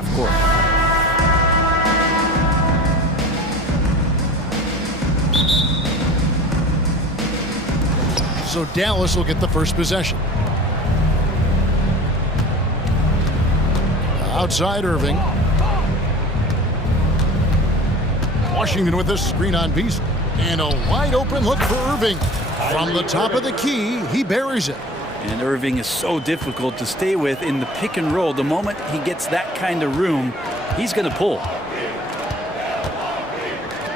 half court. So Dallas will get the first possession. Outside Irving. Washington with a screen on Beasley. And a wide open look for Irving. From the top of the key, he buries it. And Irving is so difficult to stay with in the pick and roll. The moment he gets that kind of room, he's going to pull.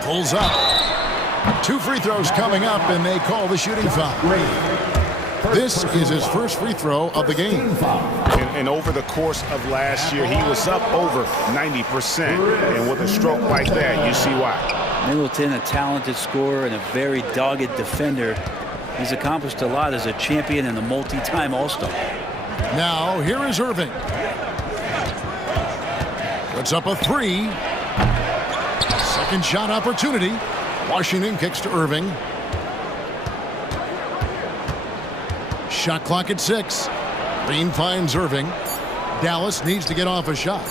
Pulls up. 2 free throws coming up, and they call the shooting foul. This is his first free throw of the game. And over the course of last year, he was up over 90%. And with a stroke like that, you see why. Middleton, a talented scorer and a very dogged defender. He's accomplished a lot as a champion and a multi-time All-Star. Now, here is Irving. Puts up a 3. Second shot opportunity. Washington kicks to Irving. Shot clock at 6. Green finds Irving. Dallas needs to get off a shot.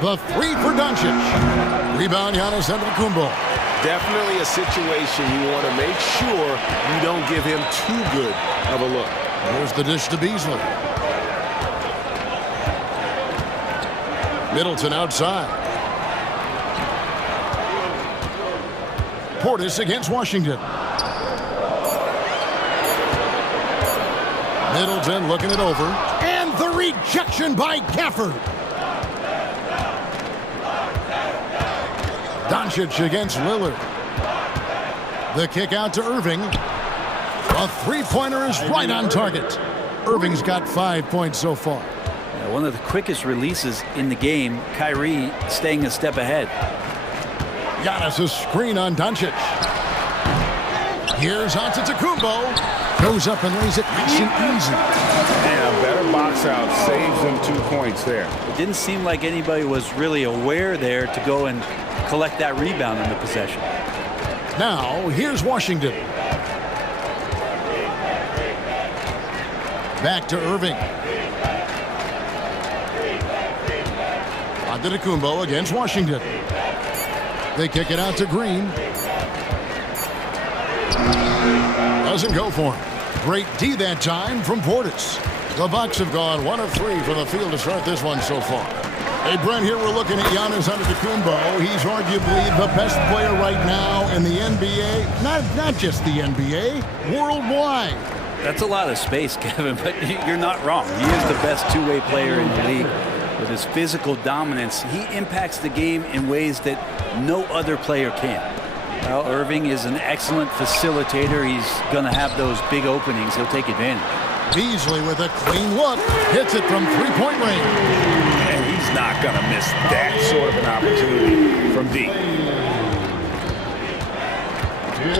The 3 for Doncic. Rebound, Giannis Antetokounmpo. Definitely a situation you want to make sure you don't give him too good of a look. Here's the dish to Beasley. Middleton outside. Portis against Washington. Middleton looking it over. And the rejection by Gafford. Doncic against Lillard. The kick out to Irving. A three-pointer is right on target. Irving's got 5 points so far. One of the quickest releases in the game. Kyrie staying a step ahead. Giannis' screen on Doncic. Here's Antetokounmpo. Goes up and lays it nice and easy. And a better box out saves them 2 points there. It didn't seem like anybody was really aware there to go and collect that rebound in the possession. Now, here's Washington. Back to Irving. Antetokounmpo against Washington. They kick it out to Green. Doesn't go for him. Great D that time from Portis. The Bucks have gone 1 of 3 from the field to start this one so far. Hey, Brent, here we're looking at Giannis Antetokounmpo. He's arguably the best player right now in the NBA. Not just the NBA, worldwide. That's a lot of space, Kevin, but you're not wrong. He is the best two-way player in the league. With his physical dominance, he impacts the game in ways that no other player can. Well, Irving is an excellent facilitator. He's going to have those big openings. He'll take advantage. Beasley with a clean look. Hits it from three-point range. And he's not going to miss that sort of an opportunity from deep.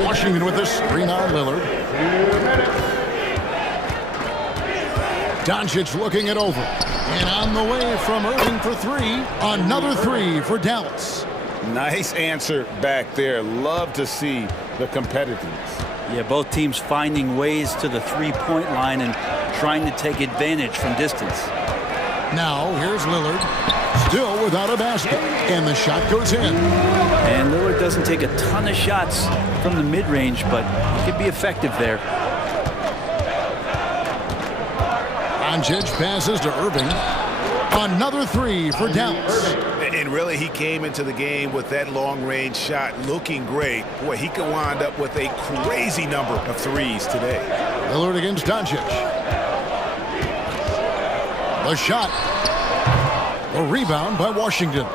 Washington with a screen on Lillard. Doncic looking it over. And on the way from Irving for 3. Another 3 for Dallas. Nice answer back there. Love to see the competitiveness. Yeah, both teams finding ways to the three-point line and trying to take advantage from distance. Now, here's Lillard. Still without a basket. And the shot goes in. And Lillard doesn't take a ton of shots from the mid-range, but he can be effective there. Doncic passes to Irving. Another 3 for Dallas. And really, he came into the game with that long-range shot looking great. Boy, he could wind up with a crazy number of threes today. Lillard against Doncic. The shot. A rebound by Washington.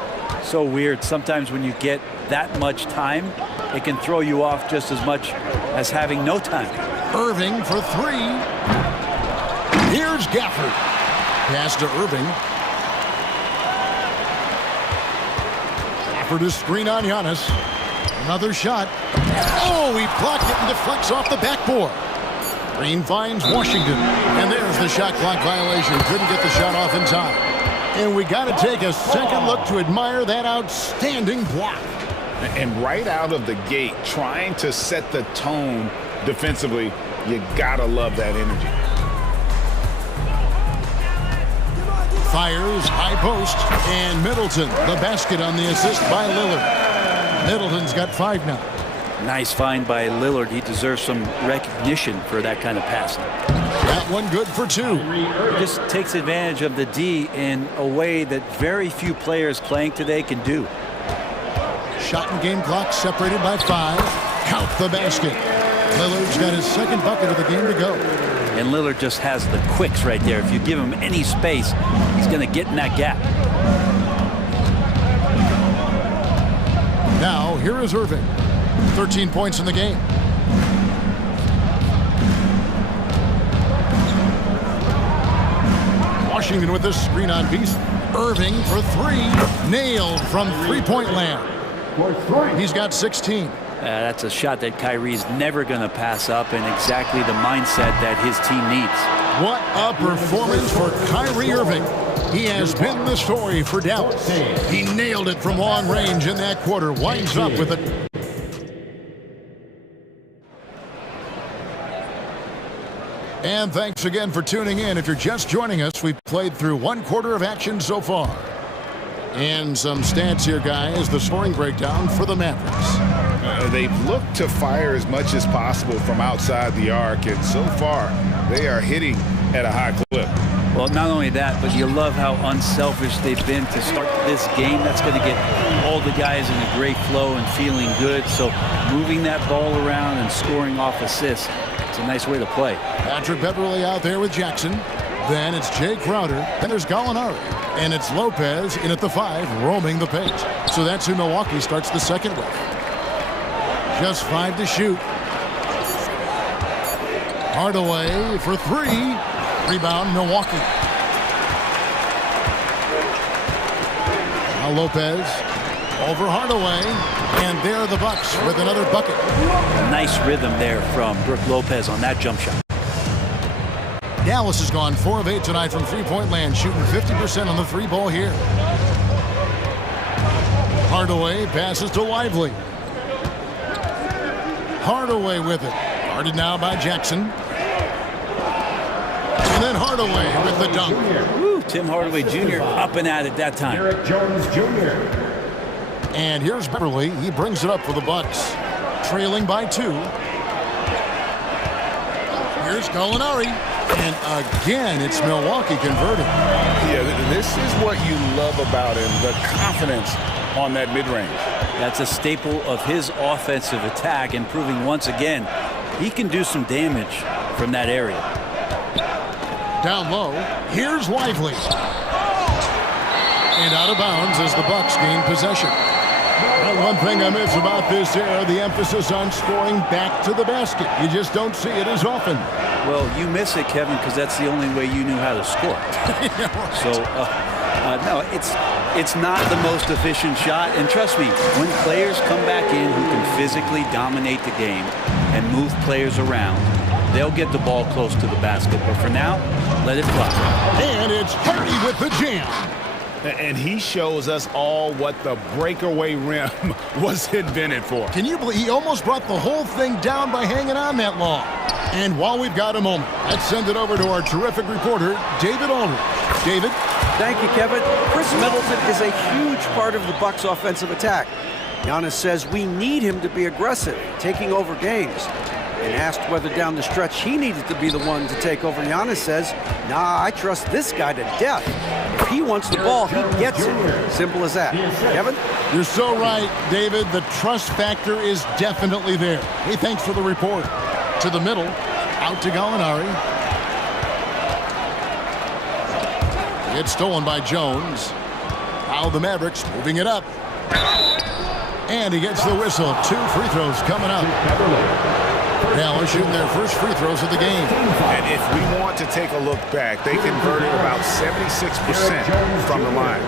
So weird. Sometimes when you get that much time, it can throw you off just as much as having no time. Irving for 3. Here's Gafford. Pass to Irving. Gafford is screen on Giannis. Another shot. Oh, he blocked it and deflects off the backboard. Green finds Washington. And there's the shot clock violation. Couldn't get the shot off in time. And we got to take a second look to admire that outstanding block. And right out of the gate, trying to set the tone defensively, you got to love that energy. Fires, high post, and Middleton, the basket on the assist by Lillard. Middleton's got 5 now. Nice find by Lillard. He deserves some recognition for that kind of passing. That one good for 2. He just takes advantage of the D in a way that very few players playing today can do. Shot and game clock separated by 5. Count the basket. Lillard's got his second bucket of the game to go. And Lillard just has the quicks right there. If you give him any space, he's going to get in that gap. Now, here is Irving. 13 points in the game. Washington with this screen on piece. Irving for 3. Nailed from three-point land. He's got 16. That's a shot that Kyrie's never going to pass up, and exactly the mindset that his team needs. What a performance for Kyrie Irving. He has been the story for Dallas. He nailed it from long range in that quarter. Winds up with it. And thanks again for tuning in. If you're just joining us, we've played through 1 quarter of action so far. And some stats here, guys. The scoring breakdown for the Mavericks. They've looked to fire as much as possible from outside the arc, and so far they are hitting at a high clip. Well, not only that, but you love how unselfish they've been to start this game. That's going to get all the guys in a great flow and feeling good. So moving that ball around and scoring off assists, it's a nice way to play. Patrick Beverly out there with Jackson. Then it's Jay Crowder. Then there's Gallinari. And it's Lopez in at the 5, roaming the paint. So that's who Milwaukee starts the second with. Just 5 to shoot. Hardaway for 3. Rebound, Milwaukee. Now Lopez over Hardaway. And there are the Bucks with another bucket. Nice rhythm there from Brook Lopez on that jump shot. Dallas has gone 4 of 8 tonight from three-point land, shooting 50% on the 3-ball here. Hardaway passes to Lively. Hardaway with it. Guarded now by Jackson. And then Hardaway with the dunk. Woo, Tim Hardaway Jr. up and at it that time. Eric Jones Jr. And here's Beverly. He brings it up for the Bucks. Trailing by 2. Here's Gallinari. And again, it's Milwaukee converting. Yeah, this is what you love about him, the confidence on that mid-range. That's a staple of his offensive attack, and proving once again he can do some damage from that area. Down low, here's Lively. And out of bounds as the Bucks gain possession. Well, one thing I miss about this era, the emphasis on scoring back to the basket. You just don't see it as often. Well, you miss it, Kevin, because that's the only way you knew how to score. Yeah, right. So, no, it's not the most efficient shot. And trust me, when players come back in who can physically dominate the game and move players around, they'll get the ball close to the basket. But for now, let it fly. And it's Hardy with the jam. And he shows us all what the breakaway rim was invented for. Can you believe he almost brought the whole thing down by hanging on that long? And while we've got a moment, let's send it over to our terrific reporter, David Aldridge. David? Thank you, Kevin. Chris Middleton is a huge part of the Bucks' offensive attack. Giannis says we need him to be aggressive, taking over games. And asked whether down the stretch he needed to be the one to take over, Giannis says, nah, I trust this guy to death. If he wants the ball, he gets it. Simple as that. Kevin? You're so right, David. The trust factor is definitely there. Hey, thanks for the report. To the middle, out to Gallinari. It's stolen by Jones. Now the Mavericks moving it up. And he gets the whistle. 2 free throws coming up. Dallas shooting their first free throws of the game. And if we want to take a look back, they converted about 76% from the line.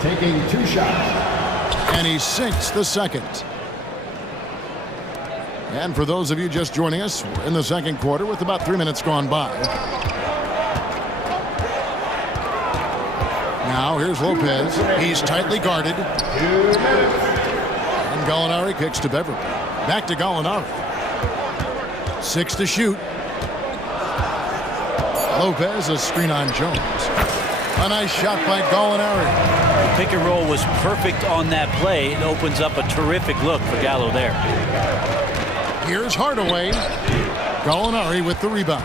Taking 2 shots. And he sinks the second. And for those of you just joining us, we're in the second quarter with about 3 minutes gone by. Now here's Lopez. He's tightly guarded. 2 minutes. And Gallinari kicks to Beverly. Back to Gallinari. 6 to shoot. Lopez, a screen on Jones. A nice shot by Gallinari. The pick and roll was perfect on that play. It opens up a terrific look for Gallo there. Here's Hardaway. Gallinari with the rebound.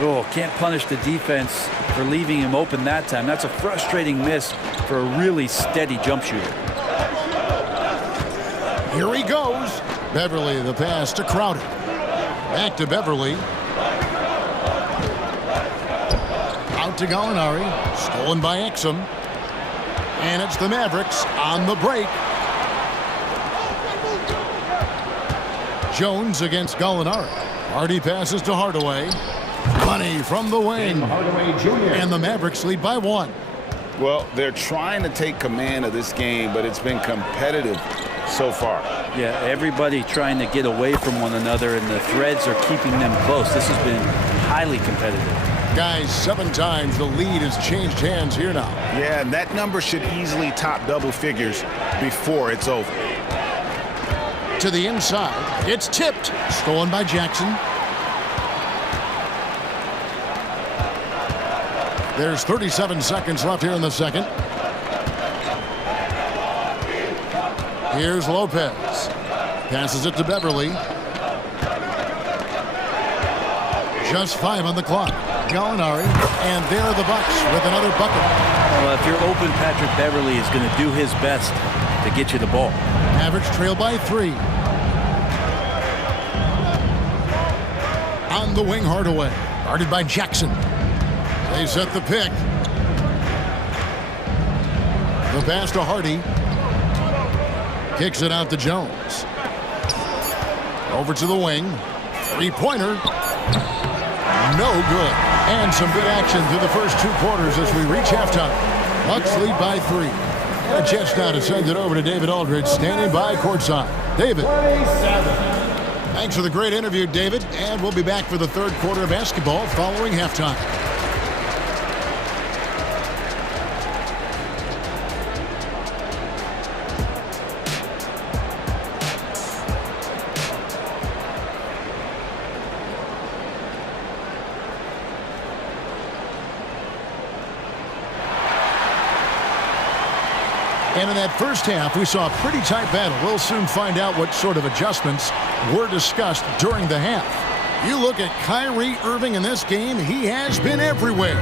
Oh, can't punish the defense for leaving him open that time. That's a frustrating miss for a really steady jump shooter. Here he goes. Beverly, the pass to Crowder. Back to Beverly. Out to Gallinari. Stolen by Exum. And it's the Mavericks on the break. Jones against Gallinari. Hardy passes to Hardaway. Money from the wing. Hardaway Jr. And the Mavericks lead by 1. Well, they're trying to take command of this game, but it's been competitive so far. Yeah, everybody trying to get away from one another, and the threads are keeping them close. This has been highly competitive. Guys, 7 times the lead has changed hands here now. Yeah, and that number should easily top double figures before it's over. To the inside. It's tipped. Stolen by Jackson. There's 37 seconds left here in the second. Here's Lopez. Passes it to Beverly. Just 5 on the clock. Gallinari. And there are the Bucks with another bucket. Well, if you're open, Patrick Beverly is going to do his best to get you the ball. Average trail by 3. On the wing, Hardaway. Guarded by Jackson. They set the pick. The pass to Hardy. Kicks it out to Jones. Over to the wing. 3-pointer. No good. And some good action through the first 2 quarters as we reach halftime. Bucks lead by 3. A chance now to send it over to David Aldridge, standing by courtside. David. 27. Thanks for the great interview, David. And we'll be back for the 3rd quarter of basketball following halftime. And in that first half, we saw a pretty tight battle. We'll soon find out what sort of adjustments were discussed during the half. You look at Kyrie Irving in this game, he has been everywhere.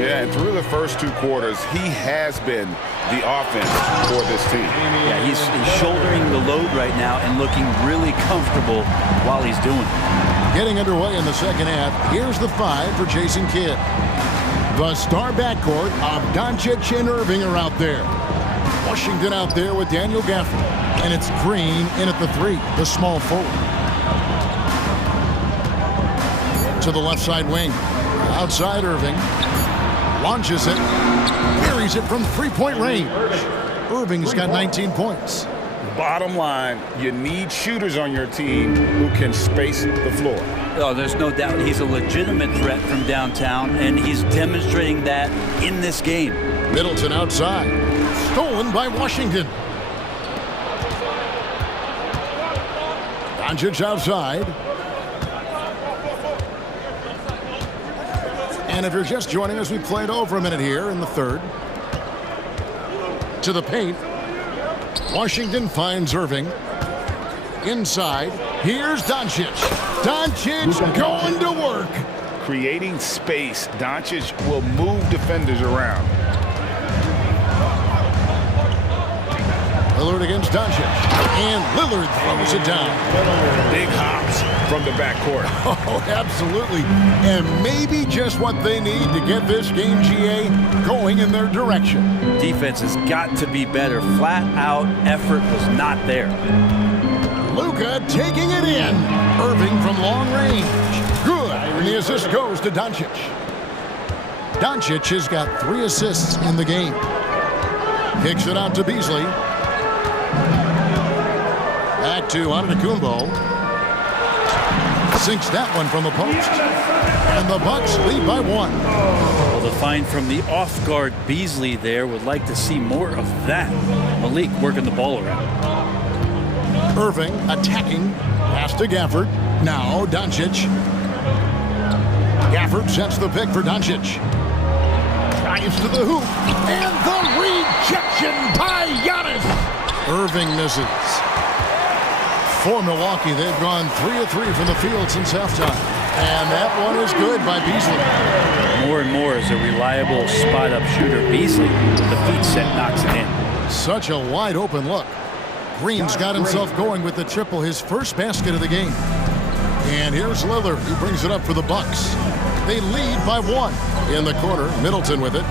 Yeah, and through the first 2 quarters, he has been the offense for this team. Yeah, he's shouldering the load right now and looking really comfortable while he's doing it. Getting underway in the second half, here's the 5 for Jason Kidd. The star backcourt of Doncic and Irving are out there. Washington out there with Daniel Gafford. And it's Green in at the 3, the small forward. To the left side wing. Outside Irving. Launches it. Carries it from 3-point range. Irving's got 19 points. Bottom line, you need shooters on your team who can space the floor. Oh, there's no doubt he's a legitimate threat from downtown, and he's demonstrating that in this game. Middleton outside. Stolen by Washington. Doncic outside. And if you're just joining us, we played over a minute here in the 3rd. To the paint. Washington finds Irving. Inside. Here's Doncic. Doncic going to work. Creating space, Doncic will move defenders around. Lillard against Doncic. And Lillard throws it down. Big hops from the backcourt. Oh, absolutely. And maybe just what they need to get this game, GA, going in their direction. Defense has got to be better. Flat out effort was not there. Luka taking it in. Irving from long range. Good. And the assist goes to Doncic. Doncic has got 3 assists in the game. Kicks it out to Beasley. Back to Antetokounmpo. Sinks that one from the post. And the Bucks lead by 1. Well, the find from the off-guard Beasley there. Would like to see more of that. Malik working the ball around. Irving attacking. Pass to Gafford. Now Doncic. Gafford sets the pick for Doncic. Dives to the hoop. And the rejection by Giannis. Irving misses. For Milwaukee, they've gone 3 of 3 from the field since halftime. And that one is good by Beasley. More and more as a reliable spot-up shooter. Beasley, the feet set, knocks it in. Such a wide-open look. Green's got himself going with the triple, his first basket of the game. And here's Lillard, who brings it up for the Bucks. They lead by 1. In the corner, Middleton with it.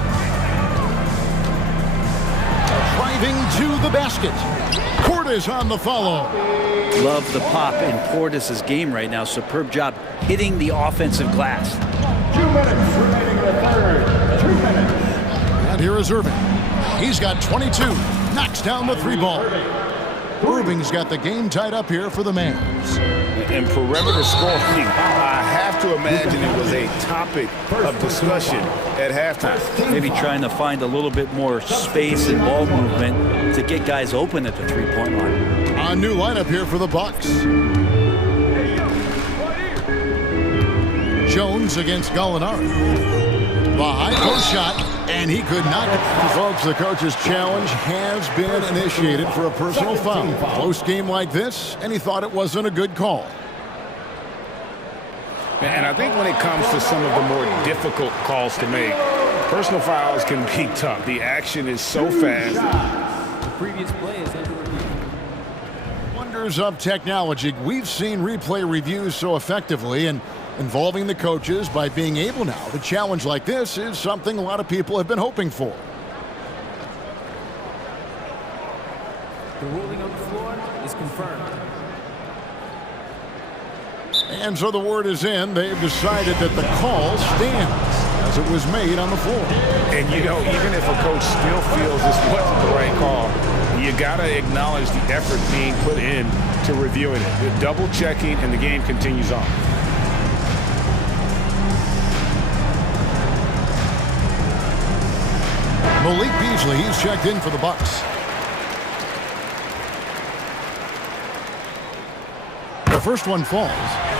Driving to the basket. Portis on the follow. Love the pop in Portis' game right now. Superb job hitting the offensive glass. 2 minutes remaining in the third. 2 minutes. And here is Irving. He's got 22. Knocks down the 3 ball. Irving's got the game tied up here for the Mavs. And perimeter scoring, I have to imagine it was a topic of discussion at halftime. Maybe trying to find a little bit more space and ball movement to get guys open at the three-point line. A new lineup here for the Bucks. Jones against Gallinari. The high post shot, and he could not. Folks, the coach's challenge has been initiated for a personal foul. Close game like this, and he thought it wasn't a good call. And I think when it comes to some of the more difficult calls to make, personal fouls can be tough. The action is so fast. The previous play is under review. Wonders of technology. We've seen replay reviews so effectively, and involving the coaches by being able now to challenge like this is something a lot of people have been hoping for. The ruling on the floor is confirmed. And so the word is in. They've decided that the call stands as it was made on the floor. And, you know, even if a coach still feels this wasn't the right call, you got to acknowledge the effort being put in to reviewing it. They're double-checking, and the game continues on. Malik Beasley, he's checked in for the Bucks. The first one falls.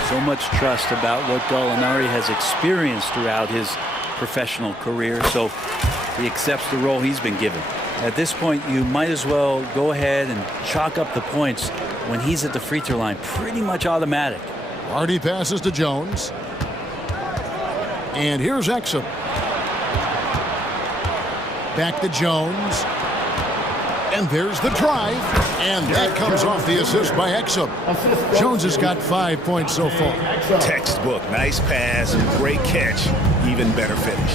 So much trust about what Gallinari has experienced throughout his professional career, so he accepts the role he's been given. At this point, you might as well go ahead and chalk up the points when he's at the free throw line. Pretty much automatic. Hardy passes to Jones. And here's Exum. Back to Jones. And there's the drive. And that comes off the assist by Exum. Jones has got 5 points so far. Textbook. Nice pass, great catch, even better finish.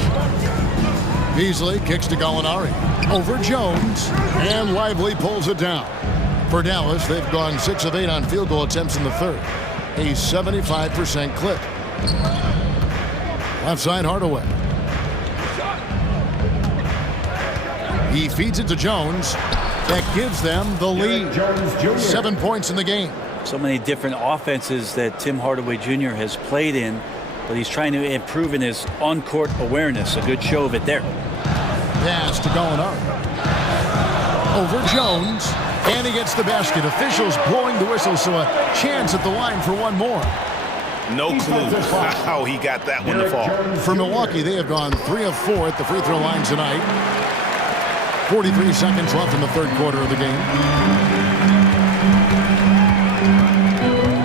Beasley kicks to Gallinari. Over Jones. And Lively pulls it down. For Dallas, they've gone 6 of 8 on field goal attempts in the third. A 75% clip. Left side, Hardaway. He feeds it to Jones. That gives them the lead. 7 points in the game. So many different offenses that Tim Hardaway Jr. has played in, but he's trying to improve in his on-court awareness. A good show of it there. Pass to Gallinari. Over Jones. And he gets the basket. Officials blowing the whistle, so a chance at the line for one more. No clue how he got that one to fall. For Milwaukee, they have gone 3 of 4 at the free throw line tonight. 43 seconds left in the third quarter of the game.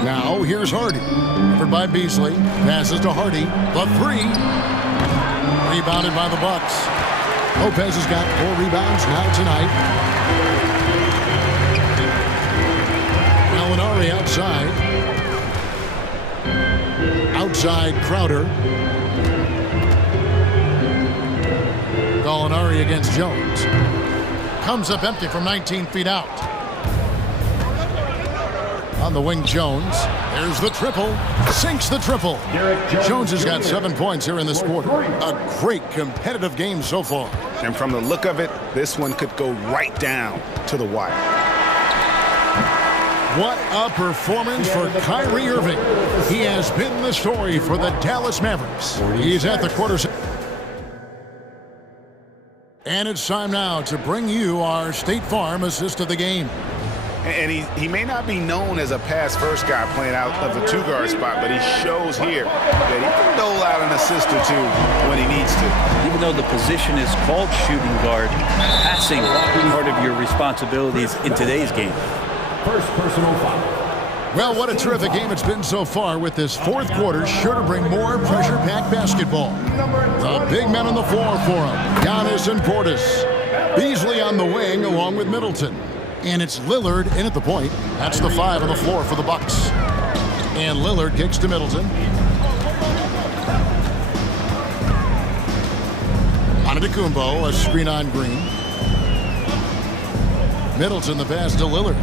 Now here's Hardy. Covered by Beasley. Passes to Hardy. The 3. Rebounded by the Bucks. Lopez has got 4 rebounds now tonight. Gallinari outside. Outside Crowder. Gallinari against Jones. Comes up empty from 19 feet out. On the wing, Jones. There's the triple. Sinks the triple. Jones has got 7 points here in this quarter. A great competitive game so far. And from the look of it, this one could go right down to the wire. What a performance for Kyrie Irving. He has been the story for the Dallas Mavericks. He's at the quarters. And it's time now to bring you our State Farm assist of the game. And he may not be known as a pass-first guy playing out of the two-guard spot, but he shows here that he can dole out an assist or two when he needs to. Even though the position is called shooting guard, passing part of your responsibilities in today's game. First personal foul. Well, what a terrific game it's been so far, with this fourth quarter sure to bring more pressure-packed basketball. The big men on the floor for him, Giannis and Portis. Beasley on the wing along with Middleton. And it's Lillard in at the point. That's the 5 on the floor for the Bucks. And Lillard kicks to Middleton. Antetokounmpo, a screen on Green. Middleton, the pass to Lillard.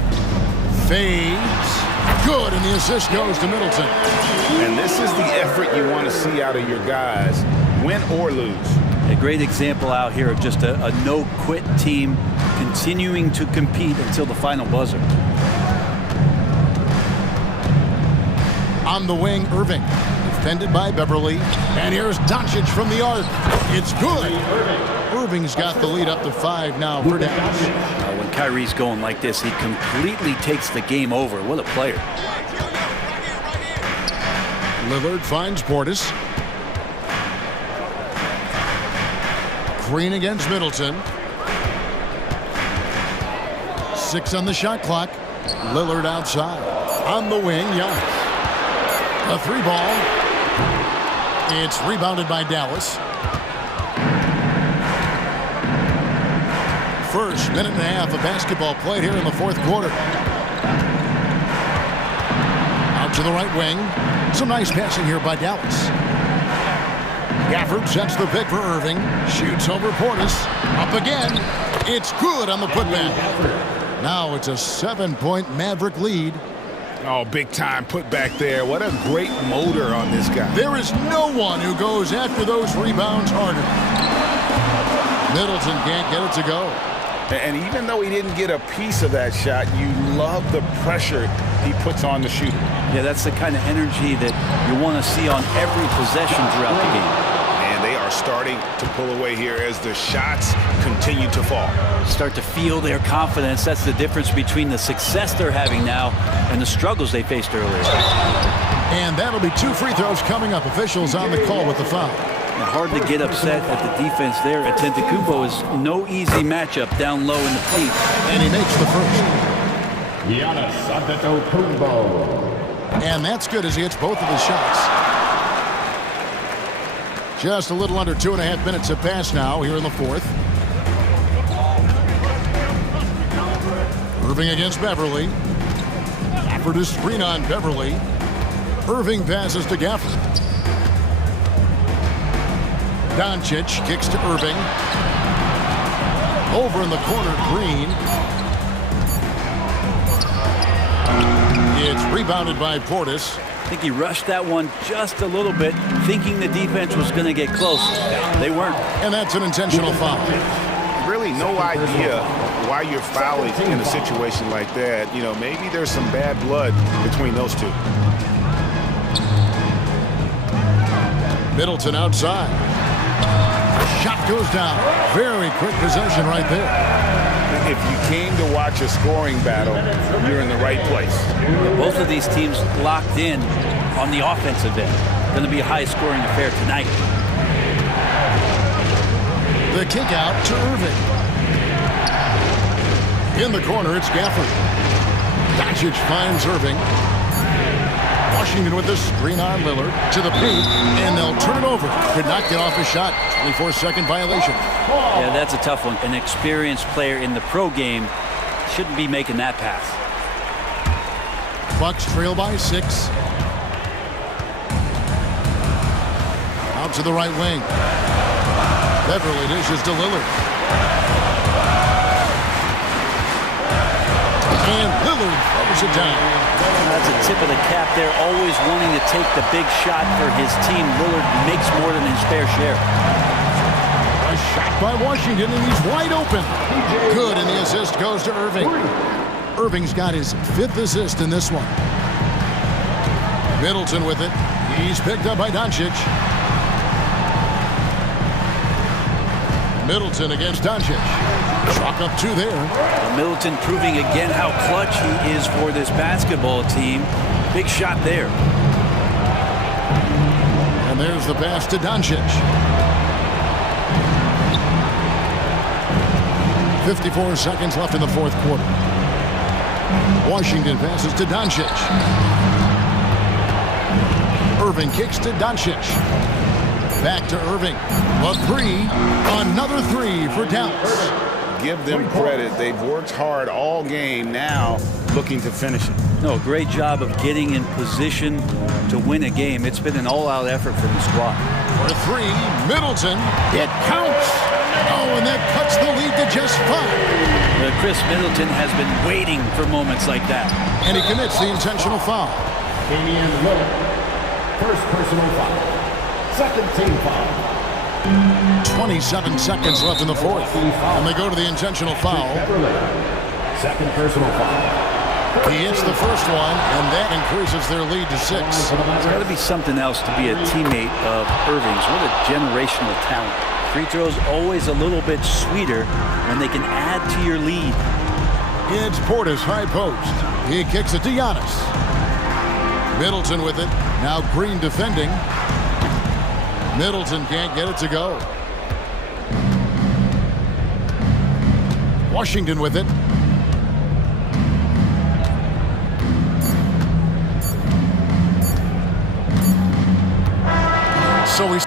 Fades. Good, and the assist goes to Middleton. And this is the effort you want to see out of your guys, win or lose. A great example out here of just a no-quit team continuing to compete until the final buzzer. On the wing, Irving. Defended by Beverly. And here's Doncic from the arc. It's good. Irving's got the lead up to 5 now for Dallas. When Kyrie's going like this, he completely takes the game over. What a player. Lillard finds Portis. Green against Middleton. 6 on the shot clock. Lillard outside. On the wing, Giannis. A 3-ball. It's rebounded by Dallas. First minute and a half of basketball played here in the fourth quarter. Out to the right wing. Some nice passing here by Dallas. Gafford sets the pick for Irving. Shoots over Portis. Up again. It's good on the putback. Now it's a 7-point Maverick lead. Oh, big-time putback there. What a great motor on this guy. There is no one who goes after those rebounds harder. Middleton can't get it to go. And even though he didn't get a piece of that shot, you love the pressure he puts on the shooter. Yeah, that's the kind of energy that you want to see on every possession throughout the game. And they are starting to pull away here as the shots continue to fall. Start to feel their confidence. That's the difference between the success they're having now and the struggles they faced earlier. And that'll be 2 free throws coming up. Officials on the call with the foul. Now, hard to get upset at the defense there. Antetokounmpo is no easy matchup down low in the paint. And he makes the first. Giannis Antetokounmpo. And that's good as he hits both of his shots. Just a little under 2.5 minutes have passed now here in the fourth. Irving against Beverly. Gafford is screen on Beverly. Irving passes to Gafford. Doncic kicks to Irving. Over in the corner, Green. It's rebounded by Portis. I think he rushed that one just a little bit, thinking the defense was going to get close. They weren't. And that's an intentional foul. Really no idea why you're fouling in a situation like that. You know, maybe there's some bad blood between those two. Middleton outside. Shot goes down. Very quick possession right there. If you came to watch a scoring battle, you're in the right place. Both of these teams locked in on the offensive end. Going to be a high-scoring affair tonight. The kick out to Irving. In the corner, it's Gafford. Doncic finds Irving. Washington with the screen on Lillard to the paint, and they'll turn it over. Could not get off a shot. 24-second violation. Yeah, that's a tough one. An experienced player in the pro game shouldn't be making that pass. Bucks trail by 6. Out to the right wing. Beverly dishes to Lillard. And Lillard throws it down. That's a tip of the cap there. Always wanting to take the big shot for his team. Lillard makes more than his fair share. A shot by Washington, and he's wide open. Good, and the assist goes to Irving. Irving's got his 5th assist in this one. Middleton with it. He's picked up by Doncic. Middleton against Doncic. Chalk up two there. Middleton proving again how clutch he is for this basketball team. Big shot there. And there's the pass to Doncic. 54 seconds left in the fourth quarter. Washington passes to Doncic. Irving kicks to Doncic. Back to Irving. A three. Another three for Dallas. Give them credit. They've worked hard all game, now looking to finish it. No, great job of getting in position to win a game. It's been an all-out effort from the squad. For three, Middleton. It counts. Oh, and that cuts the lead to just 5. Chris Middleton has been waiting for moments like that. And he commits the intentional foul. Damian Lillard. First personal foul. Second team foul. 27 seconds left in the fourth. And they go to the intentional foul. Second personal foul. He hits the first one, and that increases their lead to 6. There's got to be something else to be a teammate of Irving's. What a generational talent. Free throws always a little bit sweeter when they can add to your lead. It's Portis high post. He kicks it to Giannis. Middleton with it. Now Green defending. Middleton can't get it to go. Washington with it. So he's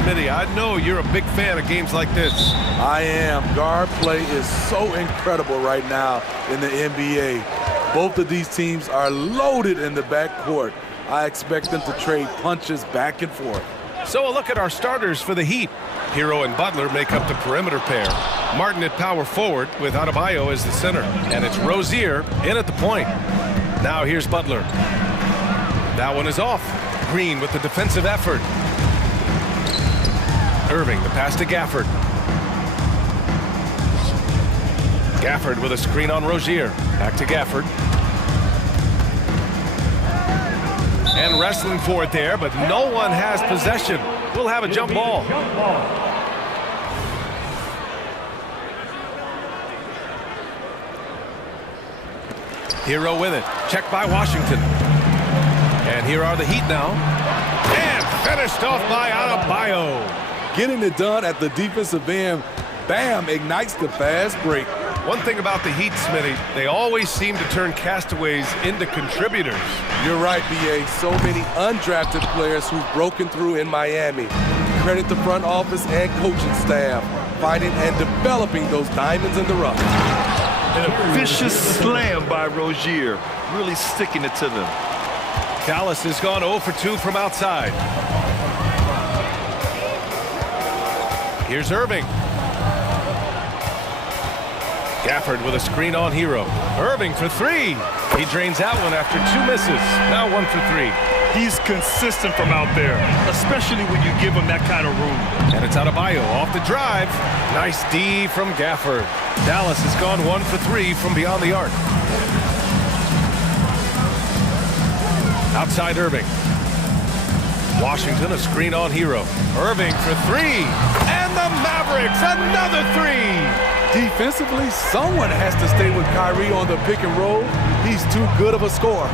Smitty, I know you're a big fan of games like this. I am. Guard play is so incredible right now in the NBA. Both of these teams are loaded in the backcourt. I expect them to trade punches back and forth. So a look at our starters for the Heat. Hero and Butler make up the perimeter pair. Martin at power forward with Adebayo as the center. And it's Rozier in at the point. Now here's Butler. That one is off. Green with the defensive effort. Irving, the pass to Gafford. Gafford with a screen on Rozier. Back to Gafford. And wrestling for it there, but no one has possession. We'll have a jump ball. Hero with it. Checked by Washington. And here are the Heat now. And finished off by Adebayo. Getting it done at the defensive end. Bam, ignites the fast break. One thing about the Heat, Smitty, they always seem to turn castaways into contributors. You're right, B.A. So many undrafted players who've broken through in Miami. Credit the front office and coaching staff, finding and developing those diamonds in the rough. And a vicious slam by Rozier, really sticking it to them. Dallas has gone 0 for 2 from outside. Here's Irving. Gafford with a screen on Hero. Irving for three. He drains that one after 2 misses. Now 1 for 3. He's consistent from out there, especially when you give him that kind of room. And it's Adebayo off the drive. Nice D from Gafford. Dallas has gone 1 for 3 from beyond the arc. Outside Irving. Washington, a screen on Hero. Irving for 3. And the Mavericks, another 3. Defensively, someone has to stay with Kyrie on the pick and roll. He's too good of a scorer.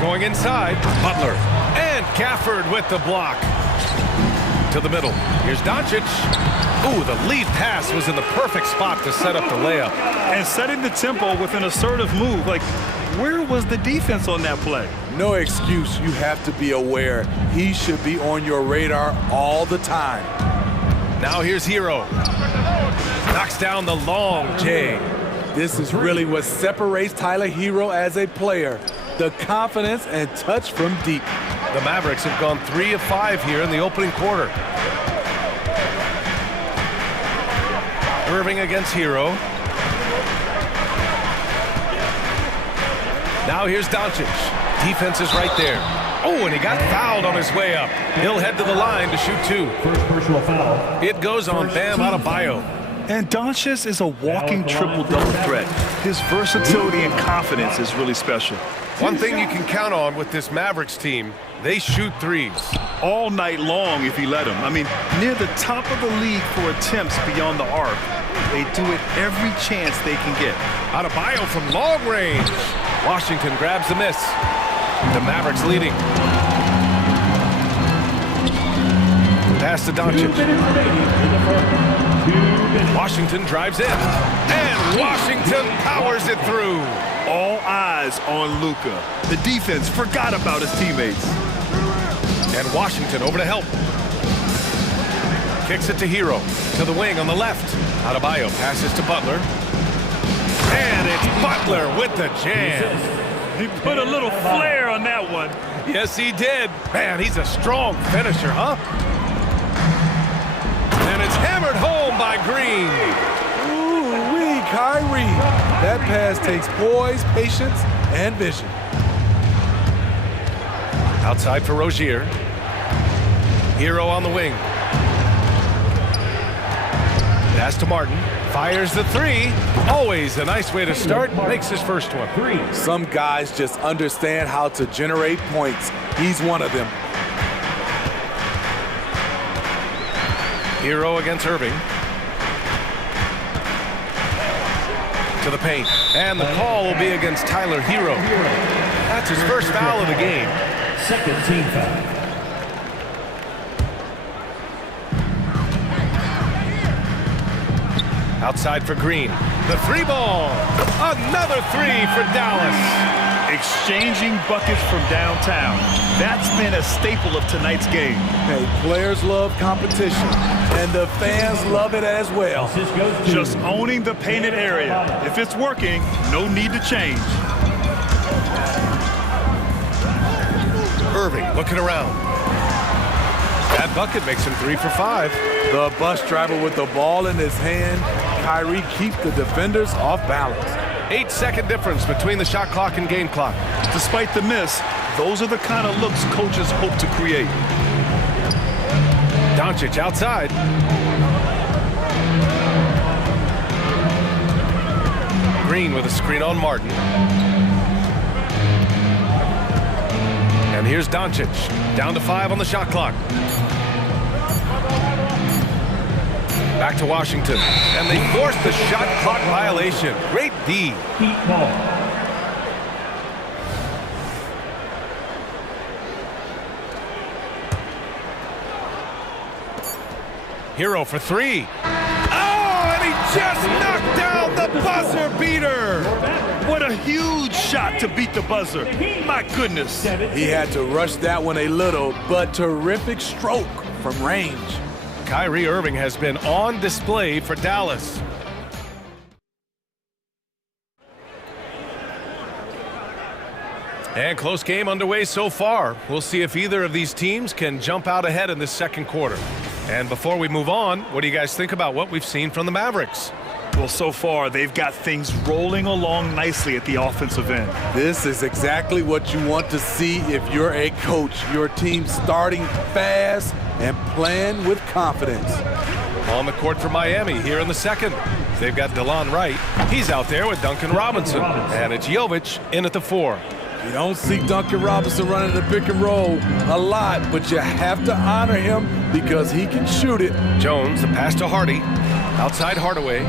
Going inside, Butler. And Gafford with the block. To the middle. Here's Doncic. Ooh, the lead pass was in the perfect spot to set up the layup. And setting the tempo with an assertive move. Like, where was the defense on that play? No excuse. You have to be aware. He should be on your radar all the time. Now here's Hero. Knocks down the long J. This is really what separates Tyler Hero as a player. The confidence and touch from deep. The Mavericks have gone 3 of 5 here in the opening quarter. Irving against Hero. Now here's Doncic. Defense is right there. Oh, and he got fouled on his way up. He'll head to the line to shoot 2. First personal foul. It goes on Bam Adebayo. And Doncic is a walking triple-double threat. His versatility and confidence is really special. One thing you can count on with this Mavericks team, they shoot threes. All night long if you let them. I mean, near the top of the league for attempts beyond the arc. They do it every chance they can get. Adebayo from long range. Washington grabs the miss. The Mavericks leading. Pass to Doncic. Washington drives in. And Washington powers it through. All eyes on Luka. The defense forgot about his teammates. And Washington over to help. Kicks it to Hero. To the wing on the left. Adebayo passes to Butler. And it's Butler with the jam. He put a little flair on that one. Yes, he did. Man, he's a strong finisher, huh? And it's hammered home by Green. Ooh-wee, Kyrie. That pass takes poise, patience, and vision. Outside for Rozier. Hero on the wing. Pass to Martin. Fires the 3. Always a nice way to start. Makes his first one. Some guys just understand how to generate points. He's one of them. Hero against Irving. To the paint. And the call will be against Tyler Hero. That's his first foul of the game. Second team foul. Outside for Green. The 3 ball. Another 3 for Dallas. exchanging buckets from downtown. That's been a staple of tonight's game. Hey, players love competition, and the fans love it as well. Just owning the painted area. If it's working, no need to change. Irving looking around. That bucket makes him 3 for 5. The bus driver with the ball in his hand. Kyrie keeps the defenders off balance. 8-second difference between the shot clock and game clock. Despite the miss, those are the kind of looks coaches hope to create. Doncic outside. Green with a screen on Martin. And here's Doncic, down to 5 on the shot clock. Back to Washington, and they force the shot clock violation. Great D. Heat ball. Hero for 3. Oh, and he just knocked down the buzzer beater. What a huge shot to beat the buzzer. My goodness. He had to rush that one a little, but terrific stroke from range. Kyrie Irving has been on display for Dallas. And close game underway so far. We'll see if either of these teams can jump out ahead in this second quarter. And before we move on, what do you guys think about what we've seen from the Mavericks? Well, so far, they've got things rolling along nicely at the offensive end. This is exactly what you want to see if you're a coach. Your team starting fast and playing with confidence. On the court for Miami here in the second. They've got DeLon Wright. He's out there with Duncan Robinson. And it's Jovic in at the 4. You don't see Duncan Robinson running the pick and roll a lot, but you have to honor him because he can shoot it. Jones, the pass to Hardy. Outside Hardaway.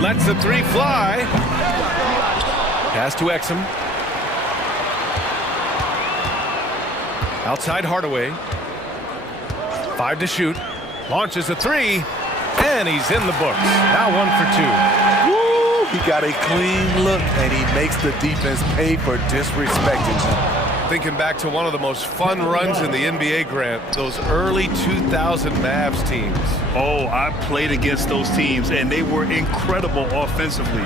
Lets the 3 fly. Pass to Exum. Outside Hardaway. 5 to shoot. Launches a 3. And he's in the books. Now 1 for 2. Woo! He got a clean look, and he makes the defense pay for disrespecting him. Thinking back to one of the most fun runs in the NBA, Grant, those early 2000 Mavs teams. Oh, I played against those teams, and they were incredible offensively.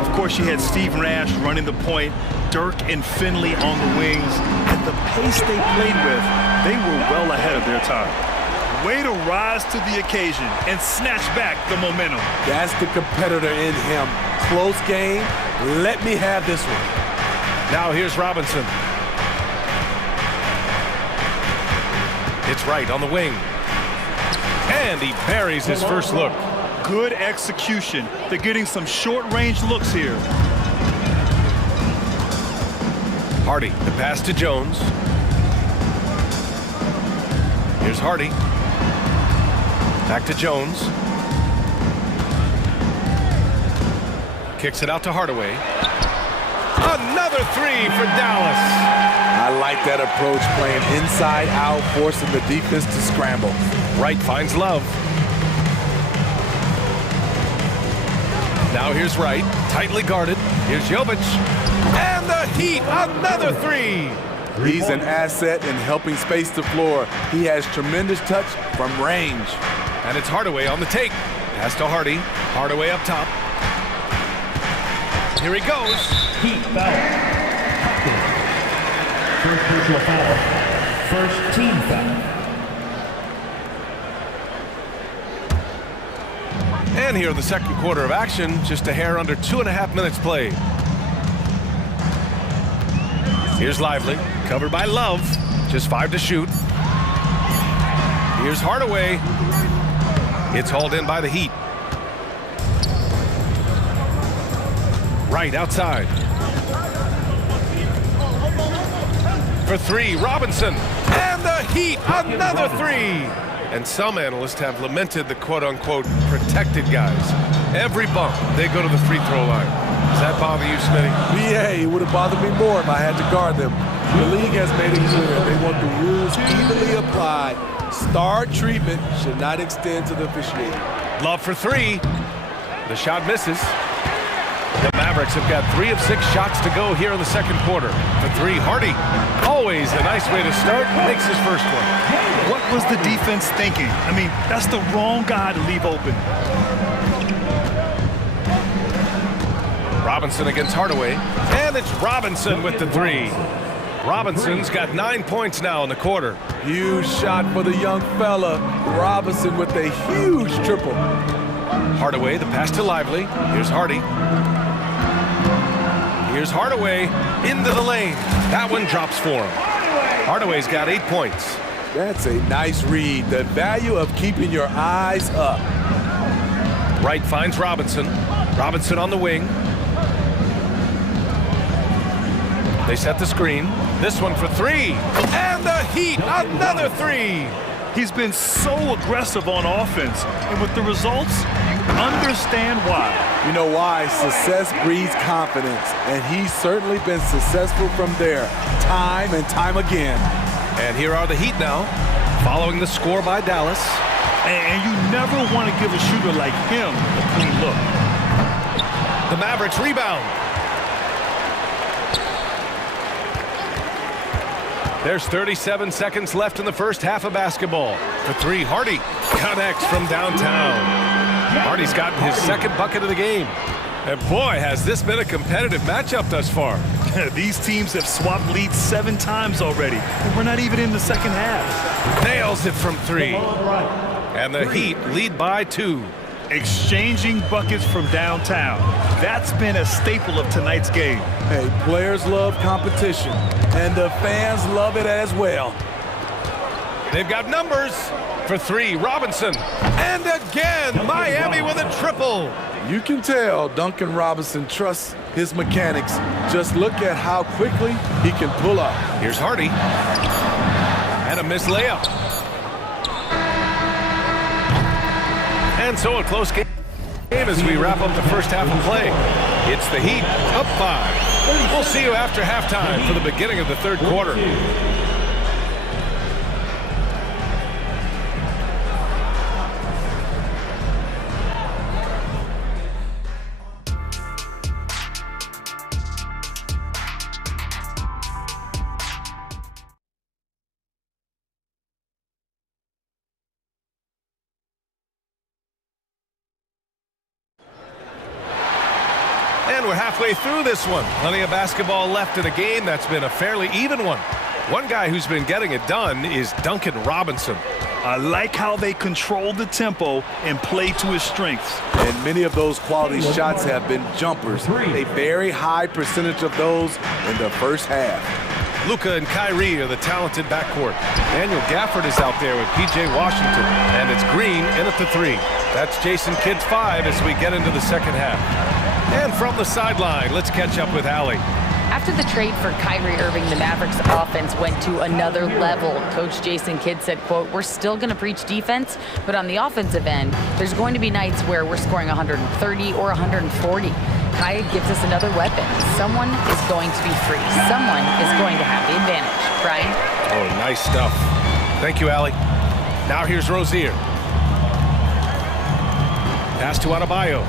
Of course, you had Steve Nash running the point, Dirk and Finley on the wings, and the pace they played with, they were well ahead of their time. Way to rise to the occasion and snatch back the momentum. That's the competitor in him. Close game. Let me have this one. Now here's Robinson. It's Wright on the wing. And he buries his first look. Good execution. They're getting some short-range looks here. Hardy, the pass to Jones. Here's Hardy. Back to Jones. Kicks it out to Hardaway. Another 3 for Dallas. I like that approach, playing inside out, forcing the defense to scramble. Wright finds Love. Now here's Wright, tightly guarded. Here's Jovic. And the Heat, another 3. He's an asset in helping space the floor. He has tremendous touch from range. And it's Hardaway on the take. Pass to Hardy. Hardaway up top. Here he goes. Heat foul. First personal foul. First team foul. And here in the second quarter of action, just a hair under 2.5 minutes played. Here's Lively, covered by Love. Just 5 to shoot. Here's Hardaway. It's hauled in by the Heat. Right outside. For 3, Robinson. And the Heat, another 3. And some analysts have lamented the quote-unquote protected guys. Every bump, they go to the free throw line. Does that bother you, Smitty? Yeah, it would have bothered me more if I had to guard them. The league has made it clear they want the rules evenly applied. Star treatment should not extend to the officiating. Love for 3. The shot misses. The Mavericks have got 3 of 6 shots to go here in the second quarter. For 3, Hardy. Always a nice way to start. Makes his first one. What was the defense thinking? I mean, that's the wrong guy to leave open. Robinson against Hardaway. And it's Robinson with the 3. Robinson's got 9 points now in the quarter. Huge shot for the young fella. Robinson with a huge triple. Hardaway, the pass to Lively. Here's Hardy. Here's Hardaway into the lane. That one drops for him. Hardaway's got 8 points. That's a nice read. The value of keeping your eyes up. Wright finds Robinson. Robinson on the wing. They set the screen. This one for 3. And the Heat, another 3. He's been so aggressive on offense, and with the results, you understand why. You know why? Success breeds confidence, and he's certainly been successful from there, time and time again. And here are the Heat now, following the score by Dallas. And you never want to give a shooter like him a clean look. The Mavericks rebound. There's 37 seconds left in the first half of basketball. For 3, Hardy connects from downtown. Hardy's gotten his second bucket of the game. And boy, has this been a competitive matchup thus far. These teams have swapped leads 7 times already, and we're not even in the second half. Nails it from 3. And the Heat lead by 2. Exchanging buckets from downtown. That's been a staple of tonight's game. Hey, players love competition, and the fans love it as well. They've got numbers. For 3, Robinson. And again, Miami with a triple. You can tell Duncan Robinson trusts his mechanics. Just look at how quickly he can pull up. Here's Hardy. And a missed layup. And so a close game as we wrap up the first half of play. It's the Heat up 5. We'll see you after halftime for the beginning of the third quarter. And we're halfway through this one. Plenty of basketball left in a game that's been a fairly even one. One guy who's been getting it done is Duncan Robinson. I like how they control the tempo and play to his strengths. And many of those quality shots have been jumpers. A very high percentage of those in the first half. Luka and Kyrie are the talented backcourt. Daniel Gafford is out there with P.J. Washington. And it's Green in at the 3. That's Jason Kidd's 5 as we get into the second half. And from the sideline, let's catch up with Allie. After the trade for Kyrie Irving, the Mavericks offense went to another level. Coach Jason Kidd said, quote, "We're still going to preach defense, but on the offensive end, there's going to be nights where we're scoring 130 or 140. Kai gives us another weapon. Someone is going to be free. Someone is going to have the advantage." Brian? Oh, nice stuff. Thank you, Allie. Now here's Rozier. Pass to Adebayo.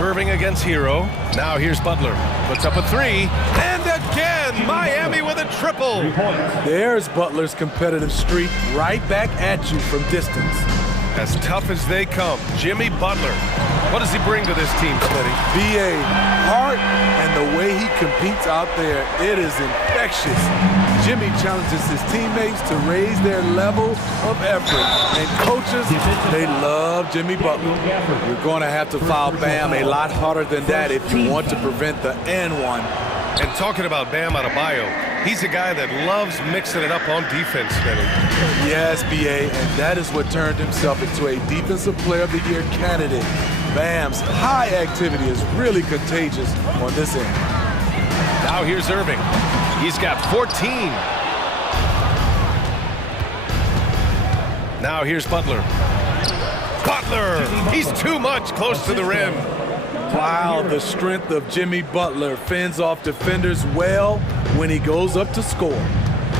Irving against Hero. Now here's Butler. Puts up a 3. And again, Miami with a triple. There's Butler's competitive streak right back at you from distance. As tough as they come, Jimmy Butler. What does he bring to this team, Smitty? BA, heart and the way he competes out there, it is infectious. Jimmy challenges his teammates to raise their level of effort. And coaches, they love Jimmy Butler. You're going to have to foul Bam a lot harder than that if you want to prevent the N1. And talking about Bam Adebayo, he's a guy that loves mixing it up on defense, Smitty. Yes, BA, and that is what turned himself into a Defensive Player of the Year candidate. Bam's high activity is really contagious on this end. Now here's Irving. He's got 14. Now here's Butler. Butler! He's too much close to the rim. Wow, the strength of Jimmy Butler fends off defenders well when he goes up to score.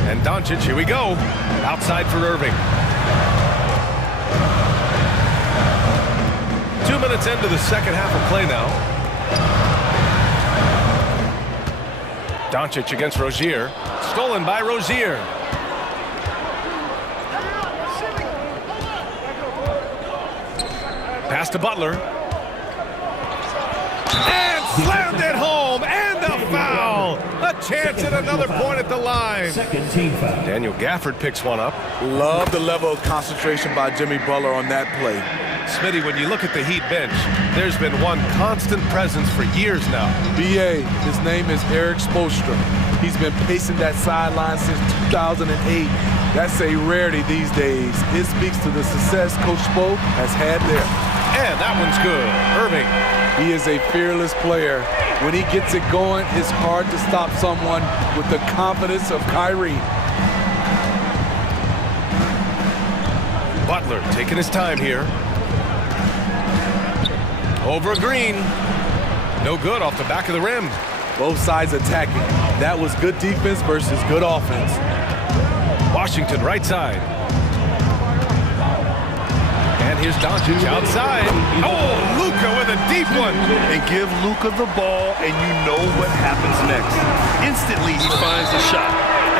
And Doncic, here we go. Outside for Irving. 2 minutes into the second half of play now. Doncic against Rozier. Stolen by Rozier. Pass to Butler. And slammed it home. And a foul. A chance at another point at the line. Second team foul. Daniel Gafford picks one up. Love the level of concentration by Jimmy Butler on that play. Smitty, when you look at the Heat bench, there's been one constant presence for years now. BA, his name is Eric Spoelstra. He's been pacing that sideline since 2008. That's a rarity these days. It speaks to the success Coach Spo has had there. And that one's good. Irving. He is a fearless player. When he gets it going, it's hard to stop someone with the confidence of Kyrie. Butler taking his time here. Over Green. No good off the back of the rim. Both sides attacking. That was good defense versus good offense. Washington right side. And here's Doncic outside. Oh, Luka with a deep one. And give Luka the ball, and you know what happens next. Instantly, he finds the shot.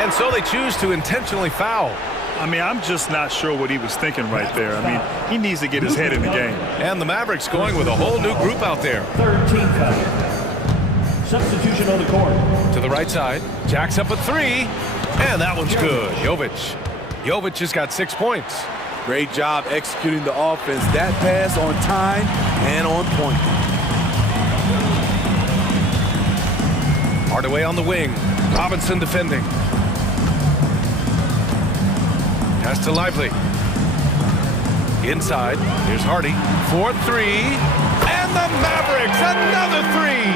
And so they choose to intentionally foul. I mean, I'm just not sure what he was thinking right there. I mean, he needs to get his head in the game. And the Mavericks going with a whole new group out there. Third team foul. Substitution on the court. To the right side. Jacks up a three. And that one's good. Jovic has got 6 points. Great job executing the offense. That pass on time and on point. Hardaway on the wing. Robinson defending. Pass to Lively. Inside. Here's Hardy. 4-3. And the Mavericks, another three.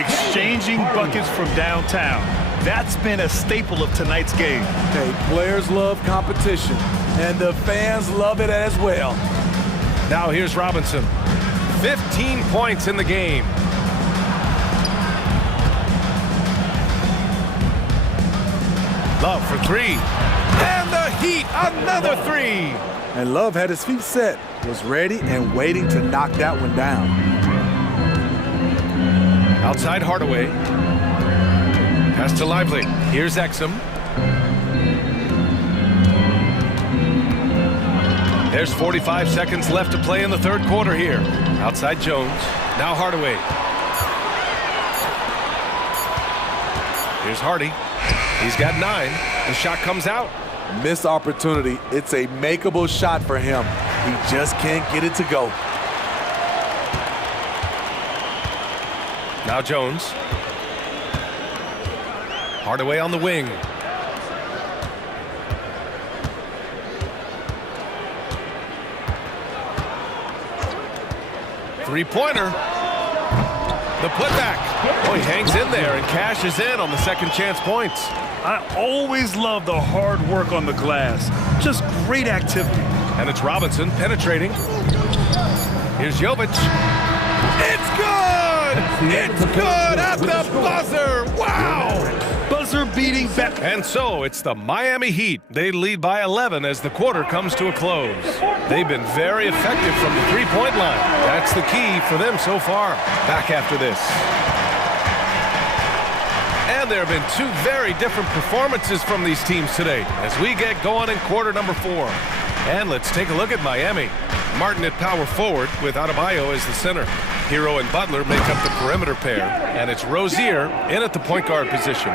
Exchanging buckets from downtown. That's been a staple of tonight's game. Hey, players love competition, and the fans love it as well. Now here's Robinson. 15 points in the game. Love for three. And the Heat, another three. And Love had his feet set, was ready and waiting to knock that one down. Outside Hardaway. Pass to Lively. Here's Exum. There's 45 seconds left to play in the third quarter here. Outside Jones. Now Hardaway. Here's Hardy. He's got 9. The shot comes out. Missed opportunity. It's a makeable shot for him. He just can't get it to go. Now Jones. Hardaway on the wing. Three-pointer. The putback. Oh, he hangs in there and cashes in on the second chance points. I always love the hard work on the glass. Just great activity. And it's Robinson penetrating. Here's Jovic. It's good! It's good at the buzzer! Wow! Buzzer beating back. And so it's the Miami Heat. They lead by 11 as the quarter comes to a close. They've been very effective from the three-point line. That's the key for them so far. Back after this. And there have been two very different performances from these teams today as we get going in quarter number 4. And let's take a look at Miami. Martin at power forward with Adebayo as the center. Hero and Butler make up the perimeter pair. And it's Rozier in at the point guard position.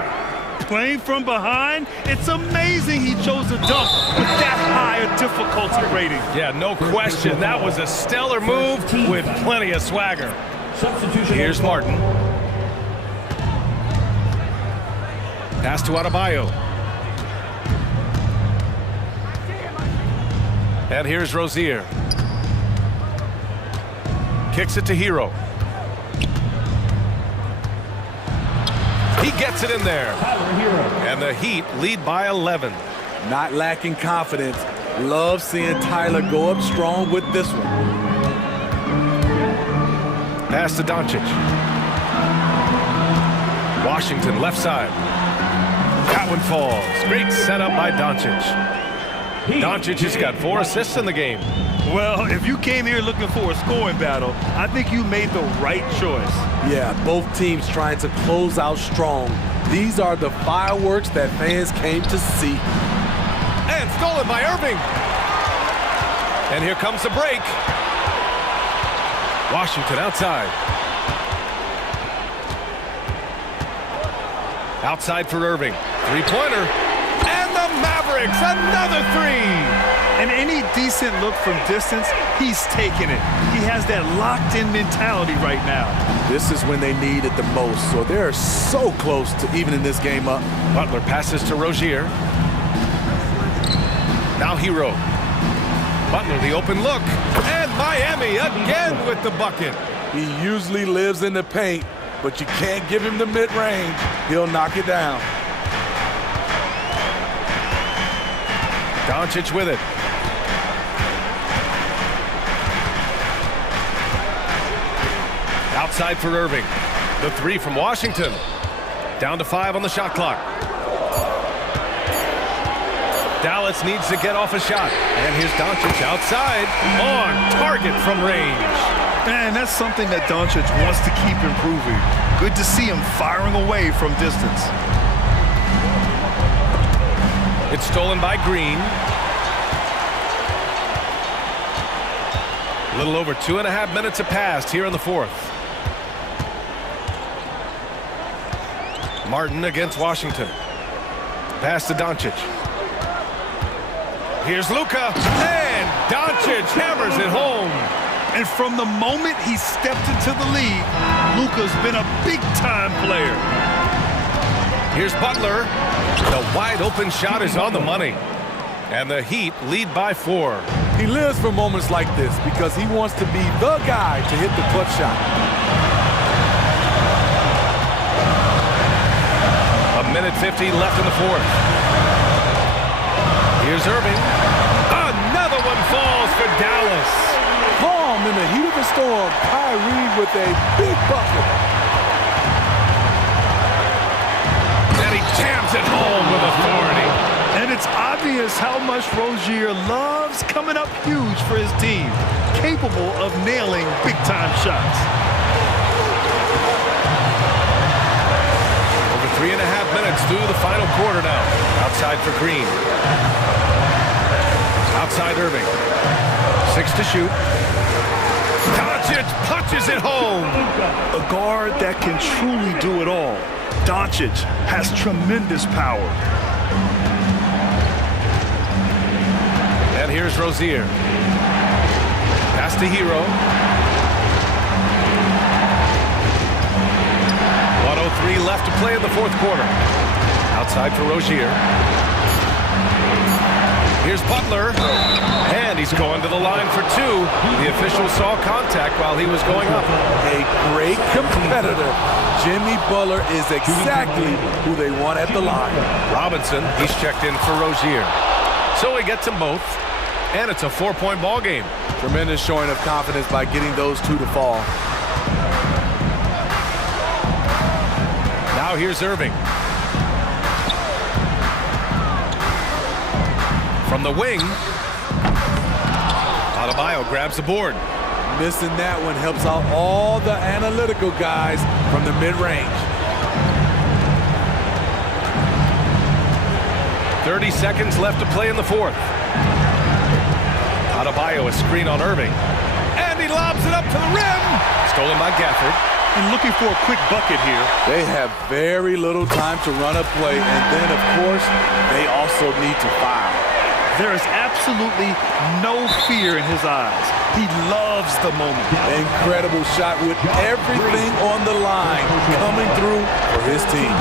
Playing from behind, it's amazing he chose to dunk with that high a difficulty rating. Yeah, no question. That was a stellar move with plenty of swagger. Here's Martin. Pass to Adebayo. And here's Rozier. Kicks it to Hero. He gets it in there. And the Heat lead by 11. Not lacking confidence. Love seeing Tyler go up strong with this one. Pass to Doncic. Washington left side. That one falls. Great setup by Doncic. Doncic has got 4 assists in the game. Well, if you came here looking for a scoring battle, I think you made the right choice. Yeah, both teams trying to close out strong. These are the fireworks that fans came to see. And stolen by Irving. And here comes the break. Washington outside. Outside for Irving. Three-pointer. And the Mavericks, another three. And any decent look from distance, he's taking it. He has that locked-in mentality right now. This is when they need it the most, so they're so close to evening this game up. Butler passes to Rozier. Now Hero. Butler, the open look. And Miami again with the bucket. He usually lives in the paint, but you can't give him the mid-range. He'll knock it down. Doncic with it. Outside for Irving. The three from Washington. Down to 5 on the shot clock. Dallas needs to get off a shot. And here's Doncic outside. On target from range. Man, that's something that Doncic wants to keep improving. Good to see him firing away from distance. It's stolen by Green. A little over 2.5 minutes have passed here in the fourth. Martin against Washington. Pass to Doncic. Here's Luka. And Doncic hammers it home. And from the moment he stepped into the league, Luka's been a big-time player. Here's Butler. The wide-open shot is on the money. And the Heat lead by 4. He lives for moments like this because he wants to be the guy to hit the clutch shot. A minute 50 left in the fourth. Here's Irving. Another one falls for Dallas. Calm in the heat of the storm. Kyrie with a big bucket. And he jams it home with authority. And it's obvious how much Rozier loves coming up huge for his team. Capable of nailing big-time shots. Over 3.5 minutes through the final quarter now. Outside for Green. Outside Irving. 6 to shoot. Doncic punches it home. A guard that can truly do it all. Doncic has tremendous power. And here's Rozier. Pass to Hero. 1:03 left to play in the fourth quarter. Outside for Rozier. Here's Butler. And he's going to the line for 2. The official saw contact while he was going up. A great competitor. Jimmy Butler is exactly who they want at the line. Robinson, he's checked in for Rozier. So he gets them both. And it's a 4-point ball game. Tremendous showing of confidence by getting those 2 to fall. Now here's Irving. From the wing, Adebayo grabs the board. Missing that one helps out all the analytical guys from the mid-range. 30 seconds left to play in the fourth. Adebayo a screen on Irving. And he lobs it up to the rim. Stolen by Gafford. And looking for a quick bucket here. They have very little time to run a play, and then, of course, they also need to foul. There is absolutely no fear in his eyes. He loves the moment. Incredible shot with everything on the line coming through for his team.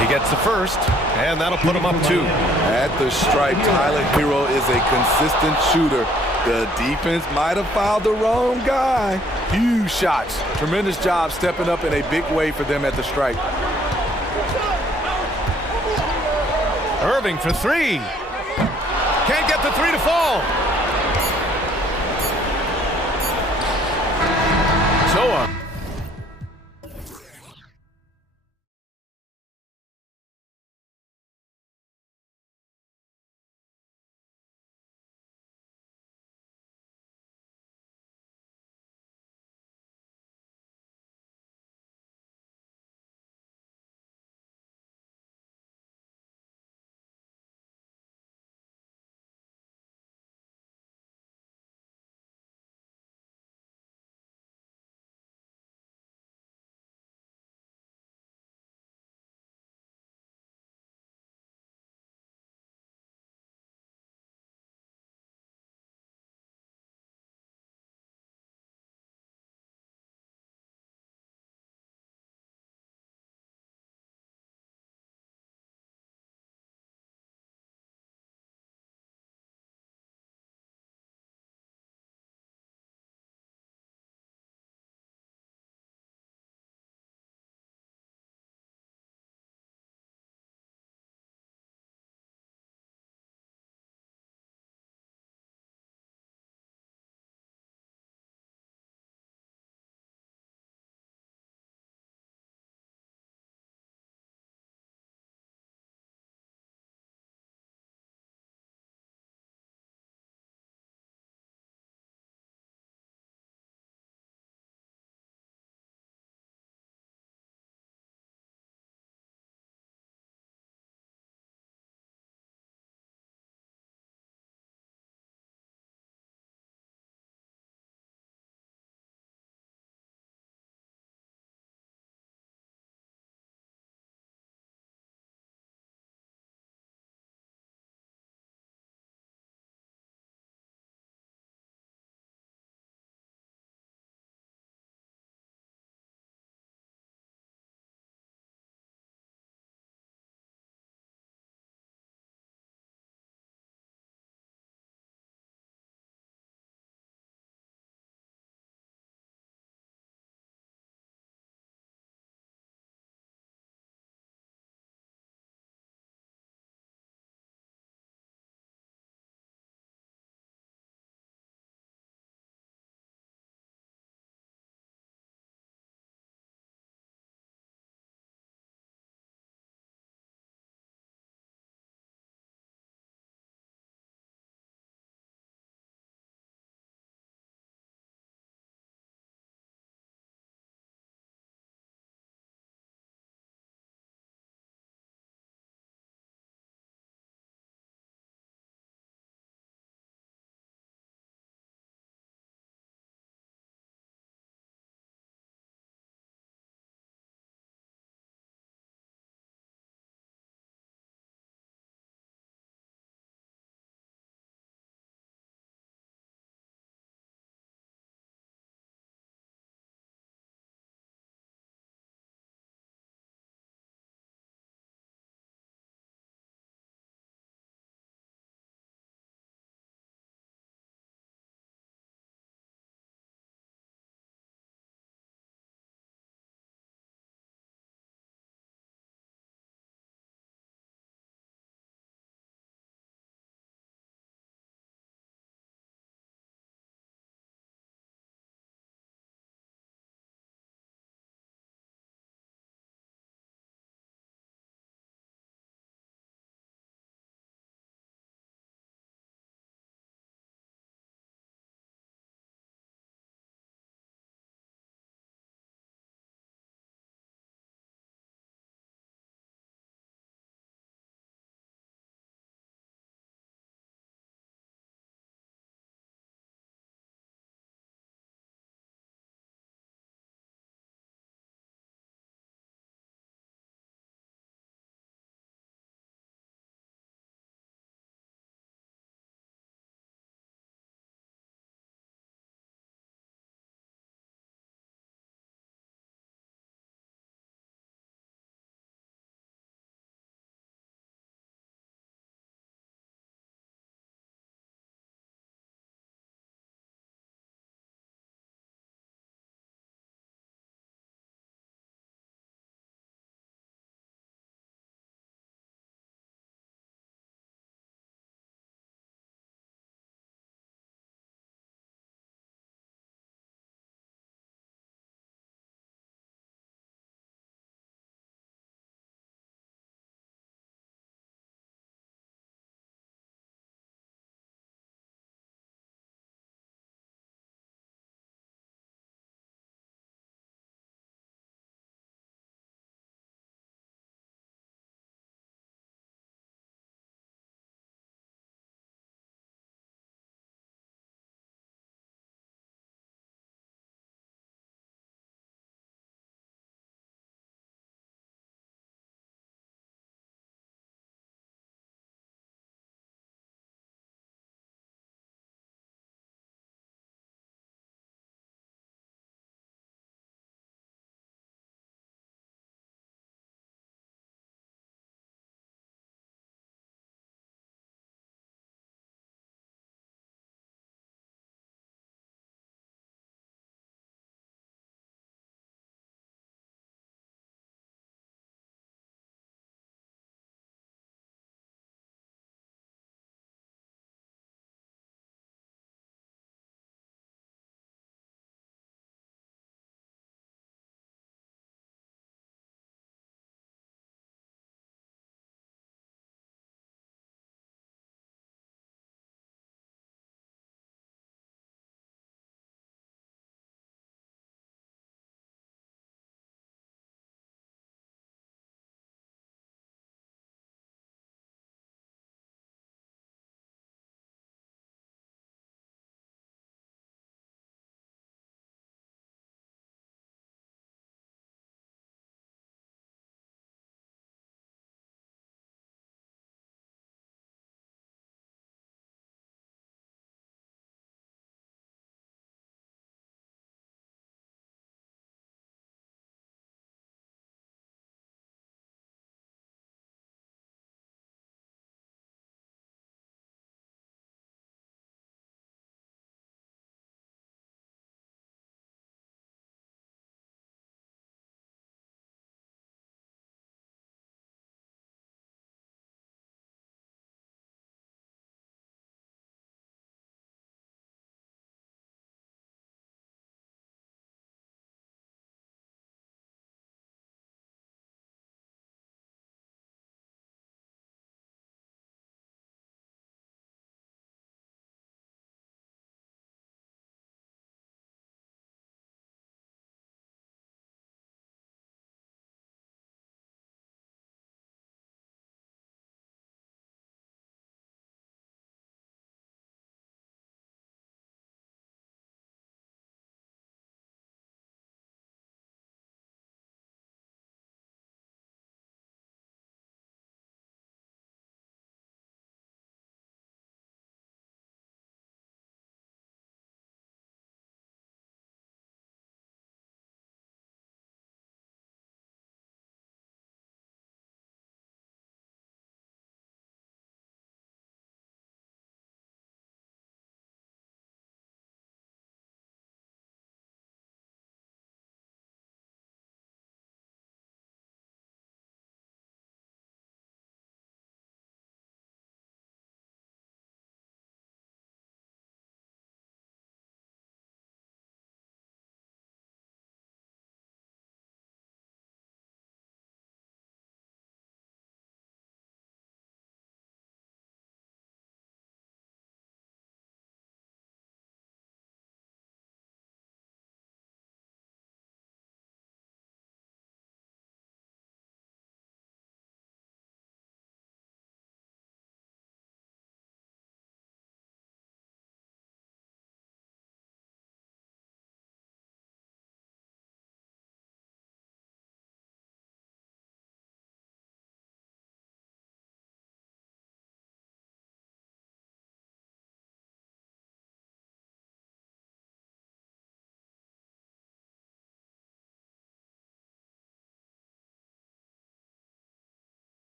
He gets the first, and that'll put him up 2. At the stripe, Tyler Hero is a consistent shooter. The defense might have fouled the wrong guy. Huge shots. Tremendous job stepping up in a big way for them at the stripe. Irving for 3. Can't get the 3 to fall. So on.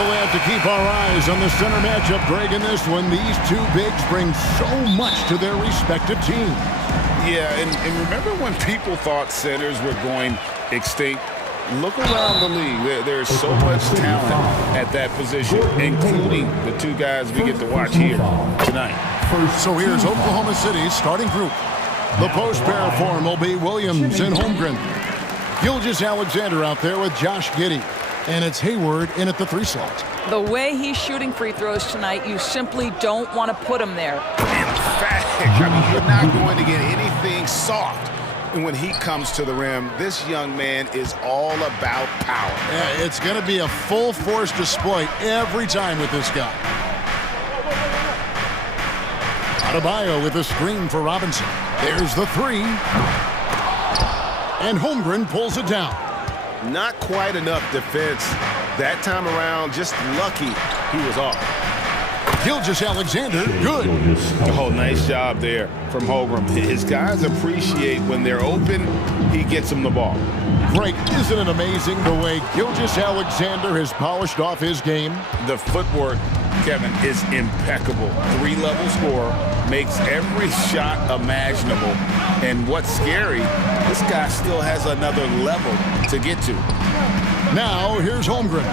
We'll have to keep our eyes on the center matchup, Greg, in this one. These two bigs bring so much to their respective teams. Yeah, and remember when people thought centers were going extinct? Look around the league. There's so much talent at that position, including the two guys we get to watch here tonight. So here's Oklahoma City's starting group. The post pair form will be Williams and Holmgren. Gilgeous-Alexander out there with Josh Giddey. And it's Hayward in at the 3 slot. The way he's shooting free throws tonight, you simply don't want to put him there. In fact, I mean, you're not going to get anything soft. And when he comes to the rim, this young man is all about power. Yeah, it's going to be a full force display every time with this guy. Adebayo with a screen for Robinson. There's the 3. And Holmgren pulls it down. Not quite enough defense that time around. Just lucky he was off. Gilgeous-Alexander, good. Oh, nice job there from Holmgren. His guys appreciate when they're open, he gets them the ball. Greg, isn't it amazing the way Gilgeous-Alexander has polished off his game? The footwork, Kevin, is impeccable. 3-level scorer, makes every shot imaginable. And what's scary, this guy still has another level to get to. Now, here's Holmgren.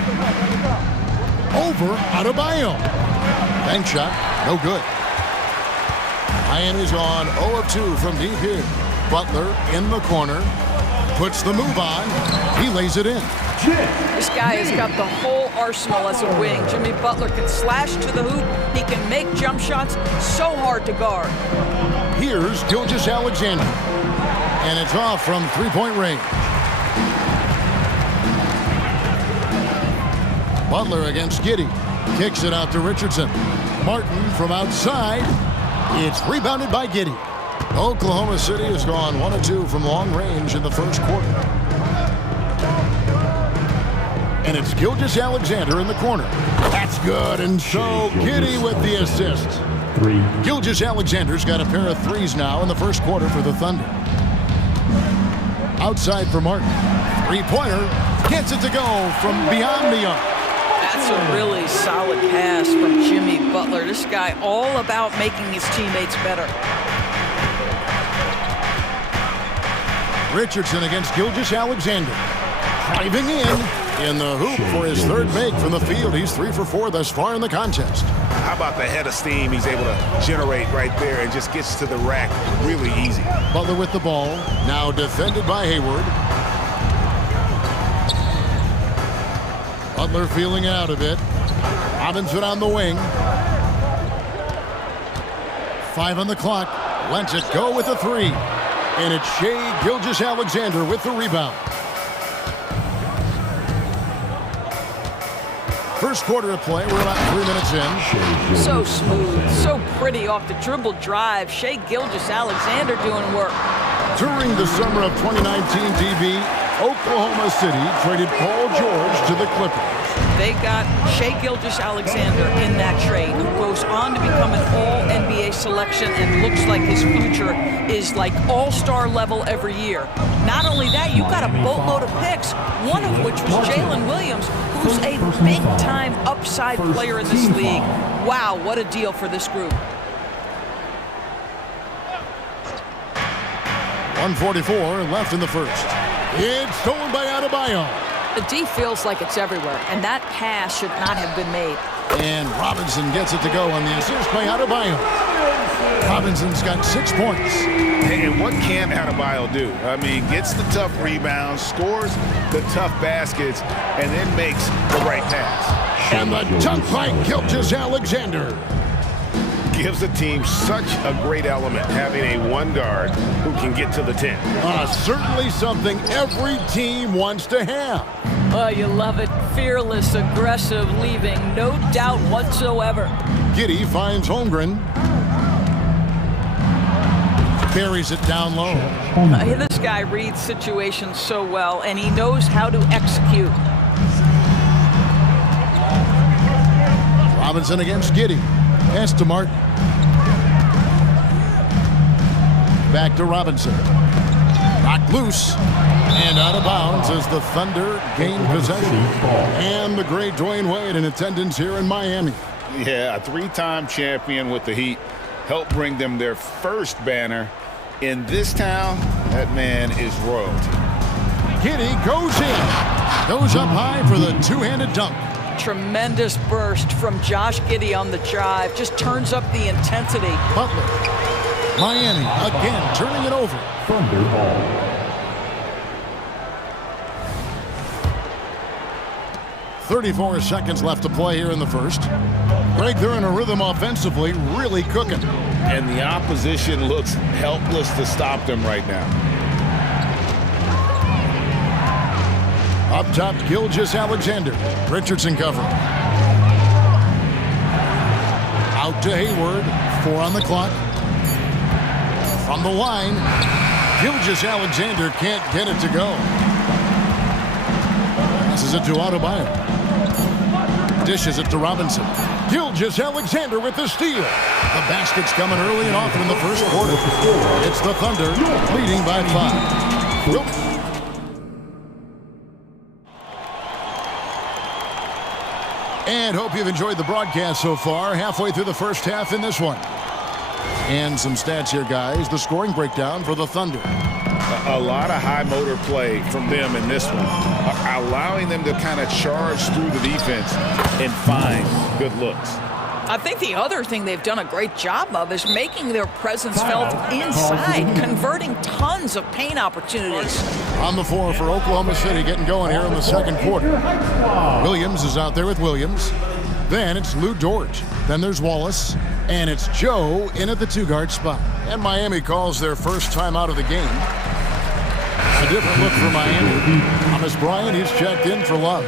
Over Adebayo. Bank shot, no good. Ryan is on 0 of 2 from deep here. Butler in the corner. Puts the move on. He lays it in. This guy has got the whole arsenal as a wing. Jimmy Butler can slash to the hoop. He can make jump shots so hard to guard. Here's Gilgeous-Alexander. And it's off from 3-point range. Butler against Giddey. Kicks it out to Richardson. Martin from outside. It's rebounded by Giddey. Oklahoma City has gone 1 of 2 from long range in the first quarter. And it's Gilgeous-Alexander in the corner. That's good. And so Giddey with the assist. 3. Gilgeous-Alexander's got a pair of 3s now in the first quarter for the Thunder. Outside for Martin. 3-pointer. Gets it to go from beyond the arc. That's a really solid pass from Jimmy Butler. This guy all about making his teammates better. Richardson against Gilgeous-Alexander. Driving in the hoop for his third make from the field. He's 3 for 4 thus far in the contest. How about the head of steam he's able to generate right there and just gets to the rack really easy. Butler with the ball. Now defended by Hayward. Butler feeling it out a bit. Robinson on the wing. 5 on the clock. Lets it go with a 3. And it's Shai Gilgeous-Alexander with the rebound. First quarter of play. We're about 3 minutes in. So smooth, so pretty off the dribble drive. Shai Gilgeous-Alexander doing work. During the summer of 2019 DB, Oklahoma City traded Paul George to the Clippers. They got Shai Gilgeous-Alexander in that trade, who goes on to become an all-NBA selection and looks like his future is like all-star level every year. Not only that, you got a boatload of picks, one of which was Jalen Williams, who's a big-time upside player in this league. Wow, what a deal for this group. 1:44 left in the first. It's stolen by Adebayo. The D feels like it's everywhere, and that pass should not have been made. And Robinson gets it to go on the assist by Adebayo. Robinson's got 6 points. And what can Adebayo do? I mean, gets the tough rebounds, scores the tough baskets, and then makes the right pass. And the dunk by Gilgeous-Alexander. Gives the team such a great element, having a 1 guard who can get to the 10. Certainly something every team wants to have. Oh, you love it. Fearless, aggressive, leaving no doubt whatsoever. Giddey finds Holmgren. Carries it down low. This guy reads situations so well, and he knows how to execute. Robinson against Giddey. Pass to Martin. Back to Robinson. Knocked loose and out of bounds as the Thunder gain possession. And the great Dwayne Wade in attendance here in Miami. Yeah, a three-time champion with the Heat helped bring them their first banner. In this town, that man is royalty. Giddey goes in. Goes up high for the two-handed dunk. Tremendous burst from Josh Giddey on the drive. Just turns up the intensity. Butler. Miami again turning it over. Thunder ball. 34 seconds left to play here in the first. Greg, they're in a rhythm offensively, really cooking. And the opposition looks helpless to stop them right now. Up top, Gilgeous-Alexander. Richardson covering. Out to Hayward. 4 on the clock. From the line, Gilgeous-Alexander can't get it to go. Passes it to Adebayo. Dishes it to Robinson. Gilgeous-Alexander with the steal. The basket's coming early and often in the first quarter. It's the Thunder leading by 5. And hope you've enjoyed the broadcast so far. Halfway through the first half in this one. And some stats here, guys. The scoring breakdown for the Thunder. A lot of high motor play from them in this one, allowing them to kind of charge through the defense and find good looks. I think the other thing they've done a great job of is making their presence felt inside, converting tons of paint opportunities. On the floor for Oklahoma City, getting going here in the second quarter. Williams is out there with Williams. Then it's Lou Dort. Then there's Wallace. And it's Joe in at the two-guard spot. And Miami calls their first time out of the game. A different look for Miami. Thomas Bryant, he's checked in for Love.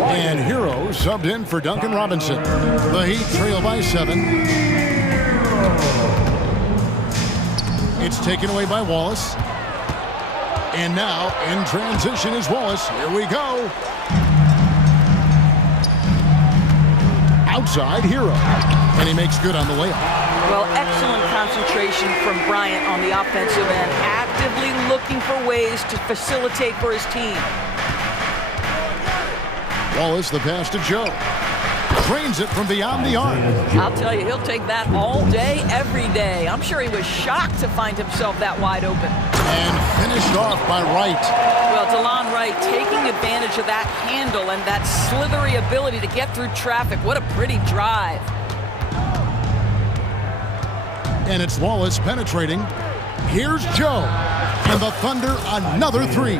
And Hero subbed in for Duncan Robinson. The Heat trail by 7. It's taken away by Wallace. And now in transition is Wallace. Here we go. Outside, Hero. And he makes good on the layup. Well, excellent concentration from Bryant on the offensive end, actively looking for ways to facilitate for his team. Wallace, the pass to Joe. Drains it from beyond the arc. I'll tell you, he'll take that all day, every day. I'm sure he was shocked to find himself that wide open. And finished off by Wright. Well, DeLon Wright taking advantage of that handle and that slithery ability to get through traffic. What a pretty drive. And it's Wallace penetrating. Here's Joe. And the Thunder, another 3.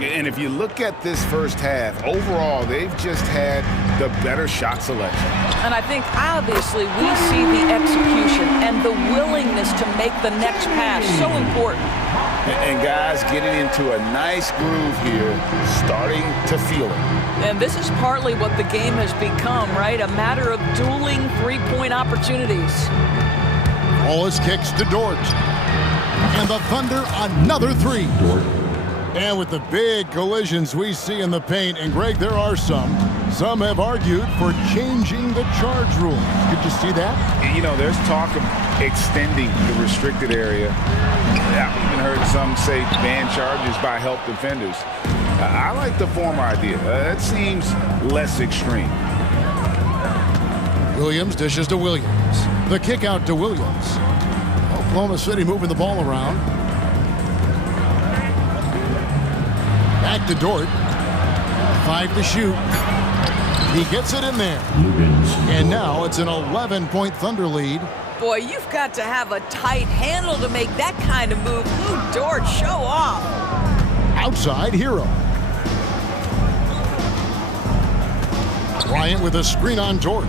And if you look at this first half, overall, they've just had the better shot selection. And I think, obviously, we see the execution and the willingness to make the next pass so important. And guys getting into a nice groove here, starting to feel it. And this is partly what the game has become, right? A matter of dueling three-point opportunities. Wallace kicks to Dort. And the Thunder, another 3. And with the big collisions we see in the paint, and Greg, there are some have argued for changing the charge rule. Did you see that? You know, there's talk of extending the restricted area. I've even heard some say ban charges by help defenders. I like the former idea. It seems less extreme. Williams dishes to Williams. The kick out to Williams. Oklahoma City moving the ball around. Back to Dort. 5 to shoot. He gets it in there. And now it's an 11-point Thunder lead. Boy, you've got to have a tight handle to make that kind of move. Lou Dort, show off. Outside, Hero. Bryant with a screen on Dort.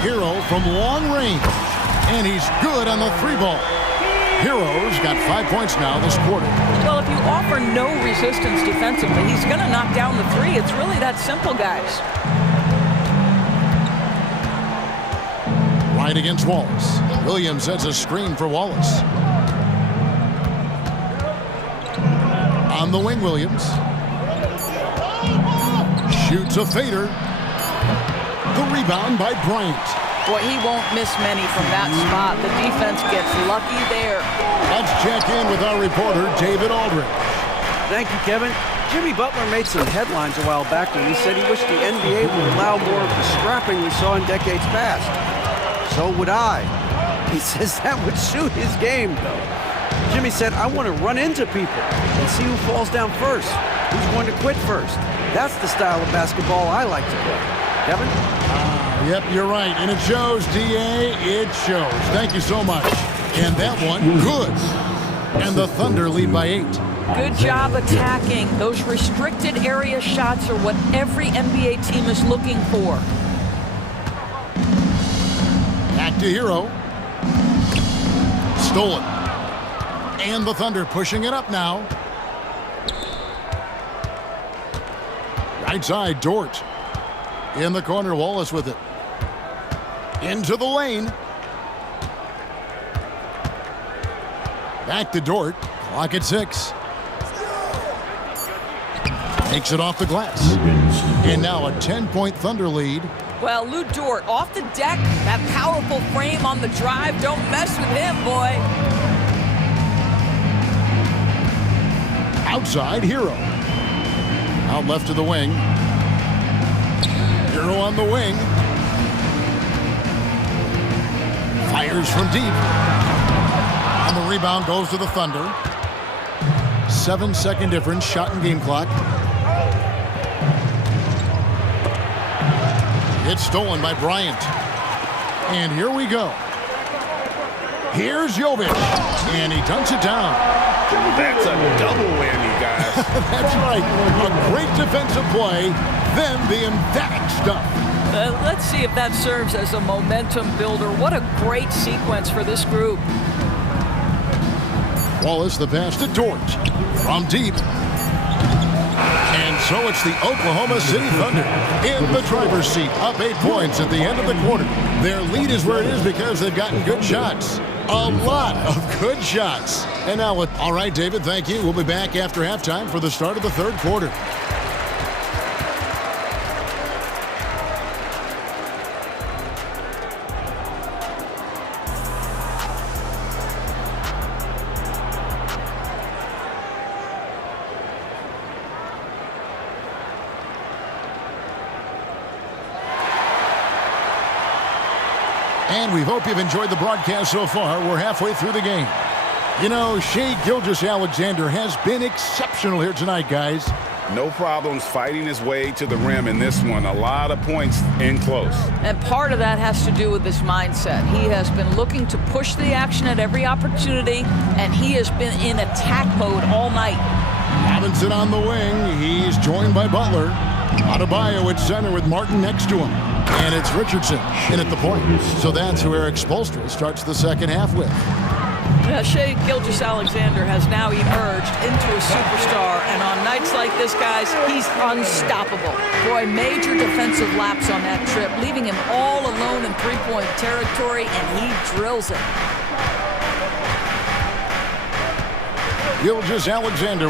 Hero from long range. And he's good on the 3-ball. Hero's got 5 points now this quarter. Well, if you offer no resistance defensively, he's going to knock down the 3. It's really that simple, guys. Right against Wallace. Williams sets a screen for Wallace. On the wing, Williams. Shoots a fader. The rebound by Bryant. Boy, he won't miss many from that spot. The defense gets lucky there. Let's check in with our reporter, David Aldridge. Thank you, Kevin. Jimmy Butler made some headlines a while back when he said he wished the NBA would allow more of the scrapping we saw in decades past. So would I. He says that would suit his game, though. Jimmy said, I want to run into people and see who falls down first, who's going to quit first. That's the style of basketball I like to play. Kevin? Yep, you're right. And it shows, D.A. It shows. Thank you so much. And that one, good. And the Thunder lead by 8. Good job attacking. Those restricted area shots are what every NBA team is looking for. Back to Hero. Stolen. And the Thunder pushing it up now. Right side, Dort. In the corner, Wallace with it. Into the lane. Back to Dort. Clock at 6. Takes it off the glass. And now a 10-point Thunder lead. Well, Lou Dort off the deck. That powerful frame on the drive. Don't mess with him, boy. Outside, Hero. Out left to the wing. Hero on the wing. Fires from deep. And the rebound goes to the Thunder. 7-second difference, shot and game clock. It's stolen by Bryant. And here we go. Here's Jovic. And he dunks it down. That's a double whammy, guys. That's right. A great defensive play, then the emphatic stuff. Let's see if that serves as a momentum builder. What a great sequence for this group. Wallace, the pass to Dort. From deep. And so it's the Oklahoma City Thunder in the driver's seat, up 8 points at the end of the quarter. Their lead is where it is because they've gotten good shots. A lot of good shots. And now, all right, David, thank you. We'll be back after halftime for the start of the third quarter. And we hope you've enjoyed the broadcast so far. We're halfway through the game. You know, Shai Gilgeous-Alexander has been exceptional here tonight, guys. No problems fighting his way to the rim in this one. A lot of points in close. And part of that has to do with his mindset. He has been looking to push the action at every opportunity, and he has been in attack mode all night. Robinson on the wing. He's joined by Butler. Adebayo at center with Martin next to him. And it's Richardson in at the point. So that's who Eric Spoelstra starts the second half with. Shai Gilgeous-Alexander has now emerged into a superstar, and on nights like this, guys, he's unstoppable. Boy, major defensive lapse on that trip, leaving him all alone in three-point territory, and he drills it. Gilgeous-Alexander.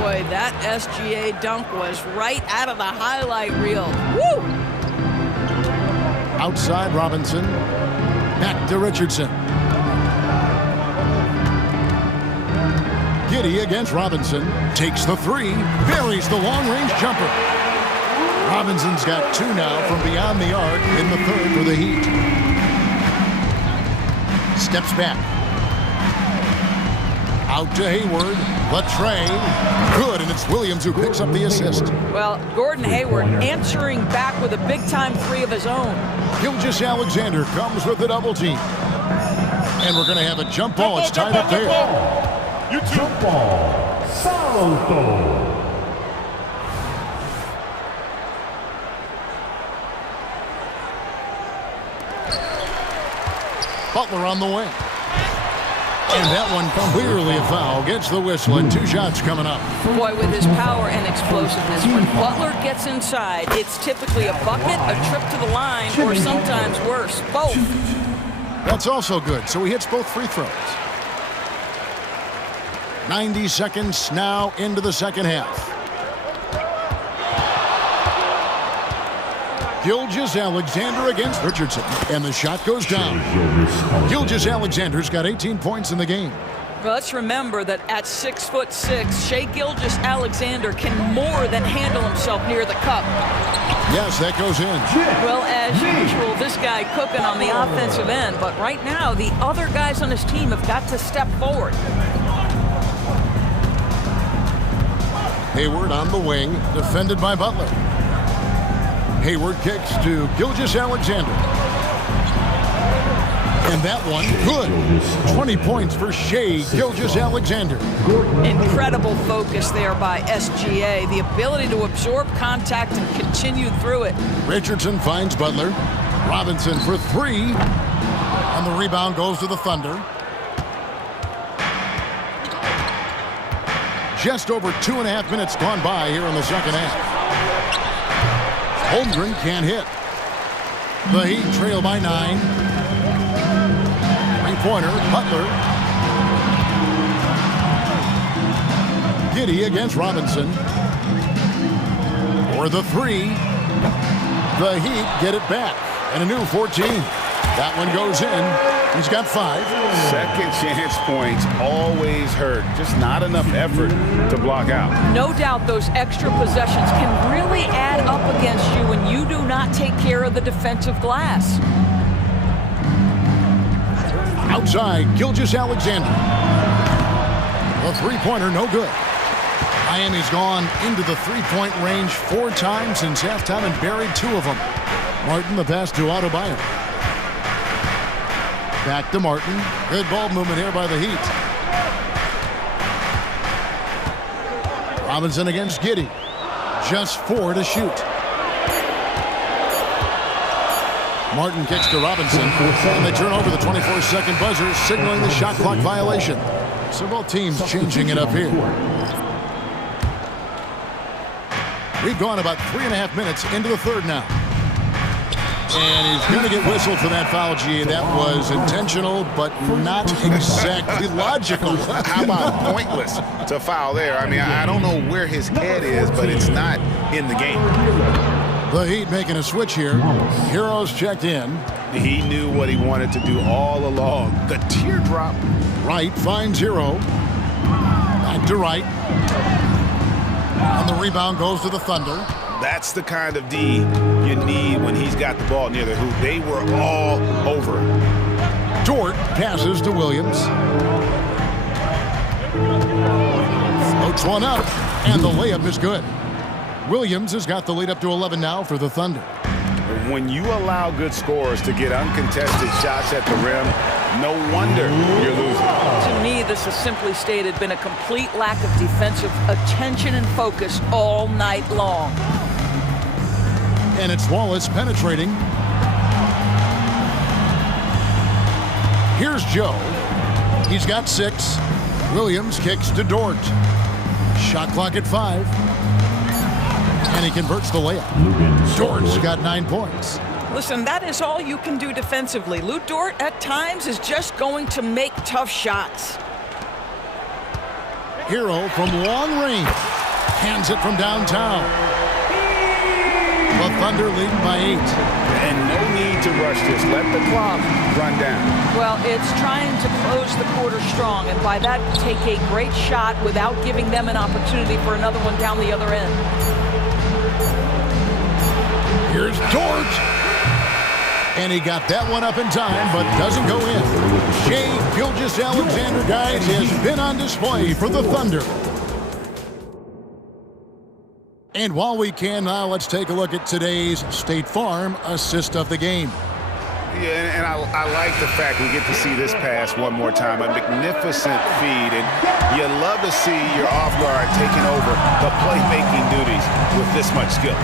Boy, that SGA dunk was right out of the highlight reel. Woo! Outside Robinson. Back to Richardson. Giddey against Robinson. Takes the three. Buries the long-range jumper. Robinson's got 2 now from beyond the arc in the third for the Heat. Steps back. Out to Hayward. Latre. Good, and it's Williams who picks up the assist. Well, Gordon Hayward answering back with a big-time three of his own. Gilgeous-Alexander comes with the double team. And we're going to have a jump ball. It's tied up there. Jump ball. Salto. Butler on the wing. And that one clearly a foul. Gets the whistle and 2 shots coming up. Boy, with his power and explosiveness, when Butler gets inside, it's typically a bucket, a trip to the line, or sometimes worse, both. That's also good. So he hits both free throws. 90 seconds now into the second half. Gilgeous-Alexander against Richardson. And the shot goes down. Gilgeous-Alexander's got 18 points in the game. Well, let's remember that at 6'6", Shai Gilgeous-Alexander can more than handle himself near the cup. Yes, that goes in. Well, as usual, this guy cooking on the offensive end, but right now the other guys on his team have got to step forward. Hayward on the wing, defended by Butler. Hayward kicks to Gilgeous-Alexander. And that one, good. 20 points for Shai Gilgeous-Alexander. Incredible focus there by SGA. The ability to absorb contact and continue through it. Richardson finds Butler. Robinson for three. And the rebound goes to the Thunder. Just over 2.5 minutes gone by here in the second half. Holmgren can't hit. The Heat trail by 9. Three-pointer, Butler. Giddey against Robinson. For the three. The Heat get it back. And a new 14. That one goes in. He's got 5. Second chance points always hurt. Just not enough effort to block out. No doubt those extra possessions can really add up against you when you do not take care of the defensive glass. Outside, Gilgeous-Alexander. The three-pointer, no good. Miami's gone into the three-point range 4 times since halftime and buried 2 of them. Martin, the pass to Adebayo. Back to Martin. Good ball movement here by the Heat. Robinson against Giddey. Just 4 to shoot. Martin kicks to Robinson. And they turn over the 24-second buzzer, signaling the shot clock violation. So both teams changing it up here. We've gone about 3.5 minutes into the third now. And he's going to get whistled for that foul, G. That was intentional, but not exactly logical. How about pointless to foul there? I mean, I don't know where his head is, but it's not in the game. The Heat making a switch here. Heroes checked in. He knew what he wanted to do all along. The teardrop. Wright finds Hero. Back to Wright. And the rebound goes to the Thunder. That's the kind of D you need when he's got the ball near the hoop. They were all over it. Dort passes to Williams. Floats one up, and the layup is good. Williams has got the lead up to 11 now for the Thunder. When you allow good scorers to get uncontested shots at the rim, no wonder you're losing. To me, this has simply stated been a complete lack of defensive attention and focus all night long. And it's Wallace penetrating. Here's Joe. He's got 6. Williams kicks to Dort. Shot clock at 5. And he converts the layup. Dort's got 9 points. Listen, that is all you can do defensively. Lou Dort, at times, is just going to make tough shots. Hero from long range. Hands it from downtown. The Thunder lead by 8. And no need to rush this. Let the clock run down. Well, it's trying to close the quarter strong, and by that, take a great shot without giving them an opportunity for another one down the other end. Here's Dort. And he got that one up in time, but doesn't go in. Shai Gilgeous-Alexander, guys, has been on display for the Thunder. And while we can now, let's take a look at today's State Farm assist of the game. Yeah, and I like the fact we get to see this pass one more time. A magnificent feed, and you love to see your off guard taking over the playmaking duties with this much skill.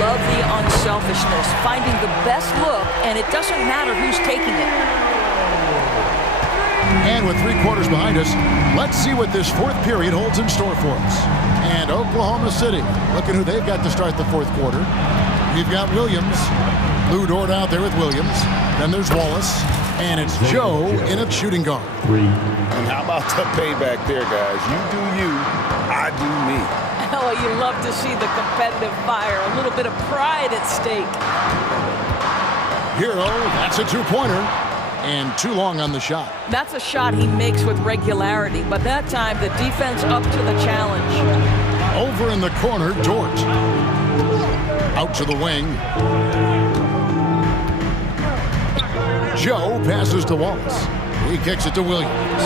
Love the unselfishness, finding the best look, and it doesn't matter who's taking it. And with 3 quarters behind us, let's see what this 4th period holds in store for us. And Oklahoma City, look at who they've got to start the 4th quarter. We've got Williams. Lou Dort out there with Williams. Then there's Wallace. And it's Joe in a shooting guard. 3. And how about the payback there, guys? You do you, I do me. Well, you love to see the competitive fire, a little bit of pride at stake. Hero, that's a two-pointer. And too long on the shot. That's a shot he makes with regularity, but that time the defense up to the challenge. Over in the corner, Dort. Out to the wing. Joe passes to Wallace. He kicks it to Williams.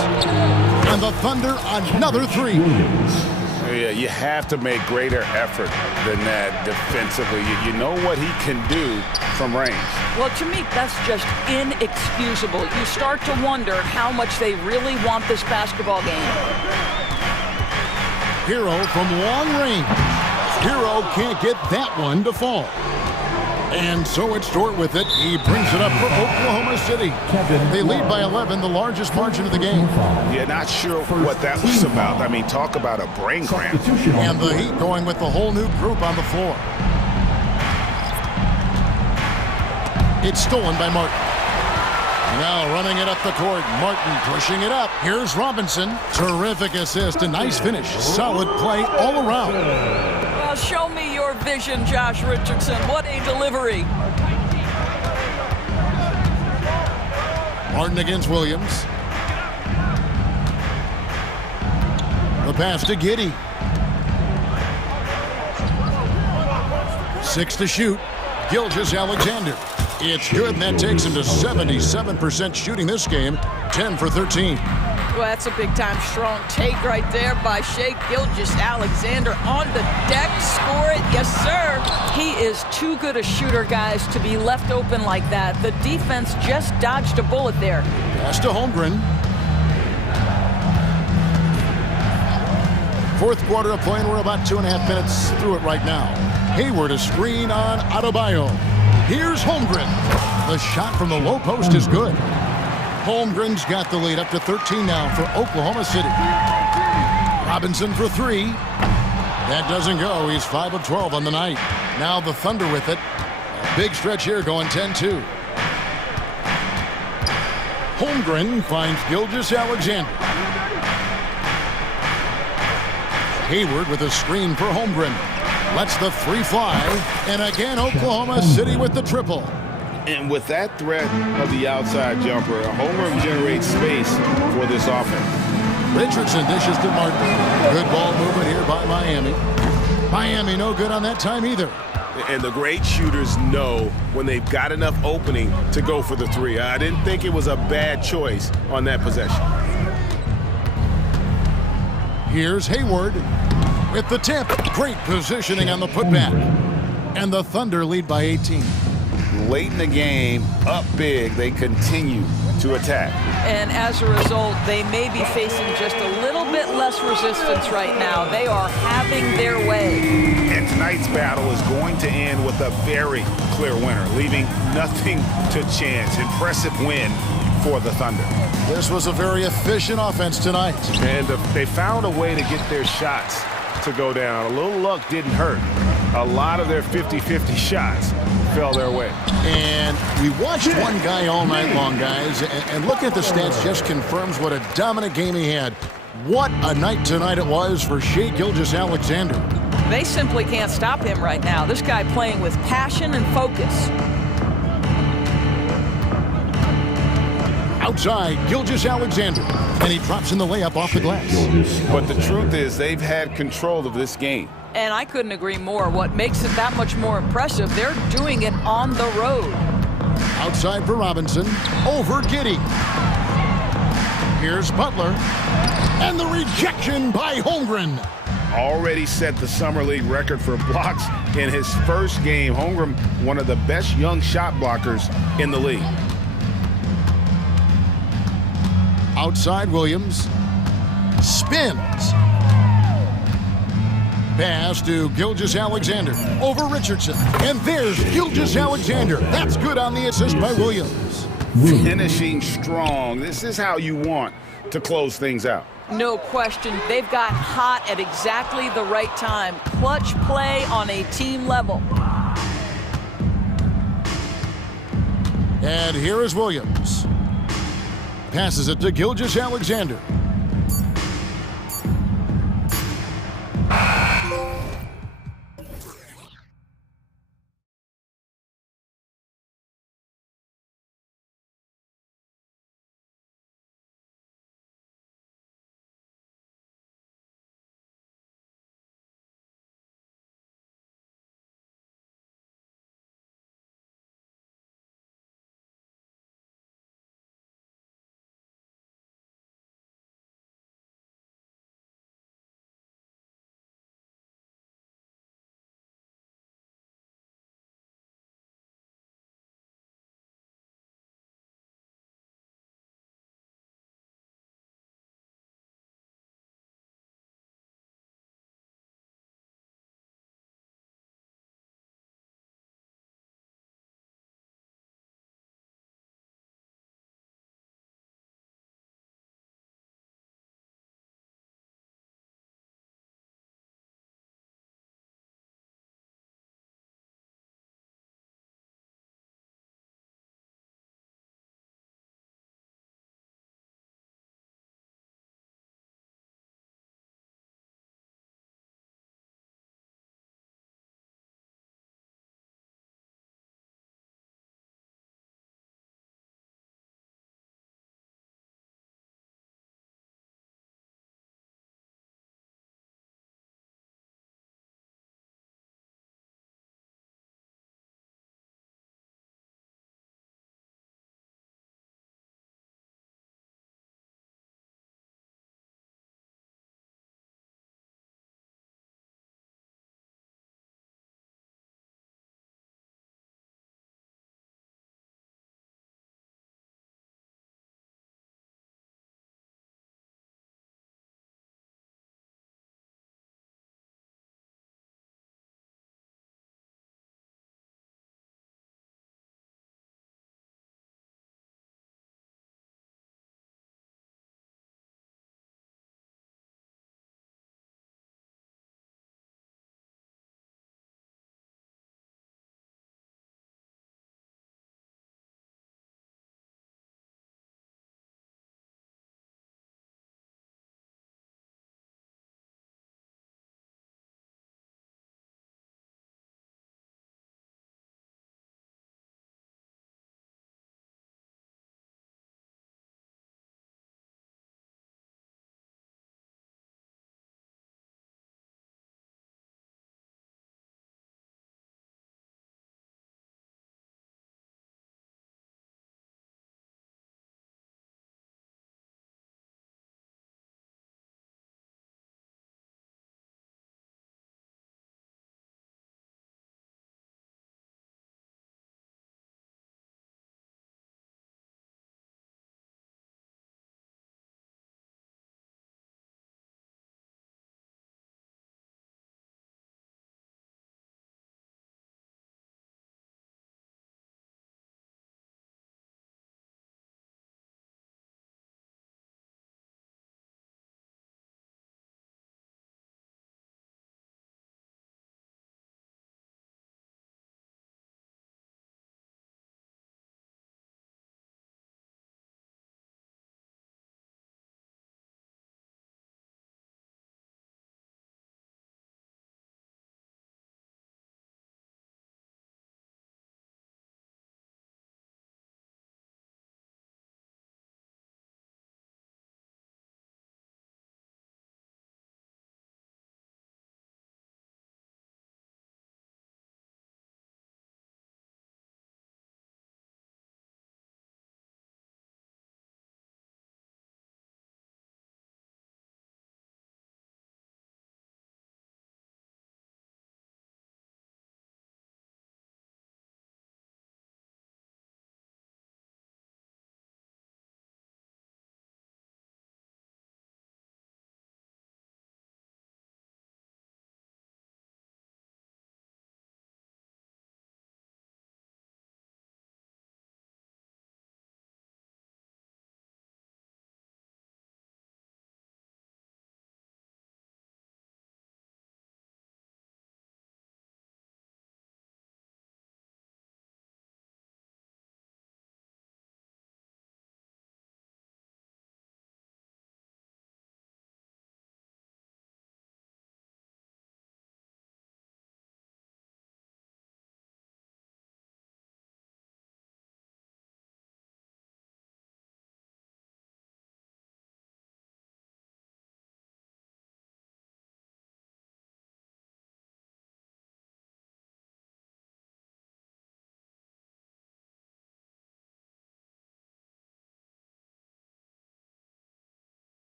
And the Thunder, another three. Yeah, you have to make greater effort than that defensively. You know what he can do from range. Well, to me, that's just inexcusable. You start to wonder how much they really want this basketball game. Hero from long range. Hero can't get that one to fall. And so it's Dort with it. He brings it up for Oklahoma City. They lead by 11, the largest margin of the game. Yeah, not sure what that was about. I mean, talk about a brain cramp. And the Heat going with the whole new group on the floor. It's stolen by Martin. Now running it up the court. Martin pushing it up. Here's Robinson. Terrific assist. A nice finish. Solid play all around. Well, show me your vision, Josh Richardson. What a delivery. Martin against Williams. The pass to Giddey. 6 to shoot. Gilgeous-Alexander. It's good, and that takes him to 77% shooting this game, 10 for 13. Well, that's a big-time strong take right there by Shai Gilgeous-Alexander on the deck. Score it, yes, sir. He is too good a shooter, guys, to be left open like that. The defense just dodged a bullet there. Pass to Holmgren. Fourth quarter of play, and we're about 2.5 minutes through it right now. Hayward a screen on Adebayo. Here's Holmgren. The shot from the low post is good. Holmgren's got the lead up to 13 now for Oklahoma City. Robinson for three. That doesn't go. He's 5 of 12 on the night. Now the Thunder with it. A big stretch here going 10-2. Holmgren finds Gilgeous-Alexander. Hayward with a screen for Holmgren. Lets the three fly, and again Oklahoma City with the triple. And with that threat of the outside jumper, Holmgren generates space for this offense. Richardson dishes to Martin. Good ball movement here by Miami. Miami no good on that time either. And the great shooters know when they've got enough opening to go for the three. I didn't think it was a bad choice on that possession. Here's Hayward with the tip. Great positioning on the putback. And the Thunder lead by 18. Late in the game, up big, they continue to attack. And as a result, they may be facing just a little bit less resistance right now. They are having their way. And tonight's battle is going to end with a very clear winner, leaving nothing to chance. Impressive win for the Thunder. This was a very efficient offense tonight. And they found a way to get their shots to go down. A little luck didn't hurt. A lot of their 50-50 shots fell their way. And we watched one guy all night long, guys, and looking at the stats just confirms what a dominant game he had. What a night tonight it was for Shai Gilgeous-Alexander. They simply can't stop him right now. This guy playing with passion and focus. Outside, Gilgeous-Alexander, and he drops in the layup off the glass. But the truth is, they've had control of this game. And I couldn't agree more. What makes it that much more impressive, they're doing it on the road. Outside for Robinson, over Giddey. Here's Butler, and the rejection by Holmgren. Already set the Summer League record for blocks in his first game. Holmgren, one of the best young shot blockers in the league. Outside Williams, spins. Pass to Gilgeous-Alexander over Richardson. And there's Gilgeous-Alexander. That's good on the assist by Williams. Finishing strong. This is how you want to close things out. No question. They've got hot at exactly the right time. Clutch play on a team level. And here is Williams. Passes it to Gilgeous-Alexander.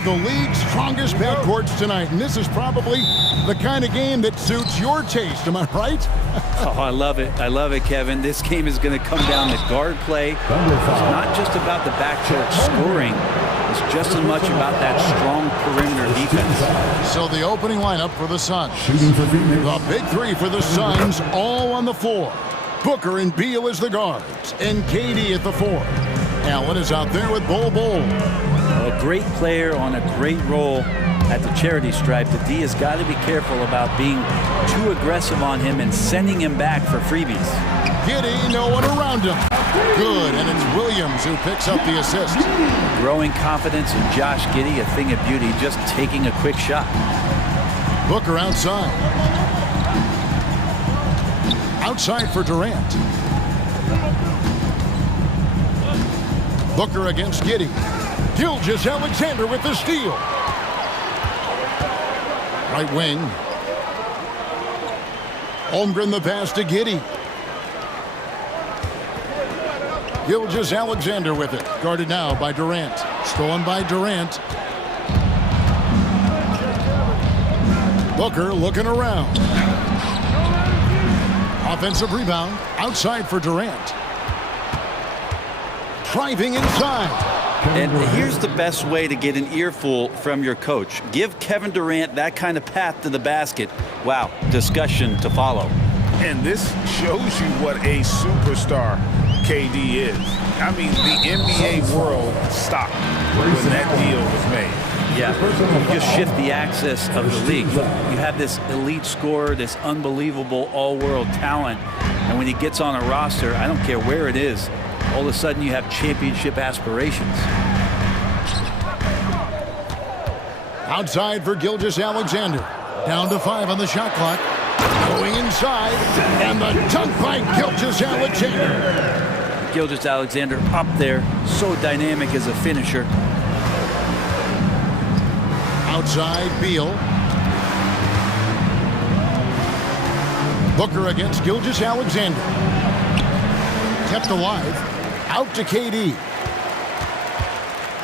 of the league's strongest backcourts tonight, and this is probably the kind of game that suits your taste. Am I right? Oh, I love it. I love it, Kevin. This game is going to come down to guard play. It's not just about the backcourt scoring. It's just as much about that strong perimeter defense. So the opening lineup for the Suns. The big three for the Suns, all on the floor. Booker and Beal as the guards, and KD at the four. Allen is out there with Bol. A great player on a great role at the charity stripe. The D has got to be careful about being too aggressive on him and sending him back for freebies. Giddey, no one around him. Good, and it's Williams who picks up the assist. Growing confidence in Josh Giddey, a thing of beauty, just taking a quick shot. Booker outside. Outside for Durant. Booker against Giddey. Gilgeous-Alexander with the steal. Right wing. Holmgren the pass to Giddey. Gilgeous-Alexander with it. Guarded now by Durant. Stolen by Durant. Booker looking around. Offensive rebound. Outside for Durant. Driving inside. And here's the best way to get an earful from your coach. Give Kevin Durant that kind of path to the basket. Wow, discussion to follow. And this shows you what a superstar KD is. I mean, the NBA world stopped when that deal was made. Yeah, you just shift the axis of the league. You have this elite scorer, this unbelievable all-world talent, and when he gets on a roster, I don't care where it is, all of a sudden you have championship aspirations. Outside for Gilgeous-Alexander. Down to 5 on the shot clock. Going inside, and the dunk by Gilgeous-Alexander. Gilgeous-Alexander up there, so dynamic as a finisher. Outside, Beal. Booker against Gilgeous-Alexander. Kept alive. Out to KD.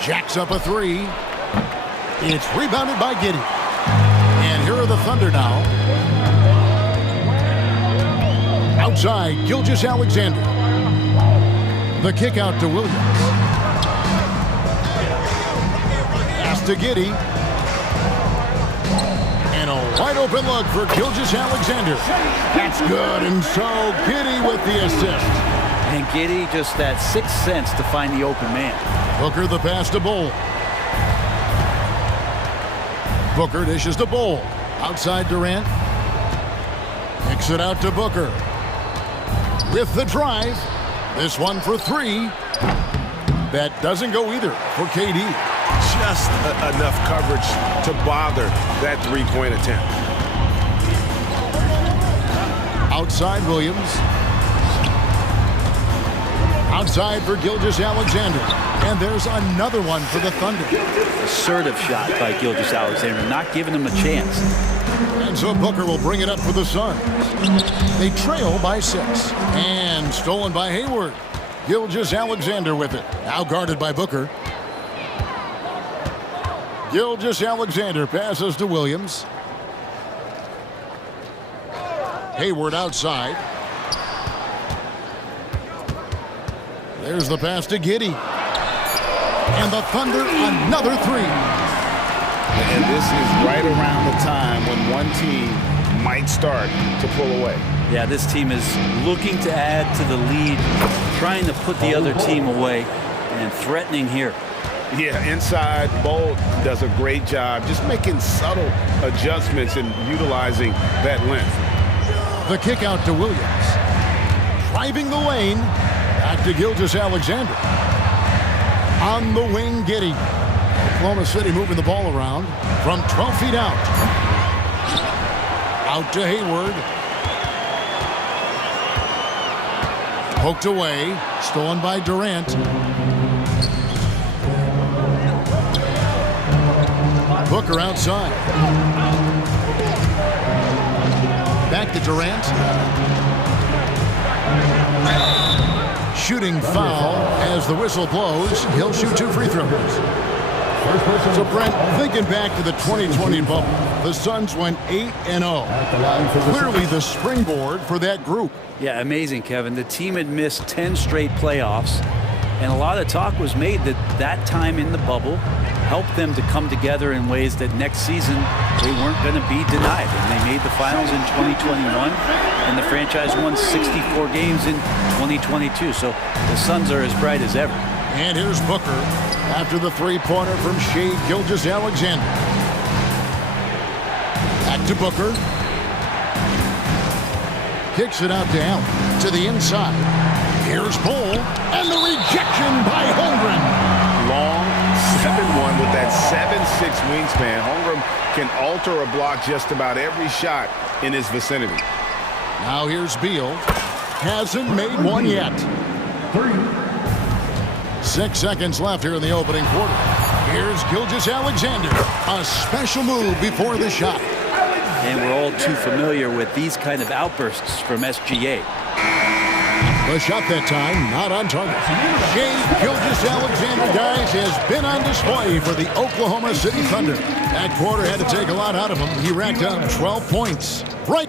Jacks up a three. It's rebounded by Giddey. And here are the Thunder now. Outside, Gilgeous-Alexander. The kick out to Williams. Pass to Giddey. And a wide open look for Gilgeous-Alexander. That's good, and so Giddey with the assist. And Giddey just that sixth sense to find the open man. Booker the pass to Bol. Booker dishes to Bol. Outside Durant. Kicks it out to Booker. With the drive. This one for three. That doesn't go either for KD. Just enough coverage to bother that three-point attempt. Outside Williams. Outside for Gilgeous-Alexander. And there's another one for the Thunder. Assertive shot by Gilgeous-Alexander, not giving him a chance. And so Booker will bring it up for the Suns. They trail by 6. And stolen by Hayward. Gilgeous-Alexander with it. Now guarded by Booker. Gilgeous-Alexander passes to Williams. Hayward outside. There's the pass to Giddey. And the Thunder, another three. And this is right around the time when one team might start to pull away. Yeah, this team is looking to add to the lead, trying to put the other team away, and threatening here. Yeah, inside, Bol does a great job just making subtle adjustments and utilizing that length. The kick out to Williams. Driving the lane. Back to Gilgeous-Alexander. On the wing, Giddey. Oklahoma City moving the ball around from 12 feet out. Out to Hayward. Poked away. Stolen by Durant. Booker outside. Back to Durant. Shooting foul as the whistle blows. He'll shoot 2 free throws. So, Brent, thinking back to the 2020 bubble, the Suns went 8-0. Clearly the springboard for that group. Yeah, amazing, Kevin. The team had missed 10 straight playoffs, and a lot of talk was made that that time in the bubble helped them to come together in ways that next season they weren't going to be denied. And they made the finals in 2021, and the franchise won 64 games in 2022. So the Suns are as bright as ever. And here's Booker after the three-pointer from Shai Gilgeous-Alexander. Back to Booker. Kicks it out to Allen to the inside. Here's Cole, and the rejection by Holmgren. Long 7-1 with that 7'6" wingspan. Holmgren can alter a block just about every shot in his vicinity. Now here's Beal. Hasn't made one yet. 6 seconds left here in the opening quarter. Here's Gilgeous-Alexander. A special move before the shot. And we're all too familiar with these kind of outbursts from SGA. The shot that time, not on target. Shai Gilgeous-Alexander, guys, has been on display for the Oklahoma City Thunder. That quarter had to take a lot out of him. He racked up 12 points. Right.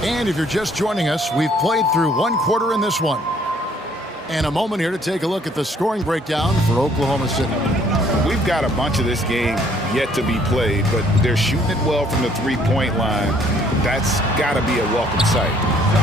And if you're just joining us, we've played through one quarter in this one. And a moment here to take a look at the scoring breakdown for Oklahoma City. We've got a bunch of this game yet to be played, but they're shooting it well from the three-point line. That's got to be a welcome sight.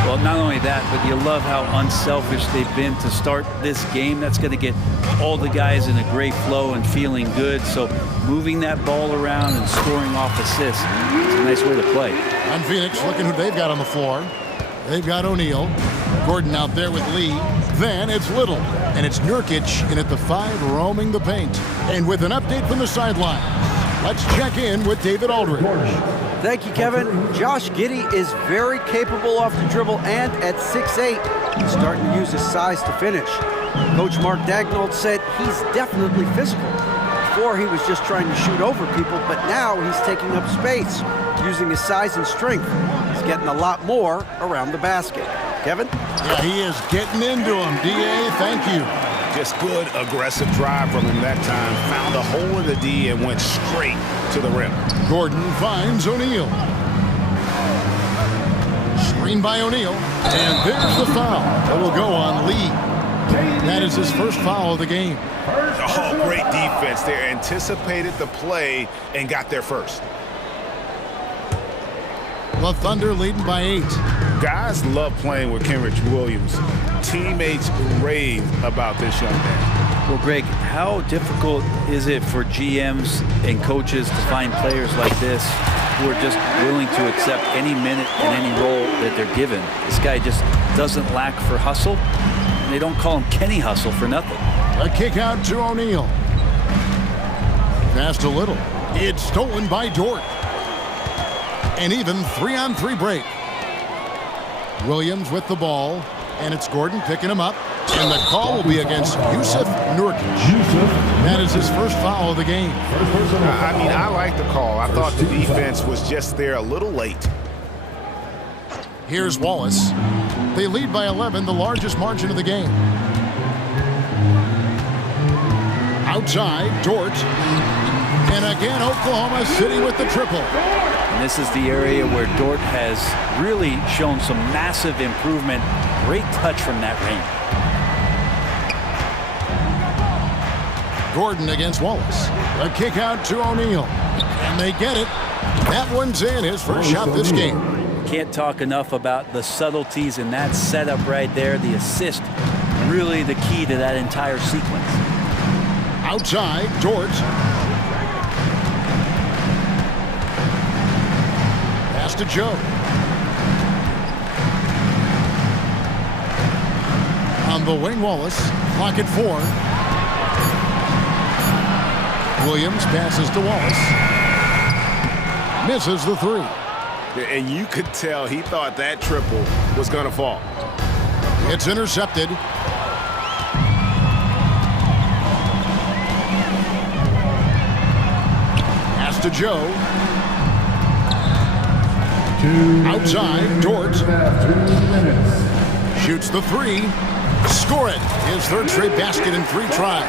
Well, not only that, but you love how unselfish they've been to start this game. That's going to get all the guys in a great flow and feeling good. So moving that ball around and scoring off assists, it's a nice way to play. On Phoenix, looking who they've got on the floor. They've got O'Neal. Gordon out there with Lee. Then it's Little. And it's Nurkic in at the 5 roaming the paint. And with an update from the sideline, let's check in with David Aldridge. Thank you, Kevin. Josh Giddey is very capable off the dribble, and at 6'8", he's starting to use his size to finish. Coach Mark Daigneault said he's definitely physical. Before he was just trying to shoot over people, but now he's taking up space, using his size and strength. He's getting a lot more around the basket. Kevin? Yeah, he is getting into him. D.A., thank you. Just good, aggressive drive from him that time. Found a hole in the D and went straight to the rim. Gordon finds O'Neal. Screen by O'Neal. And there's the foul. That will go on Lee. That is his first foul of the game. Oh, great defense there. Anticipated the play and got there first. The Thunder leading by 8. Guys love playing with Kenrich Williams. Teammates rave about this young man. Well, Greg, how difficult is it for GMs and coaches to find players like this who are just willing to accept any minute and any role that they're given? This guy just doesn't lack for hustle. And they don't call him Kenny Hustle for nothing. A kick out to O'Neal. Pass to Little. It's stolen by Dort. An even 3-on-3 break. Williams with the ball, and it's Gordon picking him up. And the call will be against Jusuf Nurkic. That is his first foul of the game. I mean, I like the call. I thought the defense was just there a little late. Here's Wallace. They lead by 11, the largest margin of the game. Outside, Dort. And again, Oklahoma City with the triple. And this is the area where Dort has really shown some massive improvement. Great touch from that range. Gordon against Wallace. A kick out to O'Neal. And they get it. That one's in, his first shot this game. Can't talk enough about the subtleties in that setup right there. The assist, really the key to that entire sequence. Outside, Dort. Pass to Joe. On the wing, Wallace. Clock at 4. Williams passes to Wallace. Misses the 3. And you could tell he thought that triple was going to fall. It's intercepted. Pass to Joe. Outside, Dort. Shoots the 3. Score it. His third straight basket in 3 tries.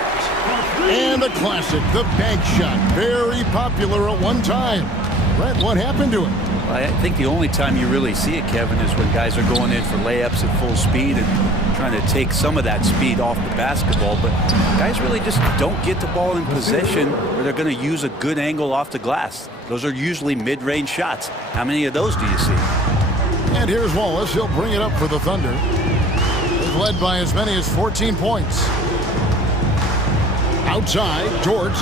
And the classic, the bank shot. Very popular at one time. Brett, what happened to him? I think the only time you really see it, Kevin, is when guys are going in for layups at full speed and trying to take some of that speed off the basketball. But guys really just don't get the ball in possession where they're going to use a good angle off the glass. Those are usually mid-range shots. How many of those do you see? And here's Wallace. He'll bring it up for the Thunder. They've led by as many as 14 points. Outside, George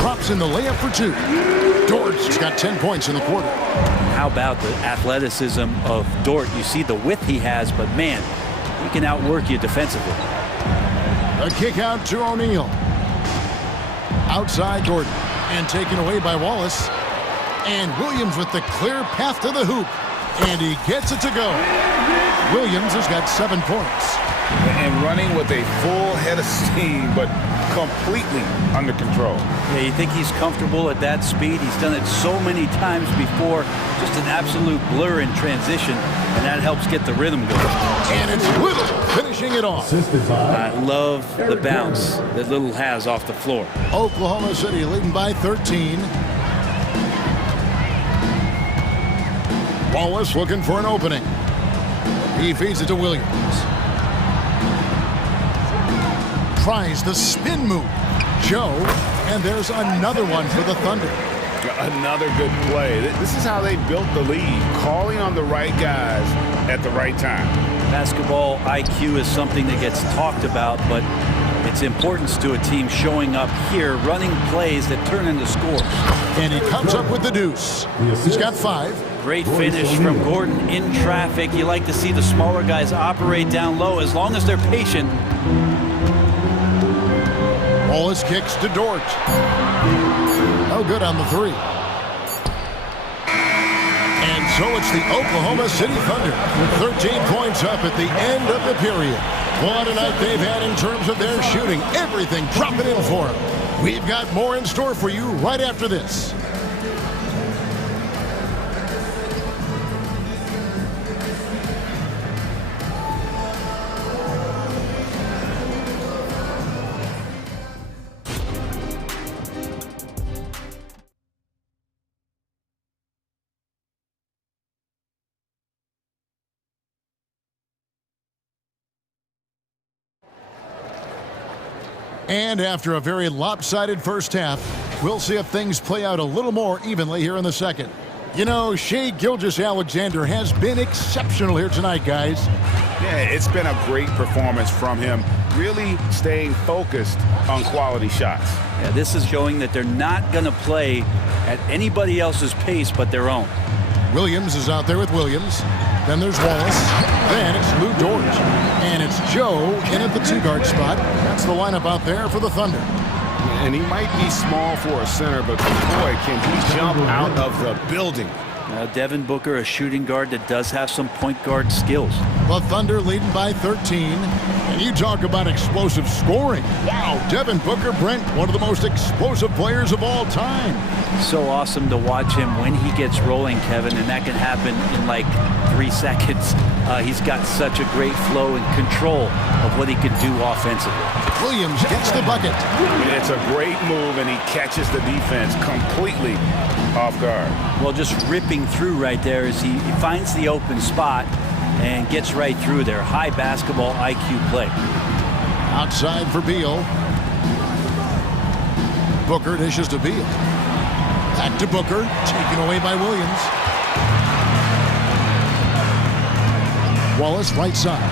drops in the layup for 2. George has got 10 points in the quarter. How about the athleticism of Dort? You see the width he has, but man, he can outwork you defensively. A kick out to O'Neal. Outside Gordon. And taken away by Wallace. And Williams with the clear path to the hoop. And he gets it to go. Williams has got 7 points. And running with a full head of steam, but completely under control. Yeah, you think he's comfortable at that speed? He's done it so many times before. Just an absolute blur in transition, and that helps get the rhythm going. And it's Little finishing it off. I love the bounce that Little has off the floor. Oklahoma City leading by 13. Wallace looking for an opening. He feeds it to Williams. Tries the spin move. Joe, and there's another one for the Thunder. Another good play. This is how they built the lead, calling on the right guys at the right time. Basketball IQ is something that gets talked about, but its importance to a team showing up here, running plays that turn into scores. And he comes up with the deuce. He's got 5. Great finish from Gordon in traffic. You like to see the smaller guys operate down low as long as they're patient. Wallace kicks to Dort. No good on the 3. And so it's the Oklahoma City Thunder with 13 points up at the end of the period. What a night they've had in terms of their shooting. Everything dropping in for them. We've got more in store for you right after this. And after a very lopsided first half, we'll see if things play out a little more evenly here in the second. You know, Shai Gilgeous-Alexander has been exceptional here tonight, guys. Yeah, it's been a great performance from him, really staying focused on quality shots. Yeah, this is showing that they're not going to play at anybody else's pace but their own. Williams is out there with Williams. Then there's Wallace. Then it's Lou Dort. And it's Joe in at the 2-guard spot. That's the lineup out there for the Thunder. And he might be small for a center, but boy, can he jump out of the building. Now, Devin Booker, a shooting guard that does have some point guard skills. The Thunder leading by 13. And you talk about explosive scoring. Wow, Devin Booker, Brent, one of the most explosive players of all time. So awesome to watch him when he gets rolling, Kevin, and that can happen in like 3 seconds. He's got such a great flow and control of what he can do offensively. Williams gets the bucket. It's a great move, and he catches the defense completely off guard. Well, just ripping through right there as he finds the open spot and gets right through there. High basketball IQ play. Outside for Beal. Booker dishes to Beal. Back to Booker, taken away by Williams. Wallace right side.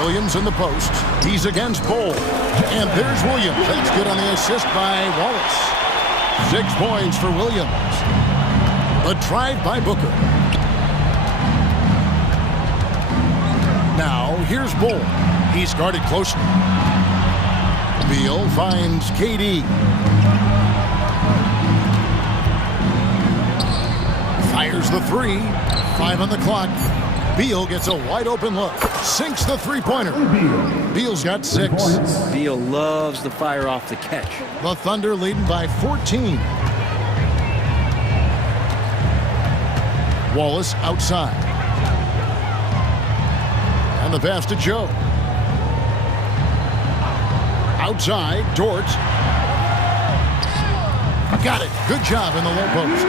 Williams in the post. He's against Bull. And there's Williams. That's good on the assist by Wallace. 6 points for Williams. A drive by Booker. Now here's Bull. He's guarded closely. Beal finds KD. Fires the 3. 5 on the clock. Beal gets a wide open look. Sinks the 3-pointer. Beal's got 6. Beal loves the fire off the catch. The Thunder leading by 14. Wallace outside. And the pass to Joe. Outside, Dort. Got it. Good job in the low post.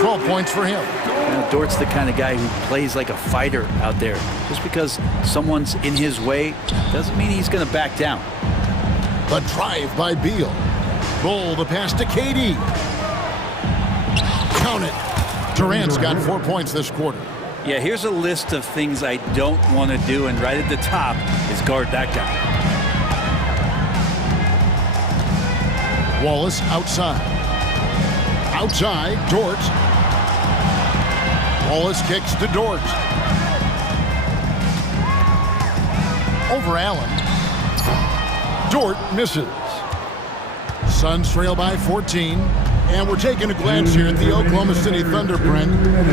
12 points for him. Dort's the kind of guy who plays like a fighter out there. Just because someone's in his way doesn't mean he's going to back down. The drive by Beal. Bull, the pass to KD. Count it. Durant's got 4 points this quarter. Yeah, here's a list of things I don't want to do, and right at the top is guard that guy. Wallace outside. Outside, Dort. Wallace kicks to Dort. Over Allen. Dort misses. Suns trail by 14. And we're taking a glance here at the Oklahoma City Thunder, Brent.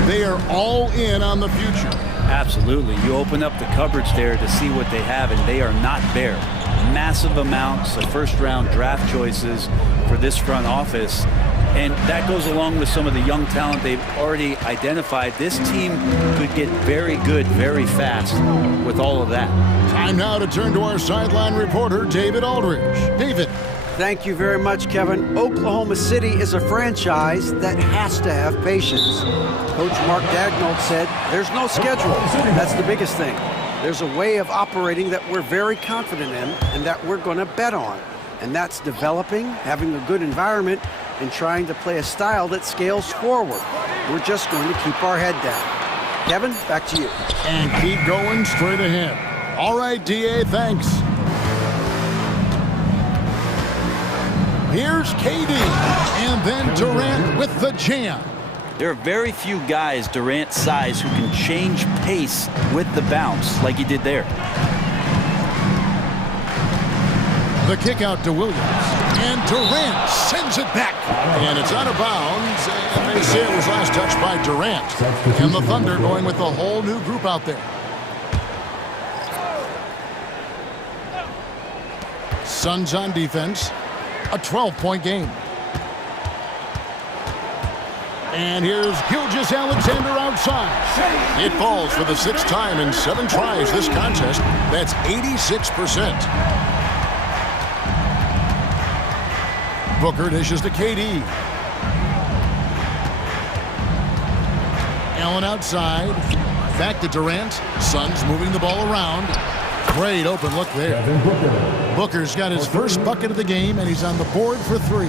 They are all in on the future. Absolutely. You open up the cupboards there to see what they have, and they are not bare. Massive amounts of first-round draft choices for this front office. And that goes along with some of the young talent they've already identified. This team could get very good very fast with all of that. Time now to turn to our sideline reporter, David Aldridge. David. Thank you very much, Kevin. Oklahoma City is a franchise that has to have patience. Coach Mark Daigneault said there's no schedule. That's the biggest thing. There's a way of operating that we're very confident in and that we're going to bet on. And that's developing, having a good environment, and trying to play a style that scales forward. We're just going to keep our head down. Kevin, back to you. And keep going straight ahead. All right, DA, thanks. Here's KD, and then Durant with the jam. There are very few guys Durant's size who can change pace with the bounce like he did there. The kick out to Williams, and Durant sends it back. And it's out of bounds, and they say it was last touched by Durant. And the Thunder going with a whole new group out there. Suns on defense. A 12-point game. And here's Gilgeous-Alexander outside. It falls for the 6th time in 7 tries this contest. That's 86%. Booker dishes to KD. Allen outside. Back to Durant. Suns moving the ball around. Great open look there. Booker's got his first bucket of the game, and he's on the board for 3.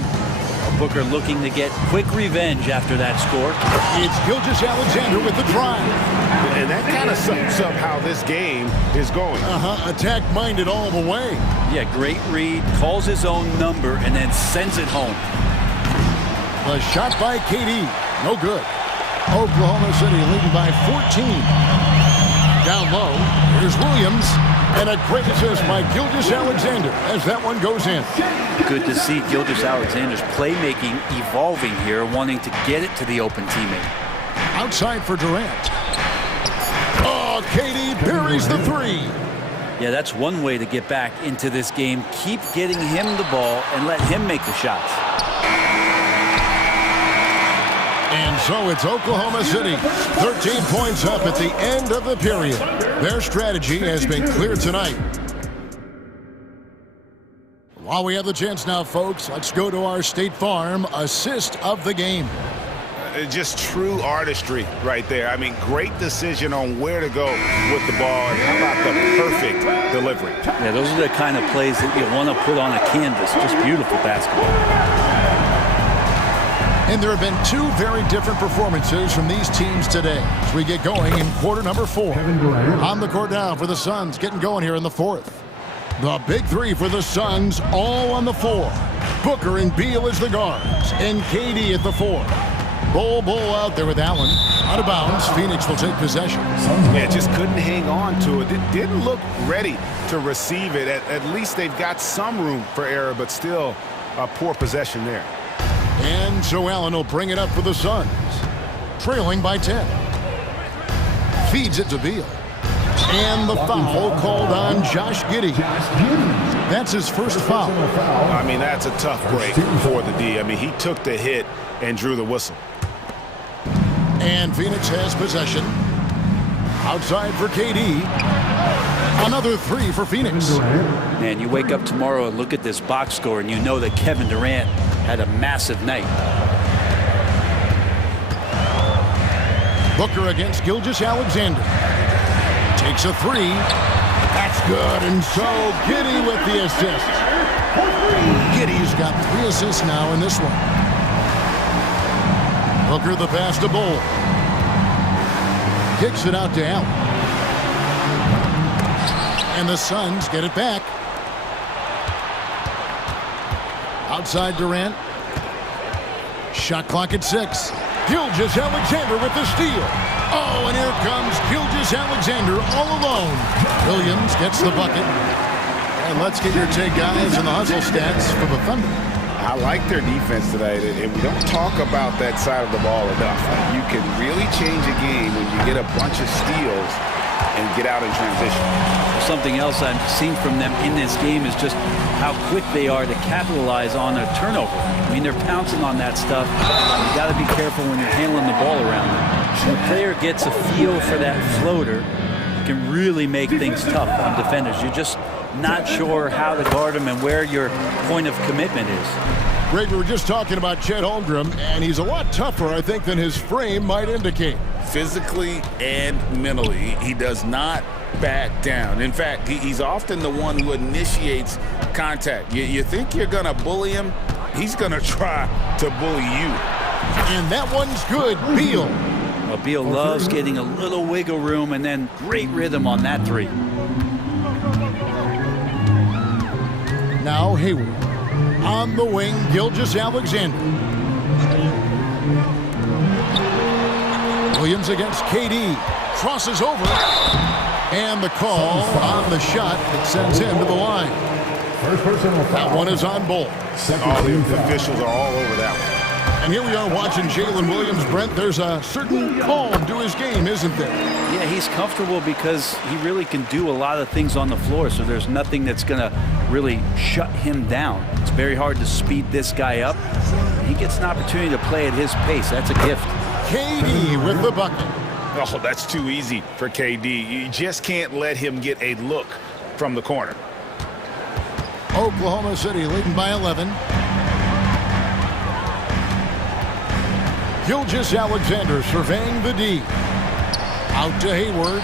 Booker looking to get quick revenge after that score. It's Gilgeous-Alexander with the drive. And that kind of sums up how this game is going. Attack-minded all the way. Yeah, great read, calls his own number, and then sends it home. The shot by KD. No good. Oklahoma City leading by 14. Down low, here's Williams. And a great assist by Gilgeous-Alexander as that one goes in. Good to see Gilgeous-Alexander's playmaking evolving here, wanting to get it to the open teammate. Outside for Durant. Oh, KD buries the 3. Yeah, that's one way to get back into this game. Keep getting him the ball and let him make the shots. And so it's Oklahoma City, 13 points up at the end of the period. Their strategy has been clear tonight. While we have the chance now, folks, let's go to our State Farm assist of the game. Just true artistry right there. I mean, great decision on where to go with the ball. And how about the perfect delivery? Yeah, those are the kind of plays that you want to put on a canvas. Just beautiful basketball. And there have been 2 very different performances from these teams today as we get going in quarter number 4. On the court now for the Suns, getting going here in the 4th. The big 3 for the Suns, all on the floor. Booker and Beal as the guards, and KD at the 4. Bull out there with Allen. Out of bounds, Phoenix will take possession. Yeah, just couldn't hang on to it. It didn't look ready to receive it. At least they've got some room for error, but still a poor possession there. And so Allen will bring it up for the Suns. Trailing by 10. Feeds it to Beal. And the foul called on Josh Giddey. That's his first foul. I mean, that's a tough break for the D. I mean, he took the hit and drew the whistle. And Phoenix has possession. Outside for KD. Another three for Phoenix. Man, you wake up tomorrow and look at this box score and you know that Kevin Durant had a massive night. Booker against Gilgeous-Alexander. Takes a three. That's good. And so Giddey with the assist. Giddey's got 3 assists now in this one. Booker the pass to Bull. Kicks it out to Allen. And the Suns get it back. Outside Durant. Shot clock at 6. Gilgeous-Alexander with the steal. Oh, and here comes Gilgeous-Alexander all alone. Williams gets the bucket. And let's get your take, guys, on the hustle stats for the Thunder. I like their defense tonight, and we don't talk about that side of the ball enough. You can really change a game when you get a bunch of steals and get out in transition. Something else I've seen from them in this game is just how quick they are to capitalize on a turnover. I mean, they're pouncing on that stuff. You got to be careful when you're handling the ball around them. When a player gets a feel for that floater, it can really make things tough on defenders. You're just not sure how to guard them and where your point of commitment is. Greg, we were just talking about Chet Holmgren, and he's a lot tougher, I think, than his frame might indicate. Physically and mentally, he does not back down. In fact, he's often the one who initiates contact. You think you're going to bully him, he's going to try to bully you. And that one's good. Beal. Well, Beal loves getting a little wiggle room and then great rhythm on that three. Now Hayward. On the wing, Gilgeous-Alexander. Williams against KD. Crosses over. And the call on the shot that sends him to the line. That one is on Bull. All the officials are all over that one. And here we are watching Jalen Williams, Brent. There's a certain calm to his game, isn't there? Yeah, he's comfortable because he really can do a lot of things on the floor, so there's nothing that's going to really shut him down. It's very hard to speed this guy up. He gets an opportunity to play at his pace. That's a gift. KD with the bucket. Oh, that's too easy for KD. You just can't let him get a look from the corner. Oklahoma City leading by 11. Gilgeous-Alexander surveying the D. Out to Hayward.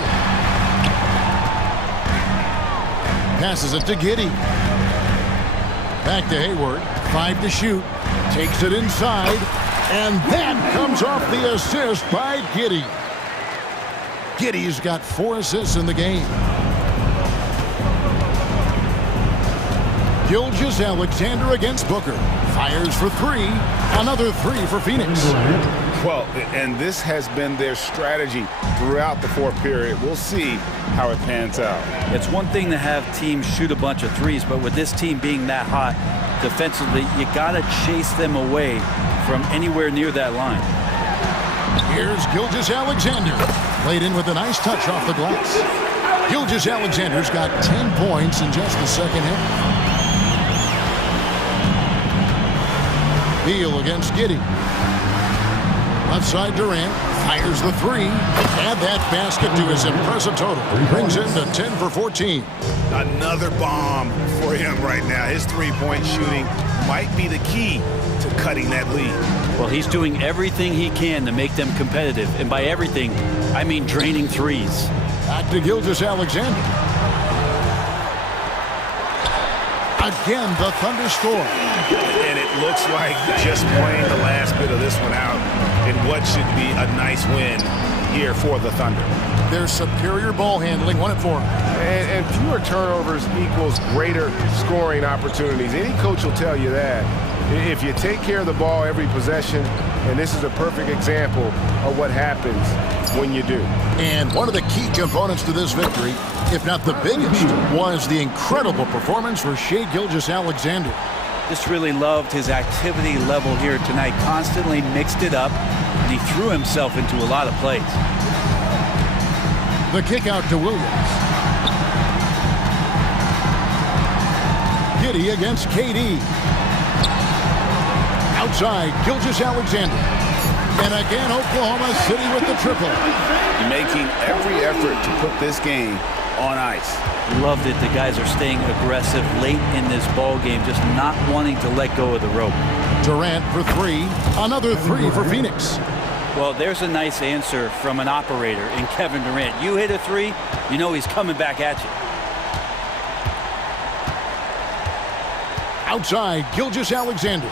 Passes it to Giddey. Back to Hayward. 5 to shoot. Takes it inside. And that comes off the assist by Giddey. Giddey's got 4 assists in the game. Gilgeous-Alexander against Booker. Fires for 3. Another 3 for Phoenix. Well, and this has been their strategy throughout the fourth period. We'll see how it pans out. It's one thing to have teams shoot a bunch of threes, but with this team being that hot defensively, you got to chase them away from anywhere near that line. Here's Gilgeous-Alexander. Played in with a nice touch off the glass. Gilgeous-Alexander's got 10 points in just the second half. Beal against Giddey. Left side Durant fires the 3. Add that basket to his impressive total. Brings him to 10 for 14. Another bomb for him right now. His three-point shooting might be the key to cutting that lead. Well, he's doing everything he can to make them competitive. And by everything, I mean draining threes. Back to Gilgeous-Alexander. Again, the Thunder score. And it looks like just playing the last bit of this one out in what should be a nice win here for the Thunder. Their superior ball handling won it for them. And fewer turnovers equals greater scoring opportunities. Any coach will tell you that. If you take care of the ball every possession, and this is a perfect example of what happens when you do. And one of the key components to this victory, if not the biggest, was the incredible performance for Shai Gilgeous-Alexander. Just really loved his activity level here tonight. Constantly mixed it up, and he threw himself into a lot of plays. The kick out to Williams. Giddey against KD. Outside, Gilgeous-Alexander. And again, Oklahoma City with the triple. Making every effort to put this game on ice. Loved it. The guys are staying aggressive late in this ball game, just not wanting to let go of the rope. Durant for three. Another three for Phoenix. Well, there's a nice answer from an operator in Kevin Durant. You hit a three, you know he's coming back at you. Outside, Gilgeous-Alexander.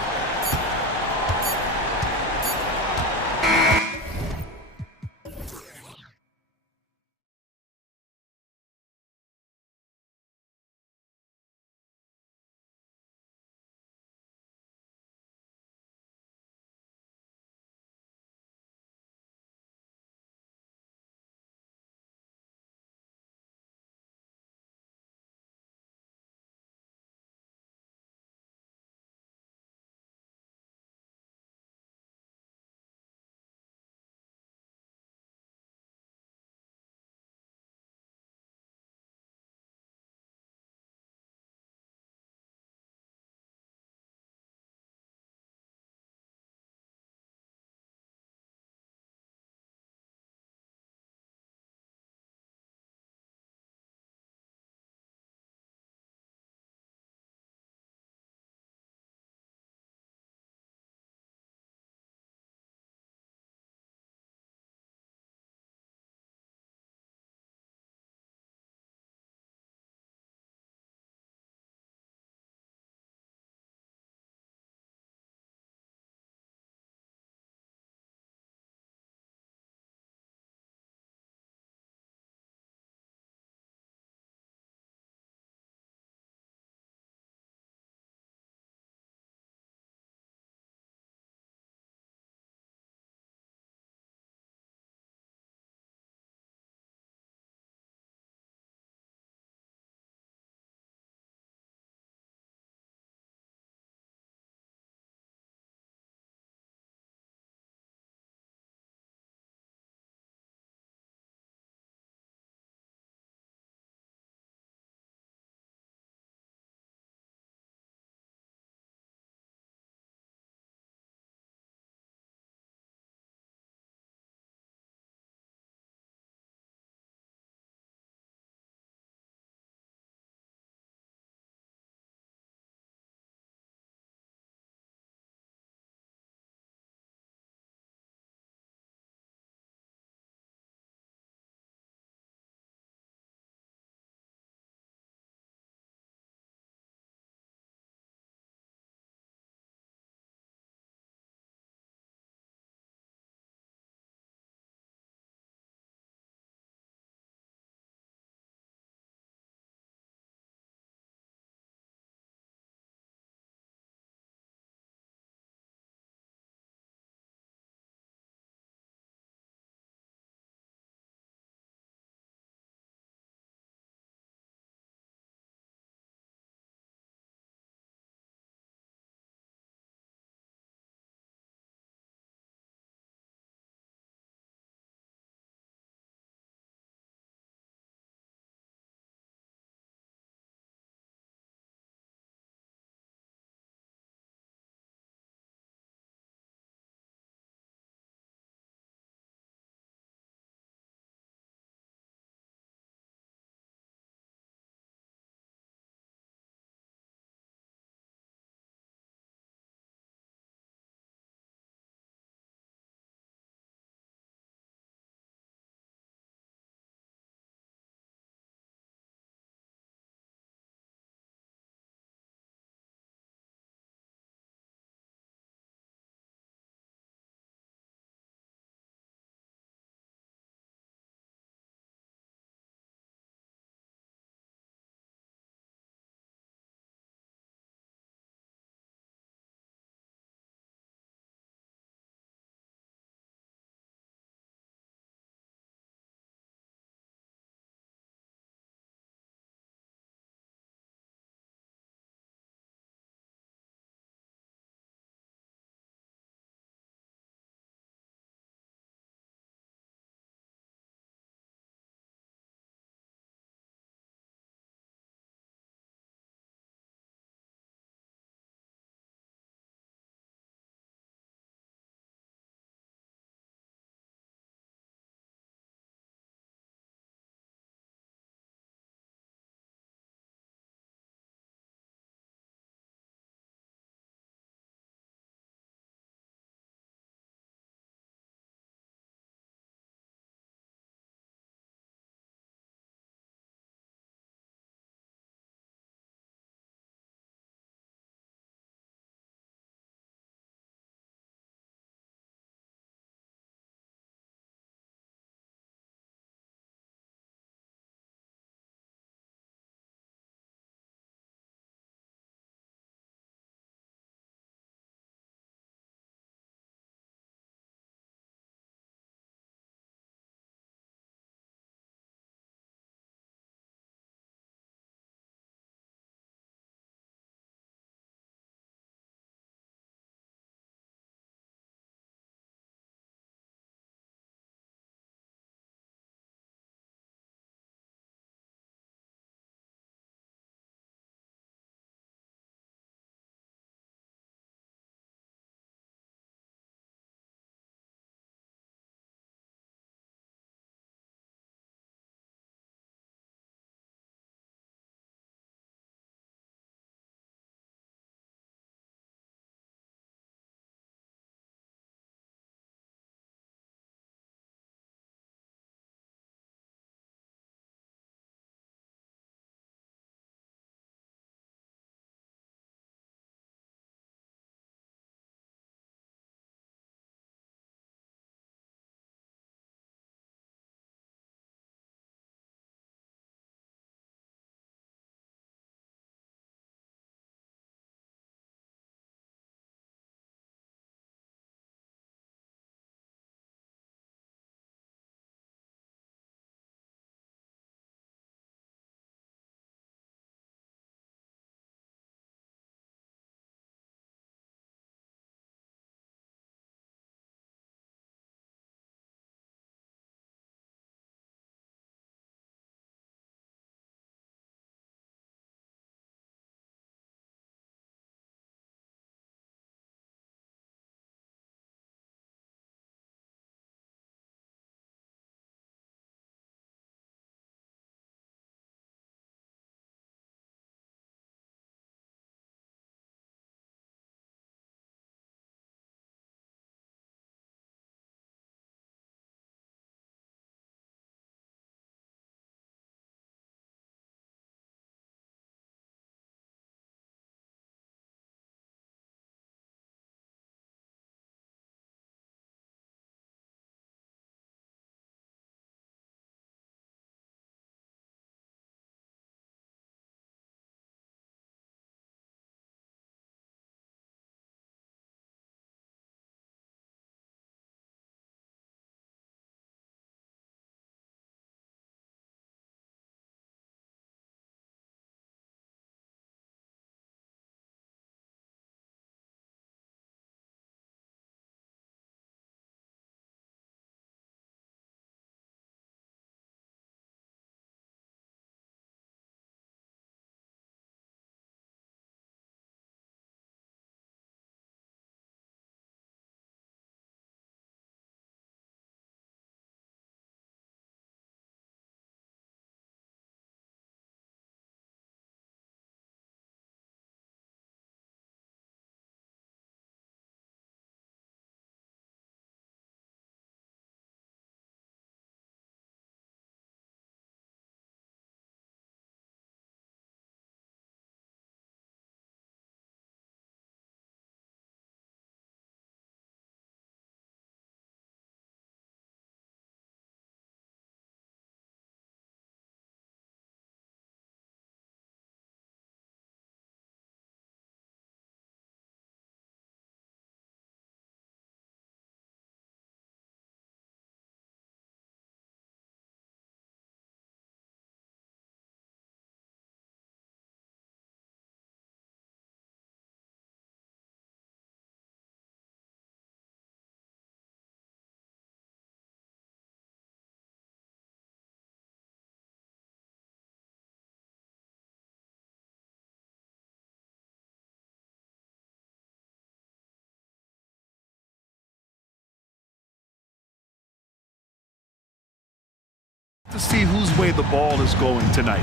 To see whose way the ball is going tonight.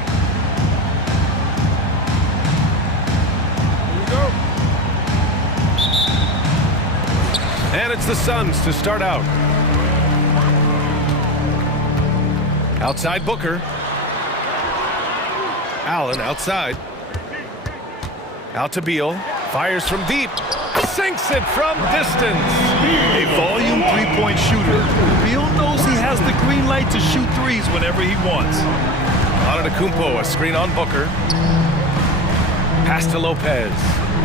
And it's the Suns to start out. Outside Booker. Allen outside. Out to Beal. Fires from deep. Sinks it from distance. A volume three-point shooter. Beal knows he has the green light to shoot threes whenever he wants. Antetokounmpo, a screen on Booker. Pass to Lopez.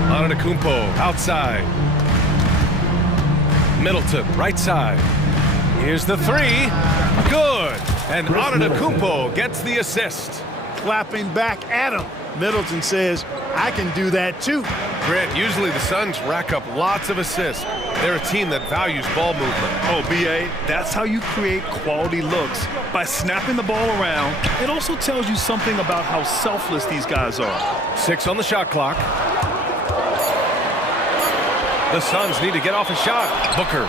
Antetokounmpo outside. Middleton, right side. Here's the three. Good. And Antetokounmpo gets the assist. Clapping back at him. Middleton says, I can do that too. Grant, usually the Suns rack up lots of assists. They're a team that values ball movement. Oh, B.A., that's how you create quality looks. By snapping the ball around, it also tells you something about how selfless these guys are. 6 on the shot clock. The Suns need to get off a shot. Booker.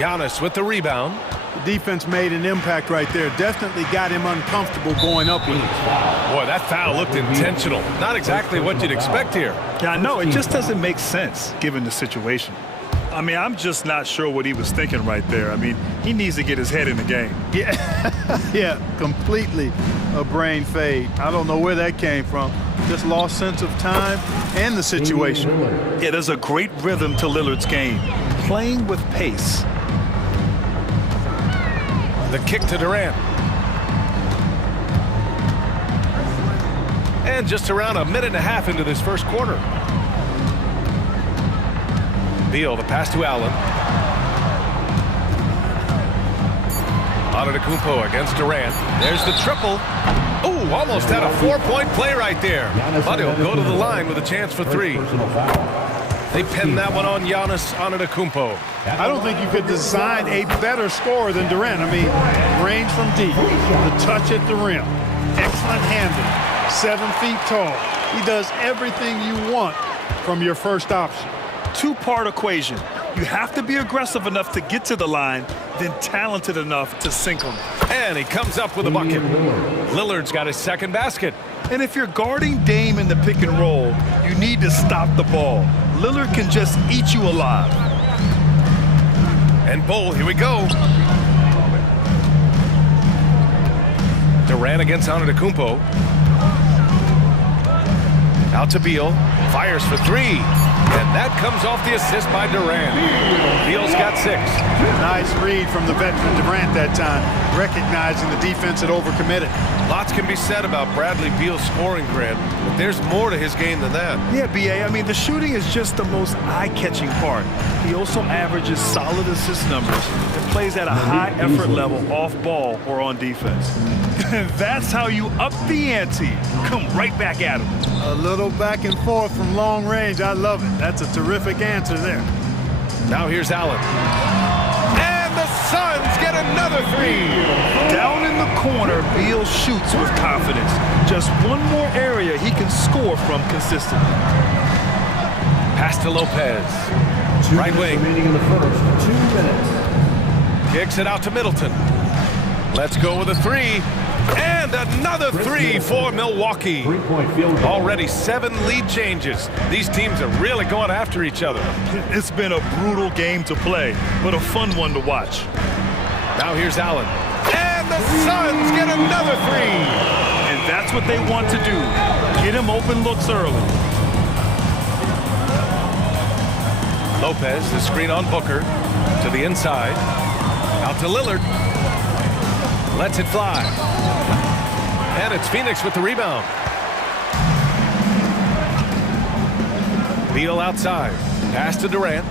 Giannis with the rebound. The defense made an impact right there. Definitely got him uncomfortable going up with it. Boy, that foul looked intentional. Not exactly what you'd expect here. Yeah, I know. It just doesn't make sense given the situation. I mean, I'm just not sure what he was thinking right there. I mean, he needs to get his head in the game. Yeah, completely a brain fade. I don't know where that came from. Just lost sense of time and the situation. Yeah, there's a great rhythm to Lillard's game. Playing with pace. The kick to Durant. And just around a minute and a half into this first quarter. Beal, the pass to Allen. Antetokounmpo against Durant. There's the triple. Ooh, almost had a 4-point play right there. But he'll go to the line with a chance for 3. They pinned that one on Giannis Antetokounmpo. I don't think you could design a better scorer than Durant. I mean, range from deep, the touch at the rim, excellent handling, 7 feet tall. He does everything you want from your first option. Two-part equation. You have to be aggressive enough to get to the line, then talented enough to sink them. And he comes up with a bucket. Lillard's got his second basket. And if you're guarding Dame in the pick and roll, you need to stop the ball. Lillard can just eat you alive. And Bull, here we go. Durant against Antetokounmpo. Out to Beal. Fires for 3. And that comes off the assist by Durant. Beal's got 6. Nice read from the veteran Durant that time, recognizing the defense had overcommitted. Lots can be said about Bradley Beal's scoring, Grant, but there's more to his game than that. Yeah, B.A., I mean, the shooting is just the most eye-catching part. He also averages solid assist numbers and plays at a high effort level off ball or on defense. That's how you up the ante. Come right back at him. A little back and forth from long range. I love it. That's a terrific answer there. Now here's Allen. And the Suns get another 3. Down in the corner, Beal shoots with confidence. Just one more area he can score from consistently. Pass to Lopez. Right wing. Remaining in the first 2 minutes. Kicks it out to Middleton. Let's go with a 3. And another 3 for Milwaukee. 3-point field goal. Already 7 lead changes. These teams are really going after each other. It's been a brutal game to play, but a fun one to watch. Now here's Allen. And the Suns get another 3. And that's what they want to do. Get him open looks early. Lopez, the screen on Booker. To the inside. Out to Lillard. Lets it fly. And it's Phoenix with the rebound. Beal outside. Pass to Durant.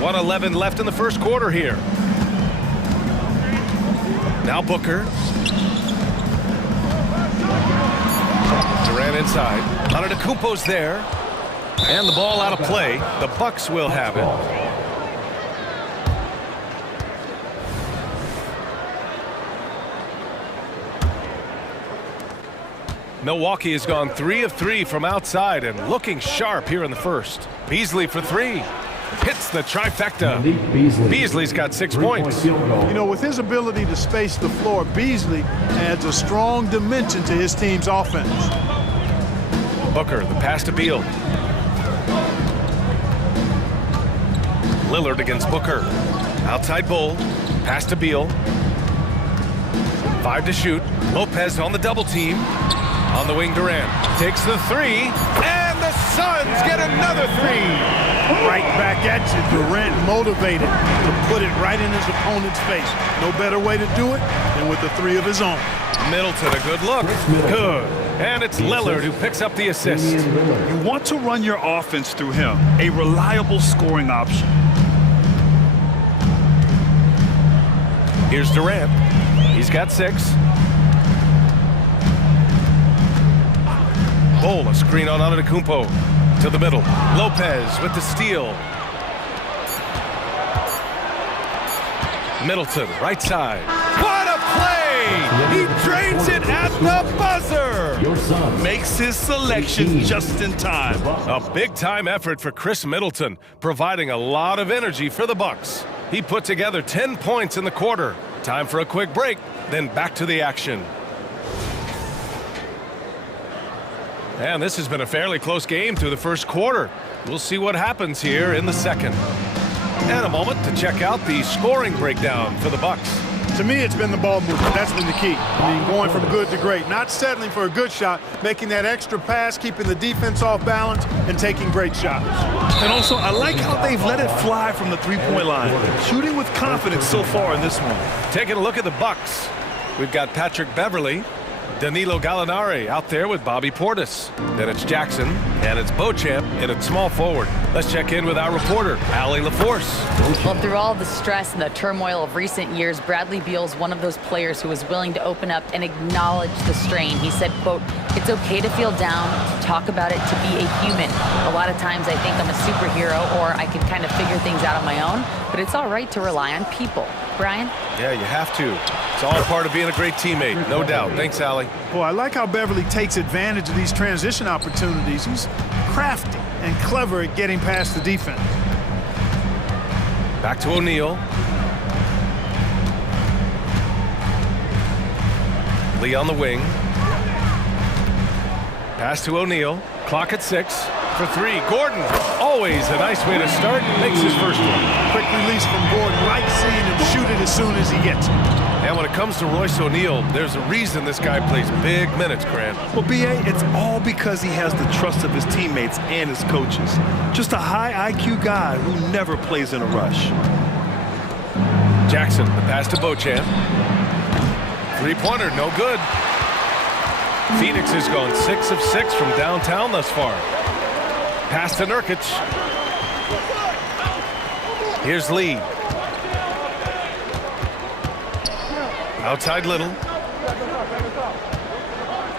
1:11 left in the first quarter here. Now Booker. Durant inside. Antetokounmpo's there. And the ball out of play. The Bucks will have it. Milwaukee has gone 3 of 3 from outside and looking sharp here in the first. Beasley for 3. hits the trifecta. Beasley. Beasley's got 6 points. You know, with his ability to space the floor, Beasley adds a strong dimension to his team's offense. Booker, the pass to Beal. Lillard against Booker. Outside Bull, pass to Beal. 5 to shoot. Lopez on the double team. On the wing, Durant takes the 3, and the Suns get another 3. Right back at you. Durant motivated to put it right in his opponent's face. No better way to do it than with the 3 of his own. Middleton, a good look. Good. And it's Lillard who picks up the assist. You want to run your offense through him, a reliable scoring option. Here's Durant. He's got 6. Bull, a screen on Antetokounmpo. To the middle. Lopez with the steal. Middleton, right side. What a play! He drains it at the buzzer! Makes his selection just in time. A big-time effort for Chris Middleton, providing a lot of energy for the Bucks. He put together 10 points in the quarter. Time for a quick break, then back to the action. And this has been a fairly close game through the first quarter. We'll see what happens here in the second. And a moment to check out the scoring breakdown for the Bucks. To me, it's been the ball movement. That's been the key. I mean, going from good to great. Not settling for a good shot, making that extra pass, keeping the defense off balance, and taking great shots. And also, I like how they've let it fly from the three-point line. Shooting with confidence so far in this one. Taking a look at the Bucks. We've got Patrick Beverley, Danilo Gallinari out there with Bobby Portis. Then it's Jackson, and it's Beauchamp in at small forward. Let's check in with our reporter, Allie LaForce. Well, through all the stress and the turmoil of recent years, Bradley Beal's one of those players who was willing to open up and acknowledge the strain. He said, quote, "It's okay to feel down, to talk about it, to be a human. A lot of times I think I'm a superhero or I can kind of figure things out on my own, but it's all right to rely on people." Brian? Yeah, you have to. It's all part of being a great teammate, no doubt. Thanks, Allie. Well, I like how Beverly takes advantage of these transition opportunities. He's crafty and clever at getting past the defense. Back to O'Neal. Lee on the wing. Pass to O'Neal. Clock at 6 for 3. Gordon, always a nice way to start. Makes his first one. Quick release from Gordon. Like seeing him shoot it as soon as he gets it. And when it comes to Royce O'Neal, there's a reason this guy plays big minutes, Grant. Well, B.A., it's all because he has the trust of his teammates and his coaches. Just a high IQ guy who never plays in a rush. Jackson, the pass to Beauchamp. Three-pointer, no good. Phoenix has gone 6 of 6 from downtown thus far. Pass to Nurkic. Here's Lee. Outside Little.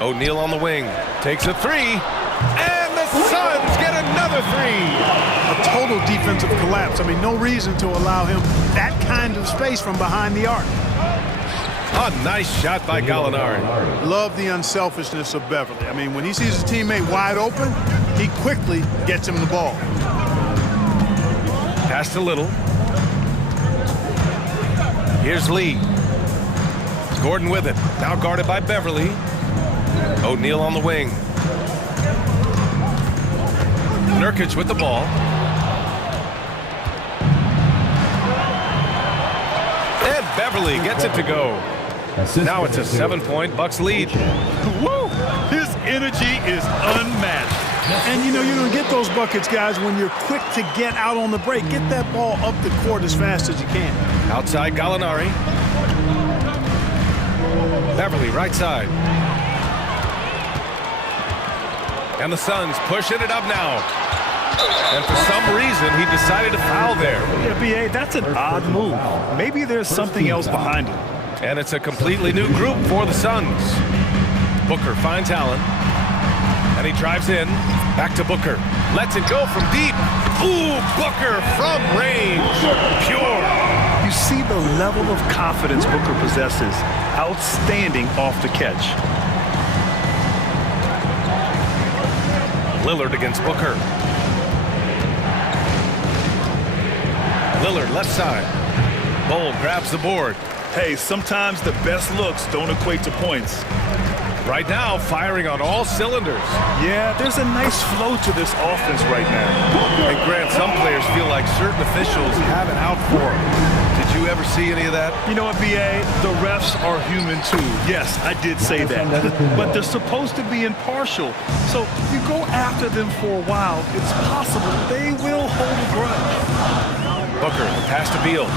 O'Neal on the wing. Takes a 3. And the Suns get another 3. A total defensive collapse. I mean, no reason to allow him that kind of space from behind the arc. A nice shot by Gallinari. Love the unselfishness of Beverly. I mean, when he sees his teammate wide open, he quickly gets him the ball. Pass to Little. Here's Lee. Gordon with it. Now guarded by Beverly. O'Neal on the wing. Nurkic with the ball. And Beverly gets it to go. Now it's a 7-point Bucks lead. Woo! His energy is unmatched. And, you know, you're going to get those buckets, guys, when you're quick to get out on the break. Get that ball up the court as fast as you can. Outside Gallinari. Beverly, right side. And the Suns pushing it up now. And for some reason, he decided to foul there. Yeah, B.A., that's an odd move. Maybe there's something else behind it. And it's a completely new group for the Suns. Booker finds Allen. And he drives in. Back to Booker. Lets it go from deep. Ooh, Booker from range. Pure. You see the level of confidence Booker possesses. Outstanding off the catch. Lillard against Booker. Lillard left side. Bull grabs the board. Hey, sometimes the best looks don't equate to points. Right now, firing on all cylinders. Yeah, there's a nice flow to this offense right now. And Grant, some players feel like certain officials have it out for them. Did you ever see any of that? You know what, B.A.? The refs are human too. Yes, I did say that. But they're supposed to be impartial. So if you go after them for a while, it's possible they will hold a grudge. Booker, pass to Beal.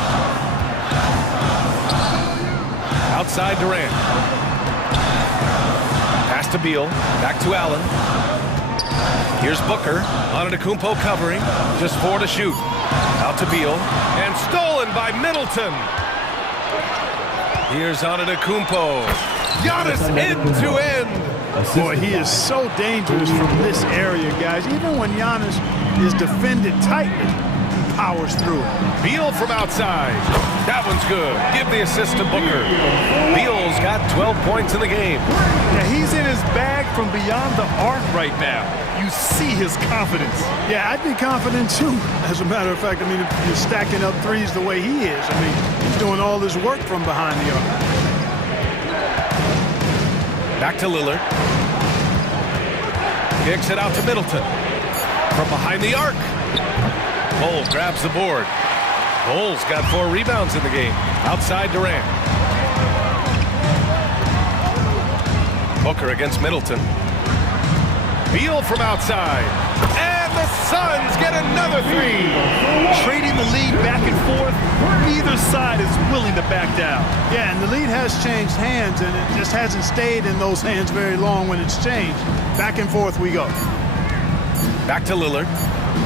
Outside Durant. Pass to Beal. Back to Allen. Here's Booker. Antetokounmpo covering. Just 4 to shoot. Out to Beal. And stolen by Middleton. Here's Antetokounmpo. Giannis end to end. Boy, he is so dangerous from this area, guys. Even when Giannis is defended tightly, he powers through it. Beal from outside. That one's good. Give the assist to Booker. Beal's got 12 points in the game. Yeah, he's in his bag from beyond the arc right now. You see his confidence. Yeah, I'd be confident too. As a matter of fact, I mean, if you're stacking up threes the way he is, I mean, he's doing all this work from behind the arc. Back to Lillard. Kicks it out to Middleton. From behind the arc. Bull grabs the board. Bull's got 4 rebounds in the game. Outside Durant. Booker against Middleton. Beal from outside. And the Suns get another 3. Trading the lead back and forth, neither side is willing to back down. Yeah, and the lead has changed hands, and it just hasn't stayed in those hands very long when it's changed. Back and forth we go. Back to Lillard.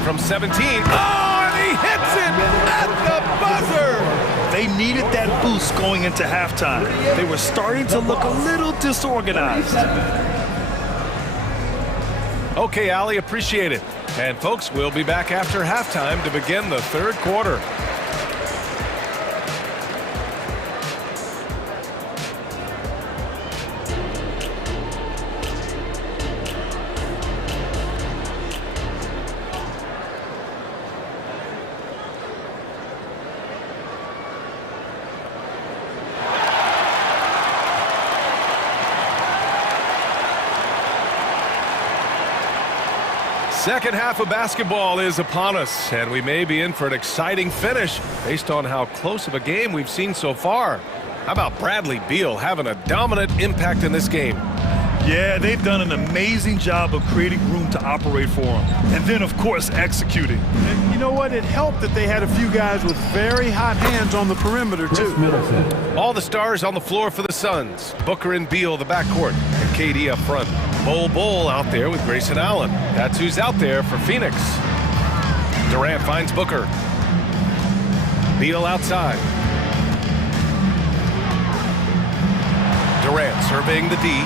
From 17. Oh, and he hits it at the buzzer! They needed that boost going into halftime. They were starting to look a little disorganized. Okay, Ali, appreciate it. And folks, we'll be back after halftime to begin the third quarter. Second half of basketball is upon us, and we may be in for an exciting finish based on how close of a game we've seen so far. How about Bradley Beal having a dominant impact in this game? Yeah, they've done an amazing job of creating room to operate for him. And then, of course, executing. And you know what? It helped that they had a few guys with very hot hands on the perimeter, too. All the stars on the floor for the Suns. Booker and Beal, the backcourt, and KD up front. Bull out there with Grayson Allen. That's who's out there for Phoenix. Durant finds Booker. Beal outside. Durant surveying the D.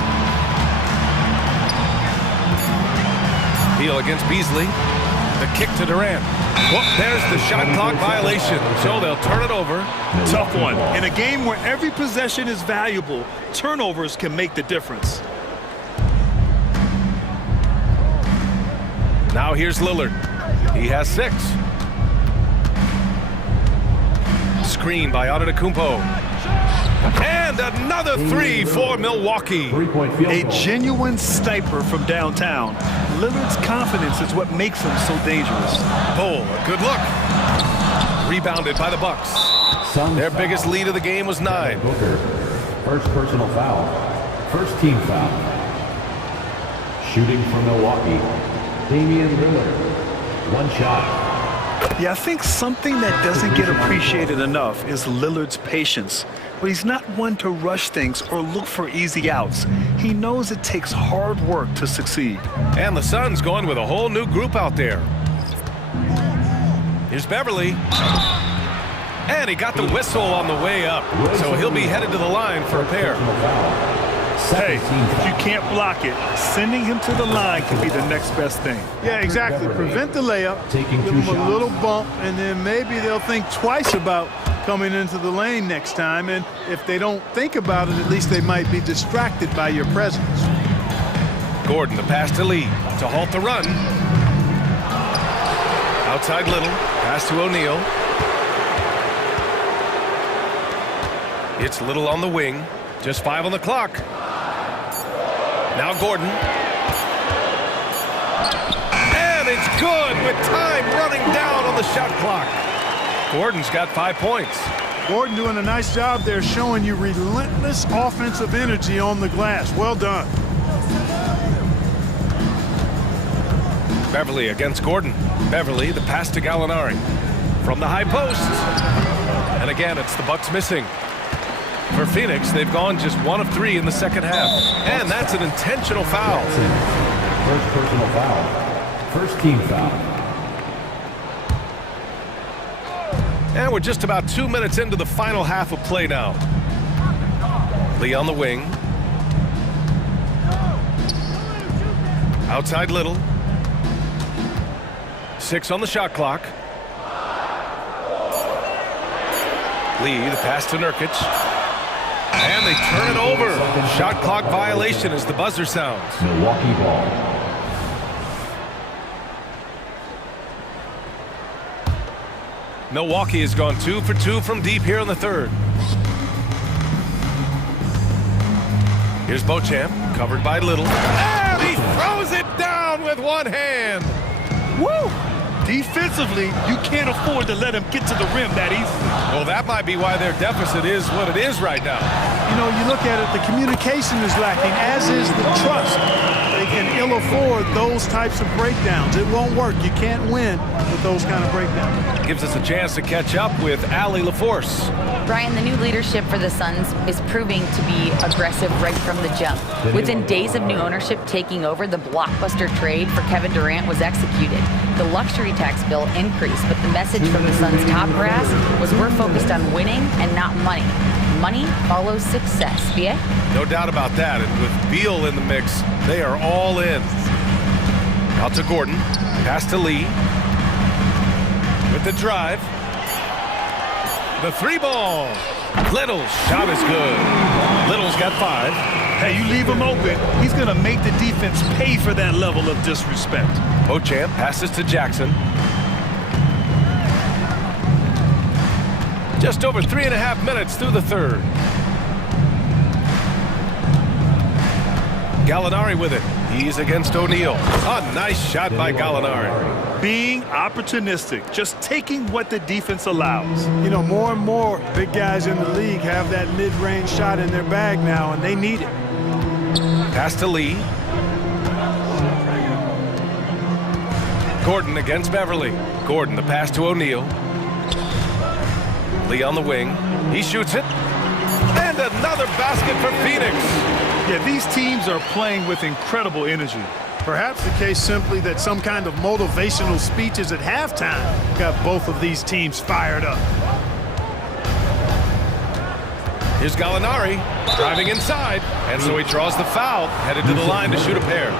Beal against Beasley. The kick to Durant. Well, there's the shot clock violation, so they'll turn it over. Tough one. In a game where every possession is valuable, turnovers can make the difference. Now here's Lillard. He has 6. Screen by Antetokounmpo. And another 3 for Milwaukee. A genuine sniper from downtown. Lillard's confidence is what makes him so dangerous. Bull, a good look. Rebounded by the Bucks. Their biggest lead of the game was 9. First personal foul. First team foul. Shooting for Milwaukee. Damian Lillard. 1 shot. Yeah, I think something that doesn't get appreciated enough is Lillard's patience. But he's not one to rush things or look for easy outs. He knows it takes hard work to succeed. And the Suns going with a whole new group out there. Here's Beverly. And he got the whistle on the way up. So he'll be headed to the line for a pair. Hey, if you can't block it, sending him to the line can be the next best thing. Yeah, exactly. Prevent the layup, give him a little bump, and then maybe they'll think twice about coming into the lane next time. And if they don't think about it, at least they might be distracted by your presence. Gordon, the pass to Lee to halt the run. Outside Little, pass to O'Neal. It's Little on the wing. Just 5 on the clock. Now Gordon. And it's good with time running down on the shot clock. Gordon's got 5 points. Gordon doing a nice job there, showing you relentless offensive energy on the glass. Well done. Beverly against Gordon. Beverly, the pass to Gallinari. From the high post. And again, it's the Bucks missing. For Phoenix, they've gone just 1 of 3 in the second half. And that's an intentional foul. First personal foul. First team foul. And we're just about 2 minutes into the final half of play now. Lee on the wing. Outside Little. 6 on the shot clock. Lee, the pass to Nurkic. And they turn it over. Shot clock violation as the buzzer sounds. Milwaukee ball. Milwaukee has gone 2 for 2 from deep here in the third. Here's Beauchamp, covered by Little. And he throws it down with one hand. Woo! Defensively, you can't afford to let him get to the rim that easily. Well, that might be why their deficit is what it is right now. You know, you look at it, the communication is lacking, as is the trust. They can ill afford those types of breakdowns. It won't work. You can't win with those kind of breakdowns. Gives us a chance to catch up with Allie LaForce. Brian, the new leadership for the Suns is proving to be aggressive right from the jump. Within days of new ownership taking over, the blockbuster trade for Kevin Durant was executed. The luxury tax bill increased, but the message from the Suns' top brass was we're focused on winning and not money. Money follows success. BA? No doubt about that. And with Beal in the mix, they are all in. Out to Gordon. Pass to Lee. With the drive. The 3 ball. Little's shot is good. Little's got 5. Hey, you leave him open, he's going to make the defense pay for that level of disrespect. Beauchamp passes to Jackson. Just over 3.5 minutes through the third. Gallinari with it. He's against O'Neal. A nice shot by Gallinari. Being opportunistic, just taking what the defense allows. You know, more and more big guys in the league have that mid-range shot in their bag now, and they need it. Pass to Lee. Gordon against Beverly. Gordon, the pass to O'Neal. Lee on the wing. He shoots it. And another basket for Phoenix. Yeah, these teams are playing with incredible energy. Perhaps the case simply that some kind of motivational speeches at halftime got both of these teams fired up. Here's Gallinari driving inside, and so he draws the foul, headed to the line to shoot a pair.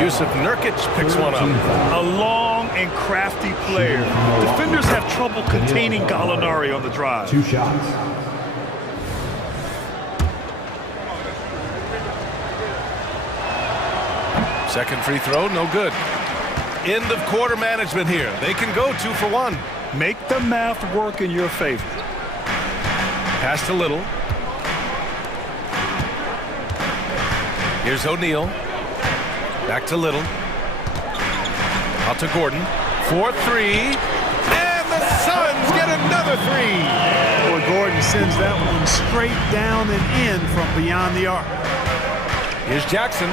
Yusuf Nurkic picks one up. A long and crafty player. Defenders have trouble containing Gallinari on the drive. 2 shots. Second free throw, no good. End of quarter management here. They can go 2 for 1. Make the math work in your favor. Pass to Little. Here's O'Neal. Back to Little. Out to Gordon. 4-3. And the Suns get another 3. Boy, Gordon sends that one straight down and in from beyond the arc. Here's Jackson.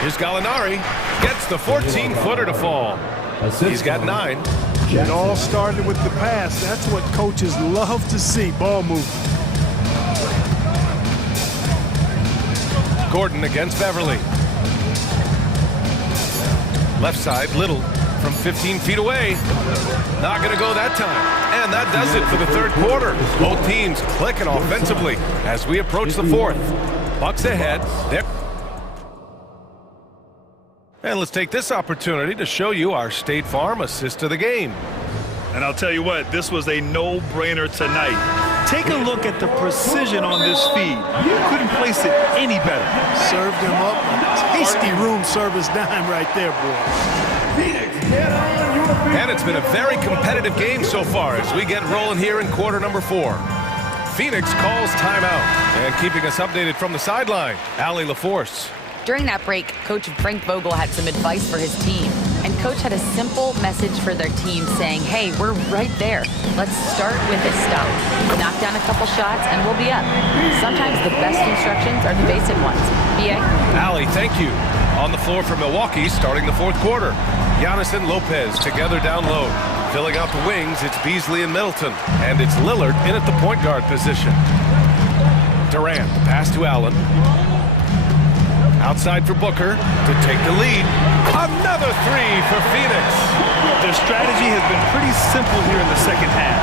Here's Gallinari. Gets the 14-footer to fall. He's got 9. It all started with the pass. That's what coaches love to see, ball movement. Gordon against Beverly. Left side, Little from 15 feet away. Not going to go that time. And that does it for the third quarter. Both teams clicking offensively as we approach the fourth. Bucks ahead. And let's take this opportunity to show you our State Farm assist to the game. And I'll tell you what, this was a no-brainer tonight. Take a look at the precision on this feed. You couldn't place it any better. Served him up a tasty room service dime right there, boy. Phoenix, get on your And it's been a very competitive game so far as we get rolling here in quarter number 4. Phoenix calls timeout. And keeping us updated from the sideline, Allie LaForce. During that break, Coach Frank Vogel had some advice for his team. And Coach had a simple message for their team saying, hey, we're right there. Let's start with a stop. Knock down a couple shots and we'll be up. Sometimes the best instructions are the basic ones. B.A.? Allie, thank you. On the floor for Milwaukee, starting the fourth quarter. Giannis and Lopez together down low. Filling out the wings, it's Beasley and Middleton. And it's Lillard in at the point guard position. Durant, the pass to Allen. Outside for Booker to take the lead. Another three for Phoenix. Their strategy has been pretty simple here in the second half.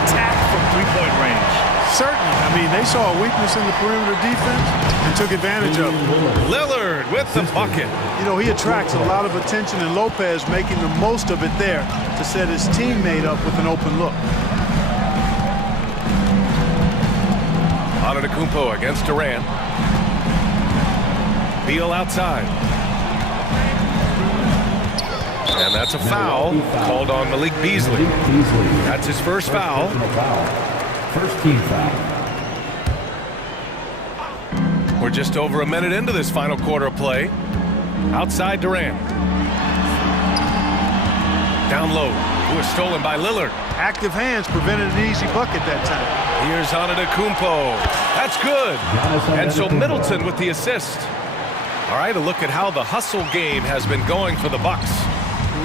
Attack from three-point range. Certainly. I mean, they saw a weakness in the perimeter defense and took advantage of it. Lillard with the bucket. You know, he attracts a lot of attention, and Lopez making the most of it there to set his teammate up with an open look. Antetokounmpo against Durant. Beal outside. And that's a foul called on Malik Beasley. That's his first foul. First team foul. We're just over a minute into this final quarter of play. Outside Durant. Down low. It was stolen by Lillard. Active hands prevented an easy bucket that time. Here's Antetokounmpo. That's good. And so Middleton with the assist. All right, a look at how the hustle game has been going for the Bucks.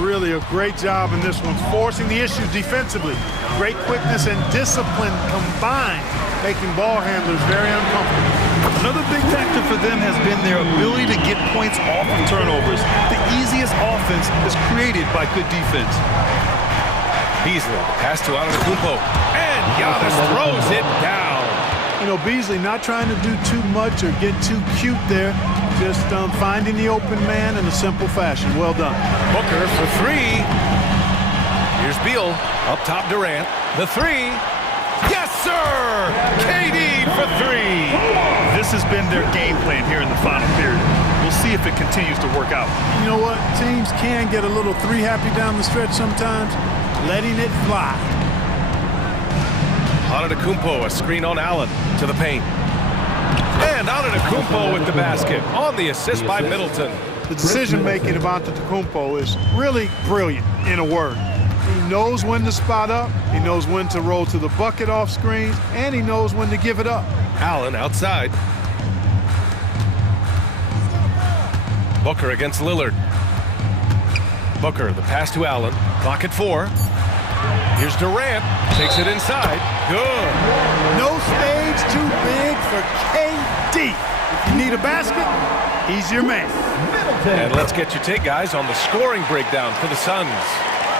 Really a great job in this one, forcing the issues defensively. Great quickness and discipline combined, making ball handlers very uncomfortable. Another big factor for them has been their ability to get points off of turnovers. The easiest offense is created by good defense. Beasley, pass to Antetokounmpo, and Giannis throws it down. You know, Beasley not trying to do too much or get too cute there. Just finding the open man in a simple fashion. Well done. Booker for three. Here's Beal. Up top Durant. The three. Yes, sir! KD for three. This has been their game plan here in the final period. We'll see if it continues to work out. You know what? Teams can get a little three-happy down the stretch sometimes. Letting it fly. Antetokounmpo, a screen on Allen to the paint. And Antetokounmpo with the basket on the assist by Middleton. The decision-making of Antetokounmpo is really brilliant, in a word. He knows when to spot up, he knows when to roll to the bucket off screens, and he knows when to give it up. Allen outside. Booker against Lillard. Booker, the pass to Allen. Clock at 4. Here's Durant. Takes it inside. Good. No stage too big for KD. If you need a basket, he's your man. And let's get your take, guys, on the scoring breakdown for the Suns.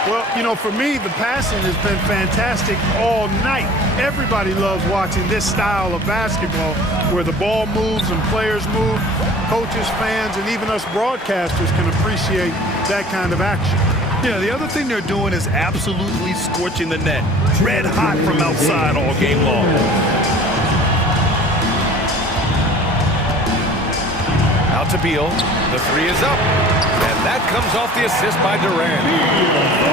Well, you know, for me, the passing has been fantastic all night. Everybody loves watching this style of basketball where the ball moves and players move. Coaches, fans, and even us broadcasters can appreciate that kind of action. Yeah, the other thing they're doing is absolutely scorching the net. Red hot from outside all game long. Out to Beal. The three is up. And that comes off the assist by Durant.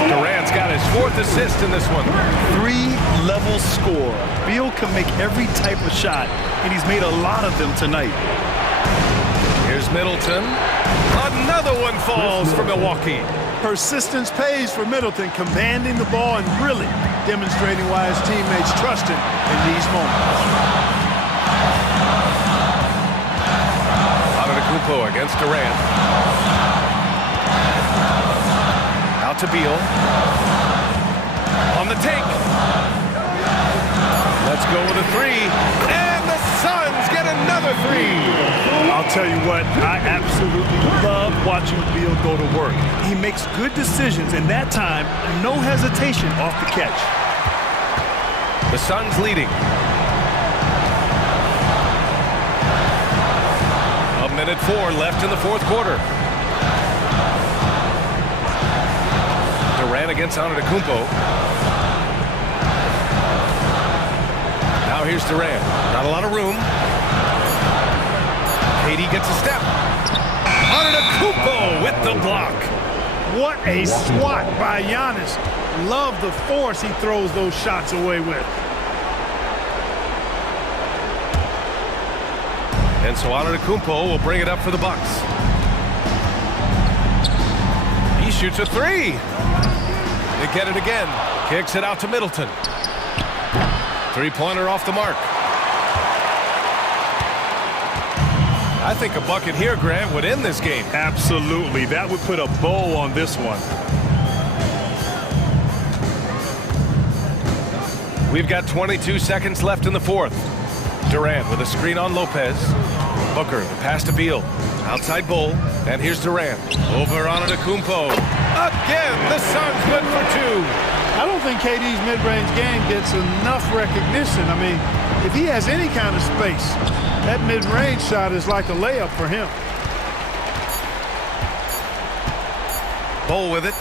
Durant's got his 4th assist in this one. 3-level score. Beal can make every type of shot, and he's made a lot of them tonight. Here's Middleton. Another one falls for Milwaukee. Persistence pays for Middleton, commanding the ball and really demonstrating why his teammates trust him in these moments. Antetokounmpo against Durant. Out to Beal. On the take. Let's go with a three. And the Suns get another three. I'll tell you what, I absolutely love watching Beal go to work. He makes good decisions, and that time, no hesitation off the catch. The Suns leading. A minute 4 left in the fourth quarter. Durant against Antetokounmpo. Now here's Durant. Not a lot of room. KD gets a step. Antetokounmpo with the block. What a swat by Giannis. Love the force he throws those shots away with. And so Antetokounmpo will bring it up for the Bucks. He shoots a three. They get it again. Kicks it out to Middleton. Three-pointer off the mark. I think a bucket here, Grant, would end this game. Absolutely. That would put a bow on this one. We've got 22 seconds left in the fourth. Durant with a screen on Lopez. Booker, the pass to Beal. Outside Bull. And here's Durant. Over on Antetokounmpo. Again, the Suns good for two. I don't think KD's mid-range game gets enough recognition. I mean, if he has any kind of space, that mid-range shot is like a layup for him. Bull with it.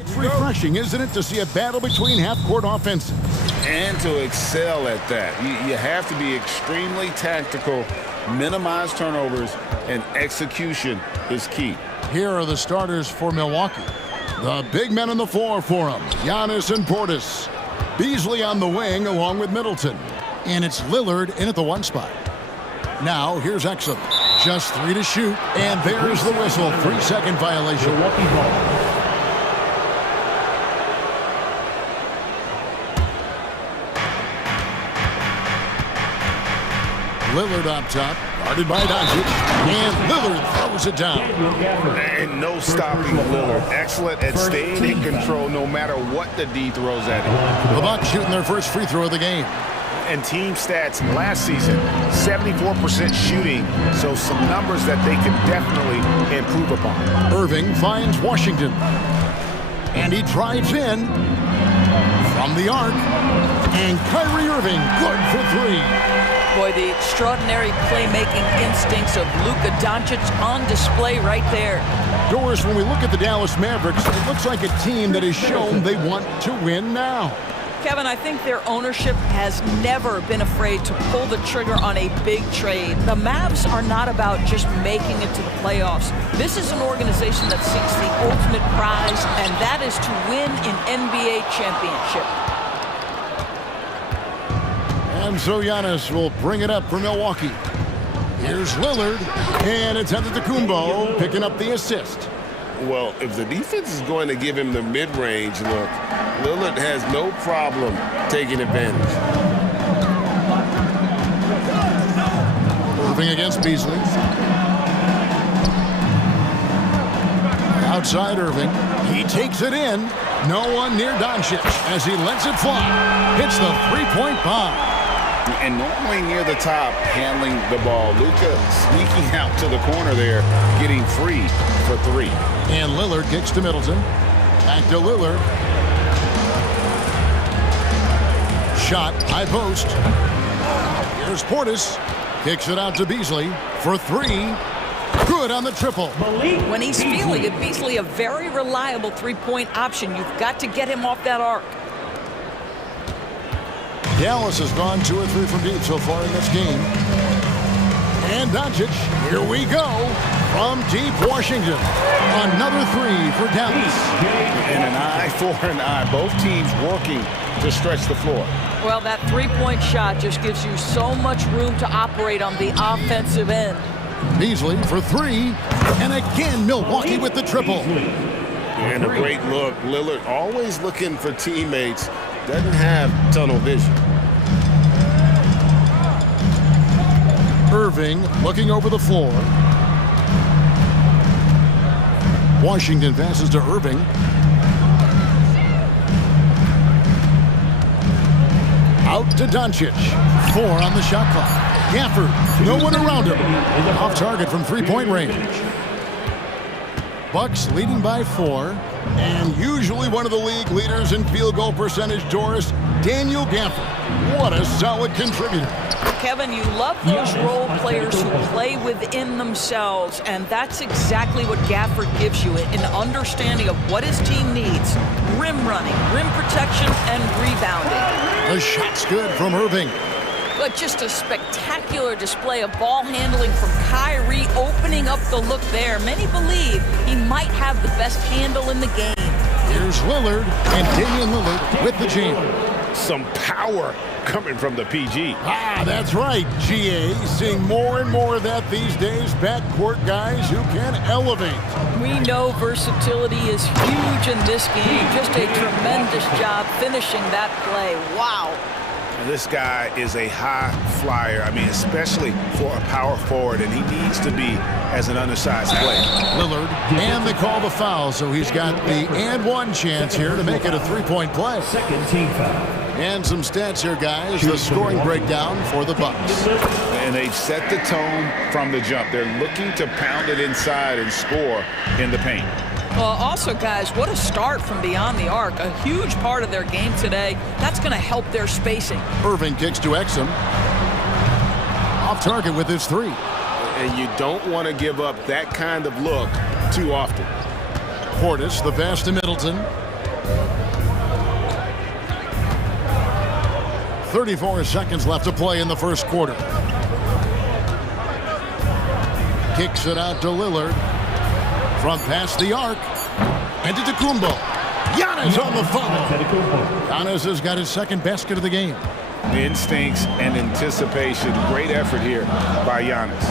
It's refreshing, isn't it, to see a battle between half-court offenses? And to excel at that. You have to be extremely tactical, minimize turnovers, and execution is key. Here are the starters for Milwaukee. The big men on the floor for them, Giannis and Portis. Beasley on the wing along with Middleton. And it's Lillard in at the 1 spot. Now here's Exum. Just 3 to shoot. And there's the whistle. 3-second violation. Lillard up top, guarded by Doncic, and Lillard throws it down. And no stopping Lillard. Excellent at staying in control no matter what the D throws at him. The Bucks shooting their first free throw of the game. And team stats last season, 74% shooting, so some numbers that they can definitely improve upon. Irving finds Washington. And he drives in from the arc. And Kyrie Irving, good for 3. Boy, the extraordinary playmaking instincts of Luka Doncic on display right there. Doris, when we look at the Dallas Mavericks, it looks like a team that has shown they want to win now. Kevin, I think their ownership has never been afraid to pull the trigger on a big trade. The Mavs are not about just making it to the playoffs. This is an organization that seeks the ultimate prize, and that is to win an NBA championship. And so Giannis will bring it up for Milwaukee. Here's Lillard, and it's Antetokounmpo picking up the assist. Well, if the defense is going to give him the mid-range look, Lillard has no problem taking advantage. Moving against Beasley. Outside Irving. He takes it in. No one near Doncic as he lets it fly. Hits the three-point bomb. And normally near the top, handling the ball. Luka sneaking out to the corner there, getting free for 3. And Lillard kicks to Middleton. Back to Lillard. Shot, high post. Here's Portis. Kicks it out to Beasley for 3. Good on the triple. When he's feeling it, Beasley a very reliable three-point option. You've got to get him off that arc. Dallas has gone 2 or 3 from deep so far in this game. And Doncic, here we go, from deep Washington. Another 3 for Dallas. And an eye for an eye. Both teams working to stretch the floor. Well, that three-point shot just gives you so much room to operate on the offensive end. Beasley for 3. And again, Milwaukee with the triple. And a great look. Lillard always looking for teammates. Doesn't have tunnel vision. Irving looking over the floor. Washington passes to Irving. Out to Doncic. 4 on the shot clock. Gafford, no one around him. Off target from three-point range. Bucks leading by 4. And usually one of the league leaders in field goal percentage, Doris, Daniel Gafford. What a solid contributor. Kevin, you love those role players who play within themselves, and that's exactly what Gafford gives you, an understanding of what his team needs. Rim running, rim protection, and rebounding. The shot's good from Irving. But just a spectacular display of ball handling from Kyrie, opening up the look there. Many believe he might have the best handle in the game. Here's Lillard, and Damian Lillard with the jam. Some power coming from the PG. Ah, that's right, GA. Seeing more and more of that these days. Backcourt guys who can elevate. We know versatility is huge in this game. Just a tremendous job finishing that play. Wow. This guy is a high flyer. I mean, especially for a power forward, and he needs to be as an undersized player. Lillard, and they call the foul, so he's got the and one chance here to make it a three-point play. Second team foul. And some stats here, guys. The scoring breakdown for the Bucks. And they've set the tone from the jump. They're looking to pound it inside and score in the paint. Well, also, guys, what a start from beyond the arc. A huge part of their game today. That's going to help their spacing. Irving kicks to Exum. Off target with his 3. And you don't want to give up that kind of look too often. Portis, the pass to Middleton. .34 seconds left to play in the first quarter. Kicks it out to Lillard. From past the arc. And to Kumbo. Giannis on the foul. Giannis has got his second basket of the game. Instincts and anticipation. Great effort here by Giannis.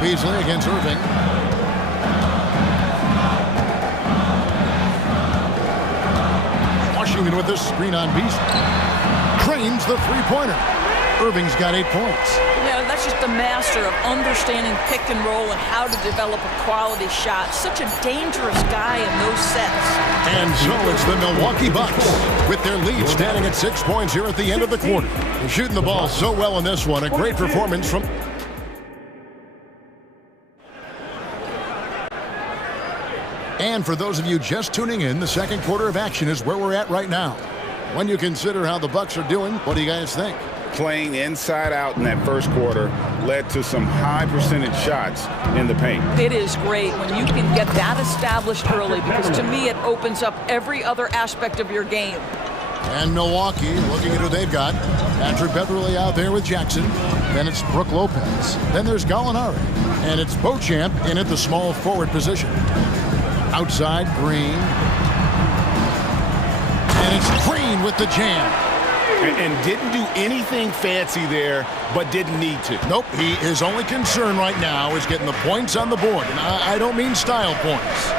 Beasley against Irving. Washington with this screen on Beasley. Trains the three-pointer. Irving's got 8 points. Yeah, that's just a master of understanding pick and roll and how to develop a quality shot. Such a dangerous guy in those sets. And so it's the Milwaukee Bucks with their lead standing at 6 points here at the end of the quarter. They're shooting the ball so well in this one. A great performance from... And for those of you just tuning in, the second quarter of action is where we're at right now. When you consider how the Bucks are doing, what do you guys think? Playing inside out in that first quarter led to some high percentage shots in the paint. It is great when you can get that established early, because to me it opens up every other aspect of your game. And Milwaukee, looking at who they've got. Patrick Beverly out there with Jackson. Then it's Brook Lopez. Then there's Gallinari. And it's Beauchamp in at the small forward position. Outside, Green. And it's Green with the jam. And didn't do anything fancy there, but didn't need to. Nope, his only concern right now is getting the points on the board. And I don't mean style points.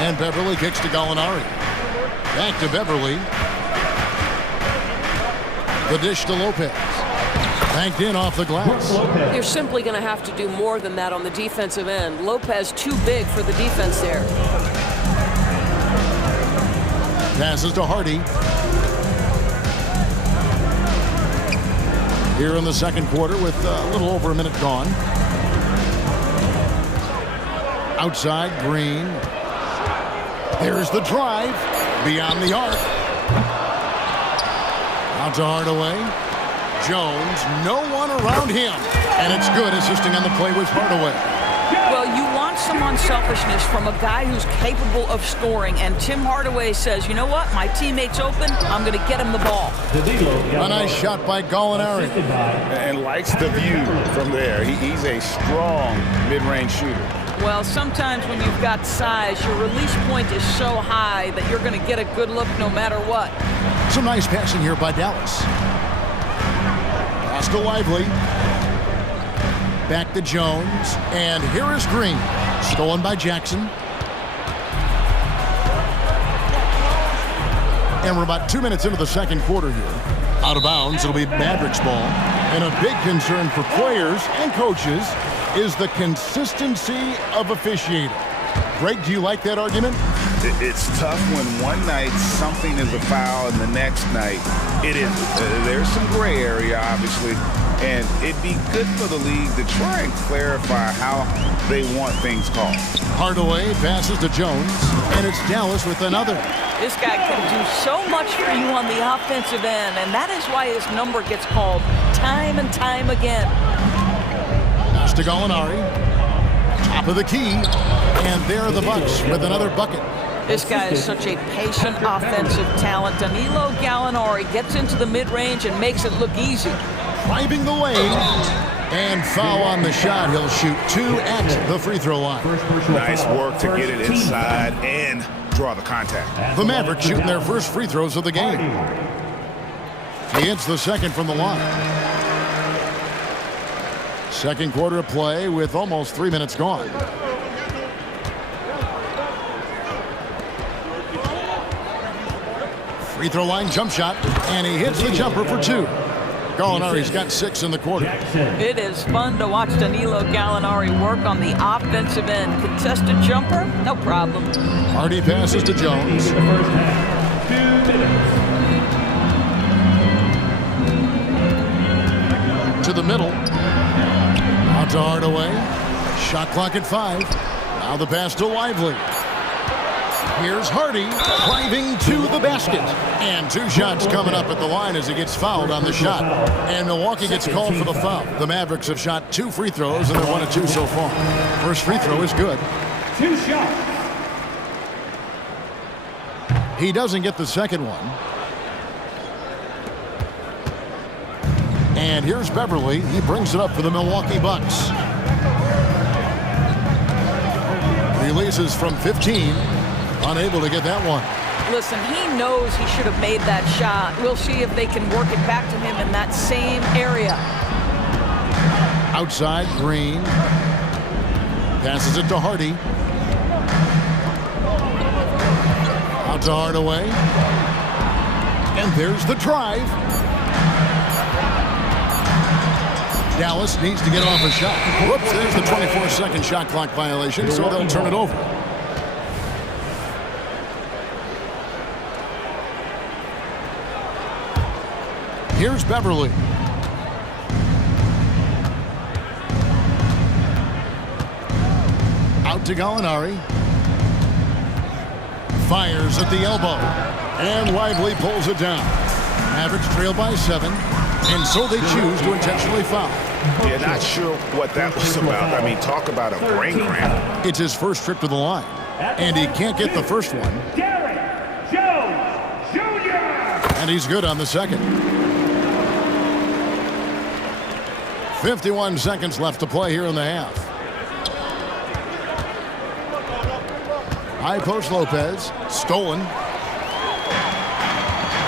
And Beverly kicks to Gallinari. Back to Beverly. The dish to Lopez. Banked in off the glass. You're simply going to have to do more than that on the defensive end. Lopez too big for the defense there. Passes to Hardy. Here in the second quarter with a little over a minute gone. Outside, Green. There's the drive. Beyond the arc. Out to Hardaway. Jones, no one around him. And it's good, assisting on the play with Hardaway. Well, you want some unselfishness from a guy who's capable of scoring, and Tim Hardaway says, you know what, my teammate's open, I'm going to get him the ball. A nice shot by Gallinari. And likes the view from there. He's a strong mid-range shooter. Well, sometimes when you've got size, your release point is so high that you're going to get a good look no matter what. Some nice passing here by Dallas. Pass to Lively. Back to Jones. And here is Green. Stolen by Jackson. And we're about 2 minutes into the second quarter here. Out of bounds, it'll be Mavericks ball. And a big concern for players and coaches is the consistency of officiating. Greg, do you like that argument? It's tough when one night something is a foul and the next night it isn't. There's some gray area, obviously, and it'd be good for the league to try and clarify how they want things called. Hardaway passes to Jones, and it's Dallas with another. This guy can do so much for you on the offensive end, and that is why his number gets called time and time again. Pass to Gallinari. Top of the key. And there are the Bucks with another bucket. This guy is such a patient offensive talent. Danilo Gallinari gets into the mid-range and makes it look easy. Driving the lane. And foul on the shot. He'll shoot 2 at the free throw line. Nice work to get it inside and draw the contact. The Mavericks shooting their first free throws of the game. He hits the second from the line. Second quarter of play with almost 3 minutes gone. Free throw line jump shot, and he hits the jumper for 2. Gallinari's got 6 in the quarter. It is fun to watch Danilo Gallinari work on the offensive end. Contested jumper, no problem. Hardy passes to Jones. To the middle. Out to Hardaway. Shot clock at 5. Now the pass to Lively. Here's Hardy driving to the basket. And 2 shots coming up at the line as he gets fouled on the shot. And Milwaukee gets called for the foul. The Mavericks have shot 2 free throws, and they're 1 of 2 so far. First free throw is good. 2 shots. He doesn't get the second one. And here's Beverly. He brings it up for the Milwaukee Bucks. Releases from 15. Unable to get that one. Listen, he knows he should have made that shot. We'll see if they can work it back to him in that same area. Outside, Green. Passes it to Hardy. Out to Hardaway. And there's the drive. Dallas needs to get off a shot. Whoops, there's the 24-second shot clock violation, so they'll turn it over. Here's Beverly. Out to Gallinari. Fires at the elbow. And Lively pulls it down. Mavericks trail by 7. And so they choose to intentionally foul. Yeah, not sure what that was about. I mean, talk about a brain cramp. It's his first trip to the line. And he can't get the first one. And he's good on the second. 51 seconds left to play here in the half. High post Lopez. Stolen.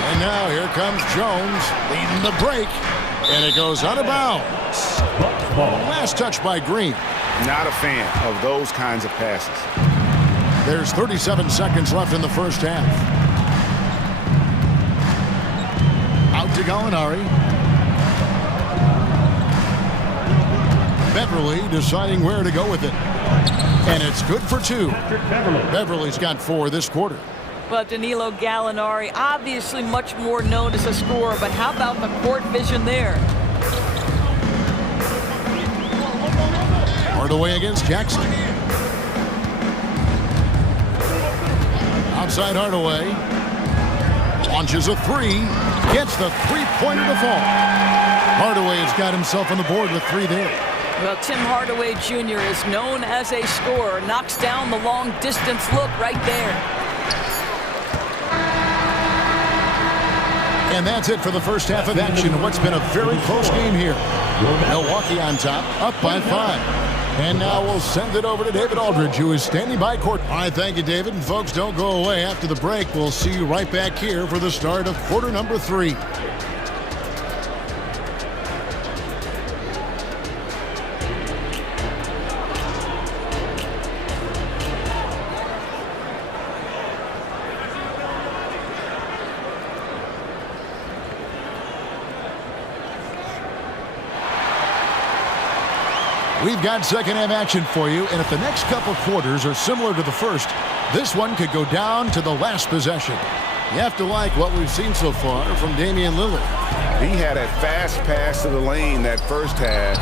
And now here comes Jones leading the break. And it goes out of bounds. Last touch by Green. Not a fan of those kinds of passes. There's 37 seconds left in the first half. Out to Gallinari. Beverly deciding where to go with it. And it's good for 2. Beverly's got 4 this quarter. Well, Danilo Gallinari, obviously much more known as a scorer, but how about the court vision there? Hardaway against Jackson. Outside Hardaway. Launches a 3. Gets the 3-pointer to fall. Hardaway has got himself on the board with 3 there. Well, Tim Hardaway Jr. is known as a scorer. Knocks down the long-distance look right there. And that's it for the first half of action in what's been a very close game here. Milwaukee on top, up by 5. And now we'll send it over to David Aldridge, who is standing by court. All right, thank you, David. And folks, don't go away. After the break, we'll see you right back here for the start of quarter number 3. We've got second half action for you, and if the next couple quarters are similar to the first, this one could go down to the last possession. You have to like what we've seen so far from Damian Lillard. He had a fast pass to the lane that first half,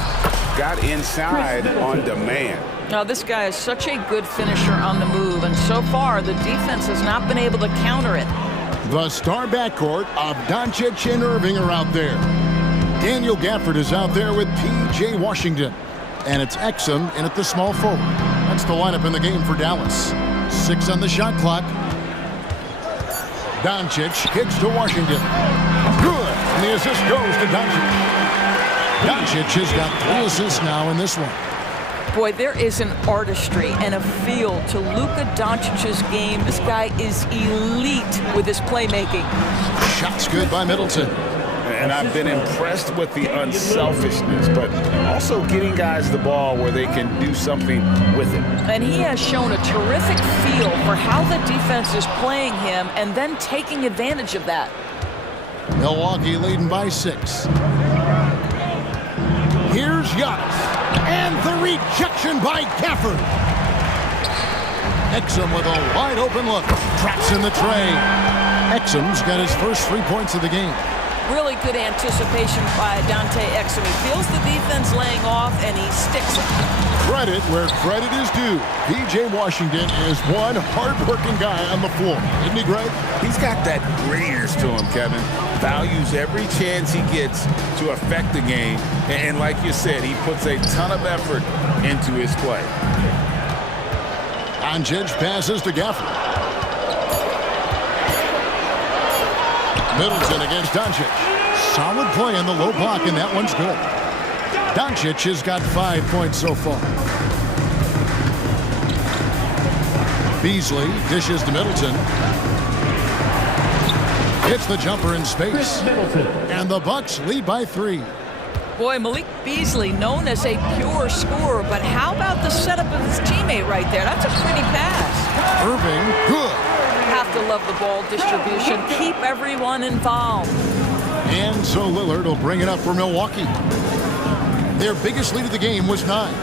got inside on demand. Now, this guy is such a good finisher on the move, and so far the defense has not been able to counter it. The star backcourt of Doncic and Irving are out there. Daniel Gafford is out there with P.J. Washington. And it's Exum in at the small forward. That's the lineup in the game for Dallas. 6 on the shot clock. Doncic kicks to Washington. Good. And the assist goes to Doncic. Doncic has got 3 assists now in this one. Boy, there is an artistry and a feel to Luka Doncic's game. This guy is elite with his playmaking. Shots good by Middleton. And I've been impressed with the unselfishness, but also getting guys the ball where they can do something with it. And he has shown a terrific feel for how the defense is playing him and then taking advantage of that. Milwaukee leading by 6. Here's Giannis. And the rejection by Gafford. Exum with a wide open look. Traps in the tray. Exum's got his first 3 points of the game. Really good anticipation by Dante Exum. He feels the defense laying off, and he sticks it. Credit where credit is due. P.J. Washington is one hard-working guy on the floor. Isn't he, Greg? He's got that grittiness to him, Kevin. Values every chance he gets to affect the game. And like you said, he puts a ton of effort into his play. Doncic passes to Gafford. Middleton against Doncic. Solid play in the low block, and that one's good. Doncic has got 5 points so far. Beasley dishes to Middleton. Hits the jumper in space. And the Bucks lead by 3. Boy, Malik Beasley, known as a pure scorer, but how about the setup of his teammate right there? That's a pretty pass. Irving, good. Have to love the ball distribution. Keep everyone involved. And so Lillard will bring it up for Milwaukee. Their biggest lead of the game was 9.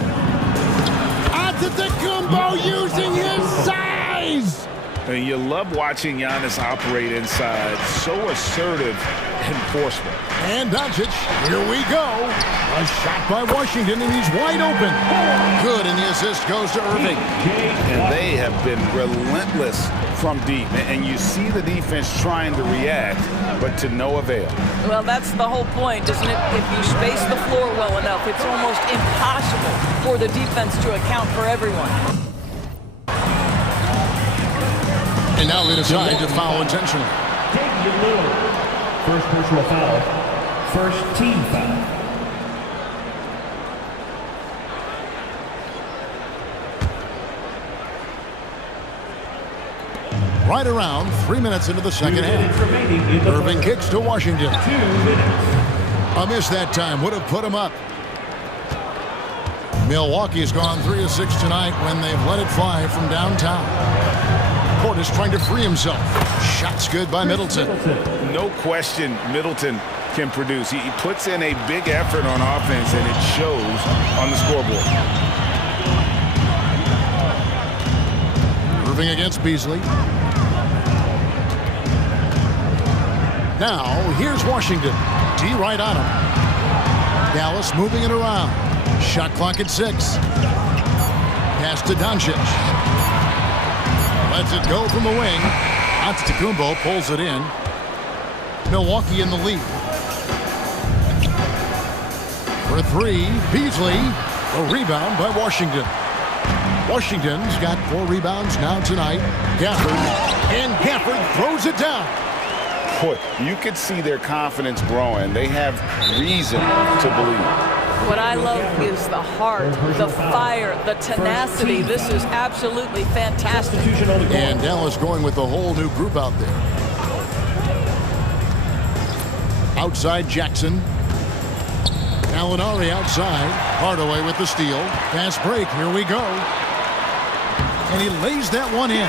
Antetokounmpo using his size. And you love watching Giannis operate inside. So assertive and forceful. And Doncic, here we go. A shot by Washington, and he's wide open. Good, and the assist goes to Irving. And they have been relentless from deep. And you see the defense trying to react, but to no avail. Well, that's the whole point, isn't it? If you space the floor well enough, it's almost impossible for the defense to account for everyone. And now they decide to foul intentionally. First personal foul. First team foul. Right around 3 minutes into the second half. Irving kicks to Washington. 2 minutes. A miss that time would have put him up. Milwaukee's gone 3 of 6 tonight when they've let it fly from downtown. Portis trying to free himself. Shot's good by Middleton. No question Middleton can produce. He puts in a big effort on offense, and it shows on the scoreboard. Irving against Beasley. Now, here's Washington. D right on him. Dallas moving it around. Shot clock at 6. Pass to Doncic. Lets it go from the wing. Antetokounmpo pulls it in. Milwaukee in the lead. For 3, Beasley. A rebound by Washington. Washington's got 4 rebounds now tonight. Gafford. And Gafford throws it down. Boy, you could see their confidence growing. They have reason to believe. What I love is the heart, the fire, the tenacity. This is absolutely fantastic. And Dallas going with a whole new group out there. Outside Jackson. Gallinari outside. Hardaway with the steal. Fast break. Here we go. And he lays that one in.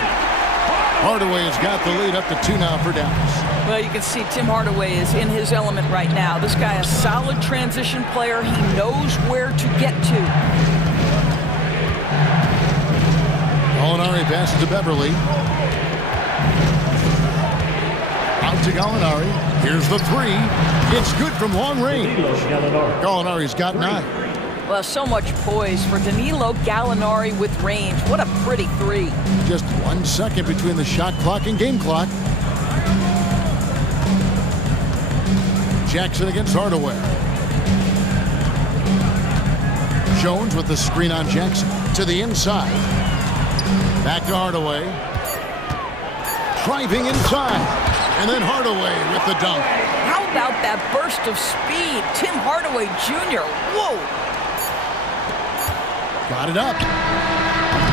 Hardaway has got the lead up to 2 now for Dallas. Well, you can see Tim Hardaway is in his element right now. This guy is a solid transition player. He knows where to get to. Gallinari passes to Beverly. Out to Gallinari. Here's the 3. It's good from long range. Gallinari's got 9. Well, so much poise for Danilo Gallinari with range. What a pretty 3. Just 1 second between the shot clock and game clock. Jackson against Hardaway. Jones with the screen on Jackson. To the inside. Back to Hardaway. Driving inside. And then Hardaway with the dunk. How about that burst of speed? Tim Hardaway Jr. Whoa. Got it up.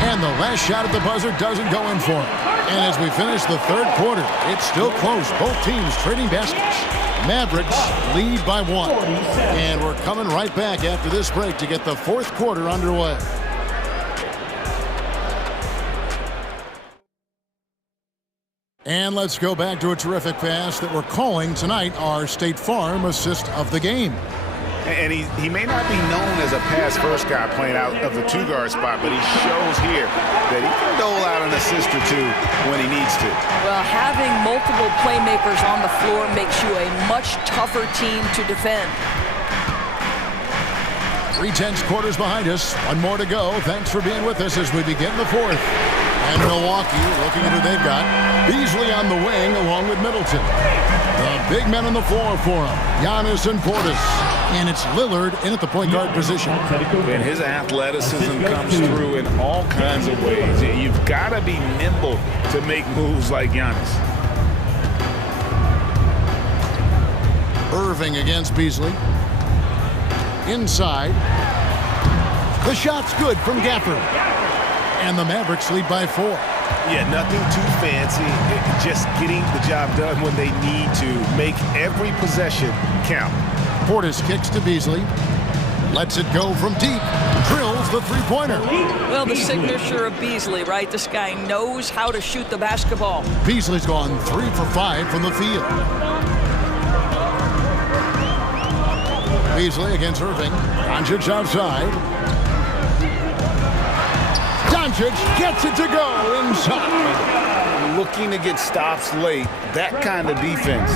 And the last shot at the buzzer doesn't go in for him. And as we finish the 3rd quarter, it's still close. Both teams trading baskets. Mavericks lead by 1. And we're coming right back after this break to get the 4th quarter underway. And let's go back to a terrific pass that we're calling tonight our State Farm assist of the game. And he may not be known as a pass-first guy playing out of the two-guard spot, but he shows here that he can dole out an assist or two when he needs to. Well, having multiple playmakers on the floor makes you a much tougher team to defend. 3/10 quarters behind us. One more to go. Thanks for being with us as we begin the fourth. And Milwaukee looking at who they've got. Beasley on the wing along with Middleton. The big men on the floor for him. Giannis and Portis. And it's Lillard in at the point guard position. And his athleticism comes through in all kinds of ways. You've got to be nimble to make moves like Giannis. Irving against Beasley. Inside. The shot's good from Gafford. And the Mavericks lead by 4. Yeah, nothing too fancy. Just getting the job done when they need to. Make every possession count. Portis kicks to Beasley. Lets it go from deep. Drills the three-pointer. Well, the signature of Beasley, right? This guy knows how to shoot the basketball. Beasley's gone 3 for 5 from the field. Beasley against Irving. Doncic outside. Doncic gets it to go inside. Looking to get stops late, that kind of defense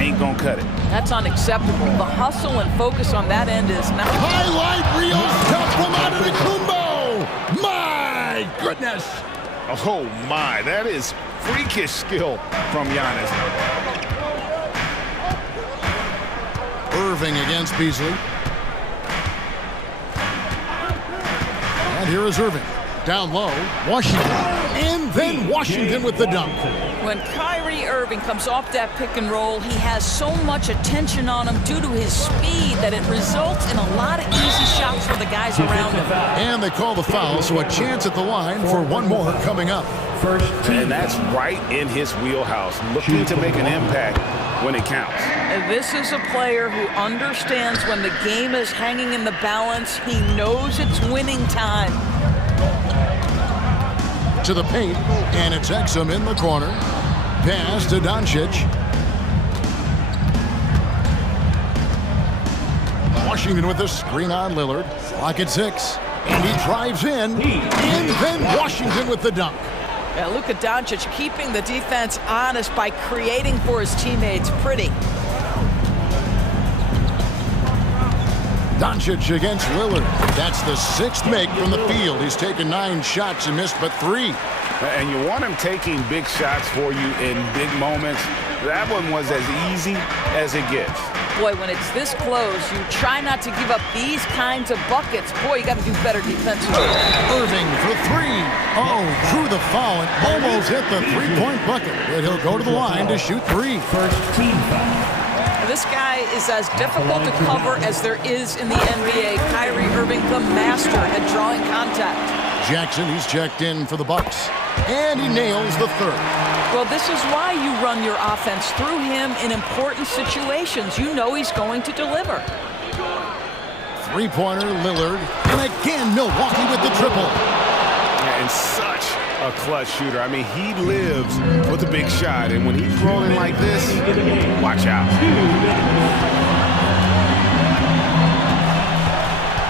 ain't gonna cut it. That's unacceptable. The hustle and focus on that end is not. Highlight reel stuff from Antetokounmpo. My goodness. Oh my, that is freakish skill from Giannis. Irving against Beasley. And here is Irving. Down low, Washington. And then Washington with the dunk. When Kyrie Irving comes off that pick and roll, he has so much attention on him due to his speed that it results in a lot of easy shots for the guys around him. And they call the foul, so a chance at the line for one more coming up. And that's right in his wheelhouse, looking to make an impact when it counts. This is a player who understands when the game is hanging in the balance. He knows it's winning time. To the paint, and it's Exum in the corner. Pass to Doncic. Washington with the screen on Lillard. Clock at 6. And he drives in. And then Washington with the dunk. Yeah, Luka Doncic keeping the defense honest by creating for his teammates. Pretty. Doncic against Lillard. That's the 6th make from the field. He's taken 9 shots and missed but 3. And you want him taking big shots for you in big moments. That one was as easy as it gets. Boy, when it's this close, you try not to give up these kinds of buckets. Boy, you got to do better defensively. Irving for 3. Oh, threw the foul and almost hit the three-point bucket. But he'll go to the line to shoot 3. First team foul. This guy is as difficult to cover as there is in the NBA. Kyrie Irving, the master at drawing contact. Jackson, he's checked in for the Bucks. And he nails the 3rd. Well, this is why you run your offense through him in important situations. You know he's going to deliver. Three-pointer, Lillard. And again, Milwaukee with the triple. And such a clutch shooter. I mean, he lives with a big shot. And when he's rolling like this, watch out.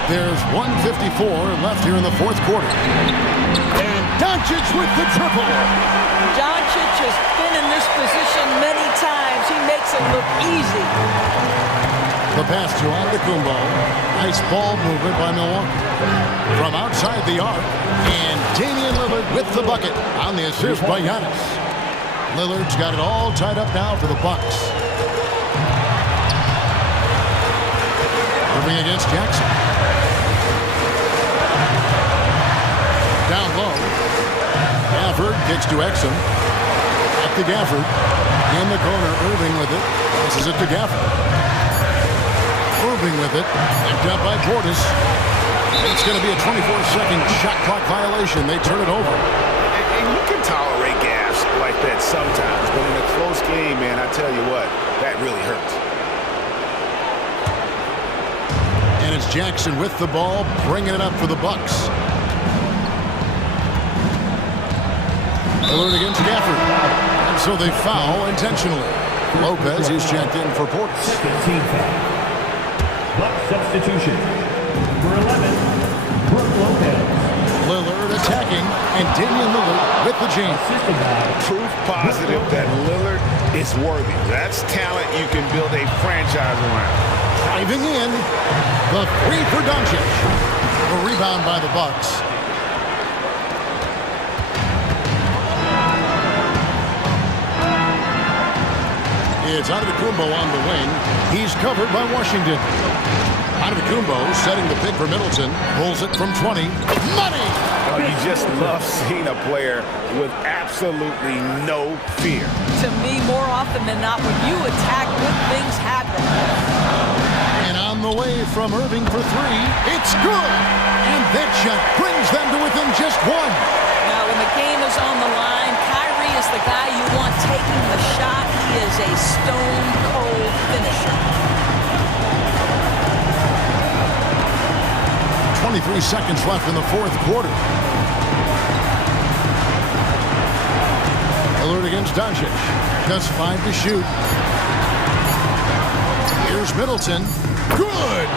There's 1:54 left here in the 4th quarter. And Doncic with the triple. Doncic has been in this position many times. He makes it look easy. The pass to Antetokounmpo. Nice ball movement by Milwaukee. From outside the arc. And Damian Lillard with the bucket on the assist by Giannis. Lillard's got it all tied up now for the Bucks. Irving against Jackson. Down low. Gafford kicks to Exum. Up to Gafford. In the corner, Irving with it. Passes it to Gafford. Irving with it. Picked up by Portis. It's going to be a 24-second shot clock violation. They turn it over. And you can tolerate gaffes like that sometimes, but in a close game, man, I tell you what, that really hurts. And it's Jackson with the ball, bringing it up for the Bucks. Lillard against Gafford. And so they foul intentionally. Lopez is checked in for Portis. Buck substitution. Number 11, Brooke Lopez. Lillard attacking, and Damian Lillard with the jam. Assisted by Proof positive that Lillard is worthy. That's talent you can build a franchise around. Driving in, the three for Doncic. A rebound by the Bucks. It's Antetokounmpo on the wing. He's covered by Washington. Antetokounmpo setting the pick for Middleton. Pulls it from 20. Money! Oh, you just love seeing a player with absolutely no fear. To me, more often than not, when you attack, good things happen. And on the way from Irving for three, it's good! And that shot brings them to within just one. Now, when the game is on the line, Kyrie is the guy you want taking the shot. He is a stone-cold finisher. 23 seconds left in the fourth quarter. Lillard against Doncic. Just 5 to shoot. Here's Middleton. Good!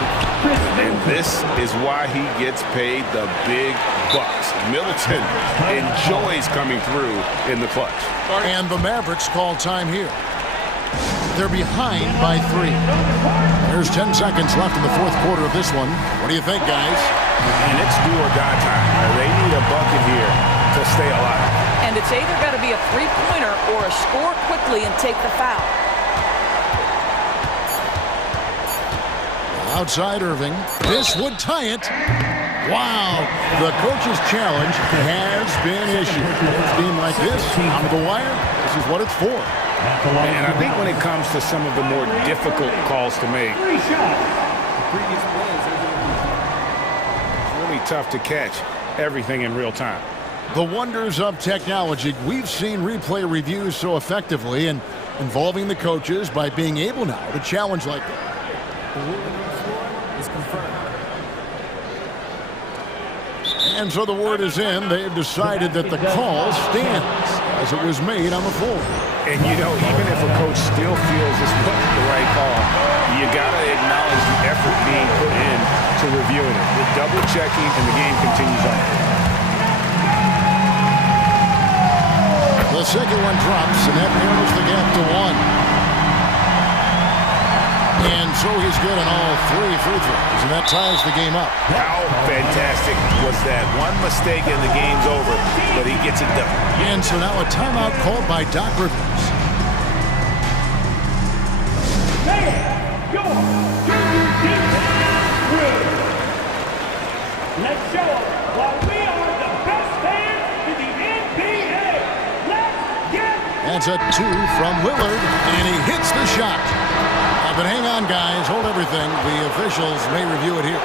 And this is why he gets paid the big bucks. Middleton enjoys coming through in the clutch. And the Mavericks call time here. They're behind by 3. There's 10 seconds left in the fourth quarter of this one. What do you think, guys? And it's do or die time. They need a bucket here to stay alive. And it's either got to be a three-pointer or a score quickly and take the foul. Outside Irving. This would tie it. Wow. The coach's challenge has been issued. A team like this, on the wire, this is what it's for. And I think when it comes to some of the more difficult calls to make, it's really tough to catch everything in real time. The wonders of technology. We've seen replay reviews so effectively and involving the coaches by being able now to challenge like that. the ruling on the floor is confirmed. And so the word is in. They've decided that the call stands as it was made on the floor. And, you know, even if a coach still feels this wasn't the right call, you got to acknowledge the effort being put in to reviewing it. With double-checking, and the game continues on. The second one drops, and that narrows the gap to 1. And so he's good on all 3 free throws, and that ties the game up. How fantastic was that? One mistake and the game's over, but he gets it done. And so now a timeout called by Doc Rivers. Let's show why we are the best fans in the NBA. Let's get That's a 2 from Lillard, and he hits the shot. But hang on, guys. Hold everything. The officials may review it here.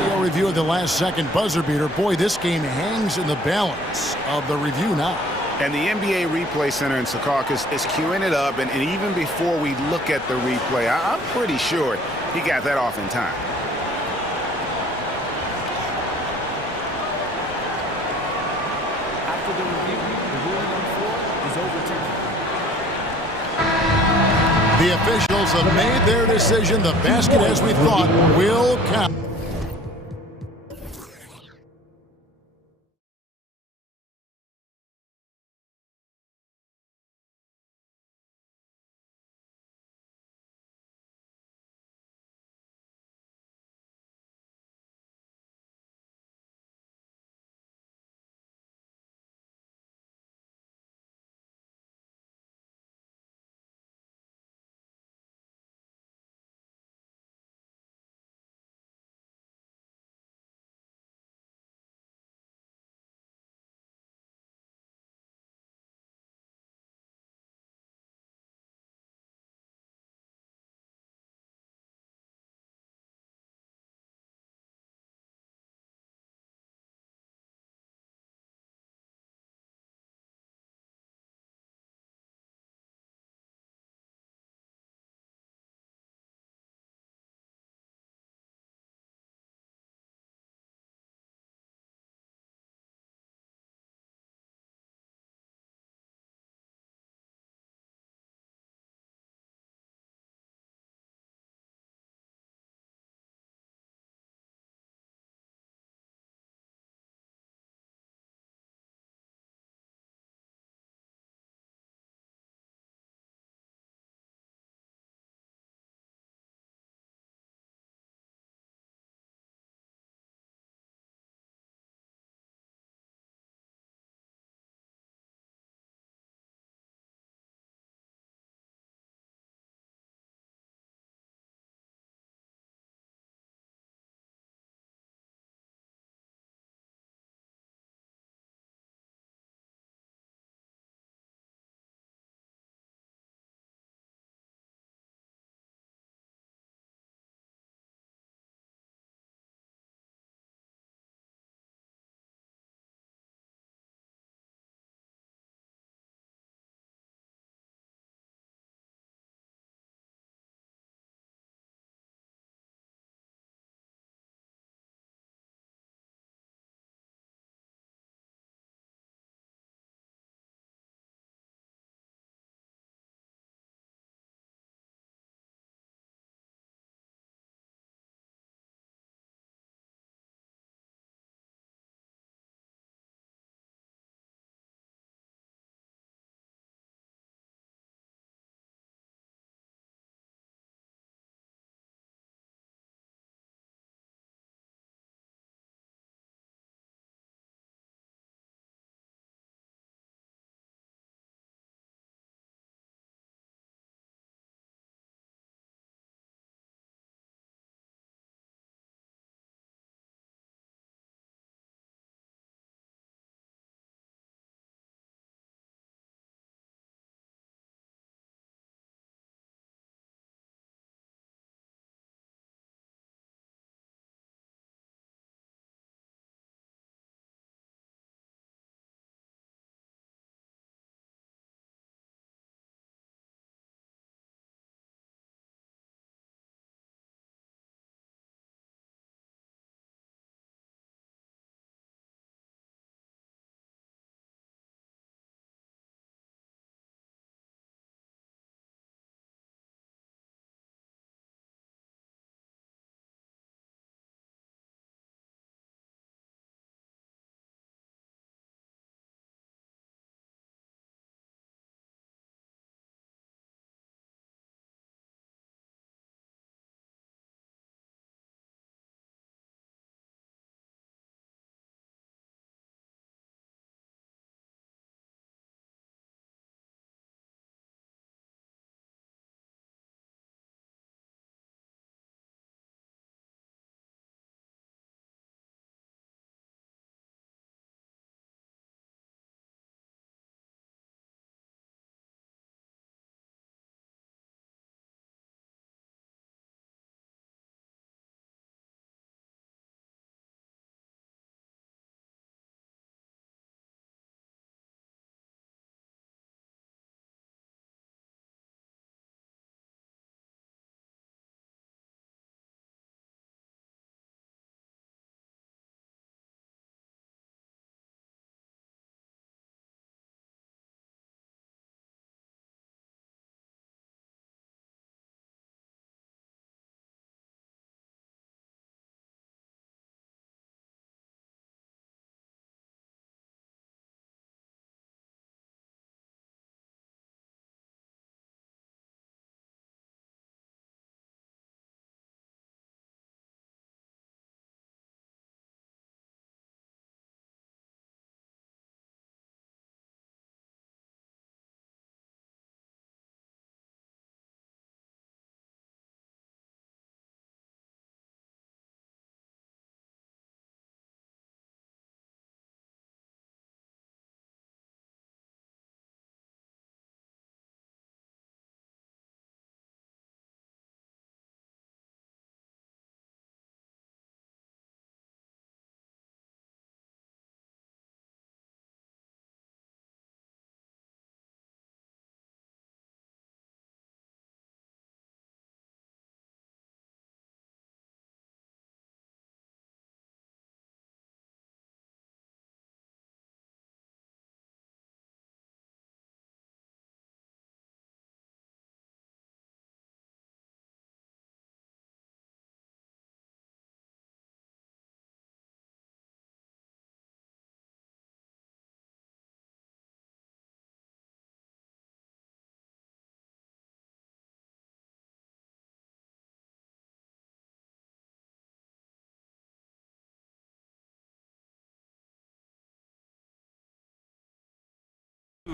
Video review of the last-second buzzer beater. Boy, this game hangs in the balance of the review now. And the NBA Replay Center in Secaucus is queuing it up, and even before we look at the replay, I'm pretty sure he got that off in time. after the review, the ruling on the floor is overturned. The officials have made their decision. The basket, as we thought, will count.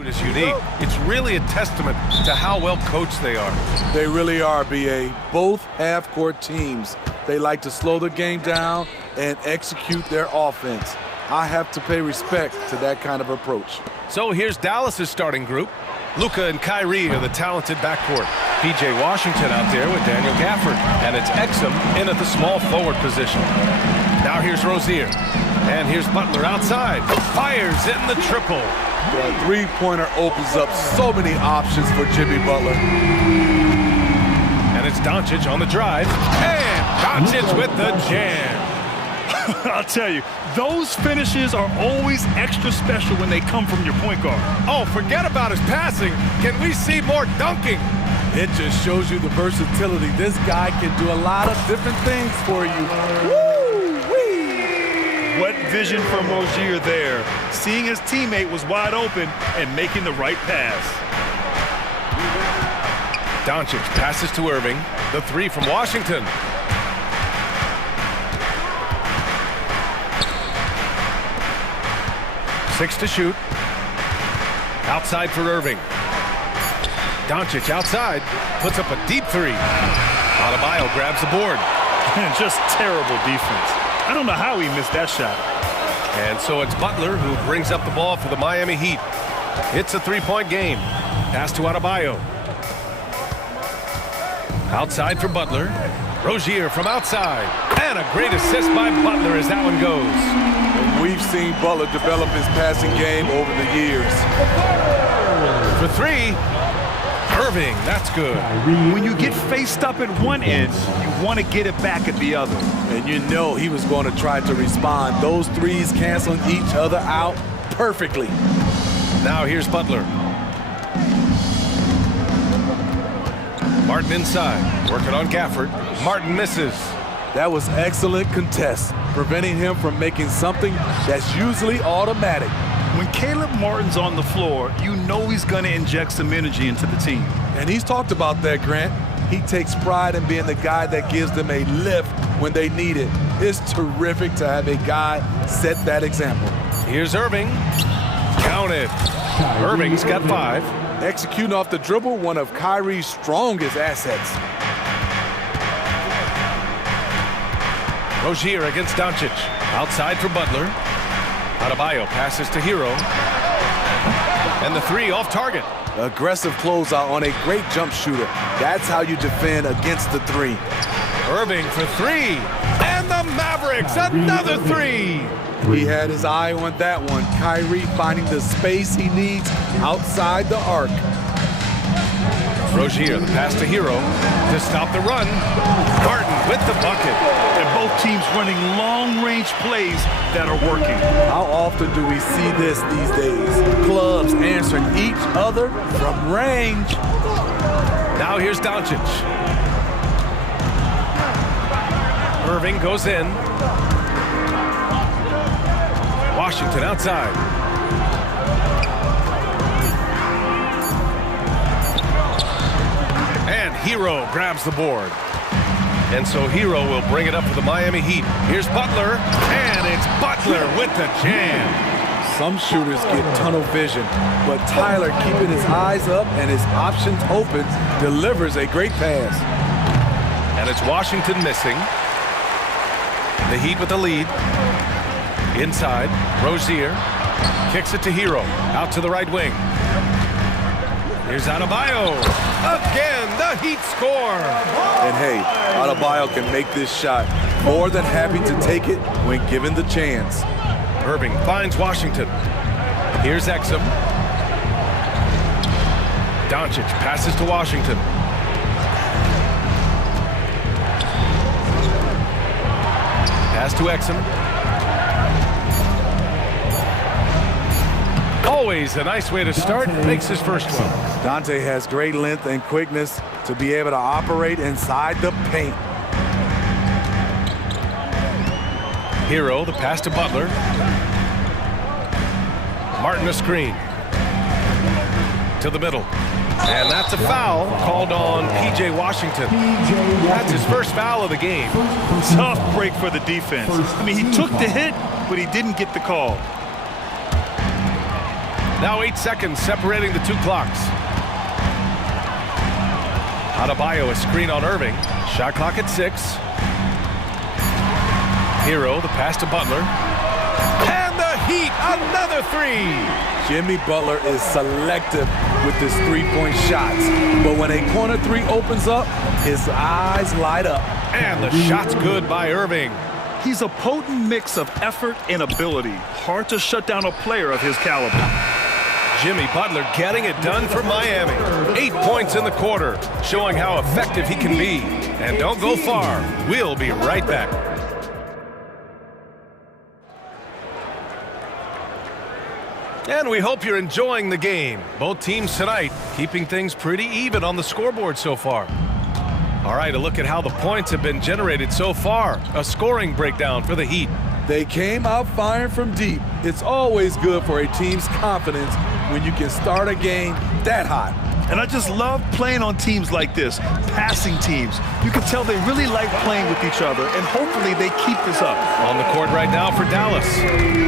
Is unique. It's really a testament to how well coached they are. They really are, B.A. Both half-court teams, they like to slow the game down and execute their offense. I have to pay respect to that kind of approach. So here's Dallas's starting group. Luka and Kyrie are the talented backcourt. P.J. Washington out there with Daniel Gafford. And it's Exum in at the small forward position. Now here's Rozier. And here's Butler outside. Fires in the triple. The three-pointer opens up so many options for Jimmy Butler. And it's Doncic on the drive. And Doncic with the jam. I'll tell you, those finishes are always extra special when they come from your point guard. Oh, forget about his passing. Can we see more dunking? It just shows you the versatility. This guy can do a lot of different things for you. Woo-wee! What vision from Rozier there, seeing his teammate was wide open and making the right pass. Doncic passes to Irving. The three from Washington. Six to shoot. Outside for Irving. Doncic outside. Puts up a deep three. Adebayo grabs the board. Just terrible defense. I don't know how he missed that shot. And so it's Butler who brings up the ball for the Miami Heat. It's a three-point game. Pass to Adebayo. Outside for Butler. Rozier from outside. And a great assist by Butler as that one goes. We've seen Butler develop his passing game over the years. For three, Irving, that's good. When you get faced up at one end, you want to get it back at the other. And you know he was going to try to respond. Those threes canceling each other out perfectly. Now here's Butler. Martin inside, working on Gafford. Martin misses. That was excellent contest, preventing him from making something that's usually automatic. When Caleb Martin's on the floor, you know he's going to inject some energy into the team. And he's talked about that, Grant. He takes pride in being the guy that gives them a lift when they need it. It's terrific to have a guy set that example. Here's Irving. Count it. Irving's got 5. Executing off the dribble, one of Kyrie's strongest assets. Rozier against Doncic. Outside for Butler. Adebayo passes to Hero. And the three off target. Aggressive closeout on a great jump shooter. That's how you defend against the three. Irving for 3. And the Mavericks, another 3. He had his eye on that one. Kyrie finding the space he needs outside the arc. Rozier, the pass to Hero to stop the run. Martin with the bucket. And both teams running long-range plays that are working. How often do we see this these days? Clubs answering each other from range. Now here's Doncic. Irving goes in. Washington outside. And Hero grabs the board. And so Hero will bring it up for the Miami Heat. Here's Butler, and it's Butler with the jam. Some shooters get tunnel vision, but Tyler, keeping his eyes up and his options open, delivers a great pass. And it's Washington missing. The Heat with the lead. Inside, Rozier kicks it to Hero, out to the right wing. Here's Adebayo. Again, the Heat score. And hey, Adebayo can make this shot. More than happy to take it when given the chance. Irving finds Washington. Here's Exum. Doncic passes to Washington. Pass to Exum. Always a nice way to start. Makes his first one. Dante has great length and quickness to be able to operate inside the paint. Hero, the pass to Butler. Martin a screen. To the middle. And that's a foul called on P.J. Washington. That's his first foul of the game. Tough break for the defense. I mean, he took the hit, but he didn't get the call. Now 8 seconds separating the two clocks. Adebayo, a screen on Irving. Shot clock at 6. Hero, the pass to Butler. And the Heat, another three. Jimmy Butler is selective with his three-point shots. But when a corner three opens up, his eyes light up. And the shot's good by Irving. He's a potent mix of effort and ability. Hard to shut down a player of his caliber. Jimmy Butler getting it done for Miami. 8 points in the quarter, showing how effective he can be. And don't go far. We'll be right back. And we hope you're enjoying the game. Both teams tonight keeping things pretty even on the scoreboard so far. All right, a look at how the points have been generated so far. A scoring breakdown for the Heat. They came out firing from deep. It's always good for a team's confidence when you can start a game that hot. And I just love playing on teams like this, passing teams. You can tell they really like playing with each other, and hopefully they keep this up. On the court right now for Dallas.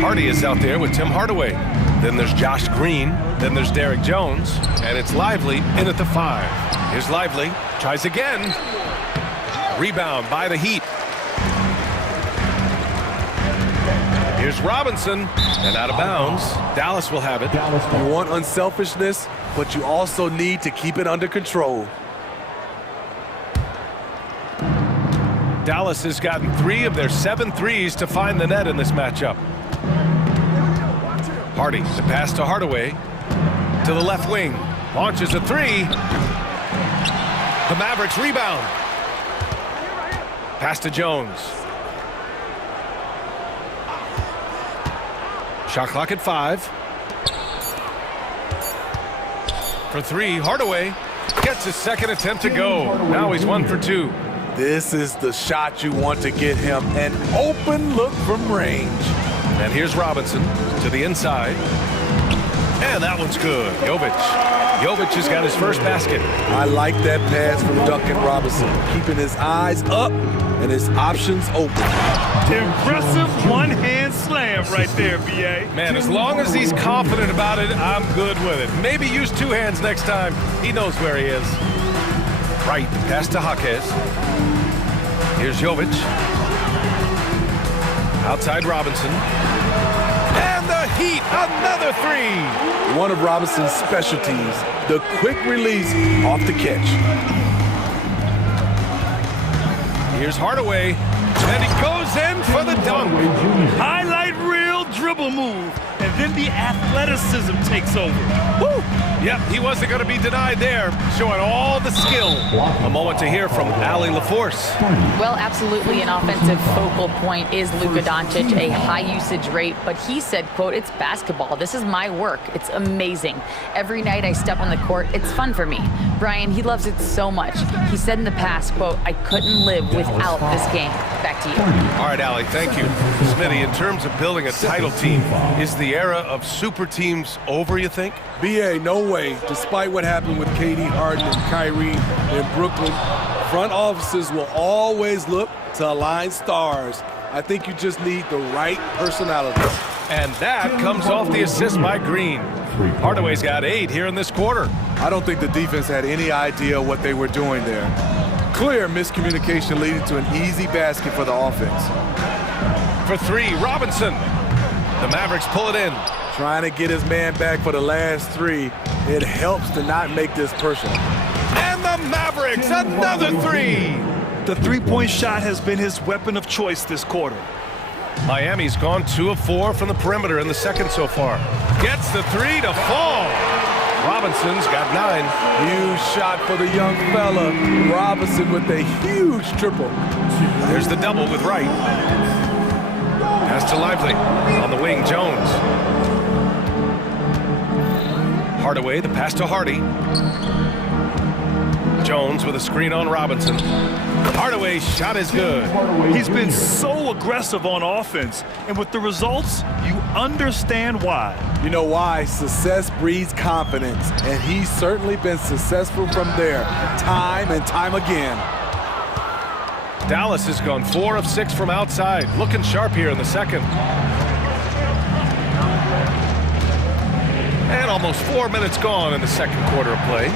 Hardy is out there with Tim Hardaway. Then there's Josh Green. Then there's Derek Jones. And it's Lively in at the 5. Here's Lively. Tries again. Rebound by the Heat. Here's Robinson. And out of bounds. Dallas will have it. You want unselfishness, but you also need to keep it under control. Dallas has gotten 3 of their 7 threes to find the net in this matchup. Hardy, the pass to Hardaway. To the left wing. Launches a 3. The Mavericks rebound. Pass to Jones. Shot clock at 5. For 3, Hardaway gets his second attempt to go. Now he's 1 for 2. This is the shot you want to get him. An open look from range. And here's Robinson to the inside. And that one's good. Jovic has got his first basket. I like that pass from Duncan Robinson. Keeping his eyes up and his options open. Impressive one-hand slam right there, B.A. Man, as long as he's confident about it, I'm good with it. Maybe use 2 hands next time. He knows where he is. Right, pass to Jaquez. Here's Jovic. Outside Robinson. And the Heat, another 3. One of Robinson's specialties, the quick release off the catch. Here's Hardaway. And he goes in for the dunk. Highlight reel dribble move. And then the athleticism takes over. Woo! Yep, he wasn't going to be denied there, showing all the skill. A moment to hear from Allie LaForce. Well, absolutely an offensive focal point is Luka Doncic, a high usage rate, but he said, quote, "It's basketball. This is my work. It's amazing. Every night I step on the court, it's fun for me." Brian, he loves it so much. He said in the past, quote, "I couldn't live without this game." Back to you. All right, Allie, thank you. Smitty, in terms of building a title team, is the era of super teams over, you think? B.A., no way. Despite what happened with KD, Harden, and Kyrie in Brooklyn, front offices will always look to align stars. I think you just need the right personality. And that comes off the assist by Green. Hardaway's got 8 here in this quarter. I don't think the defense had any idea what they were doing there. Clear miscommunication leading to an easy basket for the offense. For 3, Robinson. The Mavericks pull it in. Trying to get his man back for the last 3. It helps to not make this personal. And the Mavericks, another 3. The three-point shot has been his weapon of choice this quarter. Miami's gone 2 of 4 from the perimeter in the second so far. Gets the 3 to fall. Robinson's got 9. Huge shot for the young fella. Robinson with a huge triple. There's the double with Wright. Pass to Lively. On the wing, Jones. Hardaway, the pass to Hardy. Jones with a screen on Robinson. Hardaway's shot is good. He's been so aggressive on offense, and with the results, you understand why. You know why? Success breeds confidence, and he's certainly been successful from there, time and time again. Dallas has gone 4 of 6 from outside, looking sharp here in the second. And And almost 4 minutes gone in the second quarter of play.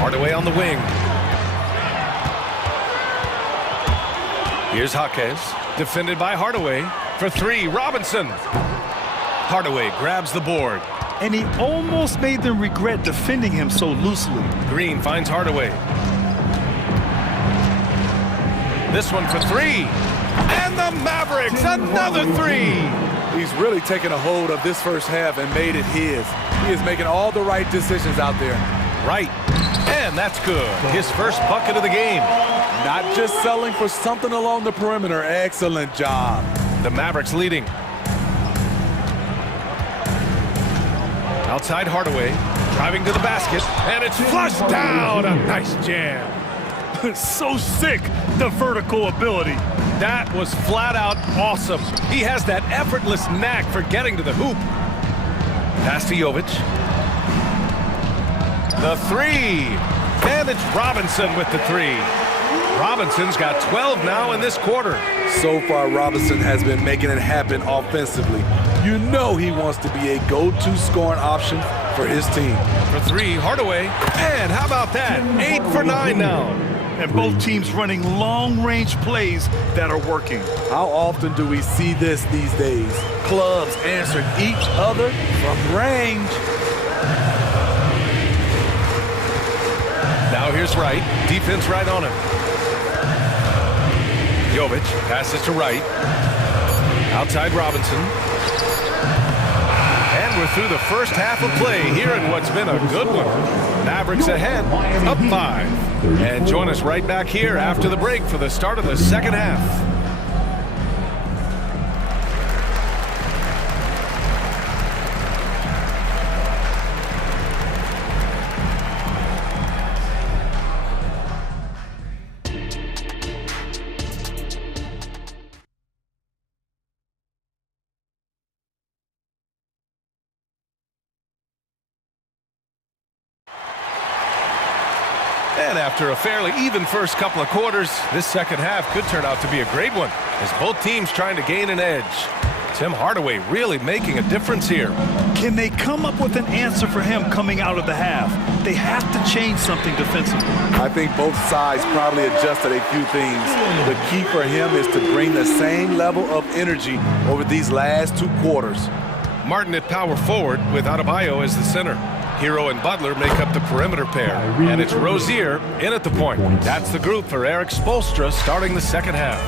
Hardaway on the wing. Here's Jaquez, defended by Hardaway. For three, Robinson. Hardaway grabs the board. And he almost made them regret defending him so loosely. Green finds Hardaway. This one for three. And the Mavericks, another three. He's really taken a hold of this first half and made it his. He is making all the right decisions out there. Right. And that's good. His first bucket of the game. Not just selling for something along the perimeter. Excellent job. The Mavericks leading. Outside Hardaway, driving to the basket, and it's flushed down. A nice jam. So sick, the vertical ability. That was flat out awesome. He has that effortless knack for getting to the hoop. Pass to Jovic. The three. And it's Robinson with the three. Robinson's got 12 now in this quarter. So far, Robinson has been making it happen offensively. You know he wants to be a go-to scoring option for his team. For three, Hardaway. And how about that? 8 for 9 now. And both teams running long-range plays that are working. How often do we see this these days? Clubs answering each other from range. Now here's Wright. Defense right on him. Jovic passes to Wright. Outside Robinson. And we're through the first half of play here in what's been a good one. Mavericks ahead, up 5. And join us right back here after the break for the start of the second half. And after a fairly even first couple of quarters, this second half could turn out to be a great one, as both teams trying to gain an edge. Tim Hardaway really making a difference here. Can they come up with an answer for him coming out of the half? They have to change something defensively. I think both sides probably adjusted a few things. The key for him is to bring the same level of energy over these last 2 quarters. Martin at power forward with Adebayo as the center. Hero and Butler make up the perimeter pair. And it's Rozier in at the point. That's the group for Eric Spoelstra starting the second half.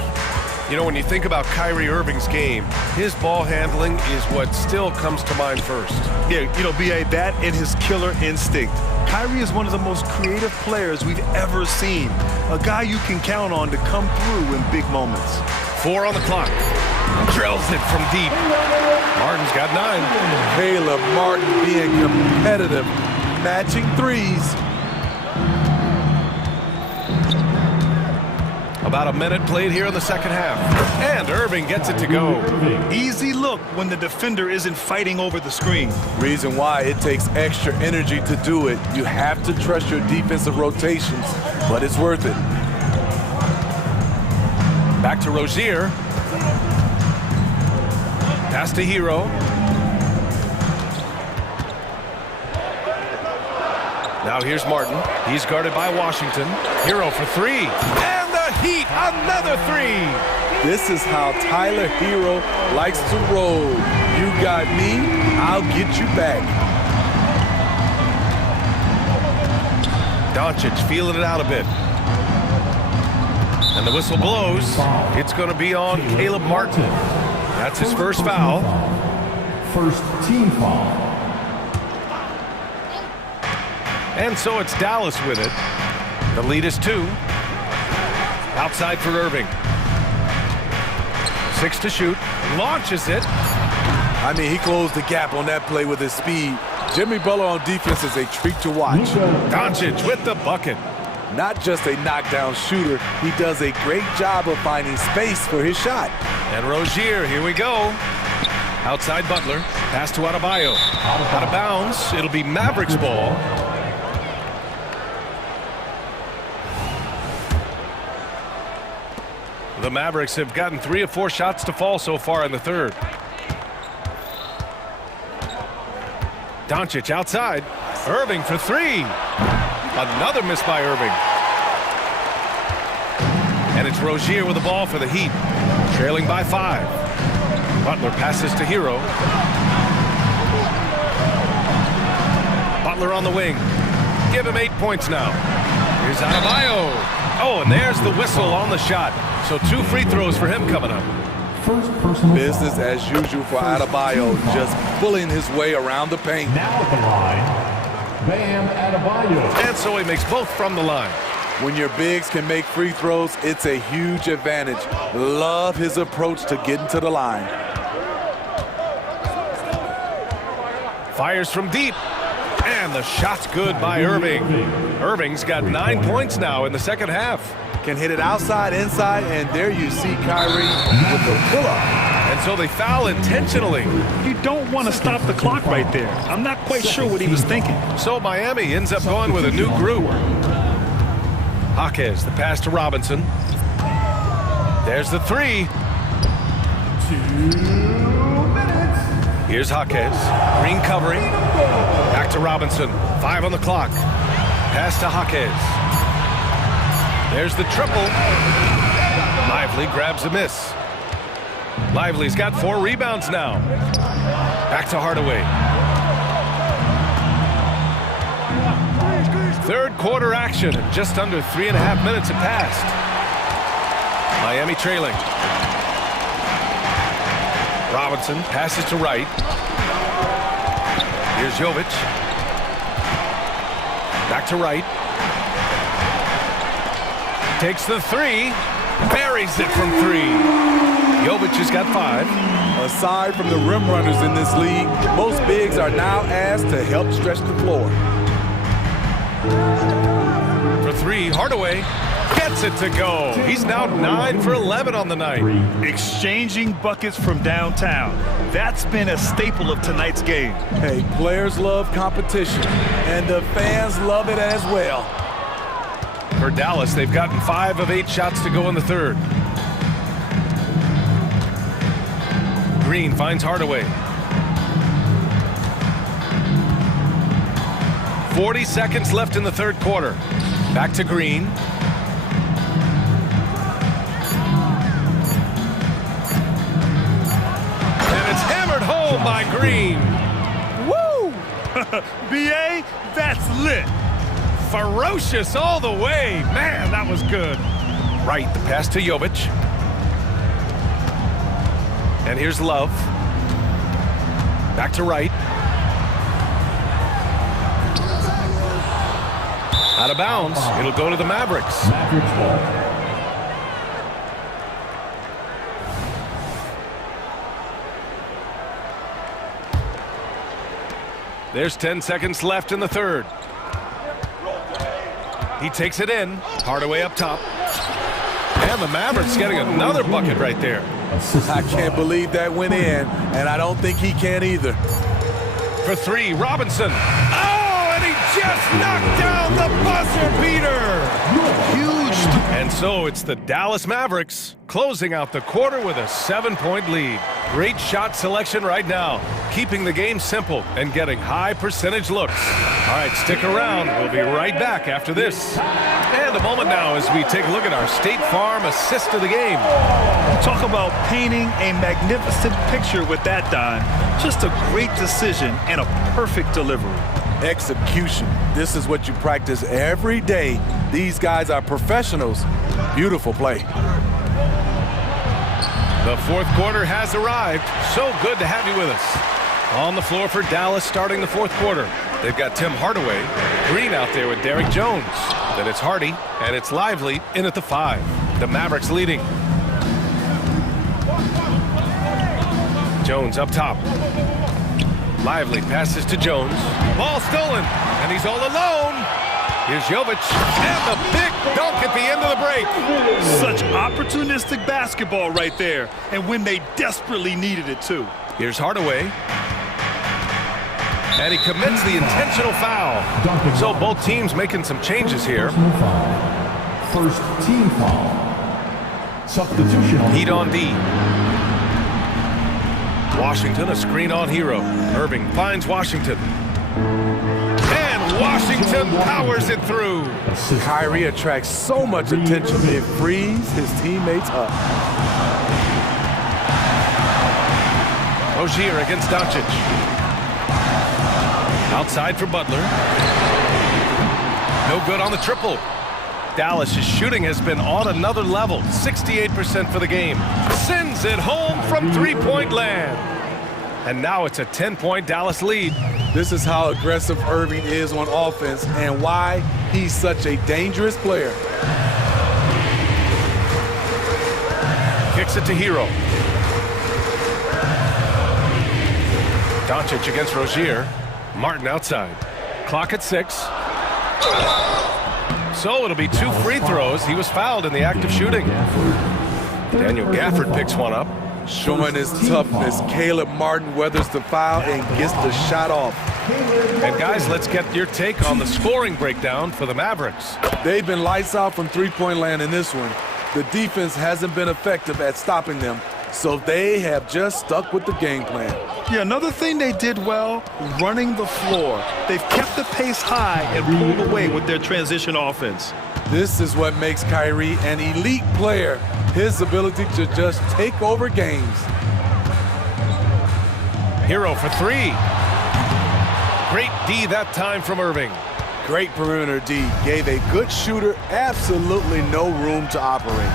You know, when you think about Kyrie Irving's game, his ball handling is what still comes to mind first. Yeah, you know, B.A., that and his killer instinct. Kyrie is one of the most creative players we've ever seen. A guy you can count on to come through in big moments. 4 on the clock. Drills it from deep. Martin's got 9. Caleb Martin being competitive, matching threes. About a minute played here in the second half. And Irving gets it to go. Easy look when the defender isn't fighting over the screen. Reason why it takes extra energy to do it. You have to trust your defensive rotations, but it's worth it. Back to Rozier. Pass to Hero. Now here's Martin. He's guarded by Washington. Hero for 3. And the Heat, another 3. This is how Tyler Hero likes to roll. You got me, I'll get you back. Doncic feeling it out a bit. And the whistle blows. It's going to be on Caleb Martin. That's his first foul. First team foul. And so it's Dallas with it. The lead is 2. Outside for Irving. 6 to shoot. Launches it. I mean, he closed the gap on that play with his speed. Jimmy Butler on defense is a treat to watch. Doncic with the bucket. Not just a knockdown shooter, he does a great job of finding space for his shot. And Rozier, here we go. Outside Butler. Pass to Adebayo. Out of bounds. It'll be Mavericks ball. The Mavericks have gotten 3 of 4 shots to fall so far in the third. Doncic outside. Irving for three. Another miss by Irving. And it's Rozier with the ball for the Heat. Trailing by 5. Butler passes to Hero. Butler on the wing. Give him 8 points now. Here's Adebayo. Oh, and there's the whistle on the shot. So 2 free throws for him coming up. Business as usual for Adebayo, just pulling his way around the paint. Now at the line, Bam Adebayo. And so he makes both from the line. When your bigs can make free throws, it's a huge advantage. Love his approach to getting to the line. Fires from deep. And the shot's good by Irving. Irving's got 9 points now in the second half. Can hit it outside, inside, and there you see Kyrie with the pull-up. And so they foul intentionally. You don't want to stop the clock right there. I'm not quite sure what he was thinking. So Miami ends up going with a new group. Jaquez, the pass to Robinson. There's the three. 2 minutes. Here's Jaquez. Green covering. Back to Robinson. 5 on the clock. Pass to Jaquez. There's the triple. Lively grabs a miss. Lively's got 4 rebounds now. Back to Hardaway. Third quarter action, and just under 3.5 minutes have passed. Miami trailing. Robinson passes to Wright. Here's Jovic. Back to Wright. Takes the three. Buries it from 3. Jovic has got 5. Aside from the rim runners in this league, most bigs are now asked to help stretch the floor. For 3, Hardaway gets it to go. He's now 9 for 11 on the night. Exchanging buckets from downtown. That's been a staple of tonight's game. Hey, players love competition, and the fans love it as well. For Dallas, they've gotten 5 of 8 shots to go in the third. Green finds Hardaway. 40 seconds left in the third quarter. Back to Green. And it's hammered home by Green. Woo! B.A., that's lit. Ferocious all the way. Man, that was good. Right, the pass to Jovic. And here's Love. Back to Wright. Out of bounds. It'll go to the Mavericks. There's 10 seconds left in the third. He takes it in. Hardaway up top. And the Mavericks getting another bucket right there. I can't believe that went in, and I don't think he can either. For 3, Robinson. Oh, and he just knocked down the buzzer beater. Huge. And so it's the Dallas Mavericks closing out the quarter with a 7-point lead. Great shot selection right now, keeping the game simple and getting high percentage looks. All right, stick around. We'll be right back after this. And a moment now as we take a look at our State Farm assist of the game. Talk about painting a magnificent picture with that, Don. Just a great decision and a perfect delivery. Execution. This is what you practice every day. These guys are professionals. Beautiful play. The fourth quarter has arrived. So good to have you with us. On the floor for Dallas starting the fourth quarter. They've got Tim Hardaway. Green out there with Derrick Jones. Then it's Hardy, and it's Lively in at the 5. The Mavericks leading. Jones up top. Lively passes to Jones. Ball stolen, and he's all alone. Here's Jovic, and the big dunk at the end of the break. Such opportunistic basketball right there, and when they desperately needed it, too. Here's Hardaway. And he commits the intentional foul. So both teams making some changes here. First team foul. Substitution. Heat on D. Washington, a screen on Hero. Irving finds Washington. And Washington powers it through. Kyrie attracts so much attention, it frees his teammates up. Rozier against Doncic. Outside for Butler. No good on the triple. Dallas' shooting has been on another level. 68% for the game. Sends it home from three-point land. And now it's a 10-point Dallas lead. This is how aggressive Irving is on offense and why he's such a dangerous player. Kicks it to Hero. Doncic against Rozier. Martin outside. Clock at 6. So it'll be 2 free throws. He was fouled in the act of shooting. Daniel Gafford picks one up. Showing his toughness, Caleb Martin weathers the foul and gets the shot off. And guys, let's get your take on the scoring breakdown for the Mavericks. They've been lights out from three-point land in this one. The defense hasn't been effective at stopping them, so they have just stuck with the game plan. Yeah, another thing they did well, running the floor. They've kept the pace high and pulled away with their transition offense. This is what makes Kyrie an elite player, his ability to just take over games. Hero for 3. Great D that time from Irving. Great perimeter D. Gave a good shooter absolutely no room to operate.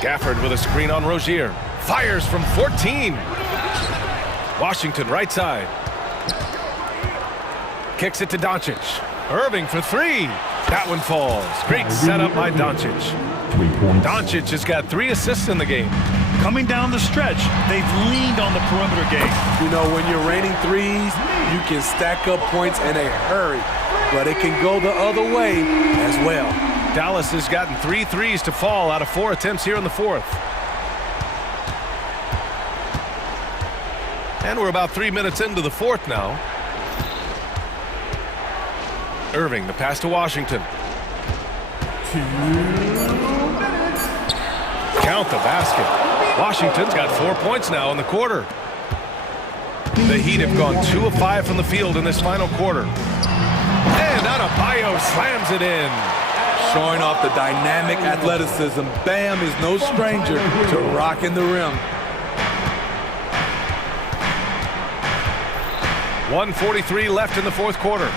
Gafford with a screen on Rozier. Fires from 14. Washington right side. Kicks it to Doncic. Irving for 3. That one falls. Great setup by Doncic. Doncic has got 3 assists in the game. Coming down the stretch, they've leaned on the perimeter game. You know, when you're raining threes, you can stack up points in a hurry, but it can go the other way as well. Dallas has gotten 3 threes to fall out of 4 attempts here in the 4th. And we're about 3 minutes into the 4th now. Irving, the pass to Washington. Count the basket. Washington's got 4 points now in the quarter. The Heat have gone 2 of 5 from the field in this final quarter. And Adebayo slams it in. Showing off the dynamic athleticism, Bam is no stranger to rocking the rim. 1:43 left in the 4th quarter.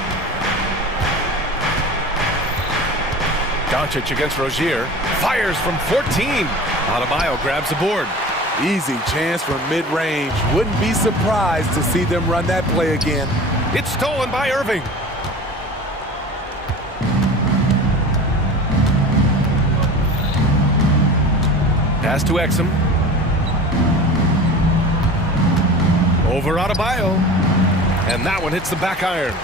Doncic against Rozier. Fires from 14. Adebayo grabs the board. Easy chance from mid-range. Wouldn't be surprised to see them run that play again. It's stolen by Irving. Pass to Exum. Over Adebayo. And that one hits the back iron.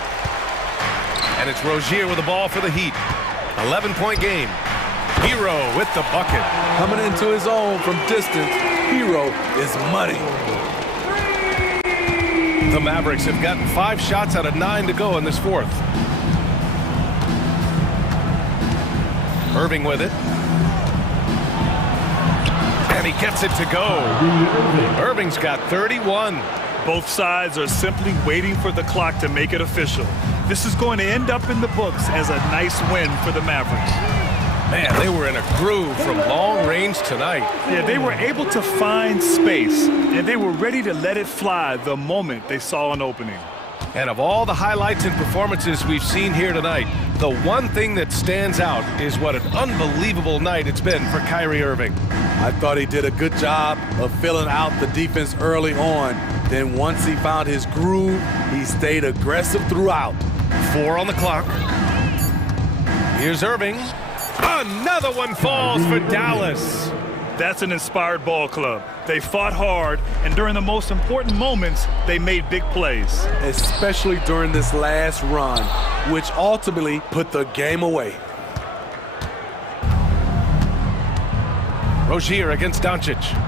And it's Rozier with the ball for the Heat. 11-point game. Hero with the bucket. Coming into his own from distance, Hero is money. The Mavericks have gotten 5 shots out of 9 to go in this 4th. Irving with it. And he gets it to go. Irving's got 31. Both sides are simply waiting for the clock to make it official. This is going to end up in the books as a nice win for the Mavericks. Man, they were in a groove from long range tonight. Yeah, they were able to find space, and they were ready to let it fly the moment they saw an opening. And of all the highlights and performances we've seen here tonight, the one thing that stands out is what an unbelievable night it's been for Kyrie Irving. I thought he did a good job of filling out the defense early on. Then once he found his groove, he stayed aggressive throughout. 4 on the clock. Here's Irving. Another one falls for Dallas. That's an inspired ball club. They fought hard, and during the most important moments, they made big plays. Especially during this last run, which ultimately put the game away. Rozier against Doncic.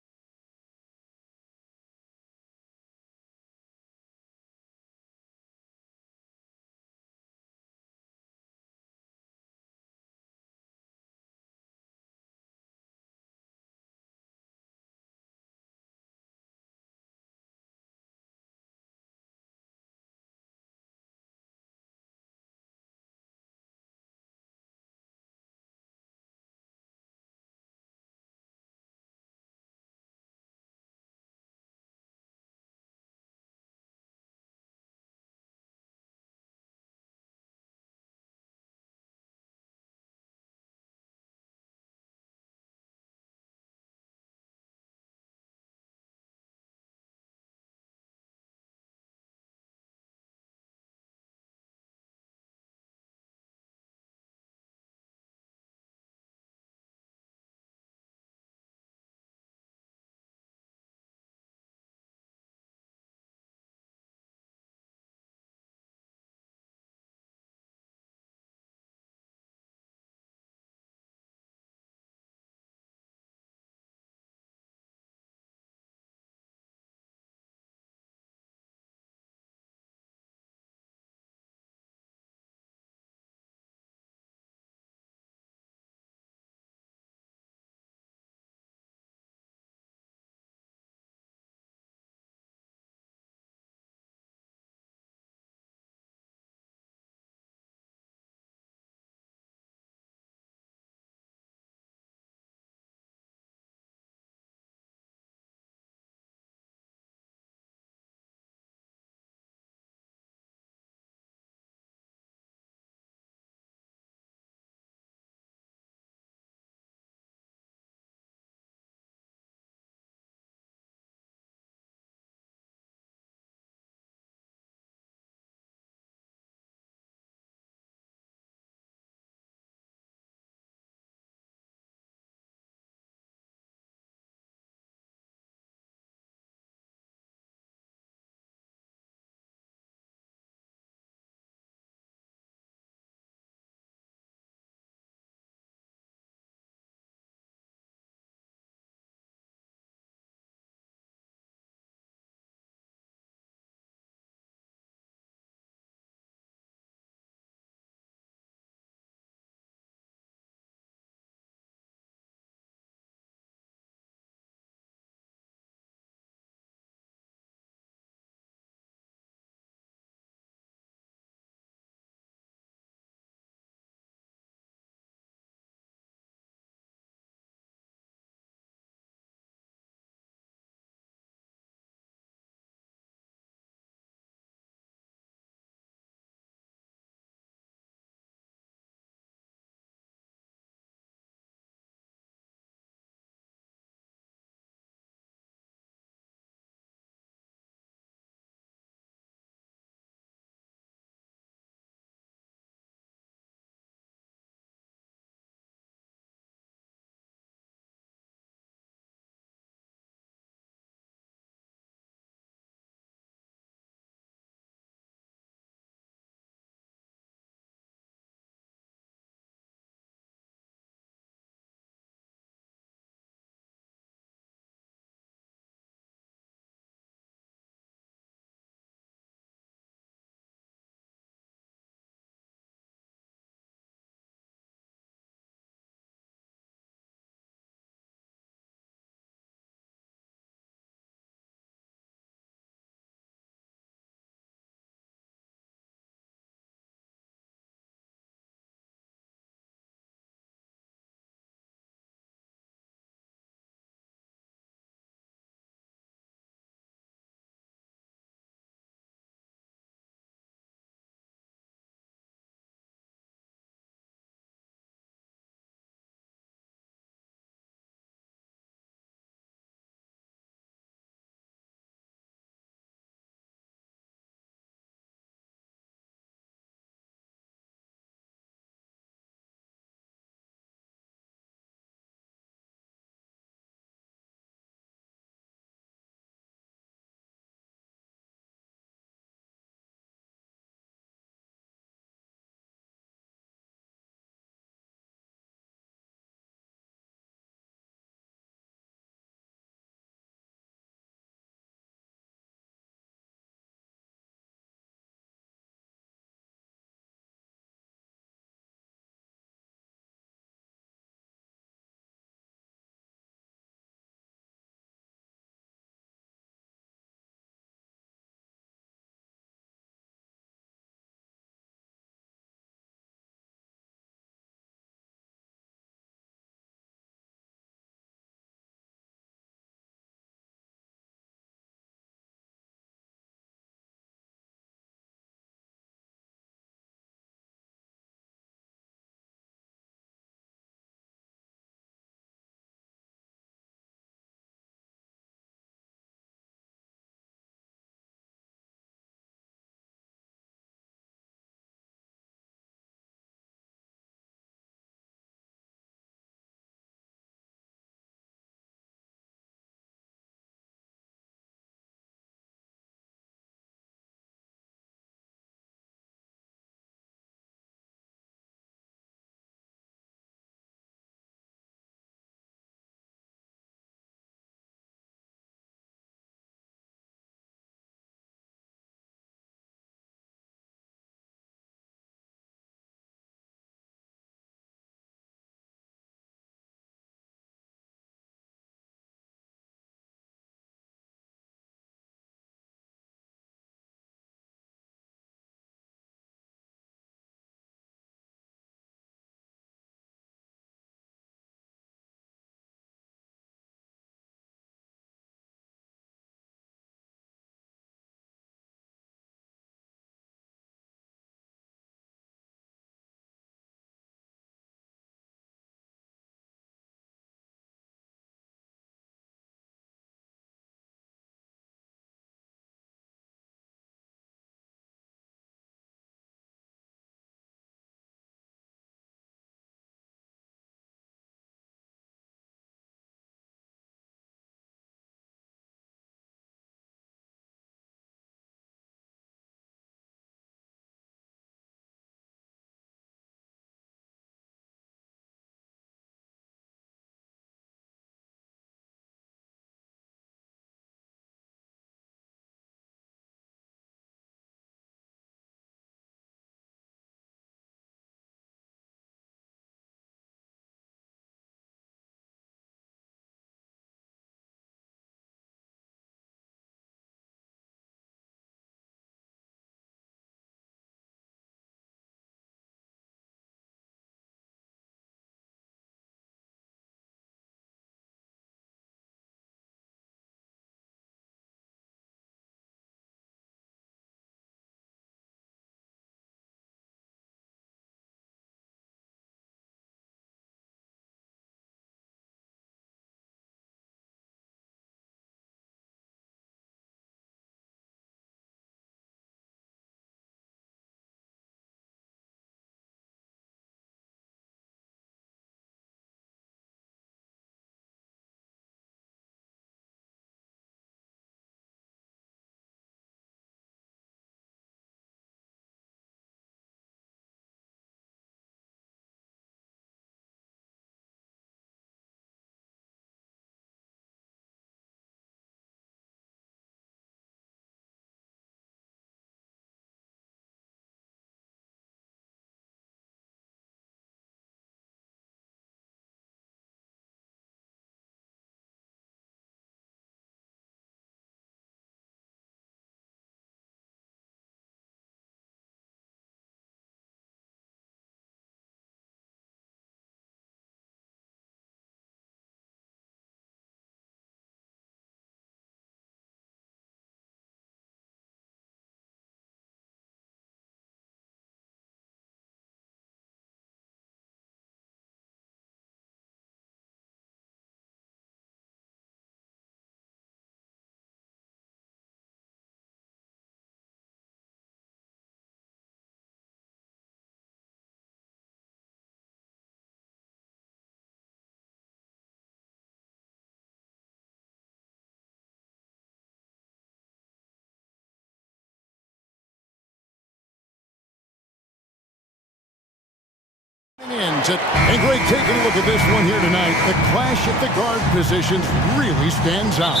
Ends it. And Greg, taking a look at this one here tonight, the clash at the guard positions really stands out.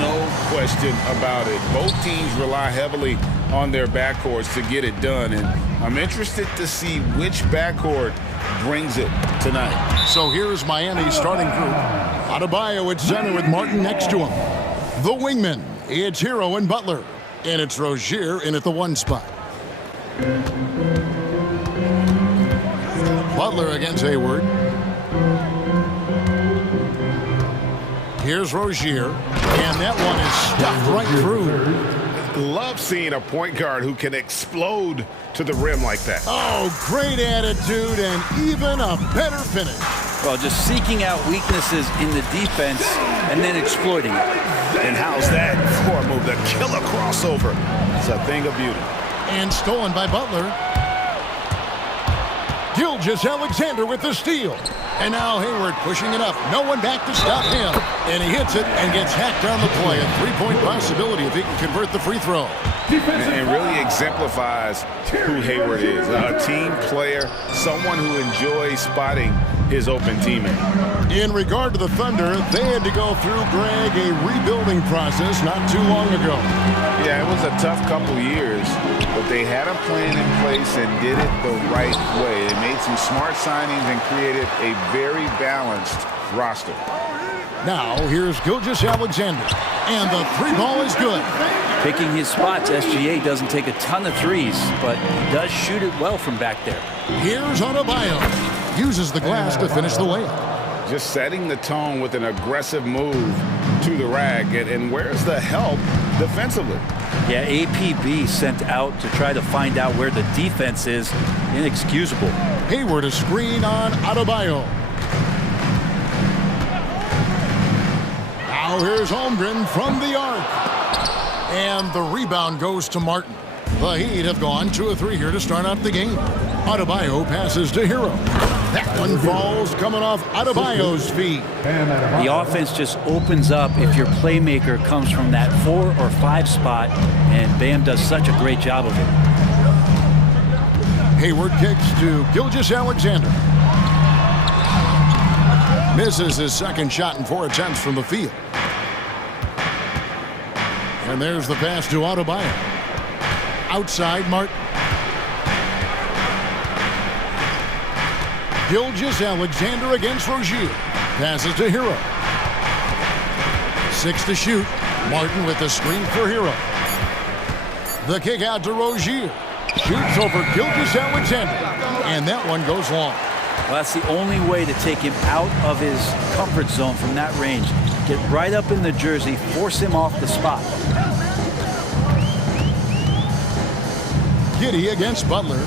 No question about it. Both teams rely heavily on their backcourts to get it done, and I'm interested to see which backcourt brings it tonight. So here's Miami's starting group. Adebayo at center with Martin next to him. The wingmen, it's Hero and Butler. And it's Rozier in at the 1 spot. Butler against Hayward. Here's Rozier, and that one is stuffed right through. Love seeing a point guard who can explode to the rim like that. Oh, great attitude and even a better finish. Well, just seeking out weaknesses in the defense and then exploiting it. And how's that for a move? The killer crossover. It's a thing of beauty. And stolen by Butler. Gilgeous-Alexander with the steal. And now Hayward pushing it up. No one back to stop him. And he hits it and gets hacked on the play. A 3-point possibility if he can convert the free throw. And really exemplifies who Hayward is. A team player, someone who enjoys spotting his open teammate. In regard to the Thunder, they had to go through, Greg, a rebuilding process not too long ago. Yeah, it was a tough couple years, but they had a plan in place and did it the right way. They made some smart signings and created a very balanced roster. Now, here's Gilgeous-Alexander, and the 3 ball is good. Picking his spots, SGA doesn't take a ton of threes, but he does shoot it well from back there. Here's Adebayo. Uses the glass to finish the layup. Just setting the tone with an aggressive move to the rack. And where's the help defensively? Yeah, APB sent out to try to find out where the defense is. Inexcusable. Hayward a screen on Adebayo. Now here's Holmgren from the arc. And the rebound goes to Martin. The Heat have gone 2 of 3 here to start out the game. Adebayo passes to Hero. That one falls coming off Adebayo's feet. The offense just opens up if your playmaker comes from that 4 or 5 spot, and Bam does such a great job of it. Hayward kicks to Gilgeous-Alexander. Misses his second shot in 4 attempts from the field. And there's the pass to Adebayo. Outside Martin. Gilgeous-Alexander against Rozier. Passes to Hero. 6 to shoot. Martin with the screen for Hero. The kick out to Rozier. Shoots over Gilgeous-Alexander. And that one goes long. Well, that's the only way to take him out of his comfort zone from that range. Get right up in the jersey, force him off the spot. Giddey against Butler.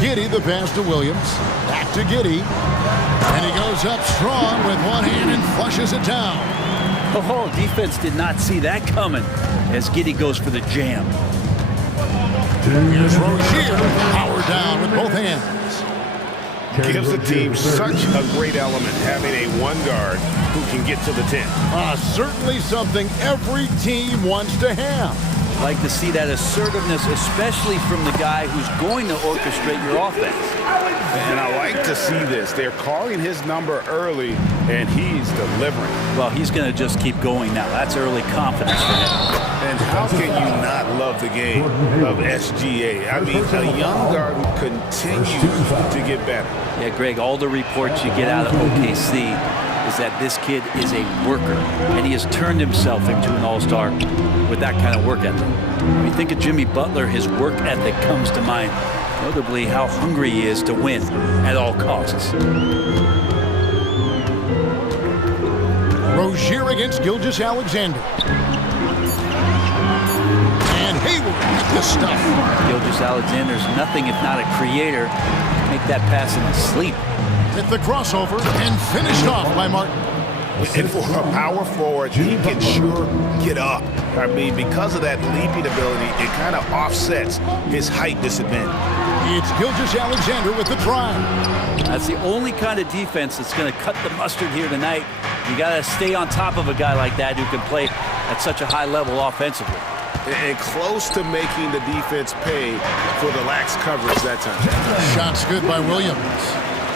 Giddey the pass to Williams. Back to Giddey. And he goes up strong with one hand and flushes it down. Oh, defense did not see that coming as Giddey goes for the jam. Here's Rozier, power down with both hands. Gives the team such a great element having a 1 guard who can get to the 10. Certainly something every team wants to have. Like to see that assertiveness, especially from the guy who's going to orchestrate your offense. And I like to see this. They're calling his number early, and he's delivering. Well, he's going to just keep going now. That's early confidence for him. And how can you not love the game of SGA? I mean, a young guard who continues to get better. Yeah, Greg, all the reports you get out of OKC is that this kid is a worker, and he has turned himself into an all-star with that kind of work ethic. When you think of Jimmy Butler, his work ethic comes to mind, notably how hungry he is to win at all costs. Rozier against Gilgeous-Alexander. And Hayward with the stuff. Gilgeous-Alexander's nothing if not a creator. Make that pass in his sleep. Hit the crossover and finished off by Martin. And for a power forward, he can sure get up. I mean, because of that leaping ability, it kind of offsets his height disadvantage. It's Gilgeous-Alexander with the drive. That's the only kind of defense that's going to cut the mustard here tonight. You got to stay on top of a guy like that who can play at such a high level offensively. and close to making the defense pay for the lax coverage that time. Shots good by Williams.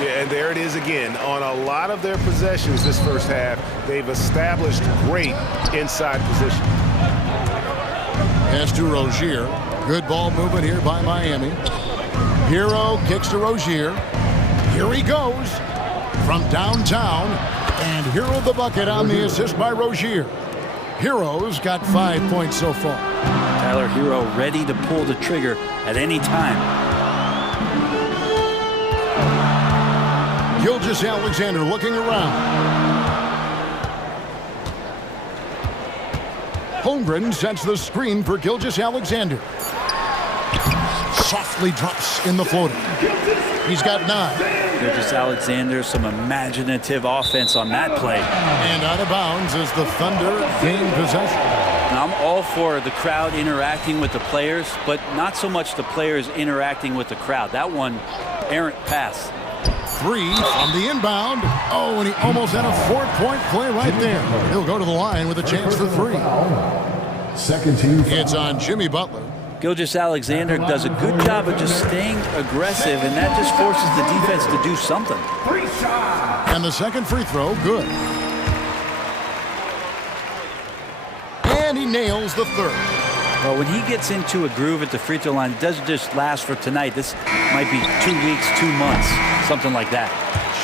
Yeah, and there it is again. On a lot of their possessions this first half, they've established great inside position. Pass to Rozier. Good ball movement here by Miami. Hero kicks to Rozier. Here he goes from downtown. And Hero the bucket on the assist by Rozier. Hero's got 5 points so far. Tyler Hero ready to pull the trigger at any time. Gilgeous-Alexander looking around. Holmgren sets the screen for Gilgeous-Alexander. Softly drops in the floater. He's got 9. Gilgeous-Alexander, some imaginative offense on that play. And out of bounds as the Thunder gain possession. Now, I'm all for the crowd interacting with the players, but not so much the players interacting with the crowd. That one, errant pass. 3 from the inbound. Oh, and he almost had a 4-point play right there. He'll go to the line with a chance for 3. Second team. It's on Jimmy Butler. Gilgeous-Alexander does a good job of just staying aggressive, and that just forces the defense to do something. And the second free throw, good. And he nails the third. Well, when he gets into a groove at the free throw line, it doesn't just last for tonight. This might be 2 weeks, 2 months, something like that.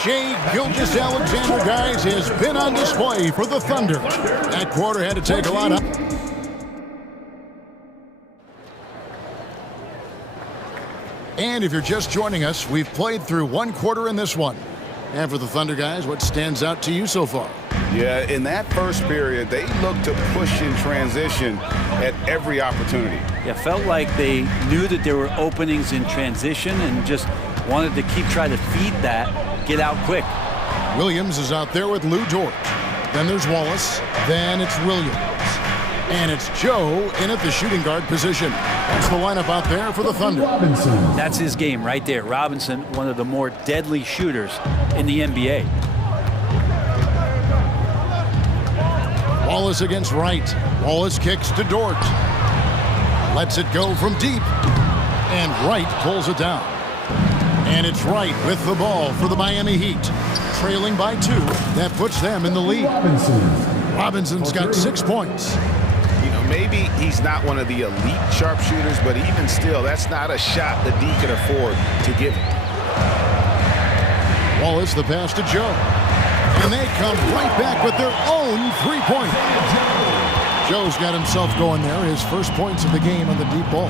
Shai Gilgeous-Alexander, guys, has been on display for the Thunder. That quarter had to take a lot up. And if you're just joining us, we've played through 1 quarter in this one. And for the Thunder guys, what stands out to you so far? Yeah, in that first period, they looked to push in transition at every opportunity. Yeah, felt like they knew that there were openings in transition and just wanted to keep trying to feed that, get out quick. Williams is out there with Lou Dort. Then there's Wallace. Then it's Williams. And it's Joe in at the shooting guard position. That's the lineup out there for the Thunder. That's his game right there. Robinson, one of the more deadly shooters in the NBA. Wallace against Wright. Wallace kicks to Dort. Lets it go from deep. And Wright pulls it down. And it's Wright with the ball for the Miami Heat. Trailing by 2. That puts them in the lead. Robinson's got 6 points. You know, maybe he's not one of the elite sharpshooters, but even still, that's not a shot that D can afford to give him. Wallace the pass to Joe. And they come right back with their own 3-pointer. Joe's got himself going there, his first points of the game on the deep ball.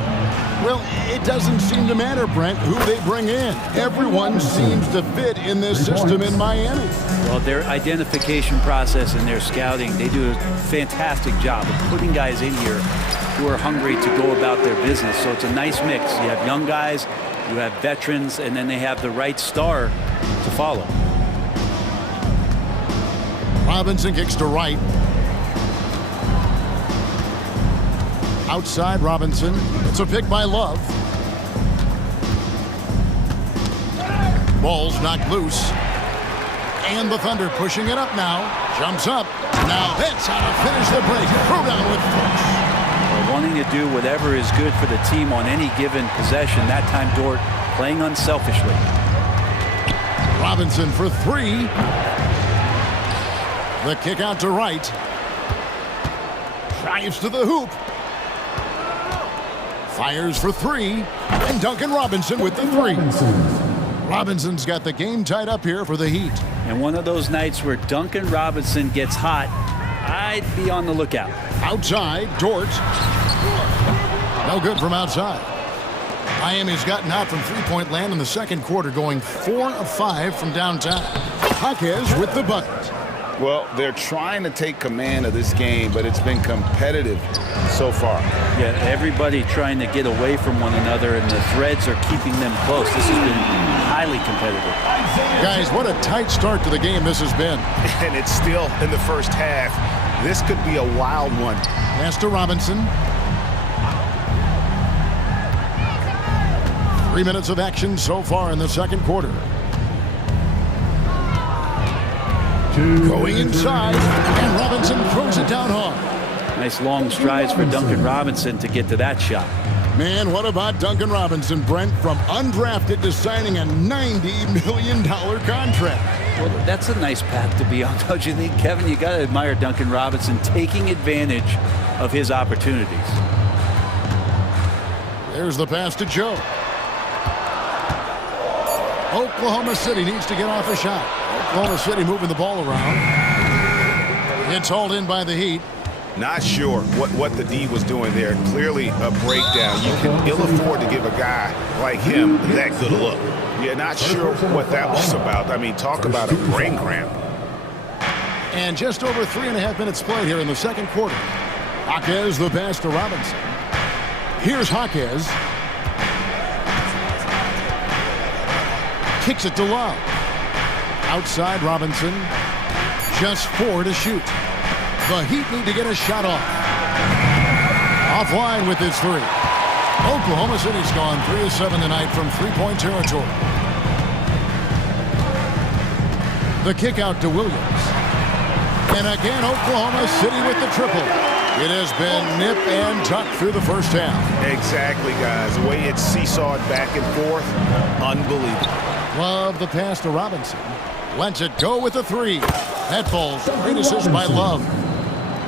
Well, it doesn't seem to matter, Brent, who they bring in. Everyone seems to fit in this system in Miami. Well, their identification process and their scouting, they do a fantastic job of putting guys in here who are hungry to go about their business. So it's a nice mix. You have young guys, you have veterans, and then they have the right star to follow. Robinson kicks to Wright. Outside Robinson. It's a pick by Love. Ball's knocked loose. And the Thunder pushing it up now. Jumps up. Now that's how to finish the break. Throw down with force. Wanting to do whatever is good for the team on any given possession. That time Dort playing unselfishly. Robinson for 3. The kick out to Wright. Drives to the hoop. Fires for 3. And Duncan Robinson with the 3. Robinson's got the game tied up here for the Heat. And one of those nights where Duncan Robinson gets hot, I'd be on the lookout. Outside, Dort. No good from outside. Miami's gotten out from three-point land in the second quarter, going 4 of 5 from downtown. Jaquez with the bucket. Well, they're trying to take command of this game, but it's been competitive so far. Yeah, everybody trying to get away from one another, and the threads are keeping them close. This has been highly competitive. Guys, what a tight start to the game this has been. And it's still in the first half. This could be a wild one. Pass to Robinson. 3 minutes of action so far in the second quarter. Going inside, and Robinson throws it down hard. Nice long strides for Duncan Robinson to get to that shot. Man, what about Duncan Robinson, Brent, from undrafted to signing a $90 million contract? Well, that's a nice path to be on, don't you think, Kevin? You got to admire Duncan Robinson taking advantage of his opportunities. There's the pass to Joe. Oklahoma City needs to get off a shot. Oklahoma City moving the ball around. It's hauled in by the Heat. Not sure what the D was doing there. Clearly a breakdown. You can ill afford to give a guy like him that good a look. Yeah, not sure what that was about. I mean, talk about a brain cramp. And just over 3.5 minutes played here in the second quarter. Jaquez the pass to Robinson. Here's Jaquez. Kicks it to Love. Outside Robinson. Just 4 to shoot. The Heat need to get a shot off. Offline with his 3. Oklahoma City's gone 3 of 7 tonight from three-point territory. The kick out to Williams. And again, Oklahoma City with the triple. It has been nip and tuck through the first half. Exactly, guys. The way it's seesawed back and forth, unbelievable. Love the pass to Robinson. Lets it go with a 3. That falls. Great assist by Love.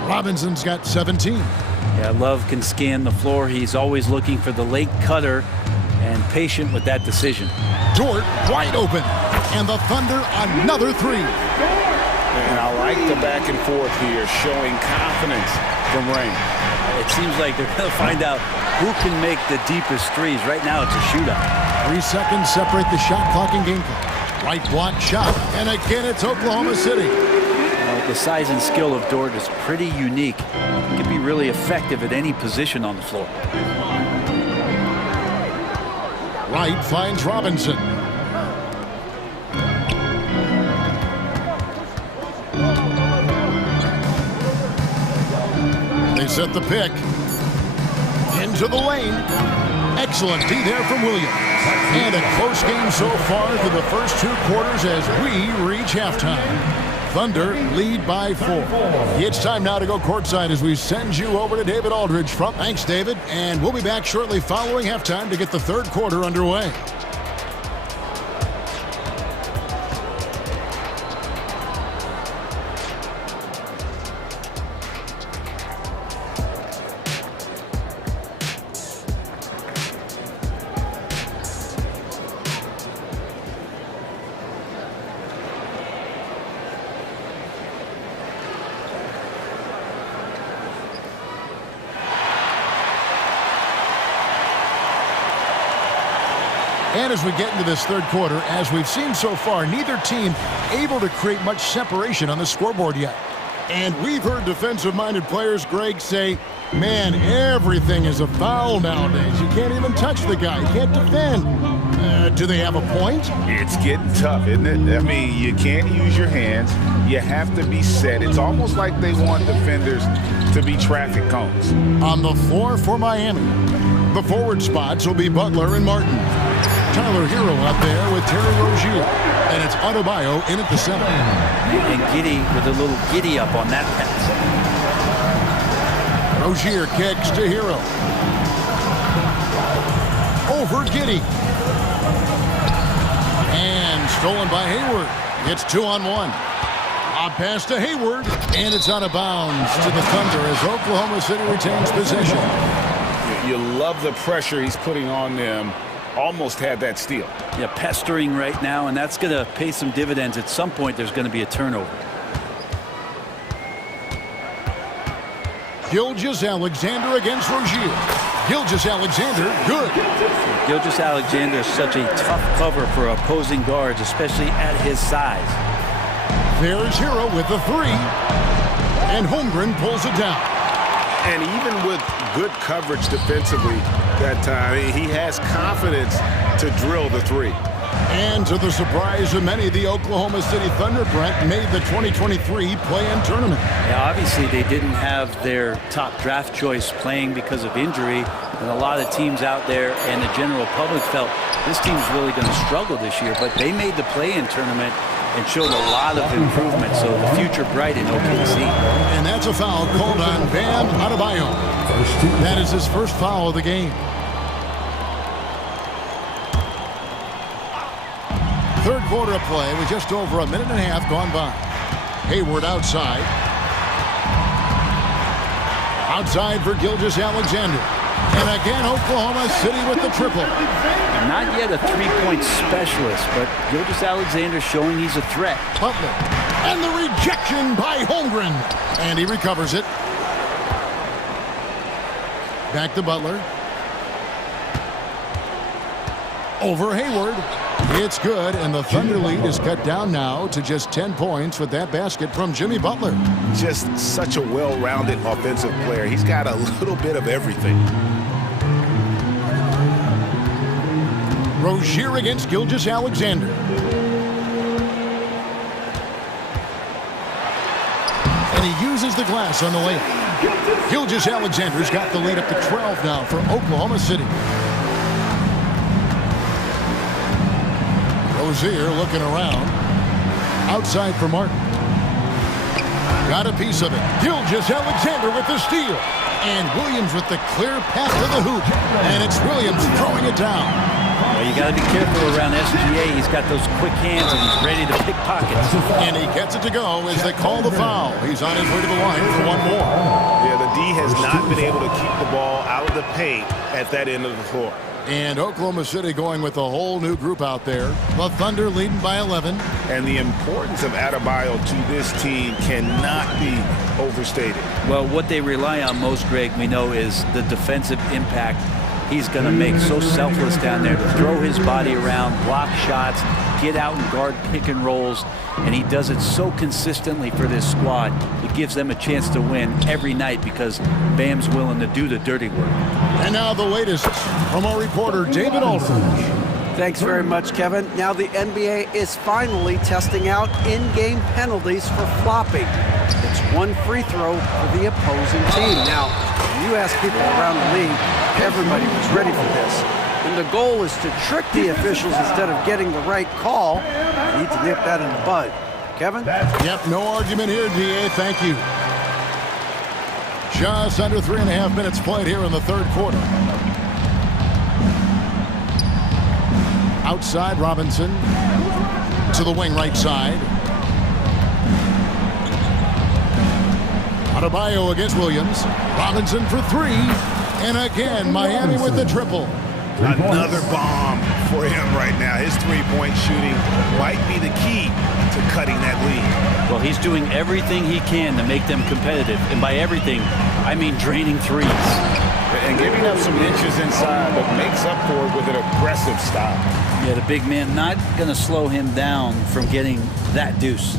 Robinson's got 17. Yeah, Love can scan the floor. He's always looking for the late cutter and patient with that decision. Dort wide open. And the Thunder another 3. And I like the back and forth here, showing confidence from Rain. It seems like they're going to find out who can make the deepest threes. Right now it's a shootout. 3 seconds separate the shot clock and game clock. Right block shot. And again, it's Oklahoma City. The size and skill of Dort is pretty unique. He can be really effective at any position on the floor. Wright finds Robinson. They set the pick. Into the lane. Excellent D there from Williams. And a close game so far through the first 2 quarters as we reach halftime. Thunder lead by 4. It's time now to go courtside as we send you over to David Aldridge from. Thanks, David. And we'll be back shortly following halftime to get the third quarter underway. And as we get into this third quarter, as we've seen so far, neither team able to create much separation on the scoreboard yet. And we've heard defensive-minded players, Greg, say, man, everything is a foul nowadays. You can't even touch the guy. You can't defend. Do they have a point? It's getting tough, isn't it? I mean, you can't use your hands. You have to be set. It's almost like they want defenders to be traffic cones. On the floor for Miami, the forward spots will be Butler and Martin. Tyler Hero out there with Terry Rozier. And it's Adebayo in at the center. And Giddy with a little giddy up on that pass. Rozier kicks to Hero. Over Giddy. And stolen by Hayward. It's 2-on-1. A pass to Hayward. And it's out of bounds to the Thunder as Oklahoma City retains possession. You love the pressure he's putting on them. Almost had that steal. Yeah, pestering right now, and that's going to pay some dividends. At some point, there's going to be a turnover. Gilgeous-Alexander against Rozier. Gilgeous-Alexander, good. Gilgeous-Alexander is such a tough cover for opposing guards, especially at his size. There's Hero with the 3. And Holmgren pulls it down. And even with good coverage defensively that time, he has confidence to drill the 3. And to the surprise of many, the Oklahoma City Thunder, Brent, made the 2023 play-in tournament. Yeah, obviously they didn't have their top draft choice playing because of injury, and a lot of teams out there and the general public felt this team's really going to struggle this year, but they made the play-in tournament, and showed a lot of improvement, so the future bright in OKC. And that's a foul called on Bam Adebayo. That is his first foul of the game. Third quarter of play with just over a minute and a half gone by. Hayward outside. Outside for Gilgeous-Alexander. And again, Oklahoma City with the triple. Not yet a three-point specialist, but Gilgeous-Alexander showing he's a threat. Butler. And the rejection by Holmgren. And he recovers it. Back to Butler. Over Hayward. It's good, and the Thunder lead is cut down now to just 10 points with that basket from Jimmy Butler. Just such a well-rounded offensive player. He's got a little bit of everything. Rozier against Gilgeous-Alexander. And he uses the glass on the layup. Gilgeous-Alexander's got the lead up to 12 now for Oklahoma City. Rozier looking around. Outside for Martin. Got a piece of it. Gilgeous-Alexander with the steal. And Williams with the clear path to the hoop. And it's Williams throwing it down. Well, you got to be careful around SGA. He's got those quick hands and he's ready to pick pockets. And he gets it to go as they call the foul. He's on his way to the line for one more. Yeah, the D has not been able to keep the ball out of the paint at that end of the floor. And Oklahoma City going with a whole new group out there. The Thunder leading by 11. And the importance of Adebayo to this team cannot be overstated. Well, what they rely on most, Greg, we know, is the defensive impact he's going to make. So selfless down there to throw his body around, block shots, get out and guard pick and rolls. And he does it so consistently for this squad. It gives them a chance to win every night because Bam's willing to do the dirty work. And now the latest from our reporter, David Aldridge. Thanks very much, Kevin. Now the NBA is finally testing out in-game penalties for flopping. It's one free throw for the opposing team. Now, you ask people around the league, everybody was ready for this. And the goal is to trick the officials instead of getting the right call. You need to nip that in the bud. Kevin? Yep, no argument here, DA. Thank you. Just under 3.5 minutes played here in the third quarter. Outside, Robinson to the wing right side. Adebayo against Williams. Robinson for three. And again, Miami with the triple. Another bomb for him right now. His three-point shooting might be the key to cutting that lead. Well, he's doing everything he can to make them competitive. And by everything, I mean draining threes. And giving up some inches inside, but makes up for it with an aggressive stop. Yeah, the big man not going to slow him down from getting that deuce.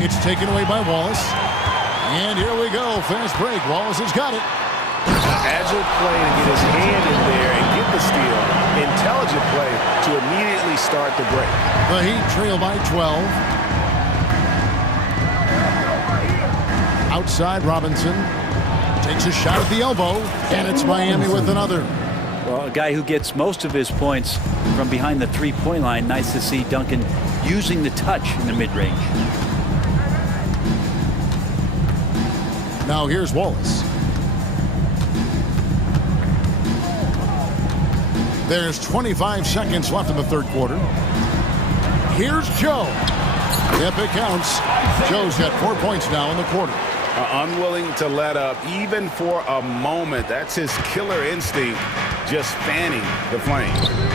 It's taken away by Wallace. And here we go. Fast break. Wallace has got it. Agile play to get his hand in there and get the steal. Intelligent play to immediately start the break. The Heat trail by 12. Outside, Robinson takes a shot at the elbow, and it's Miami with another. Well, a guy who gets most of his points from behind the three-point line. Nice to see Duncan using the touch in the mid-range. Now here's Wallace. There's 25 seconds left in the third quarter. Here's Joe. Yep, it counts. Joe's got 4 points now in the quarter. Unwilling to let up even for a moment. That's his killer instinct, just fanning the flame.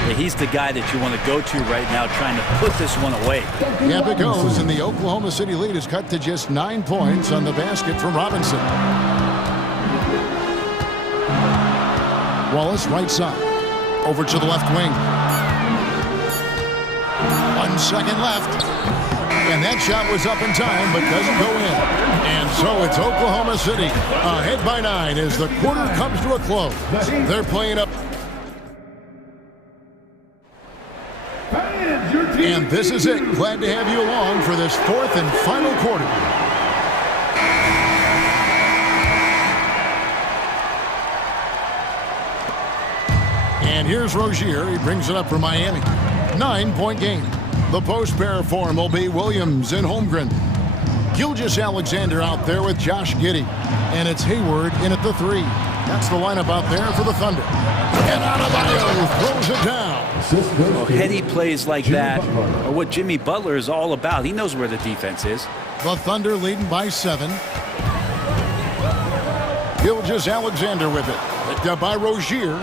Yeah, he's the guy that you want to go to right now trying to put this one away. Yep, it goes, and the Oklahoma City lead is cut to just 9 points on the basket from Robinson. Wallace, right side. Over to the left wing. 1 second left. And that shot was up in time, but doesn't go in. And so it's Oklahoma City ahead by 9 as the quarter comes to a close. They're playing up. And this is it. Glad to have you along for this fourth and final quarter. And here's Rozier. He brings it up for Miami. 9-point game. The post pair form will be Williams and Holmgren. Gilgeous-Alexander out there with Josh Giddey. And it's Hayward in at the 3. That's the lineup out there for the Thunder. And Adebayo throws it down. Well, heady plays like that are what Jimmy Butler is all about. He knows where the defense is. The Thunder leading by 7. Gilgeous-Alexander with it. Picked up by Rozier.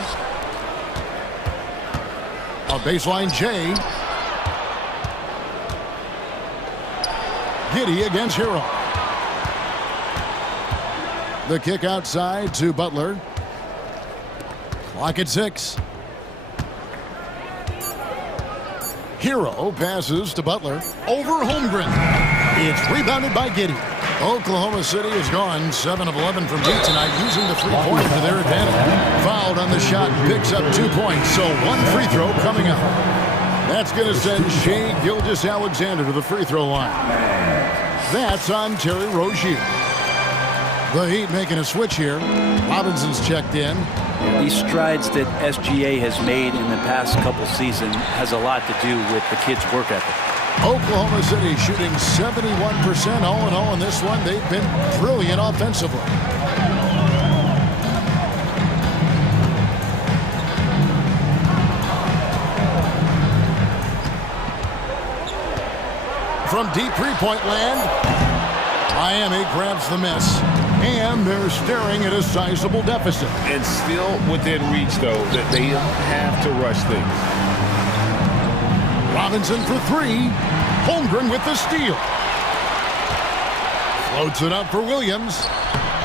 A baseline J. Giddey against Hero. The kick outside to Butler. Clock at 6. Hero passes to Butler. Over Holmgren. It's rebounded by Giddey. Oklahoma City has gone 7 of 11 from deep tonight, using the three-pointer to their advantage. Fouled on the shot, picks up 2 points, so 1 free throw coming up. That's going to send Shai Gilgeous-Alexander to the free throw line. That's on Terry Rozier. The Heat making a switch here. Robinson's checked in. These strides that SGA has made in the past couple seasons has a lot to do with the kids' work ethic. Oklahoma City shooting 71% all in all in this one. They've been brilliant offensively. From deep three-point land, Miami grabs the miss. And they're staring at a sizable deficit. And still within reach, though, that they don't have to rush things. Robinson for 3. Holmgren with the steal. Floats it up for Williams.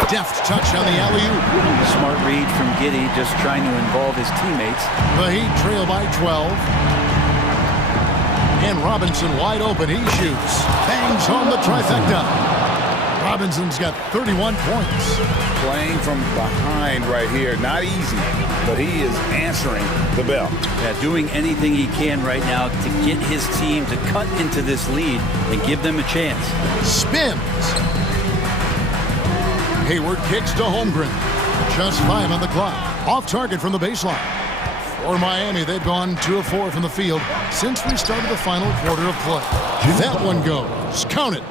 Deft touch on the alley-oop. Smart read from Giddey, just trying to involve his teammates. The Heat trail by 12. And Robinson wide open. He shoots. Bangs home the trifecta. Robinson's got 31 points. Playing from behind right here. Not easy, but he is answering the bell. Yeah, doing anything he can right now to get his team to cut into this lead and give them a chance. Spins. Hayward kicks to Holmgren. Just 5 on the clock. Off target from the baseline. For Miami, they've gone 2 of 4 from the field since we started the final quarter of play. That one goes. Count it.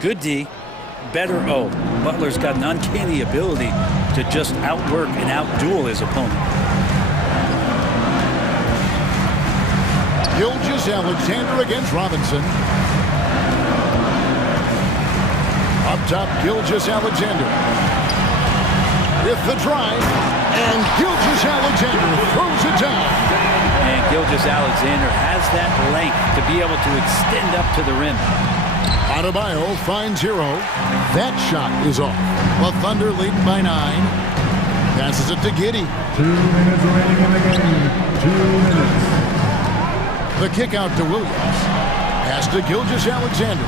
Good D. Better O. Butler's got an uncanny ability to just outwork and outduel his opponent. Gilgeous-Alexander against Robinson. Up top, Gilgeous-Alexander. With the drive, and Gilgeous-Alexander throws it down. And Gilgeous-Alexander has that length to be able to extend up to the rim. Adebayo finds Hero. That shot is off. The Thunder leading by 9. Passes it to Giddey. 2 minutes remaining in the game. 2 minutes. The kick out to Williams. Pass to Gilgeous-Alexander.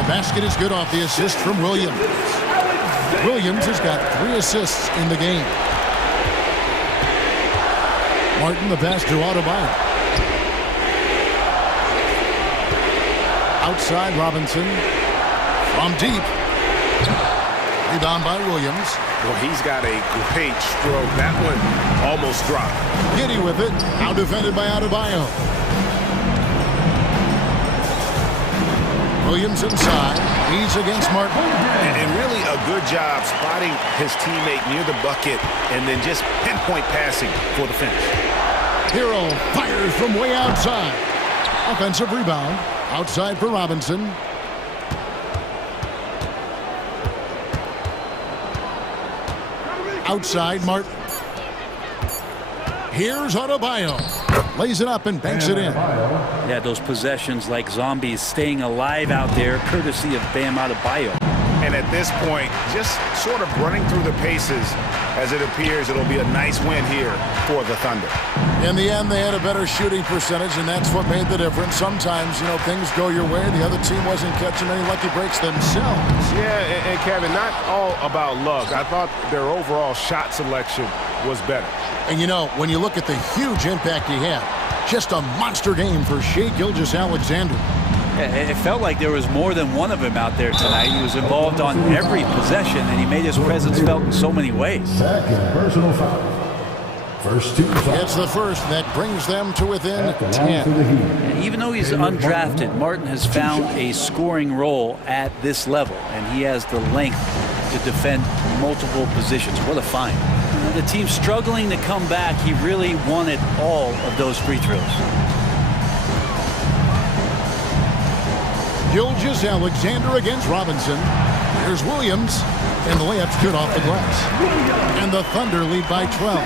The basket is good off the assist from Williams. Williams has got 3 assists in the game. Martin the pass to Adebayo. Outside Robinson. From deep. Rebound by Williams. Well, he's got a great stroke. That one almost dropped. Giddey with it. Out defended by Adebayo. Williams inside. He's against Martin. And really a good job spotting his teammate near the bucket and then just pinpoint passing for the finish. Hero fires from way outside. Offensive rebound. Outside for Robinson. Outside Martin. Here's Adebayo. Lays it up and banks it in. Yeah, those possessions like zombies staying alive out there, courtesy of Bam Adebayo. And at this point, just sort of running through the paces as it appears it'll be a nice win here for the Thunder. In the end, they had a better shooting percentage, and that's what made the difference. Sometimes, things go your way. The other team wasn't catching any lucky breaks themselves. Yeah, and Kevin, not all about luck. I thought their overall shot selection was better. And when you look at the huge impact he had, just a monster game for Shai Gilgeous-Alexander. It felt like there was more than one of him out there tonight. He was involved on every possession, and he made his presence felt in so many ways. Second personal foul. First two shots. It's the first that brings them to within At the 10. line for the Heat. And even though he's undrafted, Martin has found a scoring role at this level, and he has the length to defend multiple positions. What a find. The team struggling to come back. He really wanted all of those free throws. Gilgeous Alexander against Robinson. Here's Williams, and the layup's good off the glass. And the Thunder lead by 12.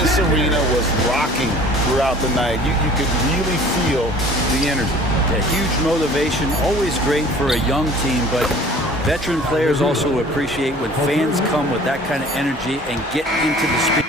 This arena was rocking throughout the night. You could really feel the energy. A huge motivation, always great for a young team, but veteran players also appreciate when fans come with that kind of energy and get into the speed.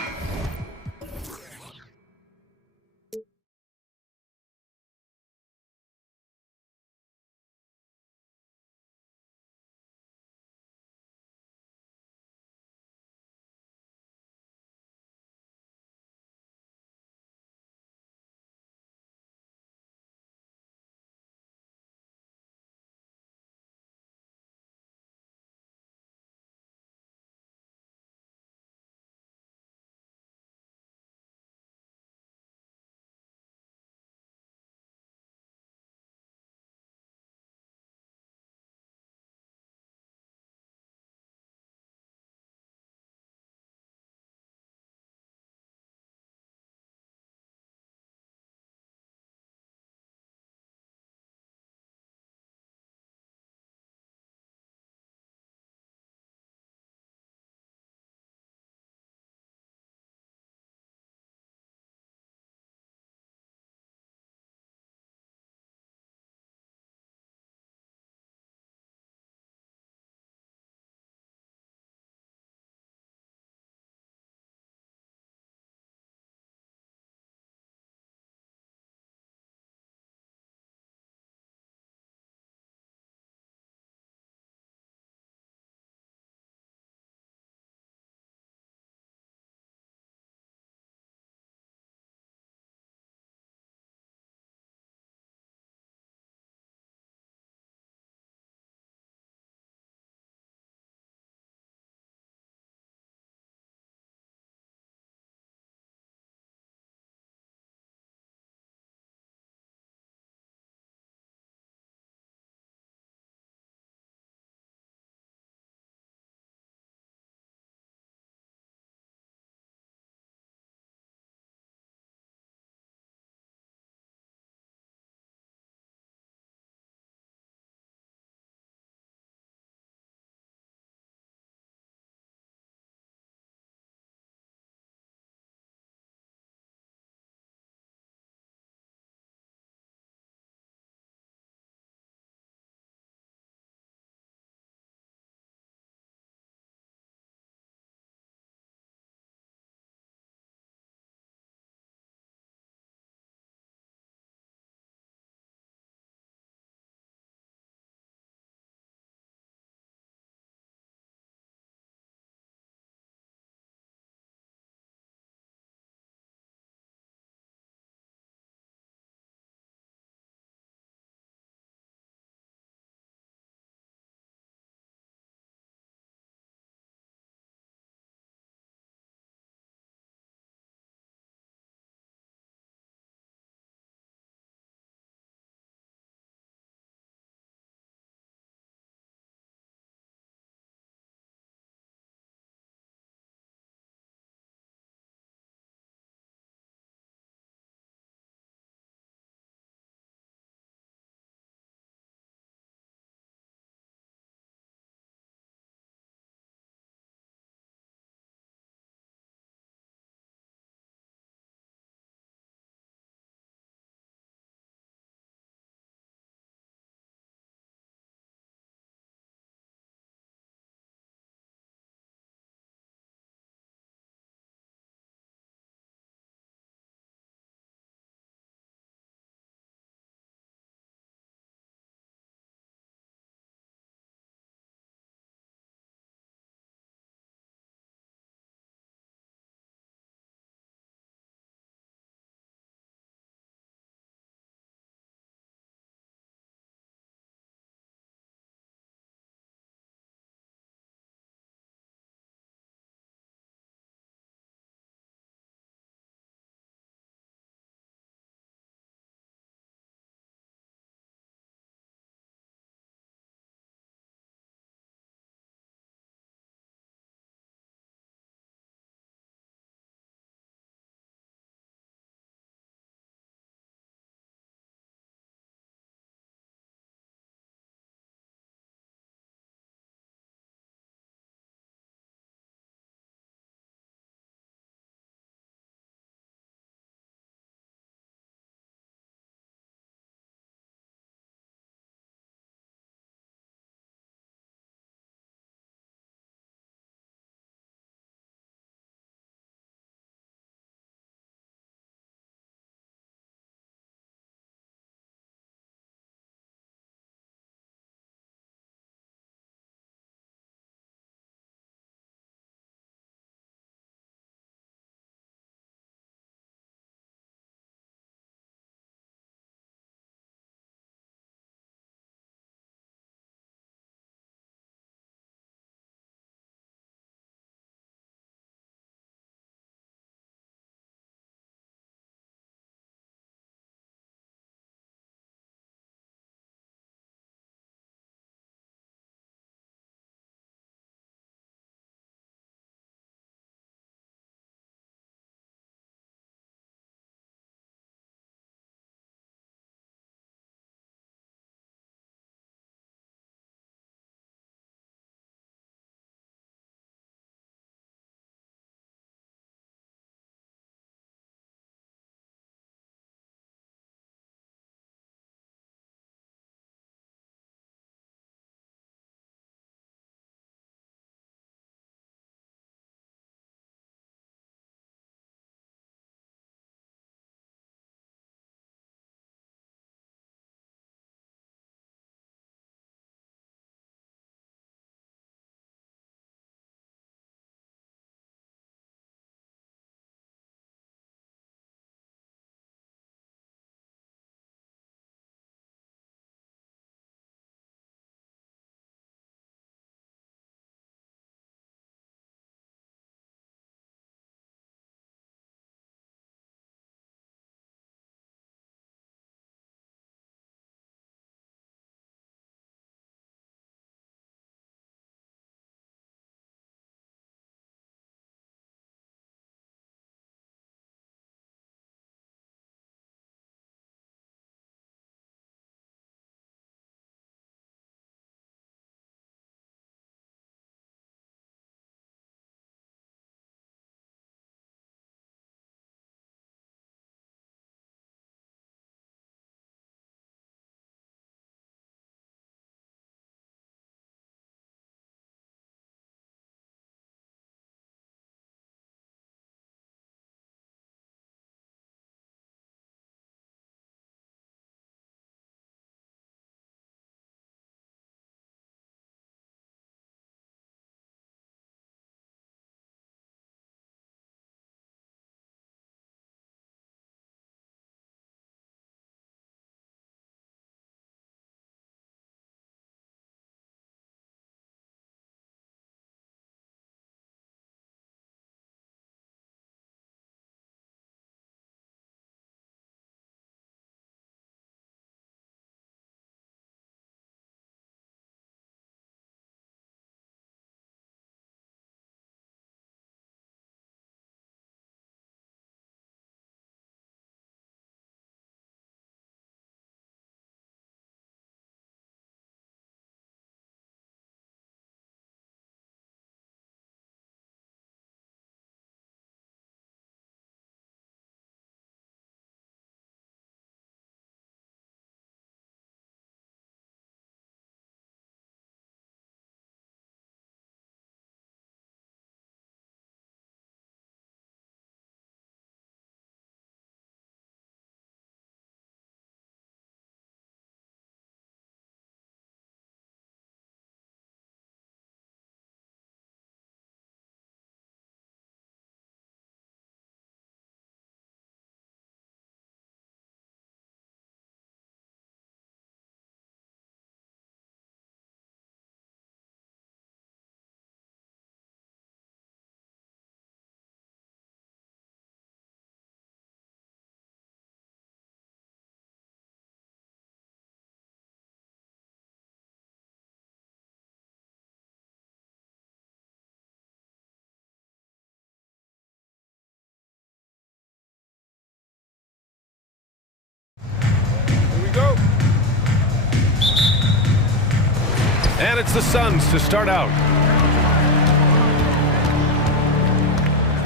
And it's the Suns to start out.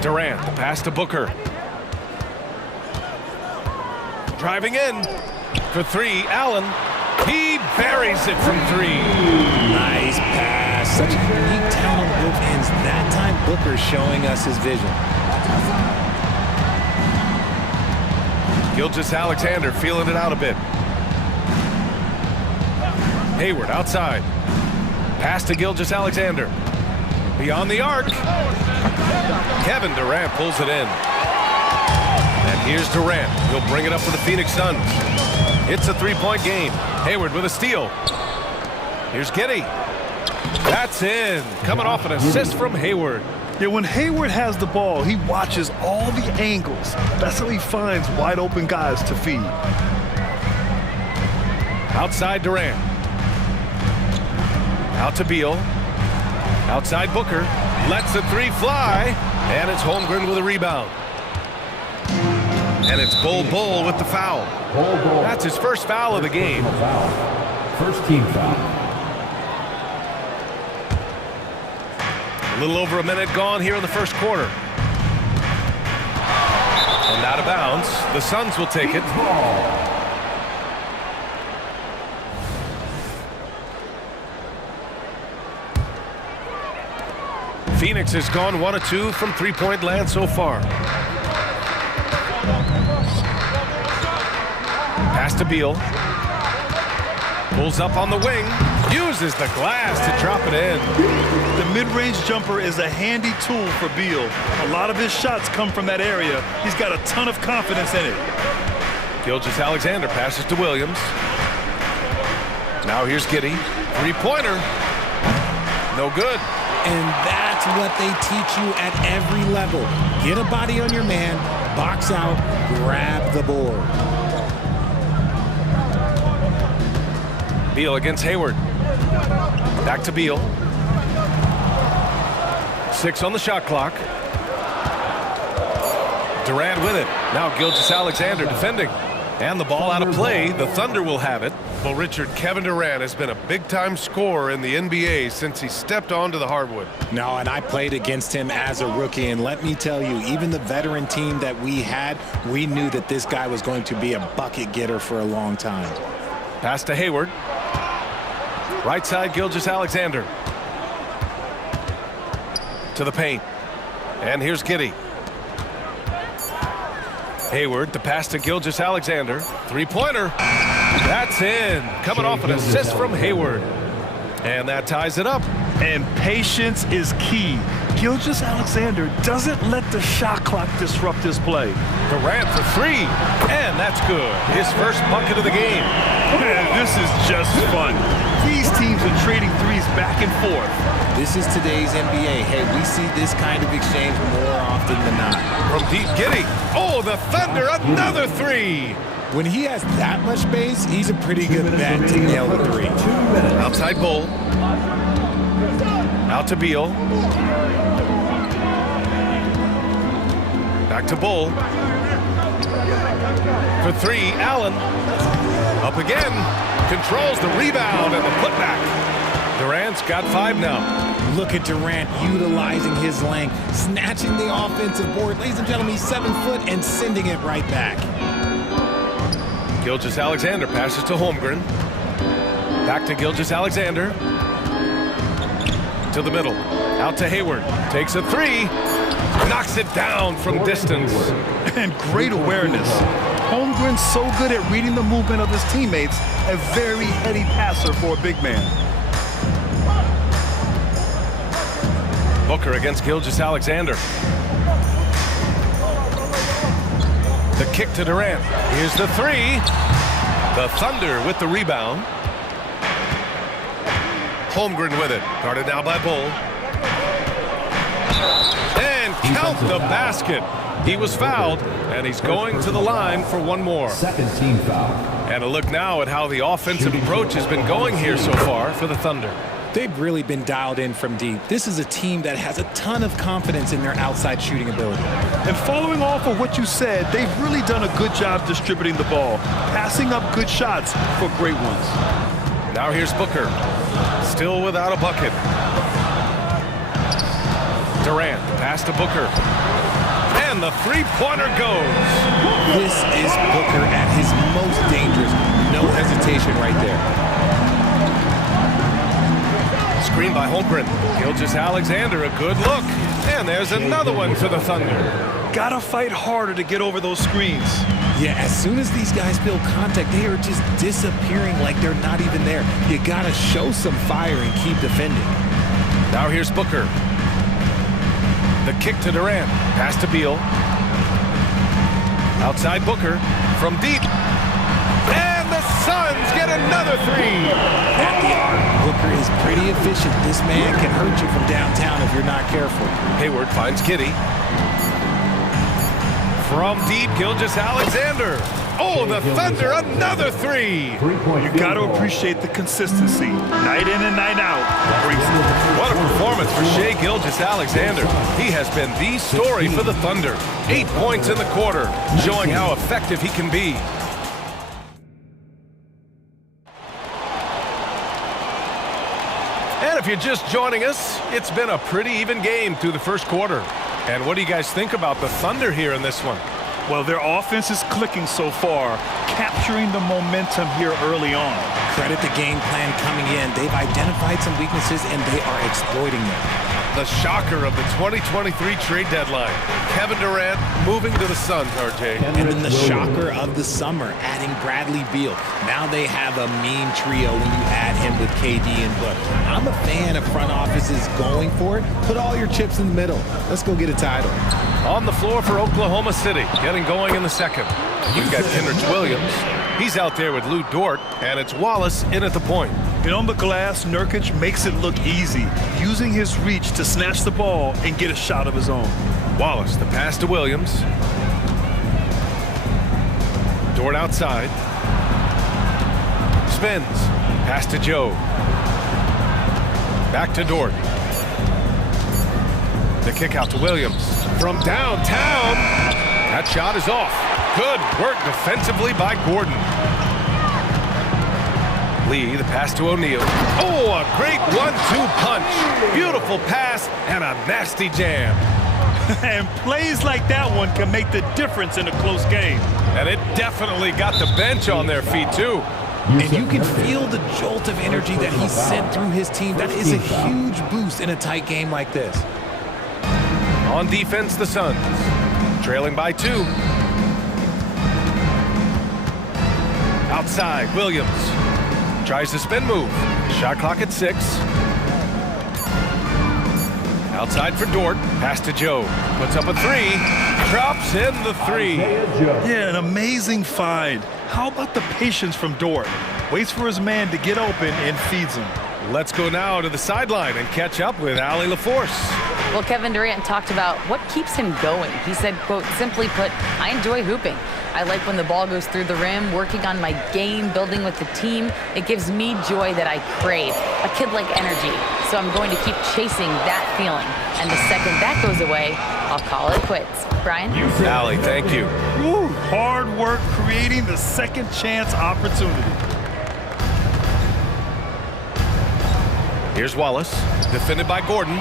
Durant, the pass to Booker. Driving in for three, Allen. He buries it from three. Nice pass. Such a unique talent on both ends. That time, Booker showing us his vision. Gilgeous-Alexander feeling it out a bit. Hayward outside. Pass to Gilgeous-Alexander. Beyond the arc. Kevin Durant pulls it in. And here's Durant. He'll bring it up for the Phoenix Suns. It's a three-point game. Hayward with a steal. Here's Giddey. That's in. Coming off an assist from Hayward. Yeah, when Hayward has the ball, he watches all the angles. That's how he finds wide open guys to feed. Outside Durant. Out to Beal. Outside Booker. Lets the three fly. And it's Holmgren with a rebound. And it's Bull with the foul. That's his first foul of the game. First team foul. A little over a minute gone here in the first quarter. And out of bounds. The Suns will take it. Phoenix has gone 1 of 2 from three-point land so far. Pass to Beal. Pulls up on the wing. Uses the glass to drop it in. The mid-range jumper is a handy tool for Beal. A lot of his shots come from that area. He's got a ton of confidence in it. Gilgeous-Alexander passes to Williams. Now here's Giddey. Three-pointer. No good. And that's what they teach you at every level. Get a body on your man, box out, grab the board. Beal against Hayward. Back to Beal. 6 on the shot clock. Durant with it. Now Gilgeous-Alexander defending. And the ball out of play. The Thunder will have it. Well, Richard, Kevin Durant has been a big-time scorer in the NBA since he stepped onto the hardwood. No, and I played against him as a rookie, and let me tell you, even the veteran team that we had, we knew that this guy was going to be a bucket getter for a long time. Pass to Hayward. Right side, Gilgeous-Alexander. To the paint. And here's Giddey. Hayward, the pass to Gilgeous-Alexander. Three-pointer. That's in. Coming off an assist from Hayward. And that ties it up. And patience is key. Gilgeous-Alexander doesn't let the shot clock disrupt his play. Durant for three. And that's good. His first bucket of the game. Man, this is just fun. These teams are trading threes back and forth. This is today's NBA. Hey, we see this kind of exchange more often than not. From deep, Giddey. Oh, the Thunder, another three. When he has that much space, he's a pretty good bet to nail the three. Outside Bull. Out to Beal. Back to Bull. For three, Allen. Up again. Controls the rebound and the putback. Durant's got 5 now. Look at Durant utilizing his length, snatching the offensive board. Ladies and gentlemen, he's 7 foot and sending it right back. Gilgeous-Alexander passes to Holmgren. Back to Gilgeous-Alexander. To the middle. Out to Hayward. Takes a three. Knocks it down from distance. And great awareness. Holmgren's so good at reading the movement of his teammates. A very heady passer for a big man. Booker against Gilgeous-Alexander. The kick to Durant. Here's the three. The Thunder with the rebound. Holmgren with it. Guarded now by Bull. And count the basket. He was fouled, and he's going to the line for one more. Second team foul. And a look now at how the offensive approach has been going here so far for the Thunder. They've really been dialed in from deep. This is a team that has a ton of confidence in their outside shooting ability. And following off of what you said, they've really done a good job distributing the ball, passing up good shots for great ones. Now here's Booker. Still without a bucket. Durant, pass to Booker. And the three-pointer goes. This is Booker at his most dangerous. No hesitation right there. Screen by Holmgren. Gilgeous-Alexander, a good look. And there's another one for the Thunder. Gotta fight harder to get over those screens. Yeah, as soon as these guys feel contact, they are just disappearing like they're not even there. You gotta show some fire and keep defending. Now here's Booker. The kick to Durant. Pass to Beal. Outside Booker. From deep. And the Suns get another three. At the arc, Booker is pretty efficient. This man can hurt you from downtown if you're not careful. Hayward finds Kitty. From deep, Gilgeous-Alexander. Oh, the Thunder, another three. You got to appreciate the consistency. Night in and night out. What a performance for Shai Gilgeous-Alexander. He has been the story for the Thunder. 8 points in the quarter, showing how effective he can be. And if you're just joining us, it's been a pretty even game through the first quarter. And what do you guys think about the Thunder here in this one? Well, their offense is clicking so far, capturing the momentum here early on. Credit the game plan coming in. They've identified some weaknesses, and they are exploiting them. The shocker of the 2023 trade deadline. Kevin Durant moving to the Suns, RJ. And then the shocker of the summer, adding Bradley Beal. Now they have a mean trio when you add him with KD and Book. I'm a fan of front offices going for it. Put all your chips in the middle. Let's go get a title. On the floor for Oklahoma City, getting going in the second. You've got Kendrick Williams. He's out there with Lou Dort, and it's Wallace in at the point. And on the glass, Nurkic makes it look easy, using his reach to snatch the ball and get a shot of his own. Wallace, the pass to Williams. Dort outside. Spins. Pass to Joe. Back to Dort. The kick out to Williams. From downtown. That shot is off. Good work defensively by Gordon. Lee, the pass to O'Neal. Oh, a great 1-2 punch. Beautiful pass and a nasty jam. And plays like that one can make the difference in a close game. And it definitely got the bench on their feet, too. And you can feel the jolt of energy that he sent through his team. That is a huge boost in a tight game like this. On defense, the Suns. Trailing by 2. Outside, Williams. Tries the spin move. Shot clock at 6. Outside for Dort. Pass to Joe. Puts up a 3. Drops in the 3. Yeah, an amazing find. How about the patience from Dort? Waits for his man to get open and feeds him. Let's go now to the sideline and catch up with Allie LaForce. Well, Kevin Durant talked about what keeps him going. He said, quote, simply put, I enjoy hooping. I like when the ball goes through the rim, working on my game, building with the team. It gives me joy that I crave, a kid-like energy. So I'm going to keep chasing that feeling. And the second that goes away, I'll call it quits. Brian? Allie, thank you. Woo, hard work creating the second chance opportunity. Here's Wallace, defended by Gordon.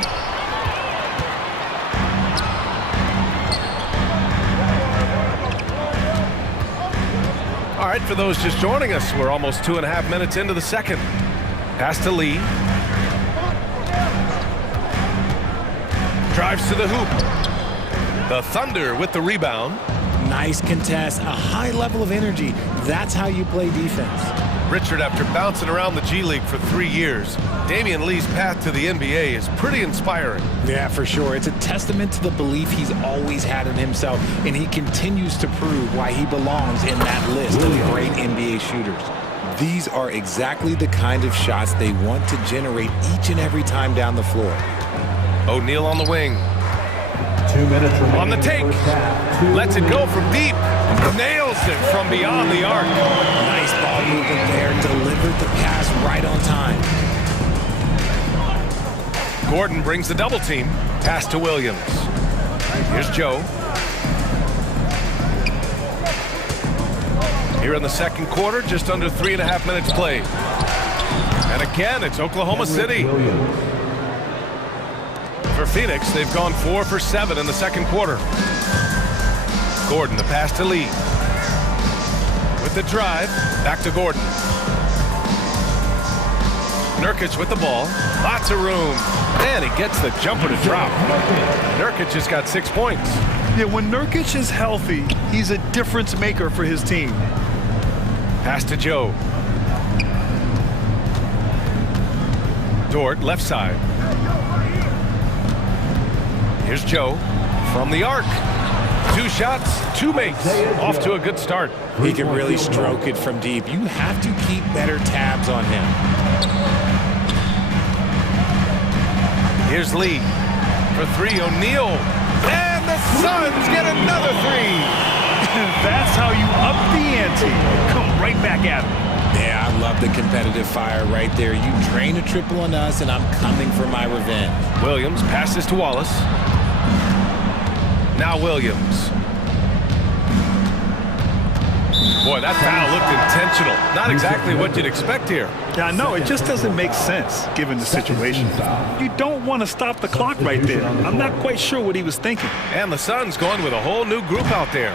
All right, for those just joining us, we're almost 2.5 minutes into the second. Pass to Lee. Drives to the hoop. The Thunder with the rebound. Nice contest, a high level of energy. That's how you play defense. Richard, after bouncing around the G League for 3 years, Damian Lee's path to the NBA is pretty inspiring. Yeah, for sure. It's a testament to the belief he's always had in himself, and he continues to prove why he belongs in that list of great NBA shooters. These are exactly the kind of shots they want to generate each and every time down the floor. O'Neal on the wing. 2 minutes remaining. On the take. Lets it go from deep. Nails it from beyond the arc. Nice ball movement there. Delivered the pass right on time. Gordon brings the double team. Pass to Williams. Here's Joe. Here in the second quarter, just under 3.5 minutes played. And again, it's Oklahoma City. For Phoenix, they've gone 4 for 7 in the second quarter. Gordon, the pass to Lee. With the drive, back to Gordon. Nurkic with the ball. Lots of room. And he gets the jumper to drop. Nurkic has got 6 points. Yeah, when Nurkic is healthy, he's a difference maker for his team. Pass to Joe. Dort, left side. Here's Joe from the arc. 2 shots, 2 makes. Off to a good start. He can really stroke it from deep. You have to keep better tabs on him. Here's Lee for 3. O'Neal. And the Suns get another 3. That's how you up the ante. Come right back at him. Yeah, I love the competitive fire right there. You drain a triple on us, and I'm coming for my revenge. Williams passes to Wallace. Now Williams. Boy, that foul looked intentional. Not exactly what you'd expect here. Yeah, I know. It just doesn't make sense, given the situation. You don't want to stop the clock right there. I'm not quite sure what he was thinking. And the Suns going with a whole new group out there.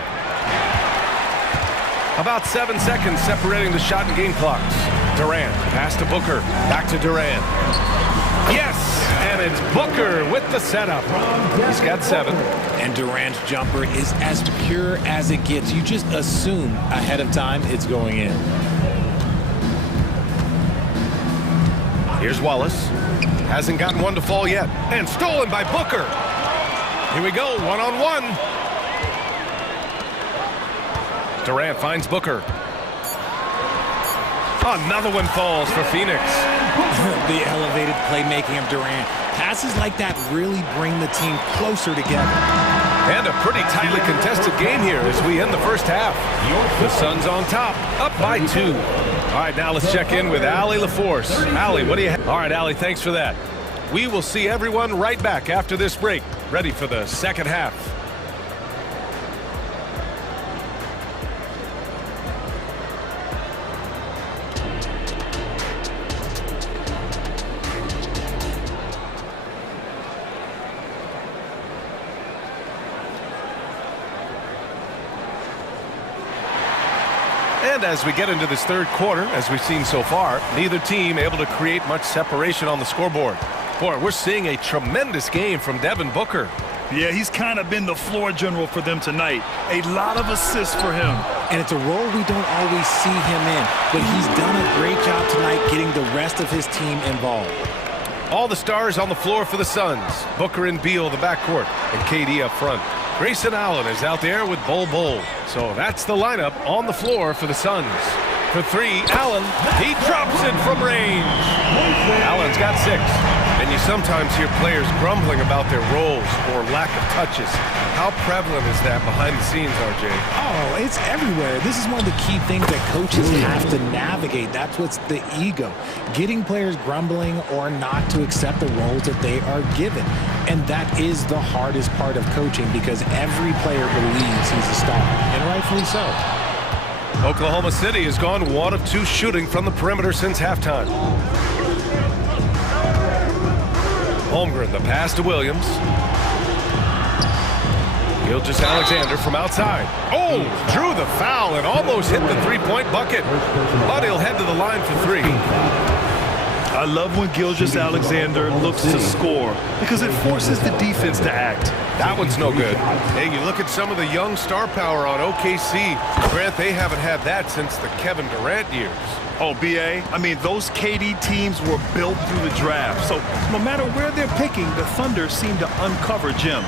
About 7 seconds separating the shot and game clocks. Durant, pass to Booker. Back to Durant. Yes! And it's Booker with the setup. He's got 7. And Durant's jumper is as pure as it gets. You just assume ahead of time it's going in. Here's Wallace. Hasn't gotten one to fall yet. And stolen by Booker. Here we go, one-on-one. Durant finds Booker. Another one falls for Phoenix. The elevated playmaking of Durant. Passes like that really bring the team closer together. And a pretty tightly contested game here as we end the first half. The Suns on top, up by 2. All right, now let's check in with Allie LaForce. Allie, what do you have? All right, Allie, thanks for that. We will see everyone right back after this break, ready for the second half. And as we get into this third quarter, as we've seen so far, neither team able to create much separation on the scoreboard. Boy, we're seeing a tremendous game from Devin Booker. Yeah, he's kind of been the floor general for them tonight. A lot of assists for him. And it's a role we don't always see him in, but he's done a great job tonight getting the rest of his team involved. All the stars on the floor for the Suns. Booker and Beal, the backcourt, and KD up front. Grayson Allen is out there with Bol. So that's the lineup on the floor for the Suns. For 3, Allen, he drops it from range. Allen's got 6. And you sometimes hear players grumbling about their roles or lack of touches. How prevalent is that behind the scenes, RJ? Oh, it's everywhere. This is one of the key things that coaches have to navigate. That's what's the ego. Getting players grumbling or not to accept the roles that they are given. And that is the hardest part of coaching because every player believes he's a star, and rightfully so. Oklahoma City has gone 1 of 2 shooting from the perimeter since halftime. Holmgren, the pass to Williams. Gilgeous-Alexander from outside. Oh, drew the foul and almost hit the 3-point bucket. But he'll head to the line for 3. I love when Gilgeous-Alexander looks to score because it forces the defense to act. That one's no good. Hey, you look at some of the young star power on OKC. Grant, they haven't had that since the Kevin Durant years. Oh, B.A., I mean, those KD teams were built through the draft. So no matter where they're picking, the Thunder seem to uncover gems.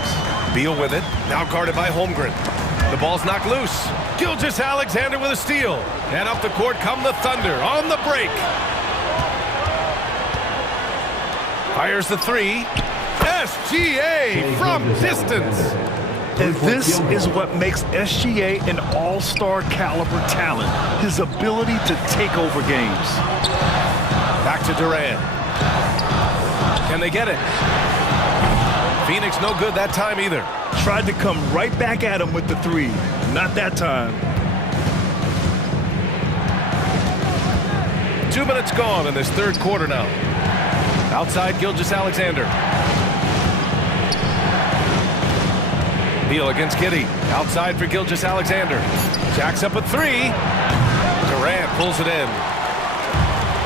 Beal with it, now guarded by Holmgren. The ball's knocked loose. Gilgeous-Alexander with a steal. And up the court come the Thunder on the break. Fires the 3. SGA from distance. And this is what makes SGA an all-star caliber talent. His ability to take over games. Back to Durant. Can they get it? Phoenix no good that time either. Tried to come right back at him with the 3. Not that time. 2 minutes gone in this third quarter now. Outside Gilgeous-Alexander. Beal against Giddey. Outside for Gilgeous-Alexander. Jacks up a three. Durant pulls it in.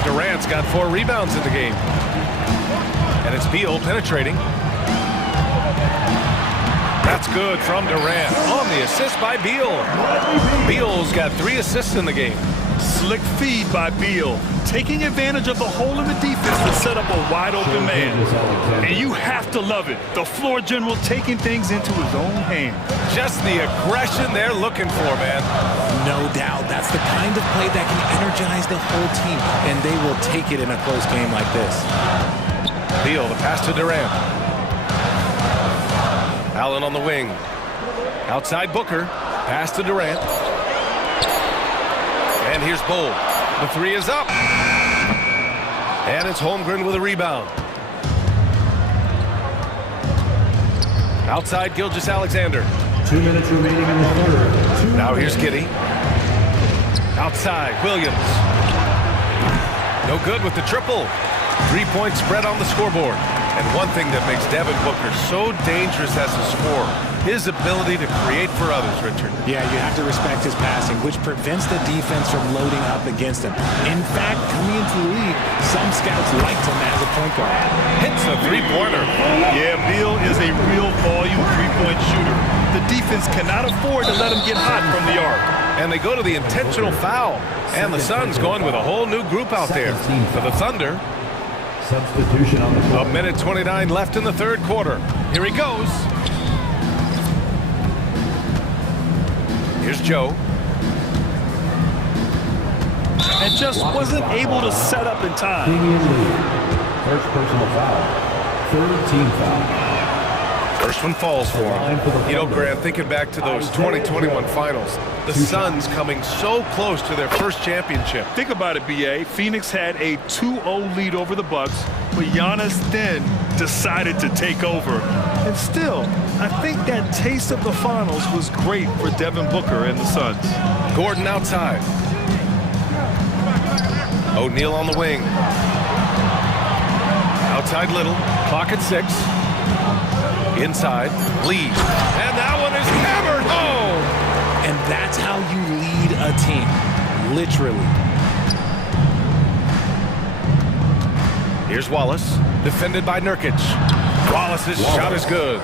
Durant's got 4 rebounds in the game. And it's Beal penetrating. That's good from Durant on the assist by Beal. Beal's got 3 assists in the game. Slick feed by Beal, taking advantage of the hole in the defense to set up a wide-open man. And you have to love it. The floor general taking things into his own hands. Just the aggression they're looking for, man. No doubt. That's the kind of play that can energize the whole team, and they will take it in a close game like this. Beal, the pass to Durant. Allen on the wing. Outside Booker. Pass to Durant. And here's Bull. The 3 is up. And it's Holmgren with a rebound. Outside Gilgeous-Alexander. 2 minutes remaining in the third. Now here's Giddey. Outside Williams. No good with the triple. 3-point spread on the scoreboard. And one thing that makes Devin Booker so dangerous as a scorer, his ability to create for others, Richard. Yeah, you have to respect his passing, which prevents the defense from loading up against him. In fact, coming into the league, some scouts liked him as a point guard. Hits a three-pointer. Yeah, Beal is a real volume three-point shooter. The defense cannot afford to let him get hot from the arc. And they go to the intentional foul. And the Suns going with a whole new group out there. For the Thunder, Substitution on the court. 1:29 left in the third quarter. Here he goes. Here's Joe. And just wasn't able to set up in time. First personal foul. Third team foul. First one falls for him. You know, Grant, thinking back to those 2021 finals, the Suns coming so close to their first championship. Think about it, B.A. Phoenix had a 2-0 lead over the Bucks, but Giannis then decided to take over. And still, I think that taste of the finals was great for Devin Booker and the Suns. Gordon outside. O'Neal on the wing. Outside Little. Clock at 6. Inside, Lee. And that one is hammered home. And that's how you lead a team, literally. Here's Wallace, defended by Nurkic. Wallace's shot is good.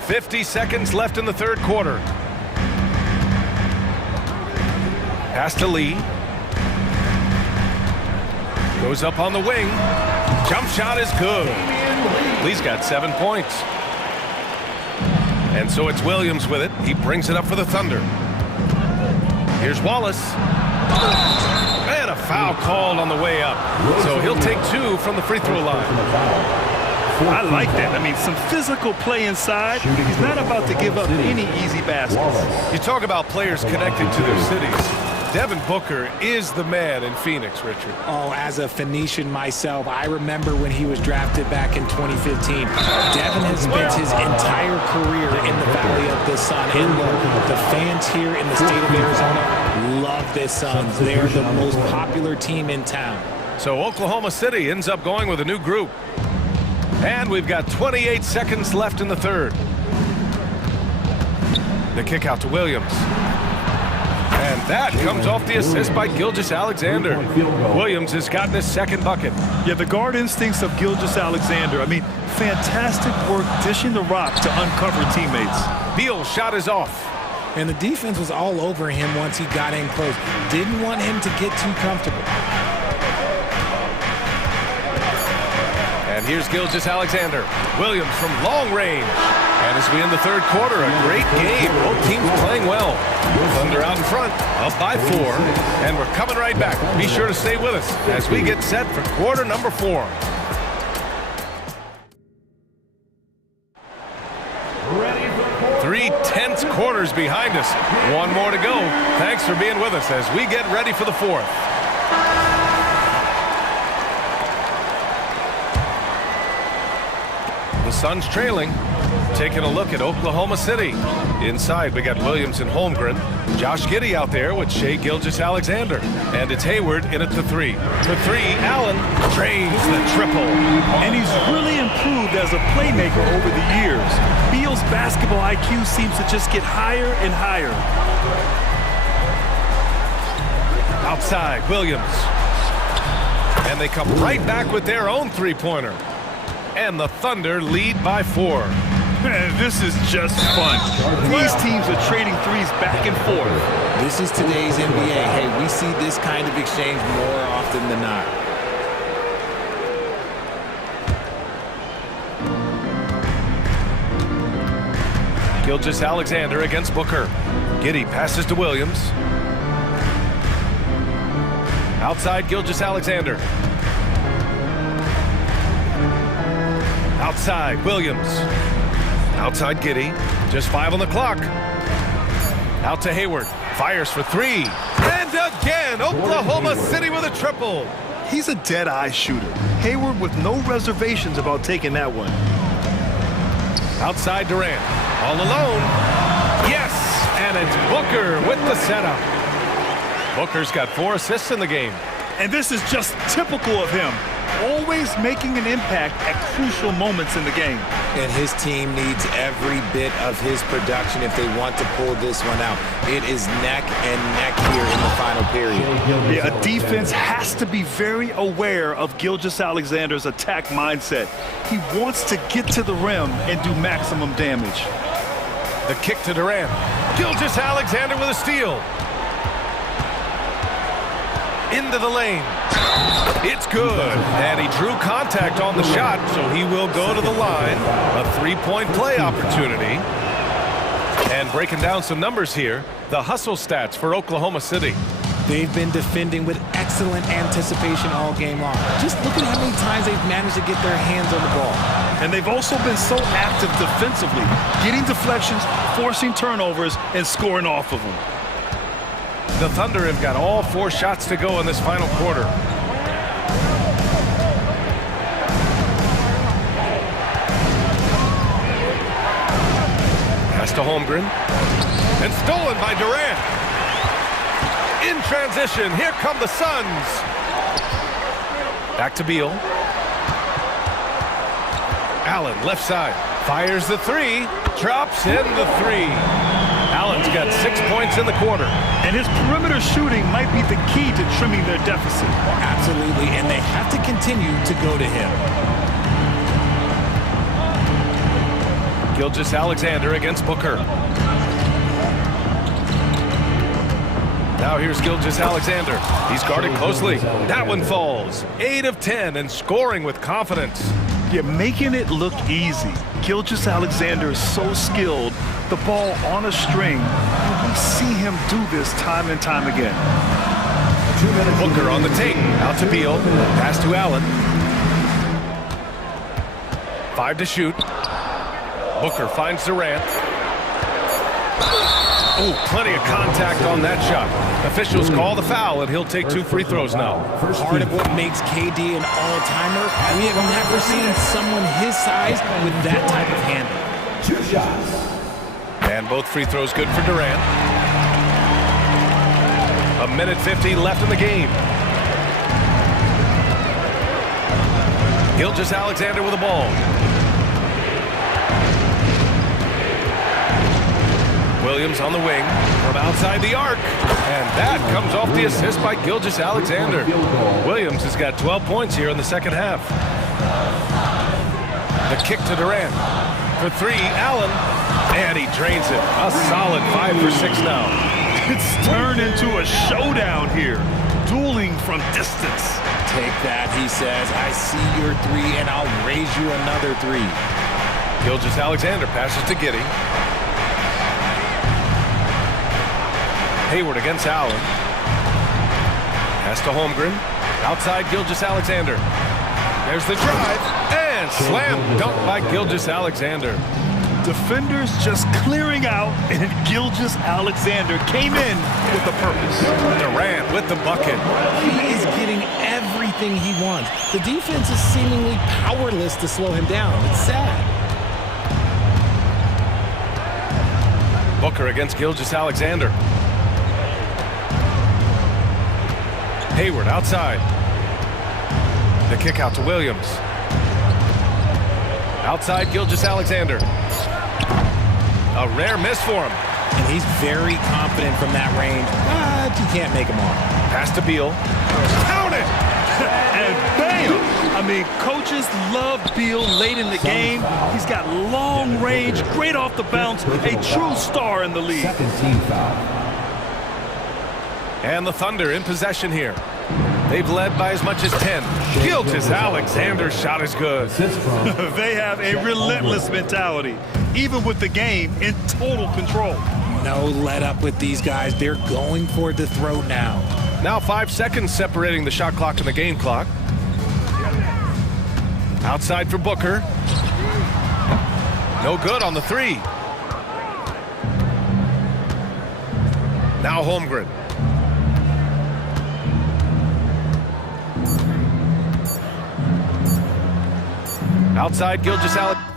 50 seconds left in the third quarter. Pass to Lee. Goes up on the wing. Jump shot is good. Lee's got 7 points. And so it's Williams with it. He brings it up for the Thunder. Here's Wallace. And a foul called on the way up. So he'll take 2 from the free throw line. I like that. I mean, some physical play inside. He's not about to give up any easy baskets. You talk about players connected to their cities. Devin Booker is the man in Phoenix, Richard. Oh, as a Phoenician myself, I remember when he was drafted back in 2015. Devin has spent his entire career in the Valley of the Sun. And the fans here in the state of Arizona love the Suns. They are the most popular team in town. So Oklahoma City ends up going with a new group. And we've got 28 seconds left in the third. The kick out to Williams. And that comes off the assist by Gilgeous-Alexander. Williams has gotten his second bucket. Yeah, the guard instincts of Gilgeous-Alexander. I mean, fantastic work dishing the rock to uncover teammates. Beal's shot is off. And the defense was all over him once he got in close. Didn't want him to get too comfortable. And here's Gilgeous-Alexander. Williams from long range. And as we end the third quarter, a great game. Both teams playing well. Thunder out in front, up by 4. And we're coming right back. Be sure to stay with us as we get set for quarter number 4. Three tense quarters behind us. One more to go. Thanks for being with us as we get ready for the fourth. The The Suns trailing. Taking a look at Oklahoma City. Inside, we got Williams and Holmgren. Josh Giddey out there with Shai Gilgeous-Alexander. And it's Hayward in at the three. The three, Allen drains the triple. And he's really improved as a playmaker over the years. Beal's basketball IQ seems to just get higher and higher. Outside, Williams. And they come right back with their own three-pointer. And the Thunder lead by 4. Man, this is just fun. These teams are trading threes back and forth. This is today's NBA. Hey, we see this kind of exchange more often than not. Gilgeous-Alexander against Booker. Giddey passes to Williams. Outside, Gilgeous-Alexander. Outside, Williams. Outside, Giddey. Just 5 on the clock. Out to Hayward. Fires for 3. And again, Oklahoma City with a triple. He's a dead-eye shooter. Hayward with no reservations about taking that one. Outside, Durant. All alone. Yes! And it's Booker with the setup. Booker's got 4 assists in the game. And this is just typical of him. Always making an impact at crucial moments in the game. And his team needs every bit of his production if they want to pull this one out. It is neck and neck here in the final period. Yeah, a defense has to be very aware of Gilgeous-Alexander's attack mindset. He wants to get to the rim and do maximum damage. The kick to Durant. Gilgeous-Alexander with a steal. Into the lane. It's good. And he drew contact on the shot, so he will go to the line. A 3-point play opportunity. And breaking down some numbers here, the hustle stats for Oklahoma City. They've been defending with excellent anticipation all game long. Just look at how many times they've managed to get their hands on the ball. And they've also been so active defensively, getting deflections, forcing turnovers, and scoring off of them. The Thunder have got all 4 shots to go in this final quarter. Pass to Holmgren. And stolen by Durant. In transition, here come the Suns. Back to Beal. Allen, left side. Fires the 3. Drops in the 3. Allen's got 6 points in the quarter. And his perimeter shooting might be the key to trimming their deficit. Absolutely, and they have to continue to go to him. Gilgeous-Alexander against Booker. Now here's Gilgeous-Alexander. He's guarded closely. That one falls. 8 of 10 and scoring with confidence. You're making it look easy. Gilgeous-Alexander is so skilled. The ball on a string. We see him do this time and time again. Booker on the take. Out to Beal. Pass to Allen. 5 to shoot. Booker finds Durant. Oh, plenty of contact on that shot. Officials call the foul, and he'll take 2 free throws now. Part of what makes KD an all-timer, we have never seen someone his size with that type of handle. 2 shots. And both free throws good for Durant. 1:50 left in the game. Gilgeous-Alexander with the ball. Williams on the wing from outside the arc. And that comes off the assist by Gilgeous-Alexander. Williams has got 12 points here in the second half. The kick to Durant. For 3, Allen. And he drains it. A solid 5 for 6 now. It's turned into a showdown here. Dueling from distance. Take that, he says. I see your 3, and I'll raise you another 3. Gilgeous-Alexander passes to Giddey. Hayward against Allen. Pass to Holmgren. Outside Gilgeous-Alexander. There's the drive. And slam dunk by Gilgeous-Alexander. Defenders just clearing out, and Gilgeous-Alexander came in with a purpose. Durant with the bucket. He is getting everything he wants. The defense is seemingly powerless to slow him down. It's sad. Booker against Gilgeous Alexander. Hayward outside. The kick out to Williams. Outside Gilgeous Alexander. A rare miss for him. And he's very confident from that range, but you can't make him on. Pass to Beal. Count it! And bam! I mean, coaches love Beal late in the game. He's got long range, great off the bounce, a true star in the league. Second team foul. And the Thunder in possession here. They've led by as much as 10. Gilgeous Alexander's shot is good. They have a relentless mentality, even with the game in total control. No let up with these guys. They're going for the throat now. Now 5 seconds separating the shot clock and the game clock. Outside for Booker. No good on the three. Now Holmgren. Outside Gilgeous Alexander.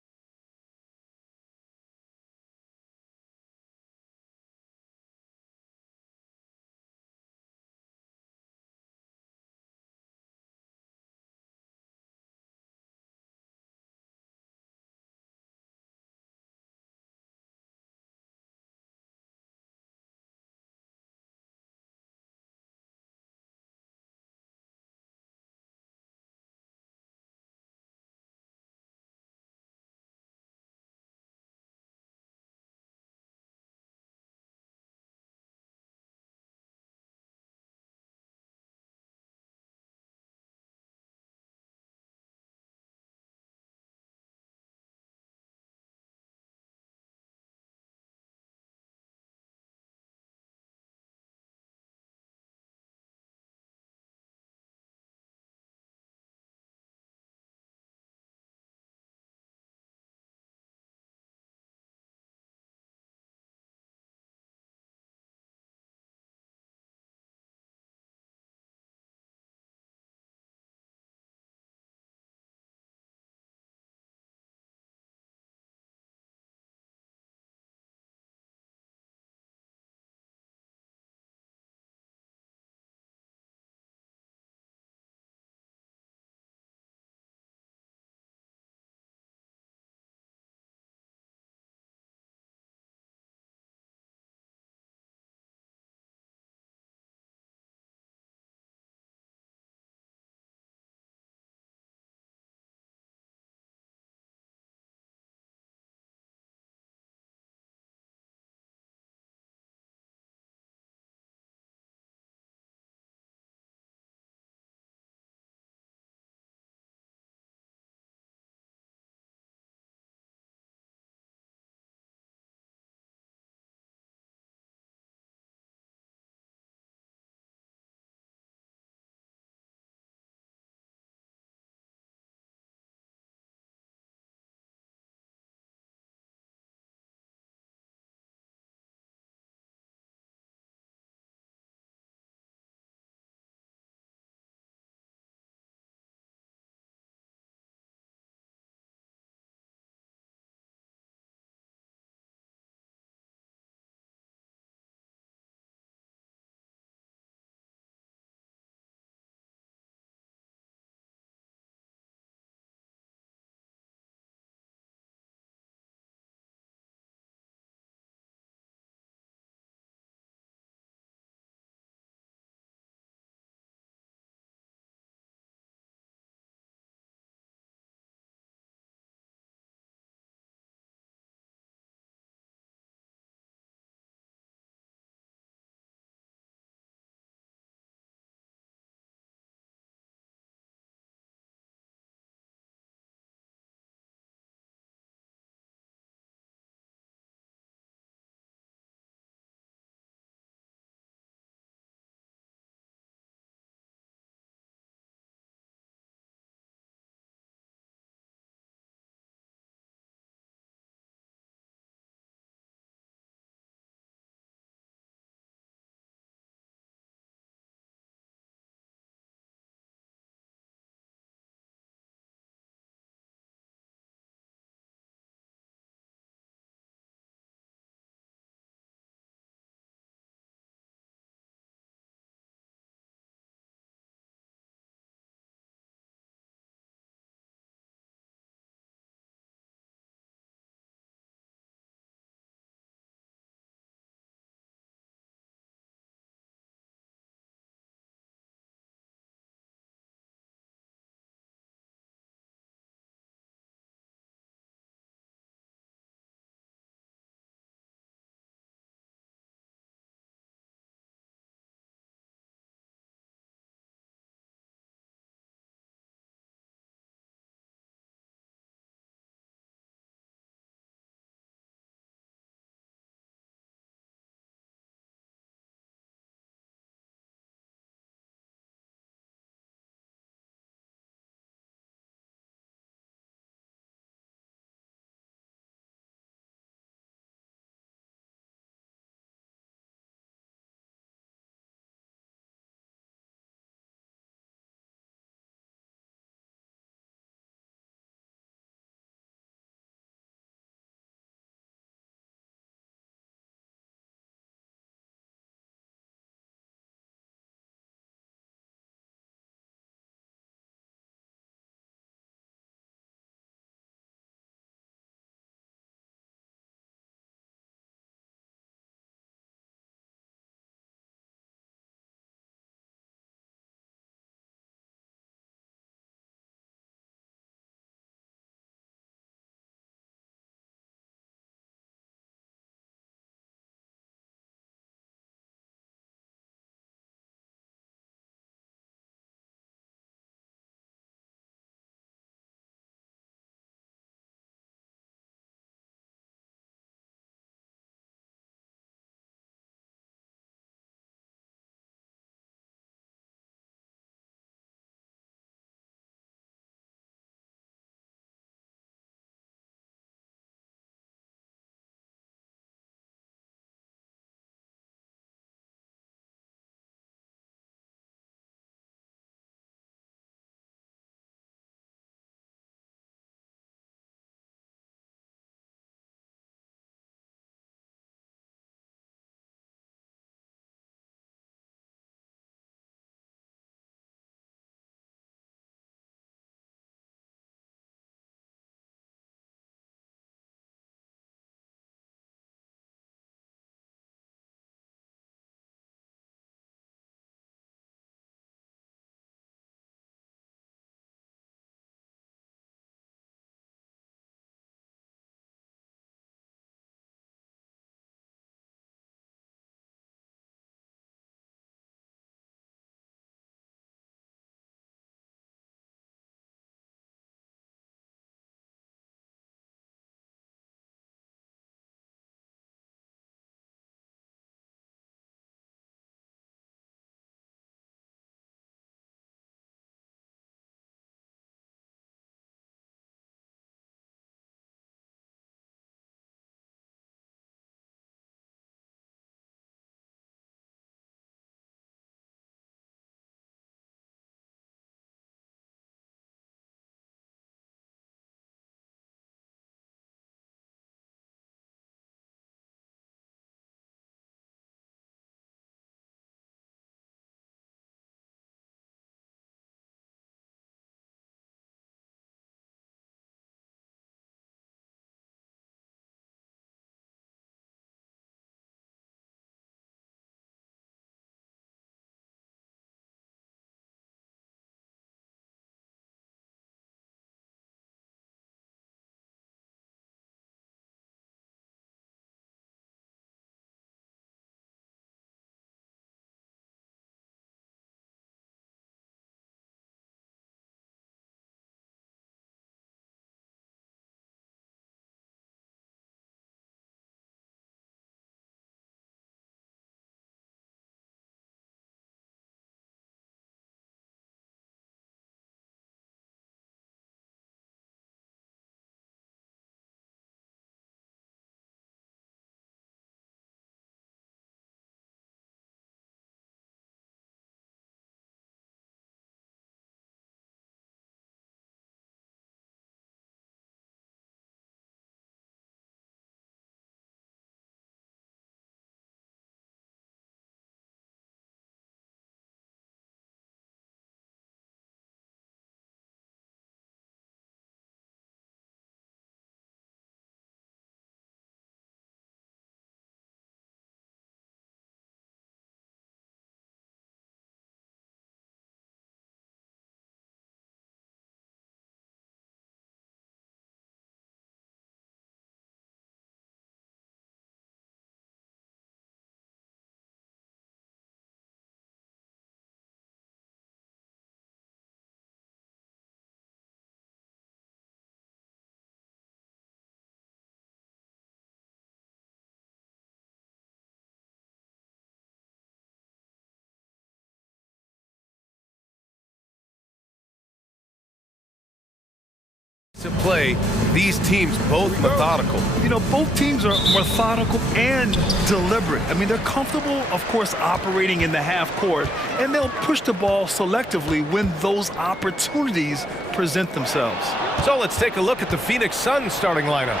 To play, these teams both methodical. You know, both teams are methodical and deliberate. I mean, they're comfortable, of course, operating in the half court, and they'll push the ball selectively when those opportunities present themselves. So let's take a look at the Phoenix Suns starting lineup.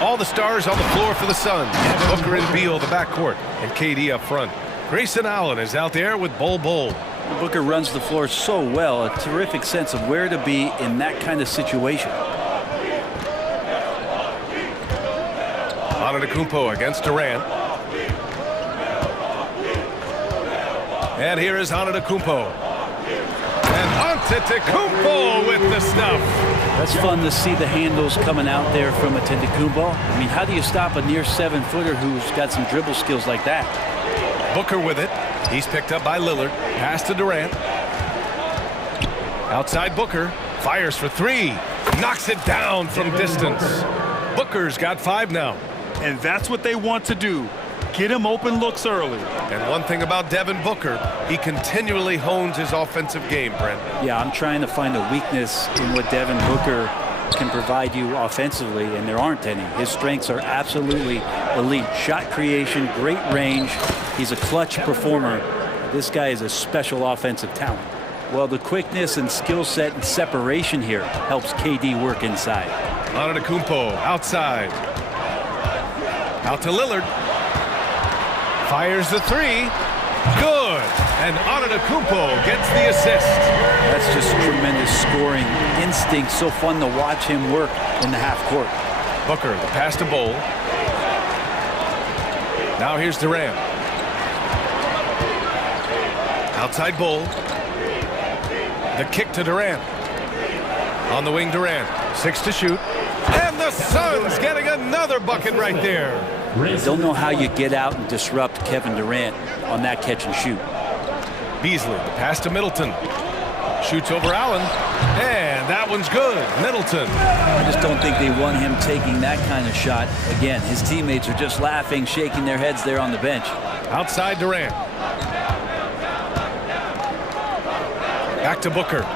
All the stars on the floor for the Suns. Booker and Beal, the backcourt, and KD up front. Grayson Allen is out there with Bol Bol. Booker runs the floor so well, a terrific sense of where to be in that kind of situation. Antetokounmpo against Durant. And here is Antetokounmpo. And Antetokounmpo with the stuff. That's fun to see the handles coming out there from Antetokounmpo. I mean, how do you stop a near 7-footer who's got some dribble skills like that? Booker with it. He's picked up by Lillard. Pass to Durant. Outside Booker. Fires for three. Knocks it down from distance. Booker's got 5 now. And that's what they want to do. Get him open looks early. And one thing about Devin Booker, he continually hones his offensive game, Brent. Yeah, I'm trying to find a weakness in what Devin Booker can provide you offensively, and there aren't any. His strengths are absolutely elite. Shot creation, great range. He's a clutch performer. This guy is a special offensive talent. Well, the quickness and skill set and separation here helps KD work inside. Antetokounmpo outside. Out to Lillard. Fires the three. Good. And Antetokounmpo gets the assist. That's just tremendous scoring instinct. So fun to watch him work in the half court. Booker, the pass to Bol. Now here's Durant. Outside Bol. The kick to Durant. On the wing, Durant. 6 to shoot. And the Suns getting another bucket right there. I don't know how you get out and disrupt Kevin Durant on that catch and shoot. Beasley, the pass to Middleton. Shoots over Allen. And that one's good. Middleton. I just don't think they want him taking that kind of shot. Again, his teammates are just laughing, shaking their heads there on the bench. Outside Durant. Back to Booker.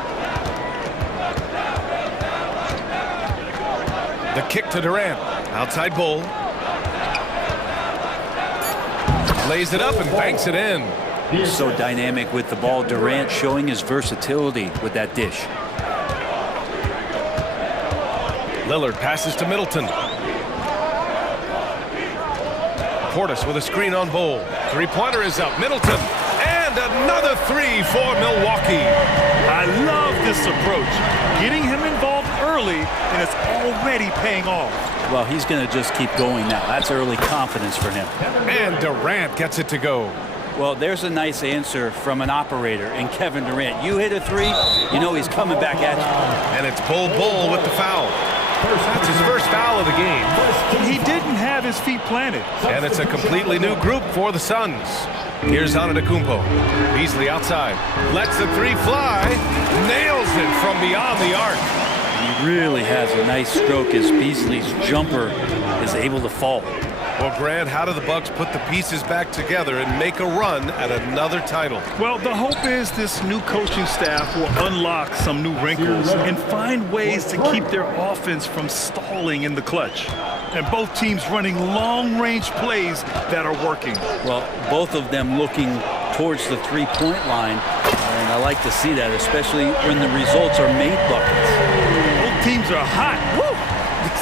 The kick to Durant. Outside Bol. Lays it up and banks it in. So dynamic with the ball. Durant showing his versatility with that dish. Lillard passes to Middleton. Portis with a screen on Bol. Three-pointer is up. Middleton. And another three for Milwaukee. I love this approach. Getting him involved early, and it's already paying off. Well, he's going to just keep going now. That's early confidence for him. And Durant gets it to go. Well, there's a nice answer from an operator in Kevin Durant. You hit a three, you know he's coming back at you. And it's Bol Bol with the foul. That's his first foul of the game. He didn't have his feet planted. And it's a completely new group for the Suns. Here's Antetokounmpo. Beasley outside. Lets the three fly. Nails it from beyond the arc. He really has a nice stroke as Beasley's jumper is able to fall. Well, Grant, how do the Bucks put the pieces back together and make a run at another title? Well, the hope is this new coaching staff will unlock some new wrinkles and find ways to keep their offense from stalling in the clutch. And both teams running long-range plays that are working. Well, both of them looking towards the three-point line, and I like to see that, especially when the results are made buckets. Both teams are hot. Woo!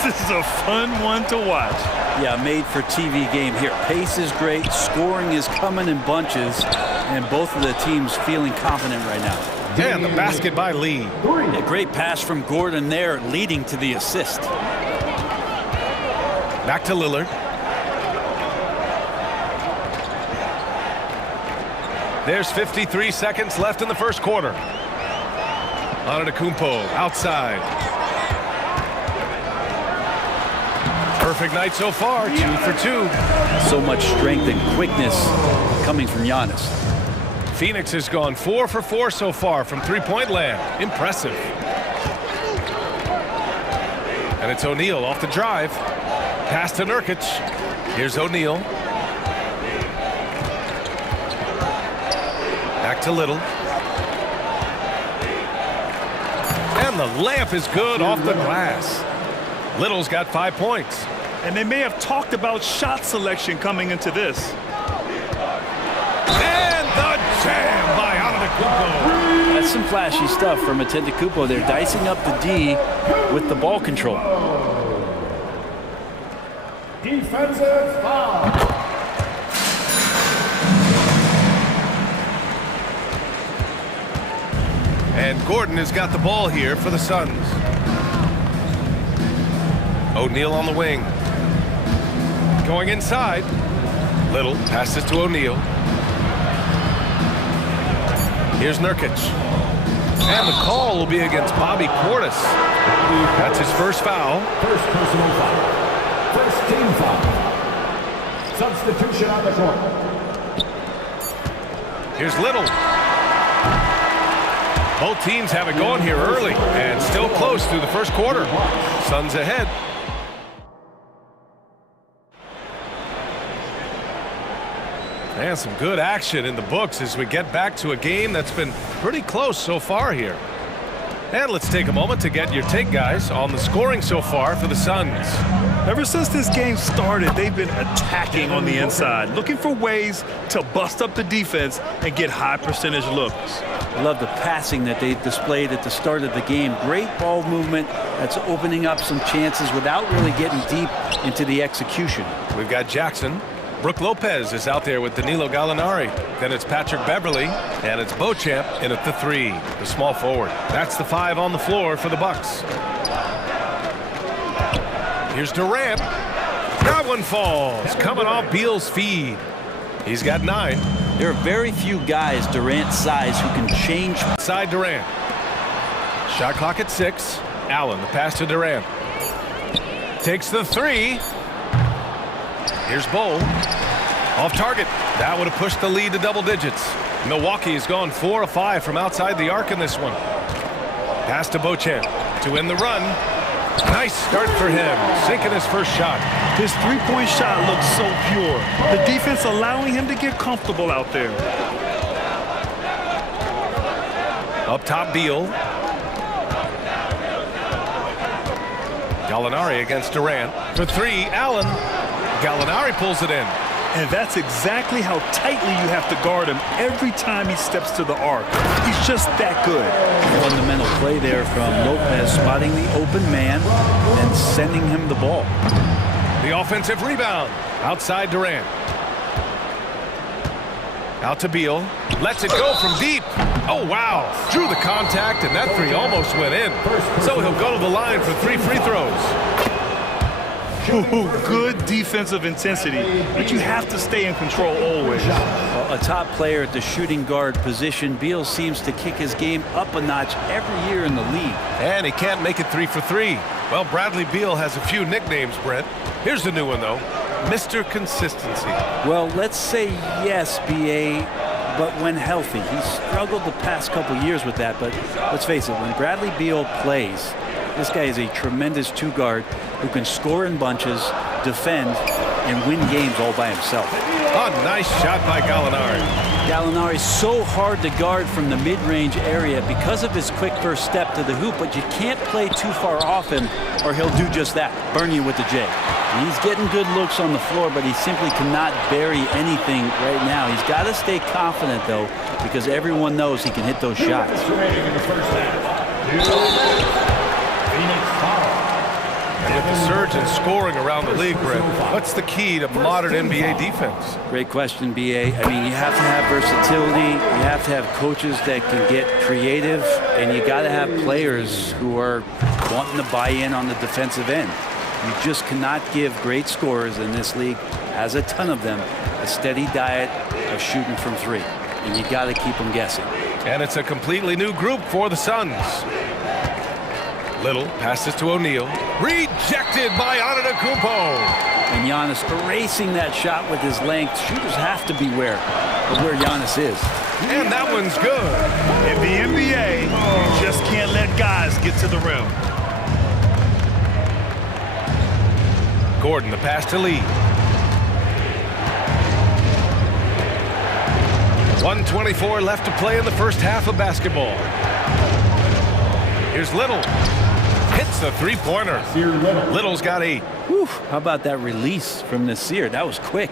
This is a fun one to watch. Yeah, made for TV game here. Pace is great, scoring is coming in bunches, and both of the teams feeling confident right now. And the basket by Lee. A great pass from Gordon there, leading to the assist. Back to Lillard. There's 53 seconds left in the first quarter. Antetokounmpo outside. Perfect night so far, 2 for 2. So much strength and quickness coming from Giannis. Phoenix has gone 4 for 4 so far from three-point land. Impressive. And it's O'Neal off the drive. Pass to Nurkic. Here's O'Neal. Back to Little. And the layup is good off the glass. Little's got 5 points. And they may have talked about shot selection coming into this. And the jam by Antetokounmpo. That's some flashy stuff from Antetokounmpo. They're dicing up the D with the ball control. Defensive foul. And Gordon has got the ball here for the Suns. O'Neal on the wing. Going inside. Little passes to O'Neal. Here's Nurkic. And the call will be against Bobby Portis. That's his first foul. First personal foul. First team foul. Substitution on the court. Here's Little. Both teams have it going here early and still close through the first quarter. Suns ahead. And some good action in the books as we get back to a game that's been pretty close so far here. And let's take a moment to get your take, guys, on the scoring so far for the Suns. Ever since this game started, they've been attacking on the inside, looking for ways to bust up the defense and get high percentage looks. I love the passing that they displayed at the start of the game. Great ball movement that's opening up some chances without really getting deep into the execution. We've got Jackson. Brooke Lopez is out there with Danilo Gallinari. Then it's Patrick Beverly, and it's Beauchamp in at the 3, the small forward. That's the 5 on the floor for the Bucks. Here's Durant. That one falls, coming off Beal's feed. He's got 9. There are very few guys Durant's size who can change. Side Durant. Shot clock at 6. Allen, the pass to Durant. Takes the 3. Here's Bowl. Off target. That would have pushed the lead to double digits. Milwaukee has gone 4 of 5 from outside the arc in this one. Pass to Beauchamp to end the run. Nice start for him, sinking his first shot. His three-point shot looks so pure. The defense allowing him to get comfortable out there. Up top, Beal. Gallinari against Durant. For 3, Allen. Gallinari pulls it in. And that's exactly how tightly you have to guard him every time he steps to the arc. He's just that good. Fundamental play there from Lopez, spotting the open man and sending him the ball. The offensive rebound. Outside Durant. Out to Beal. Lets it go from deep. Oh, wow. Drew the contact, and that 3 almost went in. So he'll go to the line for 3 free throws. Ooh, good defensive intensity, but you have to stay in control always. Well, a top player at the shooting guard position, Beal seems to kick his game up a notch every year in the league. And he can't make it 3 for 3. Well, Bradley Beal has a few nicknames, Brent. Here's the new one, though. Mr. Consistency. Well, let's say yes, B.A., but when healthy. He's struggled the past couple years with that, but let's face it, when Bradley Beal plays, this guy is a tremendous 2-guard who can score in bunches, defend, and win games all by himself. A nice shot by Gallinari. Gallinari's so hard to guard from the mid-range area because of his quick first step to the hoop, but you can't play too far off him or he'll do just that, burn you with the J. And he's getting good looks on the floor, but he simply cannot bury anything right now. He's got to stay confident, though, because everyone knows he can hit those shots. And with the surge in scoring around the league, Brent, what's the key to modern NBA defense? Great question, B.A. I mean, you have to have versatility. You have to have coaches that can get creative, and you got to have players who are wanting to buy in on the defensive end. You just cannot give great scorers in this league, has a ton of them, a steady diet of shooting from 3. And you got to keep them guessing. And it's a completely new group for the Suns. Little passes to O'Neal. Rejected by Antetokounmpo. And Giannis erasing that shot with his length. Shooters have to beware of where Giannis is. And that one's good. In the NBA, you just can't let guys get to the rim. Gordon, the pass to Lee. 1:24 left to play in the first half of basketball. Here's Little. Hits the three-pointer. Little's got 8. Whew, how about that release from Nasir? That was quick.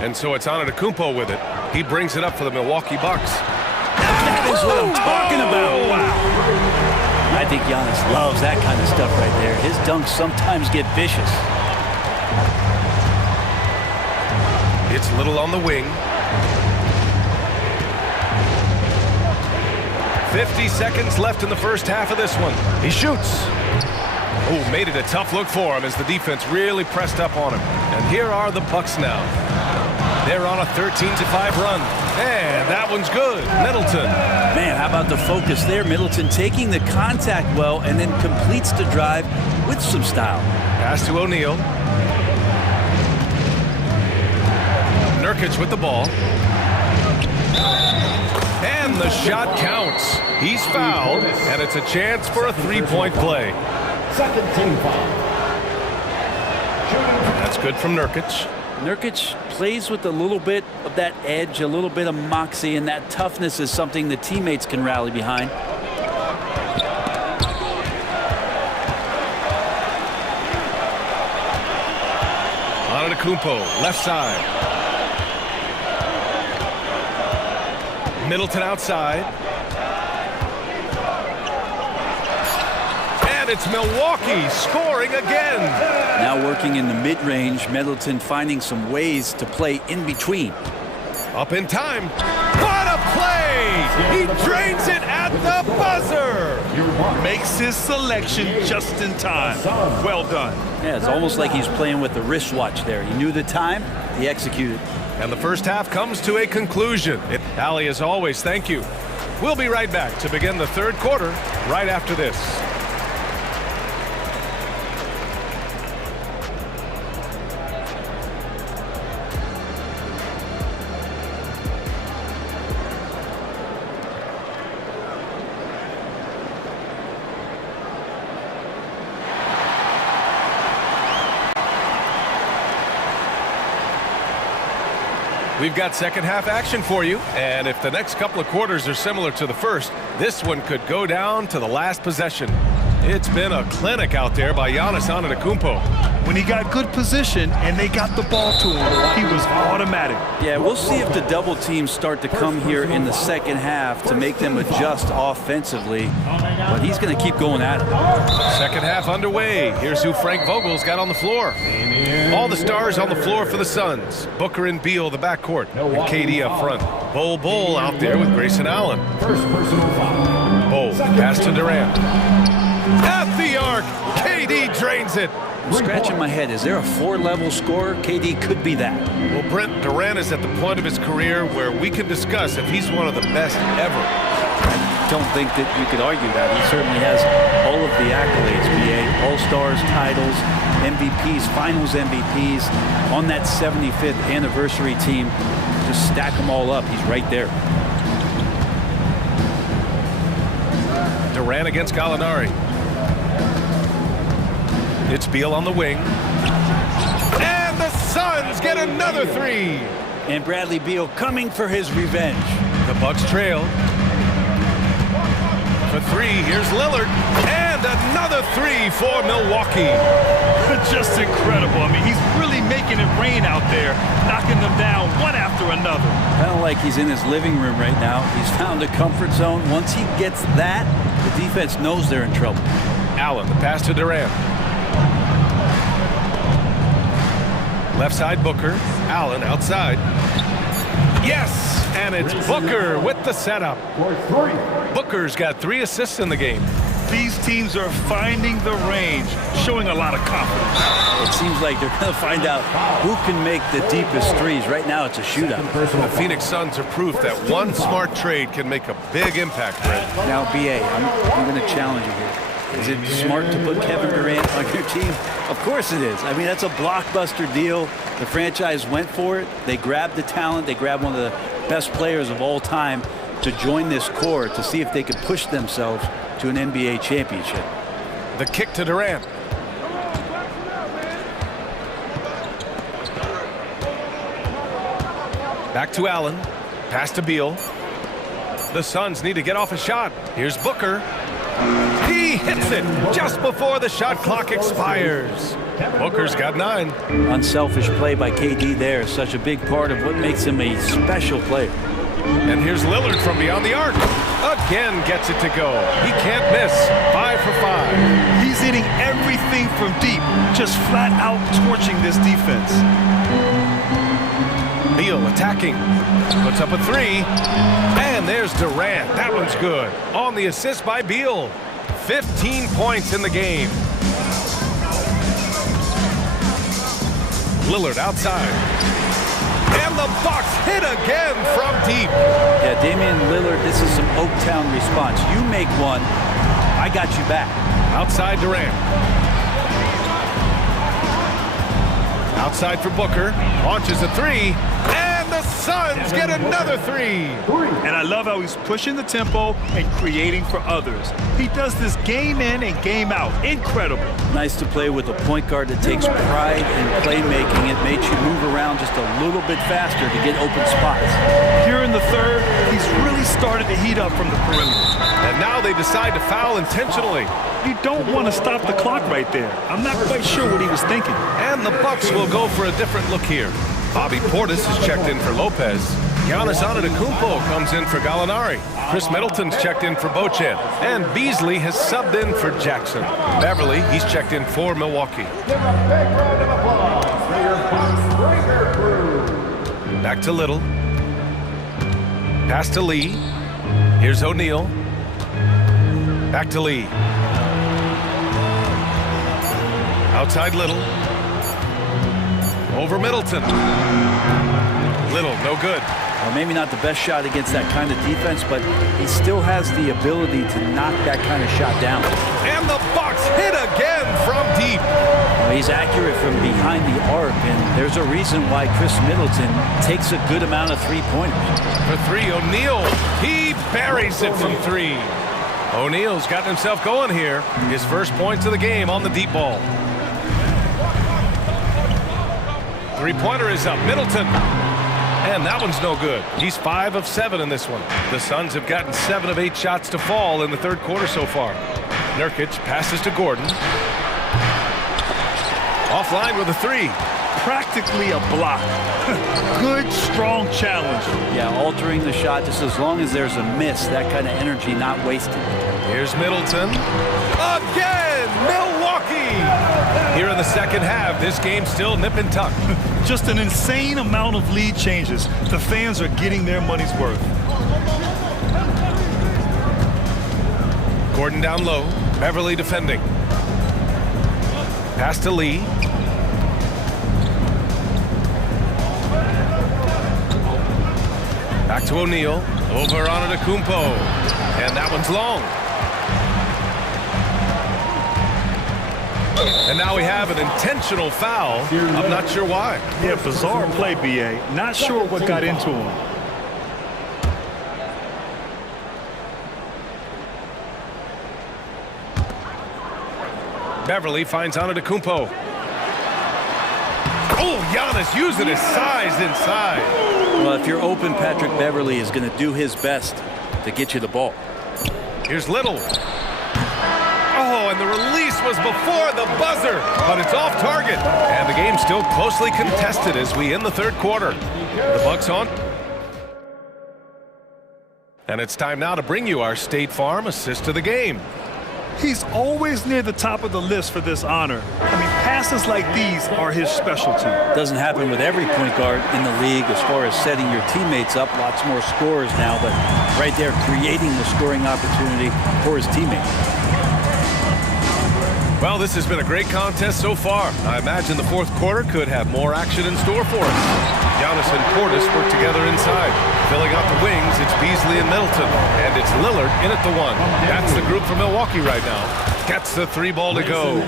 And so it's Antetokounmpo with it. He brings it up for the Milwaukee Bucks. That is what I'm talking about. Wow. I think Giannis loves that kind of stuff right there. His dunks sometimes get vicious. It's Little on the wing. 50 seconds left in the first half of this one. He shoots. Oh, made it a tough look for him as the defense really pressed up on him. And here are the Bucks now. They're on a 13-5 run. And that one's good. Middleton. Man, how about the focus there? Middleton taking the contact well and then completes the drive with some style. Pass to O'Neal. Nurkic with the ball. And the shot counts. He's fouled, and it's a chance for a three-point play. Second team foul. That's good from Nurkic. Nurkic plays with a little bit of that edge, a little bit of moxie, and that toughness is something the teammates can rally behind. Antetokounmpo, left side. Middleton outside. And it's Milwaukee scoring again. Now working in the mid-range, Middleton finding some ways to play in between. Up in time. What a play! He drains it at the buzzer. Makes his selection just in time. Well done. Yeah, it's almost like he's playing with the wristwatch there. He knew the time, he executed. And the first half comes to a conclusion. Ali, as always, thank you. We'll be right back to begin the third quarter right after this. We've got second half action for you, and if the next couple of quarters are similar to the first, this one could go down to the last possession. It's been a clinic out there by Giannis Antetokounmpo. When he got good position and they got the ball to him, he was automatic. Yeah, we'll see if the double teams start to come here in the second half to make them adjust offensively, but he's going to keep going at it. Second half underway. Here's who Frank Vogel's got on the floor. All the stars on the floor for the Suns. Booker and Beal, the backcourt, and KD up front. Bol out there with Grayson Allen. First personal foul. Bol, pass to Durant. At the arc, KD drains it. I'm scratching my head. Is there a 4-level scorer? KD could be that. Well, Brent, Durant is at the point of his career where we can discuss if he's one of the best ever. I don't think that you could argue that. He certainly has all of the accolades, BA. All-Stars, titles, MVPs, Finals MVPs. On that 75th anniversary team, just stack them all up. He's right there. Durant against Gallinari. It's Beal on the wing. And the Suns get another three. And Bradley Beal coming for his revenge. The Bucks trail. For three, here's Lillard. And another three for Milwaukee. Just incredible. I mean, he's really making it rain out there, knocking them down one after another. Kind of like he's in his living room right now. He's found a comfort zone. Once he gets that, the defense knows they're in trouble. Allen, the pass to Durant. Left side, Booker. Allen outside. Yes! And it's Booker with the setup. Booker's got 3 assists in the game. These teams are finding the range, showing a lot of confidence. It seems like they're going to find out who can make the deepest threes. Right now, it's a shootout. The Phoenix Suns are proof that one smart trade can make a big impact, Brent. Now, BA, I'm going to challenge you here. Is it smart to put Kevin Durant on your team? Of course it is. I mean, that's a blockbuster deal. The franchise went for it. They grabbed the talent. They grabbed one of the best players of all time to join this core to see if they could push themselves to an NBA championship. The kick to Durant. Back to Allen. Pass to Beal. The Suns need to get off a shot. Here's Booker. He hits it just before the shot clock expires. Booker's got 9. Unselfish play by KD there. Such a big part of what makes him a special player. And here's Lillard from beyond the arc. Again gets it to go. He can't miss. 5 for 5. He's hitting everything from deep, just flat out torching this defense. Beal attacking. Puts up a 3. And there's Durant. That one's good. On the assist by Beal. 15 points in the game. Lillard outside. And the Bucks hit again from deep. Yeah, Damian Lillard, this is some Oaktown response. You make one, I got you back. Outside Durant. Outside for Booker. Launches a 3. And the Suns get another 3. And I love how he's pushing the tempo and creating for others. He does this game in and game out. Incredible. Nice to play with a point guard that takes pride in playmaking. It makes you move around just a little bit faster to get open spots. Here in the third, he's really started to heat up from the perimeter. And now they decide to foul intentionally. You don't want to stop the clock right there. I'm not quite sure what he was thinking. And the Bucks will go for a different look here. Bobby Portis is checked in for Lopez. Giannis Antetokounmpo comes in for Gallinari. Chris Middleton's checked in for Bochan. And Beasley has subbed in for Jackson. Beverly, he's checked in for Milwaukee. Back to Little. Pass to Lee. Here's O'Neal. Back to Lee. Outside Little. Over Middleton. Little, no good. Well, maybe not the best shot against that kind of defense, but he still has the ability to knock that kind of shot down. And the Bucks hit again from deep. Well, he's accurate from behind the arc, and there's a reason why Chris Middleton takes a good amount of three-pointers. For 3, O'Neal. He buries it from 3. O'Neal's gotten himself going here. His first points of the game on the deep ball. Three-pointer is up. Middleton. And that one's no good. He's 5 of 7 in this one. The Suns have gotten 7 of 8 shots to fall in the third quarter so far. Nurkic passes to Gordon. Offline with a 3. Practically a block. Good, strong challenge. Yeah, altering the shot just as long as there's a miss. That kind of energy not wasted. Here's Middleton. Again, Milwaukee! Here in the second half, this game's still nip and tuck. Just an insane amount of lead changes. The fans are getting their money's worth. Gordon down low. Beverly defending. Pass to Lee. Back to O'Neal. Over Antetokounmpo. And that one's long. And now we have an intentional foul. I'm not sure why. Yeah, bizarre play, B.A. Not sure what got into him. Beverly finds Antetokounmpo. Oh, Giannis using his size inside. Well, if you're open, Patrick Beverly is going to do his best to get you the ball. Here's Little. Oh, and the release was before the buzzer, but it's off target. And the game's still closely contested as we end the third quarter. The Bucks on. And it's time now to bring you our State Farm assist of the game. He's always near the top of the list for this honor. I mean, passes like these are his specialty. Doesn't happen with every point guard in the league as far as setting your teammates up. Lots more scorers now, but right there creating the scoring opportunity for his teammates. Well, this has been a great contest so far. I imagine the fourth quarter could have more action in store for us. Giannis and Portis work together inside. Filling out the wings, it's Beasley and Middleton. And it's Lillard in at the 1. That's the group for Milwaukee right now. Gets the 3 ball to go.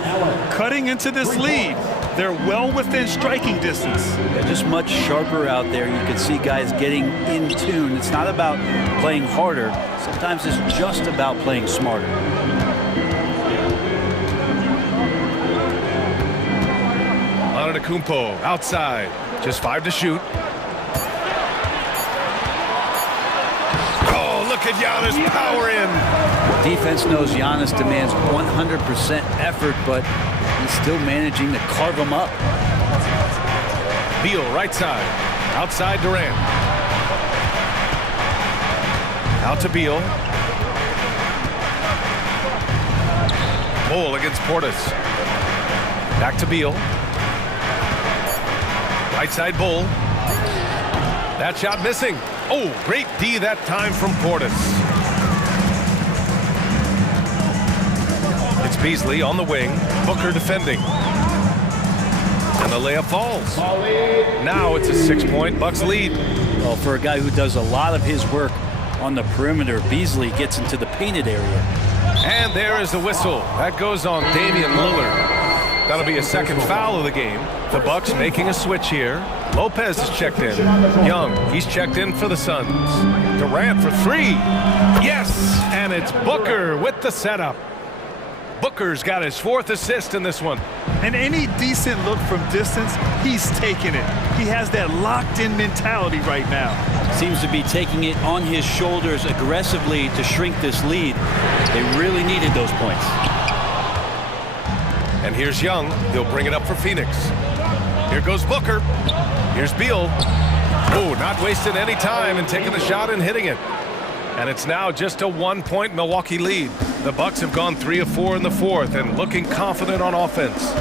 Cutting into this lead. They're well within striking distance. They're just much sharper out there. You can see guys getting in tune. It's not about playing harder. Sometimes it's just about playing smarter. Antetokounmpo outside. Just 5 to shoot. Oh, look Look at Giannis power in. Defense knows Giannis demands 100% effort, but he's still managing to carve him up. Beal, right side. Outside Durant. Out to Beal. Bull against Portis. Back to Beal. Right side Bull. That shot missing. Oh, great D that time from Portis. It's Beasley on the wing. Booker defending. And the layup falls. Now it's a 6-point Bucks lead. Well, for a guy who does a lot of his work on the perimeter, Beasley gets into the painted area. And there is the whistle. That goes on Damian Lillard. That'll be a second foul of the game. The Bucks making a switch here. Lopez is checked in. Young, he's checked in for the Suns. Durant for three. Yes, and it's Booker with the setup. Booker's got his 4th assist in this one. And any decent look from distance, he's taking it. He has that locked-in mentality right now. Seems to be taking it on his shoulders aggressively to shrink this lead. They really needed those points. And here's Young. He'll bring it up for Phoenix. Here goes Booker. Here's Beal. Oh, not wasting any time and taking the shot and hitting it. And it's now just a 1-point Milwaukee lead. The Bucks have gone 3 of 4 in the 4th and looking confident on offense.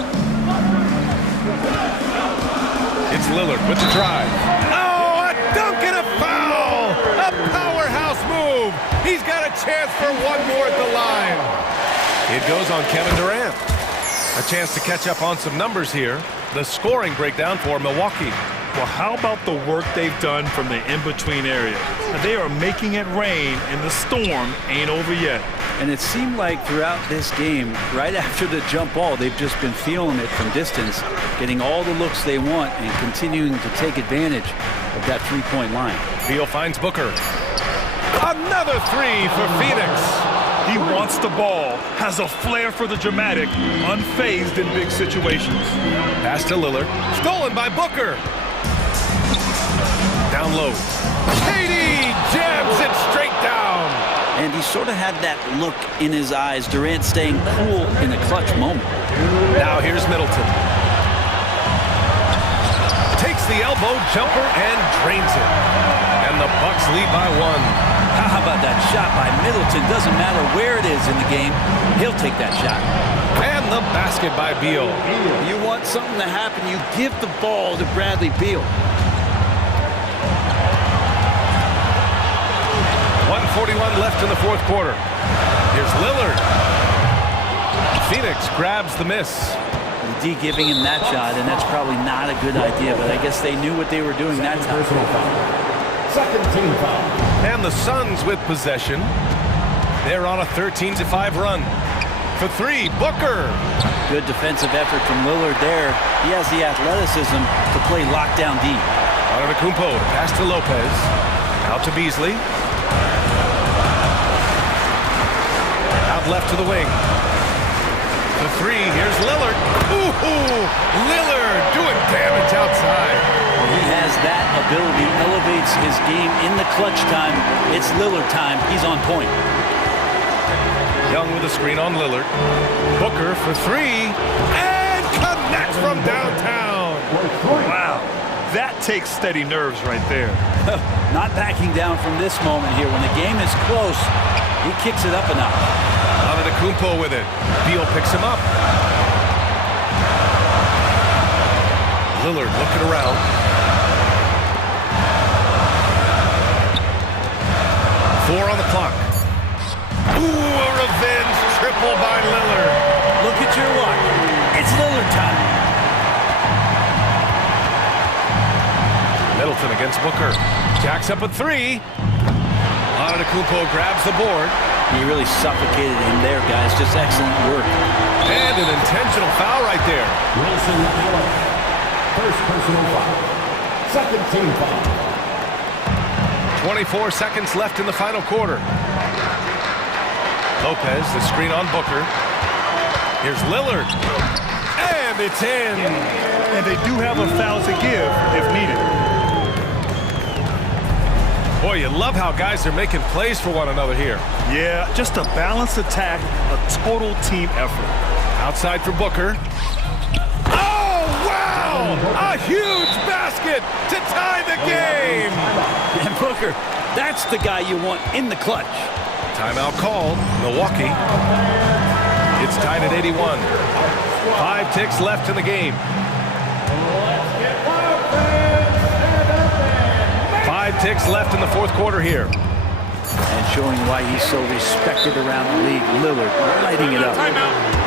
It's Lillard with the drive. Oh, a dunk and a foul! A powerhouse move! He's got a chance for one more at the line. It goes on Kevin Durant. A chance to catch up on some numbers here. The scoring breakdown for Milwaukee. Well, how about the work they've done from the in-between area? They are making it rain, and the storm ain't over yet. And it seemed like throughout this game, right after the jump ball, they've just been feeling it from distance, getting all the looks they want and continuing to take advantage of that three-point line. Beal finds Booker. Another three for Phoenix. He wants the ball, has a flair for the dramatic, unfazed in big situations. Pass to Lillard. Stolen by Booker. Down low. KD jams it straight down. And he sort of had that look in his eyes, Durant staying cool in a clutch moment. Now here's Middleton. Takes the elbow jumper and drains it. And the Bucks lead by 1. How about that shot by Middleton? Doesn't matter where it is in the game, he'll take that shot. And the basket by Beal. You want something to happen, you give the ball to Bradley Beal. 1:41 left in the 4th quarter. Here's Lillard. Phoenix grabs the miss. The D giving him that shot, and that's probably not a good idea, but I guess they knew what they were doing that time. Second team foul. And the Suns with possession. They're on a 13-5 run. For three, Booker. Good defensive effort from Lillard there. He has the athleticism to play lockdown D. Antetokounmpo, pass to Lopez. Out to Beasley. Out left to the wing. The three, here's Lillard. Ooh, Lillard doing damage outside. He has that ability, elevates his game in the clutch time. It's Lillard time. He's on point. Young with a screen on Lillard. Booker for three. And connects from downtown. Wow. That takes steady nerves right there. Not backing down from this moment here. When the game is close, he kicks it up a notch. Antetokounmpo with it. Beal picks him up. Lillard looking around. Four on the clock. Ooh, a revenge triple by Lillard. Look at your watch. It's Lillard time. Middleton against Booker. Jacks up at three. Antetokounmpo grabs the board. He really suffocated him there, guys. Just excellent work. And an intentional foul right there. Wilson Allen. First personal foul. Second team foul. 24 seconds left in the final quarter. Lopez, the screen on Booker. Here's Lillard. And it's in. And they do have a foul to give if needed. Boy, you love how guys are making plays for one another here. Yeah, just a balanced attack, a total team effort. Outside for Booker. Oh, wow! A huge basket to tie the game! And Booker, that's the guy you want in the clutch. Timeout called. Milwaukee. It's tied at 81. 5 ticks left in the game. 5 ticks left in the fourth quarter here. And showing why he's so respected around the league. Lillard lighting it up. Timeout.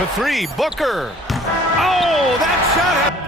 For 3, Booker. Oh, that shot had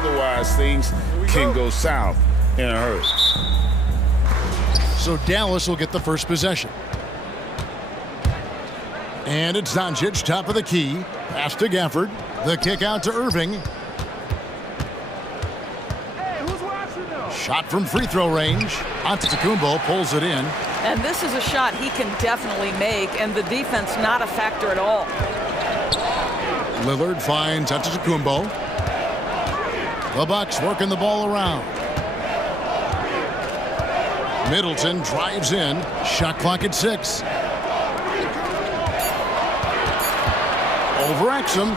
Otherwise, things can go south in a hurry. So Dallas will get the first possession. And it's Doncic, top of the key. Pass to Gafford. The kick out to Irving. Shot from free throw range. Antetokounmpo pulls it in. And this is a shot he can definitely make, and the defense not a factor at all. Lillard finds Antetokounmpo. The Bucks working the ball around. Middleton drives in. Shot clock at 6. Over Exum.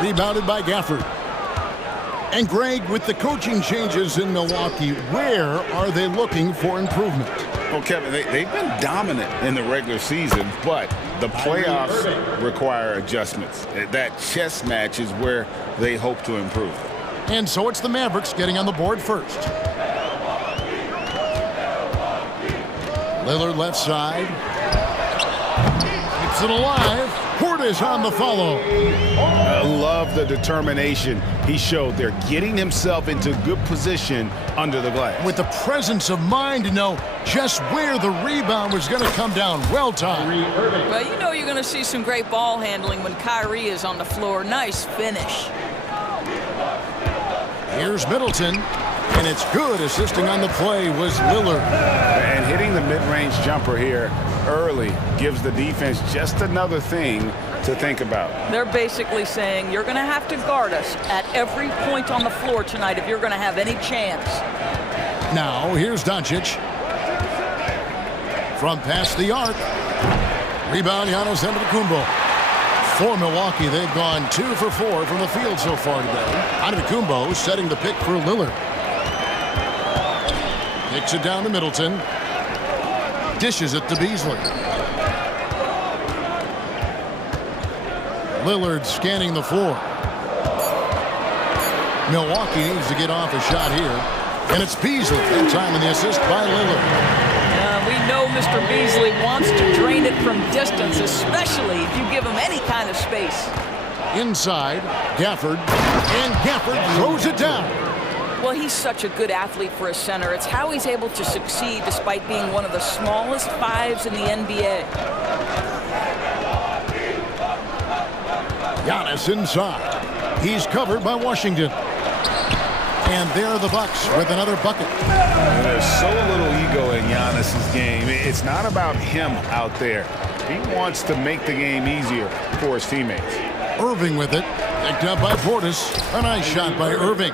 Rebounded by Gafford. And Greg, with the coaching changes in Milwaukee, where are they looking for improvement? Well, Kevin, they've been dominant in the regular season, but the playoffs require adjustments. That chess match is where they hope to improve. And so it's the Mavericks getting on the board first. Lillard left side. Keeps it alive. Portis on the follow. I love the determination he showed there, getting himself into good position under the glass. With the presence of mind to know just where the rebound was going to come down. Well timed. Well, you know you're going to see some great ball handling when Kyrie is on the floor. Nice finish. Here's Middleton. And it's good. Assisting on the play was Lillard. And hitting the mid-range jumper here early gives the defense just another thing to think about. They're basically saying you're going to have to guard us at every point on the floor tonight if you're going to have any chance. Now here's Doncic. From past the arc. Rebound, Giannis Antetokounmpo. For Milwaukee, they've gone 2 for 4 from the field so far today. Antetokounmpo setting the pick for Lillard. Kicks it down to Middleton. Dishes it to Beasley. Lillard scanning the floor. Milwaukee needs to get off a shot here. And it's Beasley. That time in the assist by Lillard. We know Mr. Beasley wants to drain it from distance, especially if you give him any kind of space. Inside, Gafford. And Gafford throws it down. Well, he's such a good athlete for a center. It's how he's able to succeed despite being one of the smallest 5s in the NBA. Giannis inside. He's covered by Washington. And there are the Bucks with another bucket. There's so little ego in Giannis's game. It's not about him out there. He wants to make the game easier for his teammates. Irving with it. Picked up by Portis. A nice shot by Irving.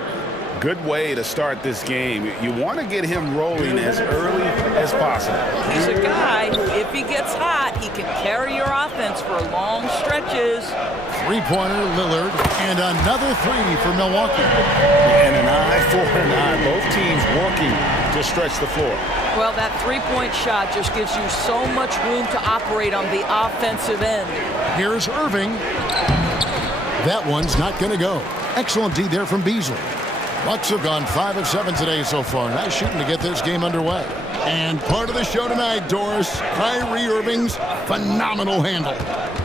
Good way to start this game. You want to get him rolling as early as possible. He's a guy who, if he gets hot, he can carry your offense for long stretches. Three-pointer, Lillard, and another 3 for Milwaukee. And an eye for an eye. Both teams working to stretch the floor. Well, that three-point shot just gives you so much room to operate on the offensive end. Here's Irving. That one's not going to go. Excellent D there from Beasley. Bucks have gone 5 of 7 today so far. Nice shooting to get this game underway. And part of the show tonight, Doris, Kyrie Irving's phenomenal handle.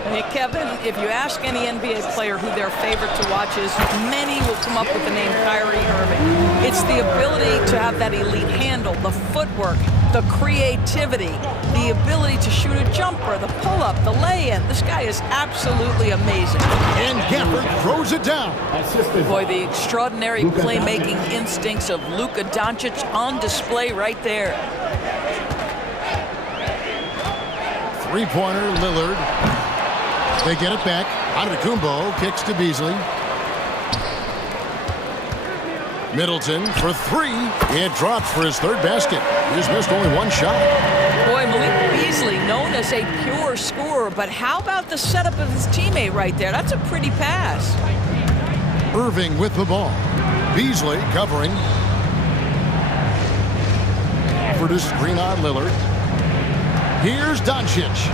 Hey, Kevin, if you ask any NBA player who their favorite to watch is, many will come up with the name Kyrie Irving. It's the ability to have that elite handle, the footwork, the creativity, the ability to shoot a jumper, the pull-up, the lay-in. This guy is absolutely amazing. And Gafford throws it down. Boy, the extraordinary playmaking instincts of Luka Doncic on display right there. Three-pointer, Lillard. They get it back. Antetokounmpo kicks to Beasley. Middleton for 3. It drops for his 3rd basket. He's missed only 1 shot. Boy, Malik Beasley, known as a pure scorer, but how about the setup of his teammate right there? That's a pretty pass. Irving with the ball. Beasley covering. Offered a screen on Lillard. Here's Doncic.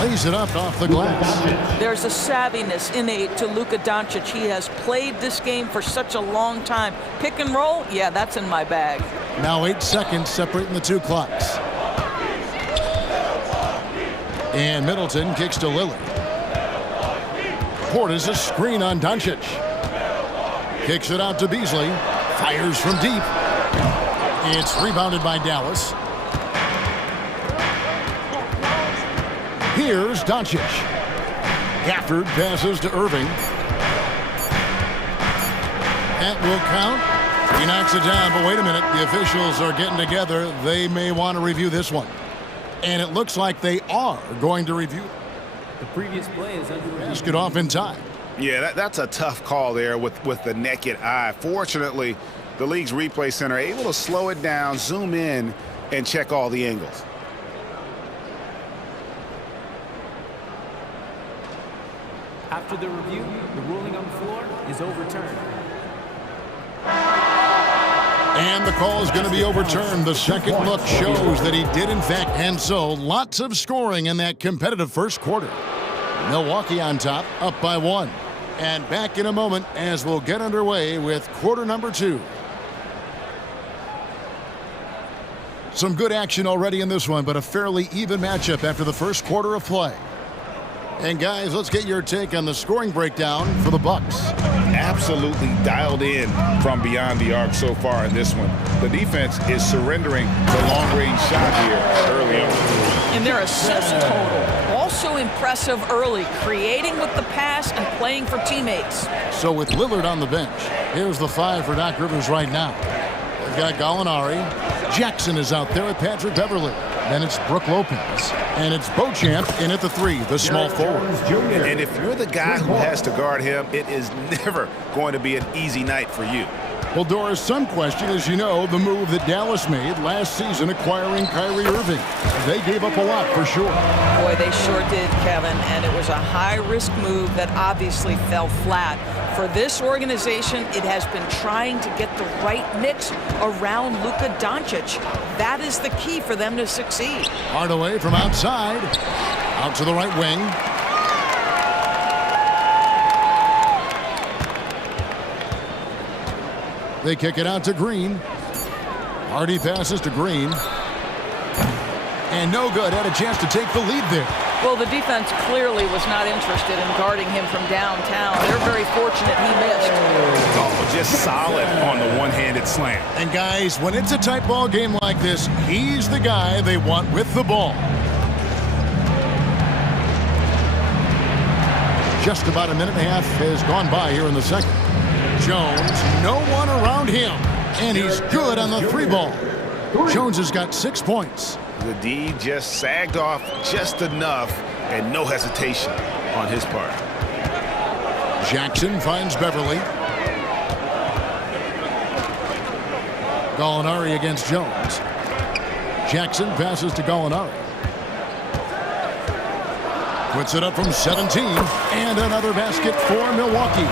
Lays it up off the glass. There's a savviness innate to Luka Doncic. He has played this game for such a long time. Pick and roll, yeah, that's in my bag. Now 8 seconds separating the 2 clocks. And Middleton kicks to Lillard. Portis a screen on Doncic. Kicks it out to Beasley. Fires from deep. It's rebounded by Dallas. Here's Doncic. Gafford passes to Irving. That will count. He knocks it down, but wait a minute. The officials are getting together. They may want to review this one. And it looks like they are going to review. The previous play is under review. Basket off in time. Yeah, that's a tough call there with the naked eye. Fortunately, the league's replay center able to slow it down, zoom in, and check all the angles. After the review, the ruling on the floor is overturned. And the call is going to be overturned. The second look shows that he did, in fact. And so, lots of scoring in that competitive first quarter. Milwaukee on top, up by 1. And back in a moment as we'll get underway with quarter number 2. Some good action already in this one, but a fairly even matchup after the first quarter of play. And guys, let's get your take on the scoring breakdown for the Bucks. Absolutely dialed in from beyond the arc so far in this one. The defense is surrendering the long-range shot here early on. And their assist total, also impressive early, creating with the pass and playing for teammates. So with Lillard on the bench, here's the 5 for Doc Rivers right now. They've got Gallinari. Jackson is out there with Patrick Beverley. Then it's Brook Lopez. And it's Beauchamp in at the 3, the small forward. And if you're the guy who has to guard him, it is never going to be an easy night for you. Well, Doris, some question, as you know, the move that Dallas made last season acquiring Kyrie Irving. They gave up a lot for sure. Boy, they sure did, Kevin, and it was a high-risk move that obviously fell flat. For this organization, it has been trying to get the right mix around Luka Doncic. That is the key for them to succeed. Hardaway from outside, out to the right wing. They kick it out to Green. Hardy passes to Green. And no good. Had a chance to take the lead there. Well, the defense clearly was not interested in guarding him from downtown. They're very fortunate he missed. Oh, just solid on the one-handed slam. And guys, when it's a tight ball game like this, he's the guy they want with the ball. Just about a minute and a half has gone by here in the second. Jones, no one around him, and he's good on the 3 ball. Jones has got 6 points. The D just sagged off just enough, and no hesitation on his part. Jackson finds Beverly. Gallinari against Jones. Jackson passes to Gallinari. Puts it up from 17, and another basket for Milwaukee.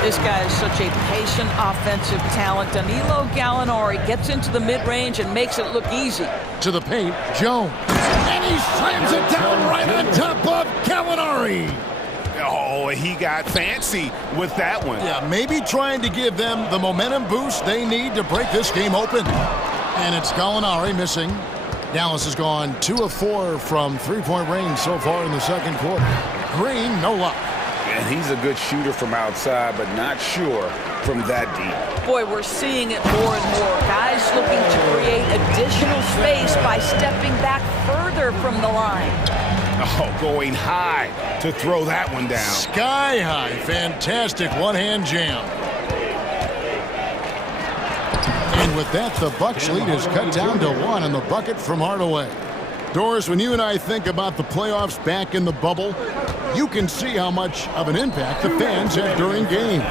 This guy is such a patient offensive talent. Danilo Gallinari gets into the mid-range and makes it look easy. To the paint, Jones. And he slams it down right on top of Gallinari. Oh, he got fancy with that one. Yeah, maybe trying to give them the momentum boost they need to break this game open. And it's Gallinari missing. Dallas has gone 2 of 4 from 3-point range so far in the second quarter. Green, no luck. And he's a good shooter from outside, but not sure from that deep. Boy, we're seeing it more and more. Guys looking to create additional space by stepping back further from the line. Oh, going high to throw that one down. Sky high. Fantastic one-hand jam. And with that, the Bucks lead is cut down to 1 on the bucket from Hardaway. Doris, when you and I think about the playoffs back in the bubble, you can see how much of an impact the fans have during games.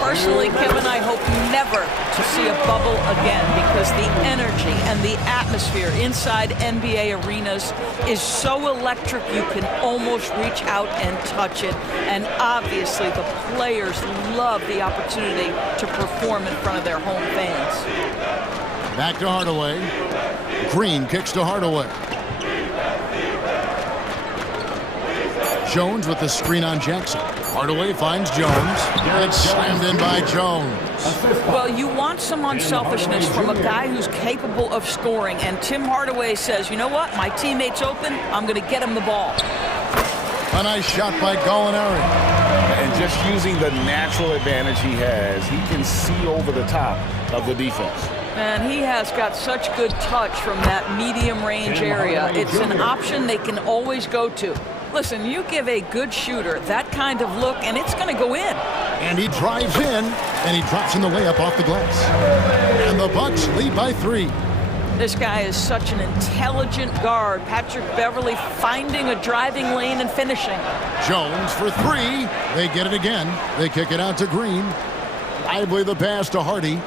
Personally, Kevin, I hope never to see a bubble again because the energy and the atmosphere inside NBA arenas is so electric you can almost reach out and touch it. And obviously, the players love the opportunity to perform in front of their home fans. Back to Hardaway. Green kicks to Hardaway. Jones with the screen on Jackson. Hardaway finds Jones. It's slammed in by Jones. Well, you want some unselfishness from a guy who's capable of scoring. And Tim Hardaway says, you know what? My teammate's open. I'm going to get him the ball. A nice shot by Gallinari. And just using the natural advantage he has, he can see over the top of the defense. And he has got such good touch from that medium range area. It's an option they can always go to. Listen, you give a good shooter that kind of look, and it's going to go in. And he drives in, and he drops in the layup off the glass. And the Bucks lead by 3. This guy is such an intelligent guard. Patrick Beverly finding a driving lane and finishing. Jones for 3. They get it again. They kick it out to Green. Lively the pass to Hardy.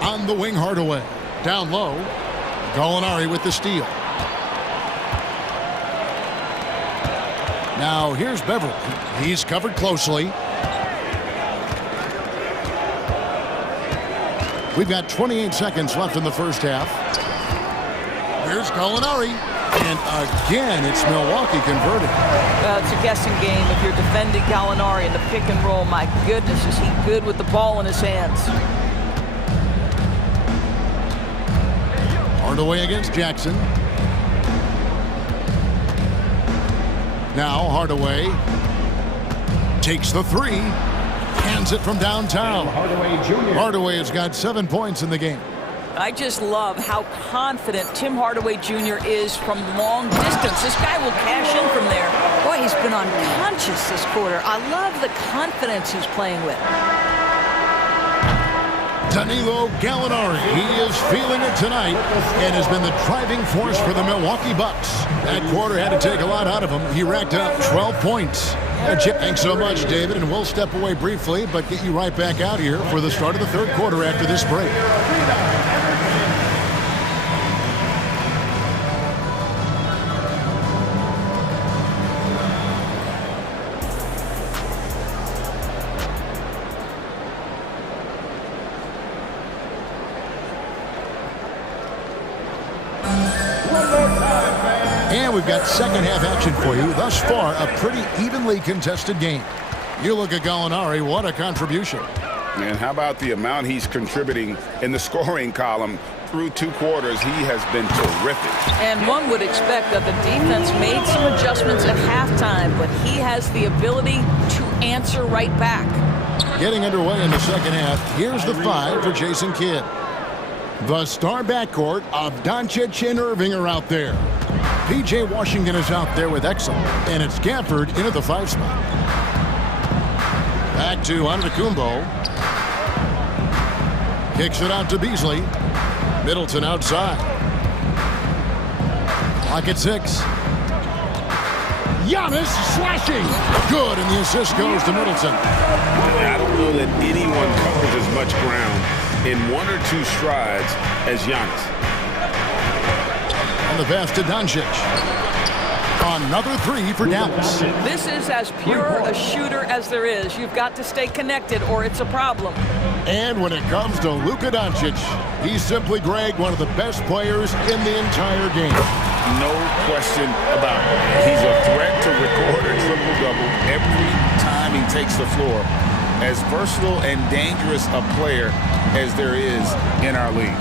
On the wing, Hardaway. Down low. Gallinari with the steal. Now here's Beverly. He's covered closely. We've got 28 seconds left in the first half. Here's Gallinari. And again, it's Milwaukee converting. It's a guessing game if you're defending Gallinari in the pick and roll. My goodness, is he good with the ball in his hands. Hardaway against Jackson. Now Hardaway takes the 3. Hands it from downtown. Hardaway has got 7 points in the game. I just love how confident Tim Hardaway Jr. is from long distance. This guy will cash in from there. Boy, he's been unconscious this quarter. I love the confidence he's playing with. Danilo Gallinari, he is feeling it tonight and has been the driving force for the Milwaukee Bucks. That quarter had to take a lot out of him. He racked up 12 points. Thanks so much, David, and we'll step away briefly, but get you right back out here for the start of the third quarter after this break. And we've got second half action for you. Thus far, a pretty evenly contested game. You look at Gallinari, what a contribution. And how about the amount he's contributing in the scoring column through 2 quarters? He has been terrific. And one would expect that the defense made some adjustments at halftime, but he has the ability to answer right back. Getting underway in the second half, here's the 5 for Jason Kidd. The star backcourt of Doncic and Irving are out there. P.J. Washington is out there with Exum, and it's Gafford into the 5 spot. Back to Antetokounmpo. Kicks it out to Beasley. Middleton outside. Clock at 6. Giannis slashing. Good, and the assist goes to Middleton. I don't know that anyone covers as much ground in 1 or 2 strides as Giannis. And the pass to Doncic. Another 3 for Dallas. This is as pure a shooter as there is. You've got to stay connected or it's a problem. And when it comes to Luka Doncic, he's simply, Greg, one of the best players in the entire game. No question about it. He's a threat to record a triple-double every time he takes the floor. As versatile and dangerous a player as there is in our league.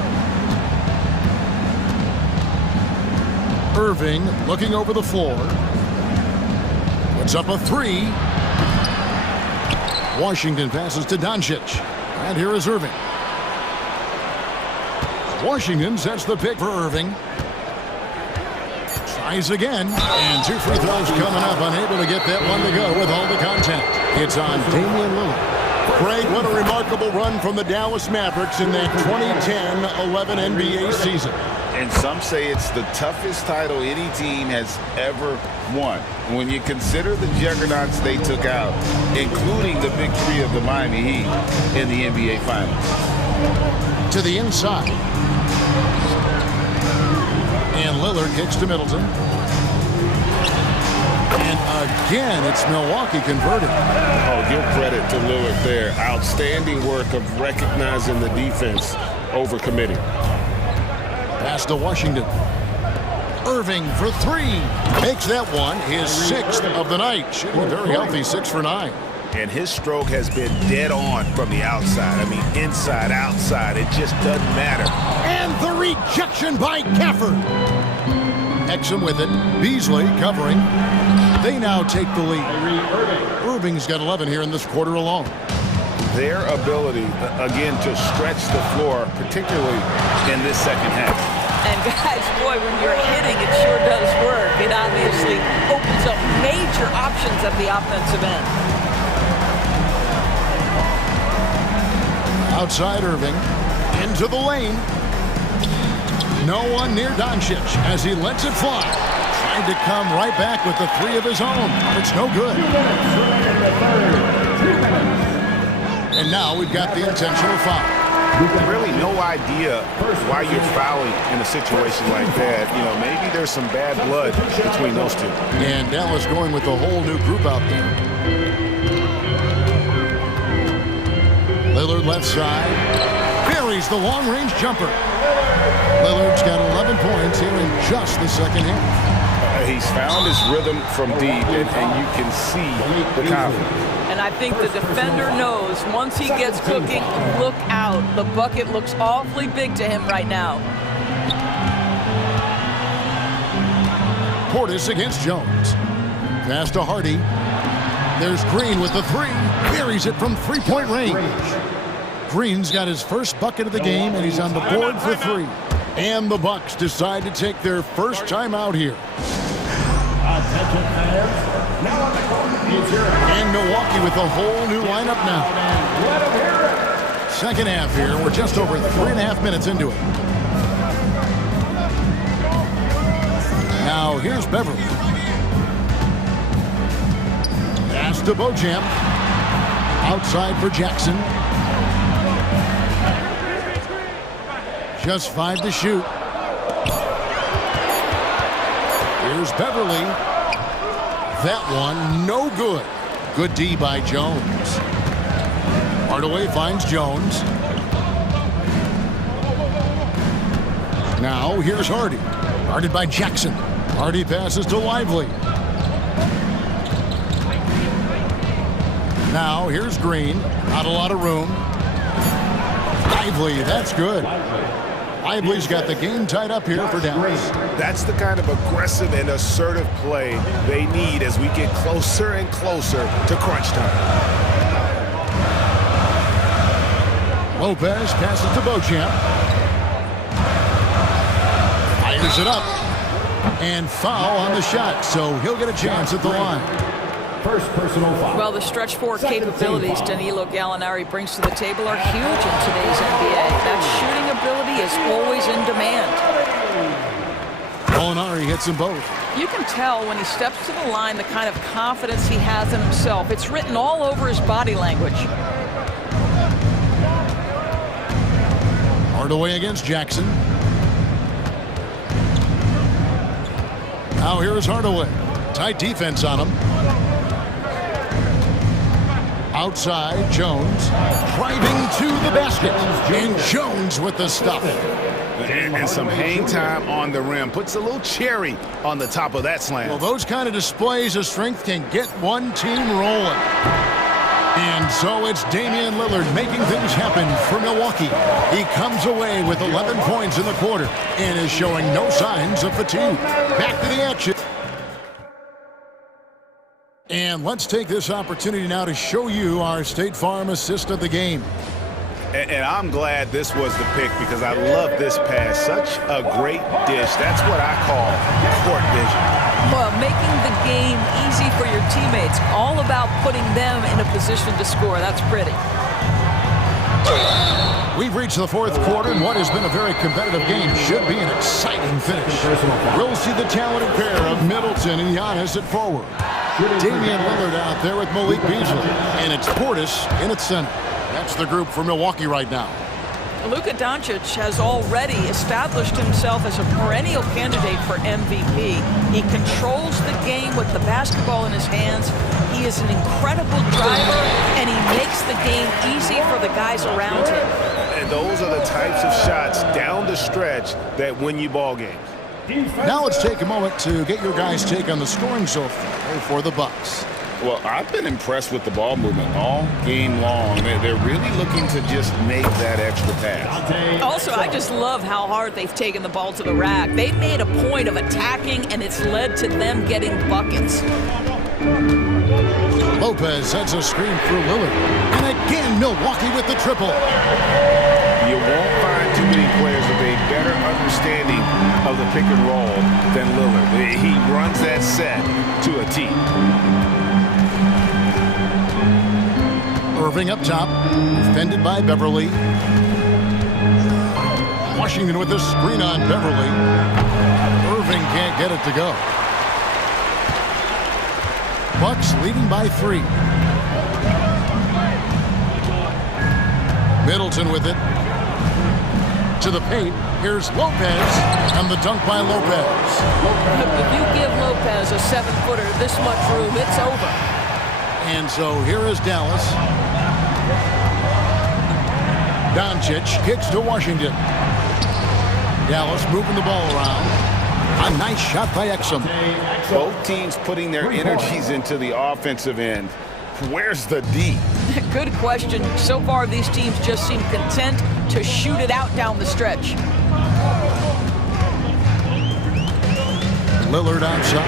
Irving looking over the floor. Puts up a 3. Washington passes to Doncic. And here is Irving. Washington sets the pick for Irving. Tries again. And 2 free throws coming up. Unable to get that one to go with all the contact. It's on Damian Lillard. Greg, what a remarkable run from the Dallas Mavericks in that 2010-11 NBA season. And some say it's the toughest title any team has ever won. When you consider the juggernauts they took out, including the big 3 of the Miami Heat in the NBA Finals. To the inside. And Lillard kicks to Middleton. And again, it's Milwaukee converted. Oh, give credit to Lillard there. Outstanding work of recognizing the defense over committing. Pass to Washington. Irving for 3. Makes that one his 6th of the night. Shooting a very healthy 6 for 9. And his stroke has been dead on from the outside. I mean, inside, outside. It just doesn't matter. And the rejection by Gafford. Exum with it. Beasley covering. They now take the lead. Irving's got 11 here in this quarter alone. Their ability, again, to stretch the floor, particularly in this second half. And guys, boy, when you're hitting, it sure does work. It obviously opens up major options at the offensive end. Outside Irving, into the lane. No one near Doncic as he lets it fly. Trying to come right back with the three of his own. It's no good. And now we've got the intentional foul. Really no idea why you're fouling in a situation like that. You know, maybe there's some bad blood between those two. And Dallas going with a whole new group out there. Lillard left side. Buries the long-range jumper. Lillard's got 11 points here in just the second half. He's found his rhythm from deep, and you can see the confidence. And I think the defender knows once he gets cooking, look out. The bucket looks awfully big to him right now. Portis against Jones. Pass to Hardy. There's Green with the three. Buries it from three-point range. Green's got his first bucket of the game, and he's on the board for three. And the Bucks decide to take their first time out here. Attention fans, now on the court is your... And Milwaukee with a whole new lineup now. Let them hear it. Second half here. We're just over 3.5 minutes into it. Now here's Beverly. Pass to Bojamp. Outside for Jackson. Just 5 to shoot. Here's Beverly. That one, no good. Good D by Jones. Hardaway finds Jones. Now here's Hardy. Guarded by Jackson. Hardy passes to Lively. Now here's Green. Not a lot of room. Lively, that's good. Lively's got the game tied up here for Dallas. That's the kind of aggressive and assertive play they need as we get closer and closer to crunch time. Lopez passes to Bojamp. Fires it up. And foul on the shot, so he'll get a chance at the line. First personal foul. Well, the stretch four capabilities Danilo Gallinari brings to the table are huge in today's NBA. That shooting ability is always in demand. Gallinari hits them both. You can tell when he steps to the line the kind of confidence he has in himself. It's written all over his body language. Hardaway against Jackson. Now here's Hardaway. Tight defense on him. Outside, Jones. Driving to the basket. And Jones with the stuff. And some hang time on the rim. Puts a little cherry on the top of that slam. Well, those kind of displays of strength can get one team rolling. And so it's Damian Lillard making things happen for Milwaukee. He comes away with 11 points in the quarter and is showing no signs of fatigue. Back to the action. And let's take this opportunity now to show you our State Farm assist of the game. And I'm glad this was the pick because I love this pass. Such a great dish. That's what I call court vision. Well, making the game easy for your teammates. All about putting them in a position to score. That's pretty. We've reached the fourth quarter, and what has been a very competitive game should be an exciting finish. We'll see the talented pair of Middleton and Giannis at forward. Damian Lillard out there with Malik Beasley, and it's Portis in its center. That's the group for Milwaukee right now. Luka Doncic has already established himself as a perennial candidate for MVP. He controls the game with the basketball in his hands. He is an incredible driver, and he makes the game easy for the guys around him. And those are the types of shots down the stretch that win you ball games. Now let's take a moment to get your guys' take on the scoring so far for the Bucks. Well, I've been impressed with the ball movement all game long. They're really looking to just make that extra pass. Also, I just love how hard they've taken the ball to the rack. They've made a point of attacking, and it's led to them getting buckets. Lopez sets a screen through Lillard. And again, Milwaukee with the triple. You won't find too many players with a better understanding of the pick and roll than Lillard. He runs that set to a T. Irving up top, defended by Beverly. Washington with the screen on Beverly. Irving can't get it to go. Bucks leading by 3. Middleton with it. To the paint. Here's Lopez. And the dunk by Lopez. If you give Lopez a 7-footer this much room, it's over. And so here is Dallas. Doncic kicks to Washington. Dallas moving the ball around. A nice shot by Exum. Both teams putting their energies into the offensive end. Where's the D? Good question. So far, these teams just seem content to shoot it out down the stretch. Lillard outside.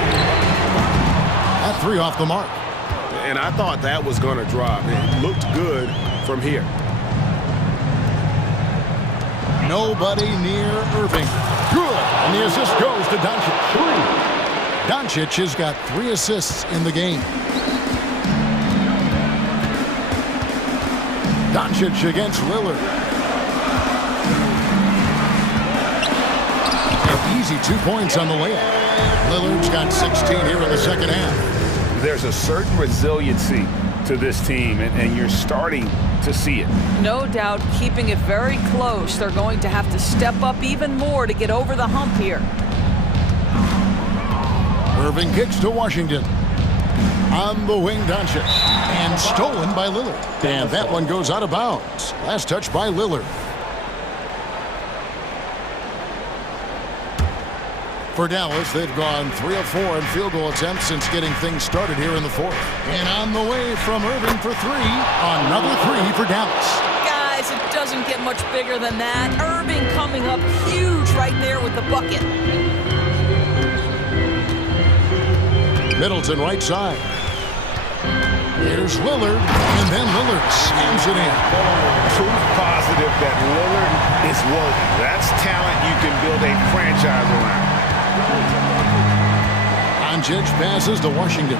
That 3 off the mark. And I thought that was going to drop. It looked good from here. Nobody near Irving. Good. And the assist goes to Doncic. Doncic has got 3 assists in the game. Doncic against Lillard. An easy 2 points on the layup. Lillard's got 16 here in the second half. There's a certain resiliency to this team, and you're starting to see it. No doubt, keeping it very close. They're going to have to step up even more to get over the hump here. Irving kicks to Washington. On the wing, Doncic. And stolen by Lillard. And that one goes out of bounds. Last touch by Lillard. For Dallas, they've gone 3 of 4 in field goal attempts since getting things started here in the 4th. And on the way from Irving for 3. Another 3 for Dallas. Guys, it doesn't get much bigger than that. Irving coming up huge right there with the bucket. Middleton right side. Here's Lillard, and then Lillard slams it in. Proof positive that Lillard is working. That's talent you can build a franchise around. Doncic passes to Washington.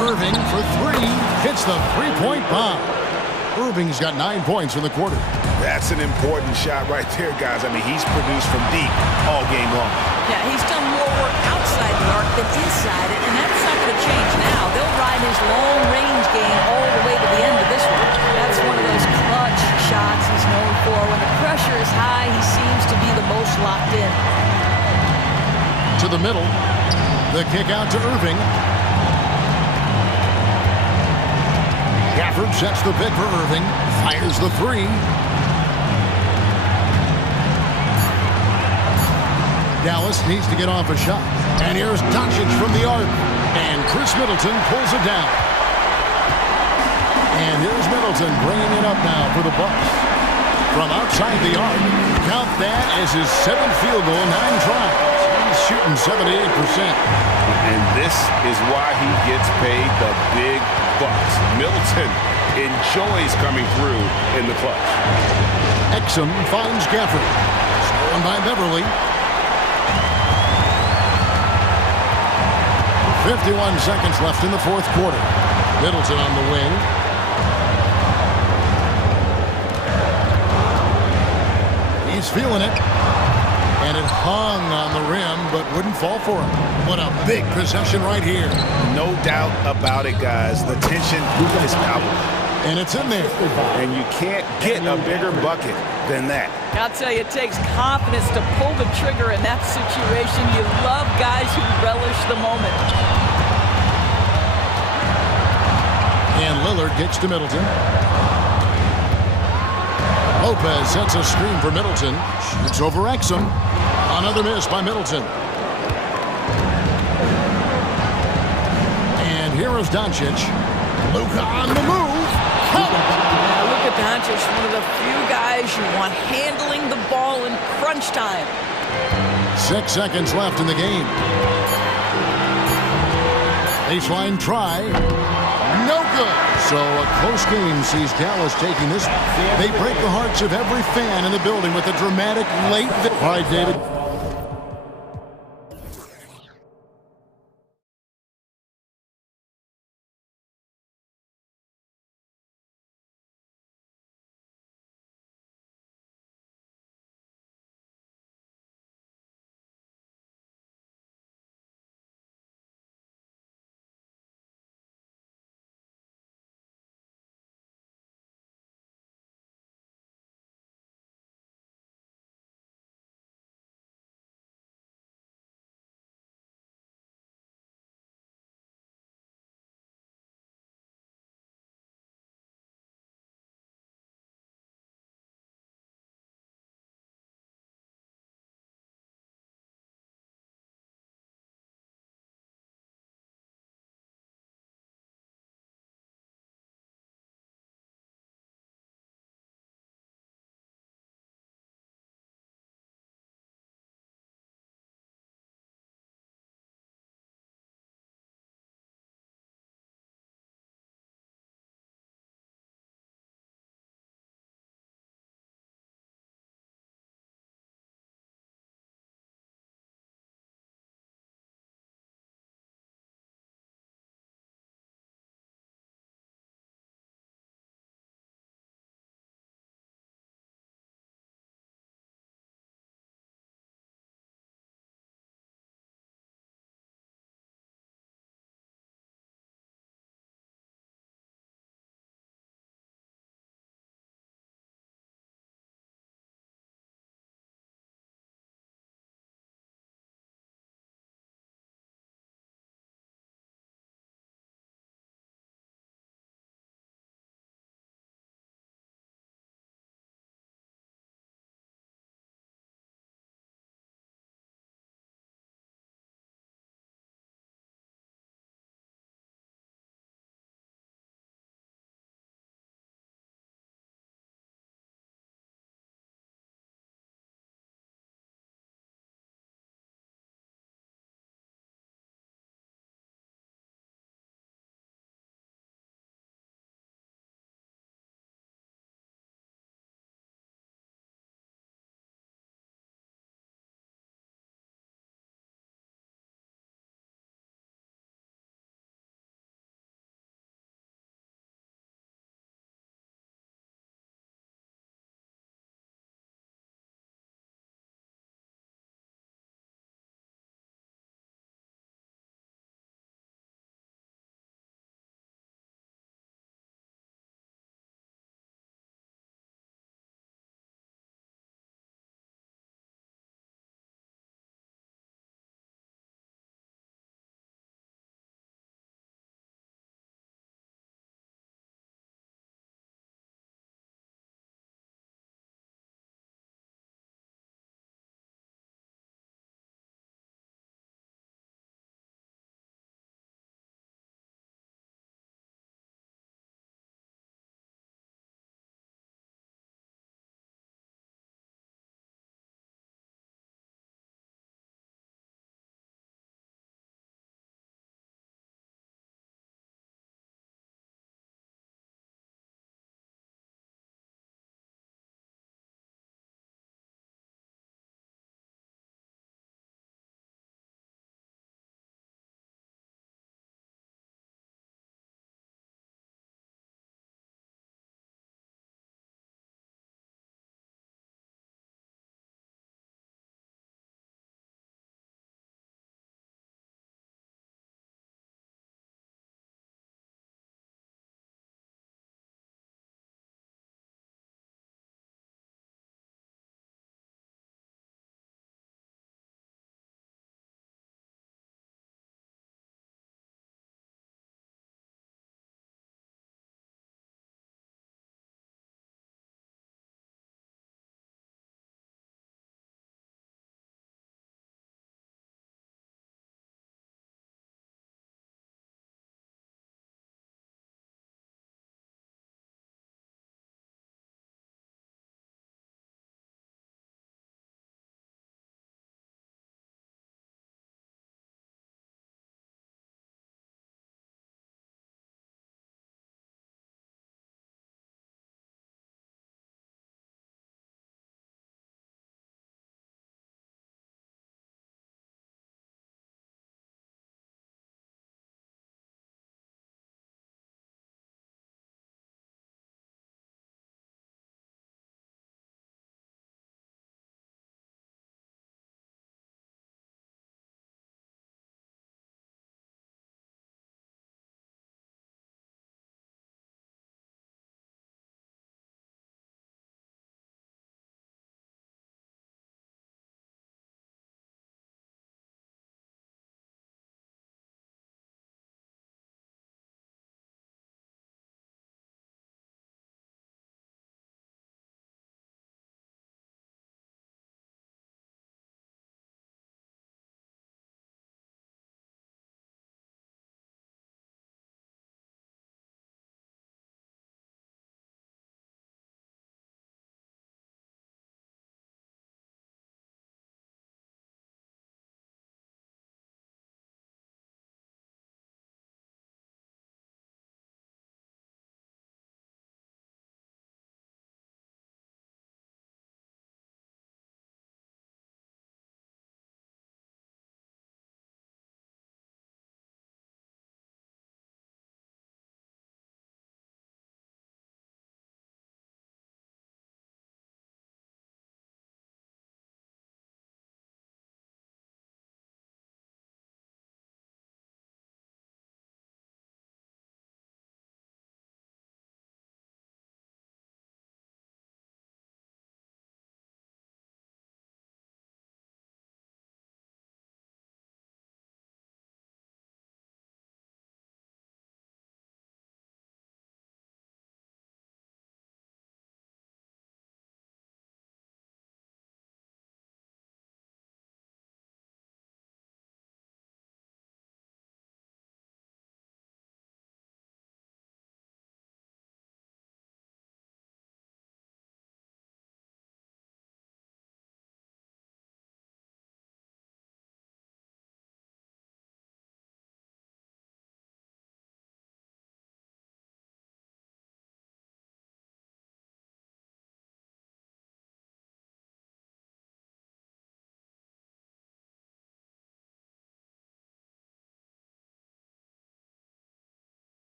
Irving for 3. Hits the 3-point bomb. Irving's got 9 points in the quarter. That's an important shot right there, guys. I mean, he's produced from deep all game long. Yeah, he's done more work outside the arc than inside it, and that's not going to change now. They'll ride his long-range game all the way to the end of this one. That's one of those clutch shots he's known for. When the pressure is high, he seems to be the most locked in. To the middle. The kick out to Irving. Gafford sets the pick for Irving. Fires the 3. Dallas needs to get off a shot. And here's Doncic from the arc. And Chris Middleton pulls it down. And here's Middleton bringing it up now for the Bucks. From outside the arc, count that as his 7th field goal, 9 tries. He's shooting 78%. And this is why he gets paid the big bucks. Middleton enjoys coming through in the clutch. Exum finds Gafford. Stolen by Beverly. 51 seconds left in the 4th quarter. Middleton on the wing. He's feeling it. And it hung on the rim, but wouldn't fall for him. What a big possession right here. No doubt about it, guys. The tension is palpable. And it's in there. And you can't get a bigger bucket than that. I'll tell you, it takes confidence to pull the trigger in that situation. You love guys who relish the moment. And Lillard gets to Middleton. Lopez sets a screen for Middleton. Shoots over Exum. Another miss by Middleton. And here is Doncic. Luka on the move. Yeah, look at Doncic, one of the few guys you want handling the ball in crunch time. 6 seconds left in the game. Baseline try. no good. So a close game sees Dallas taking this. They break the hearts of every fan in the building with a dramatic late. All right, David.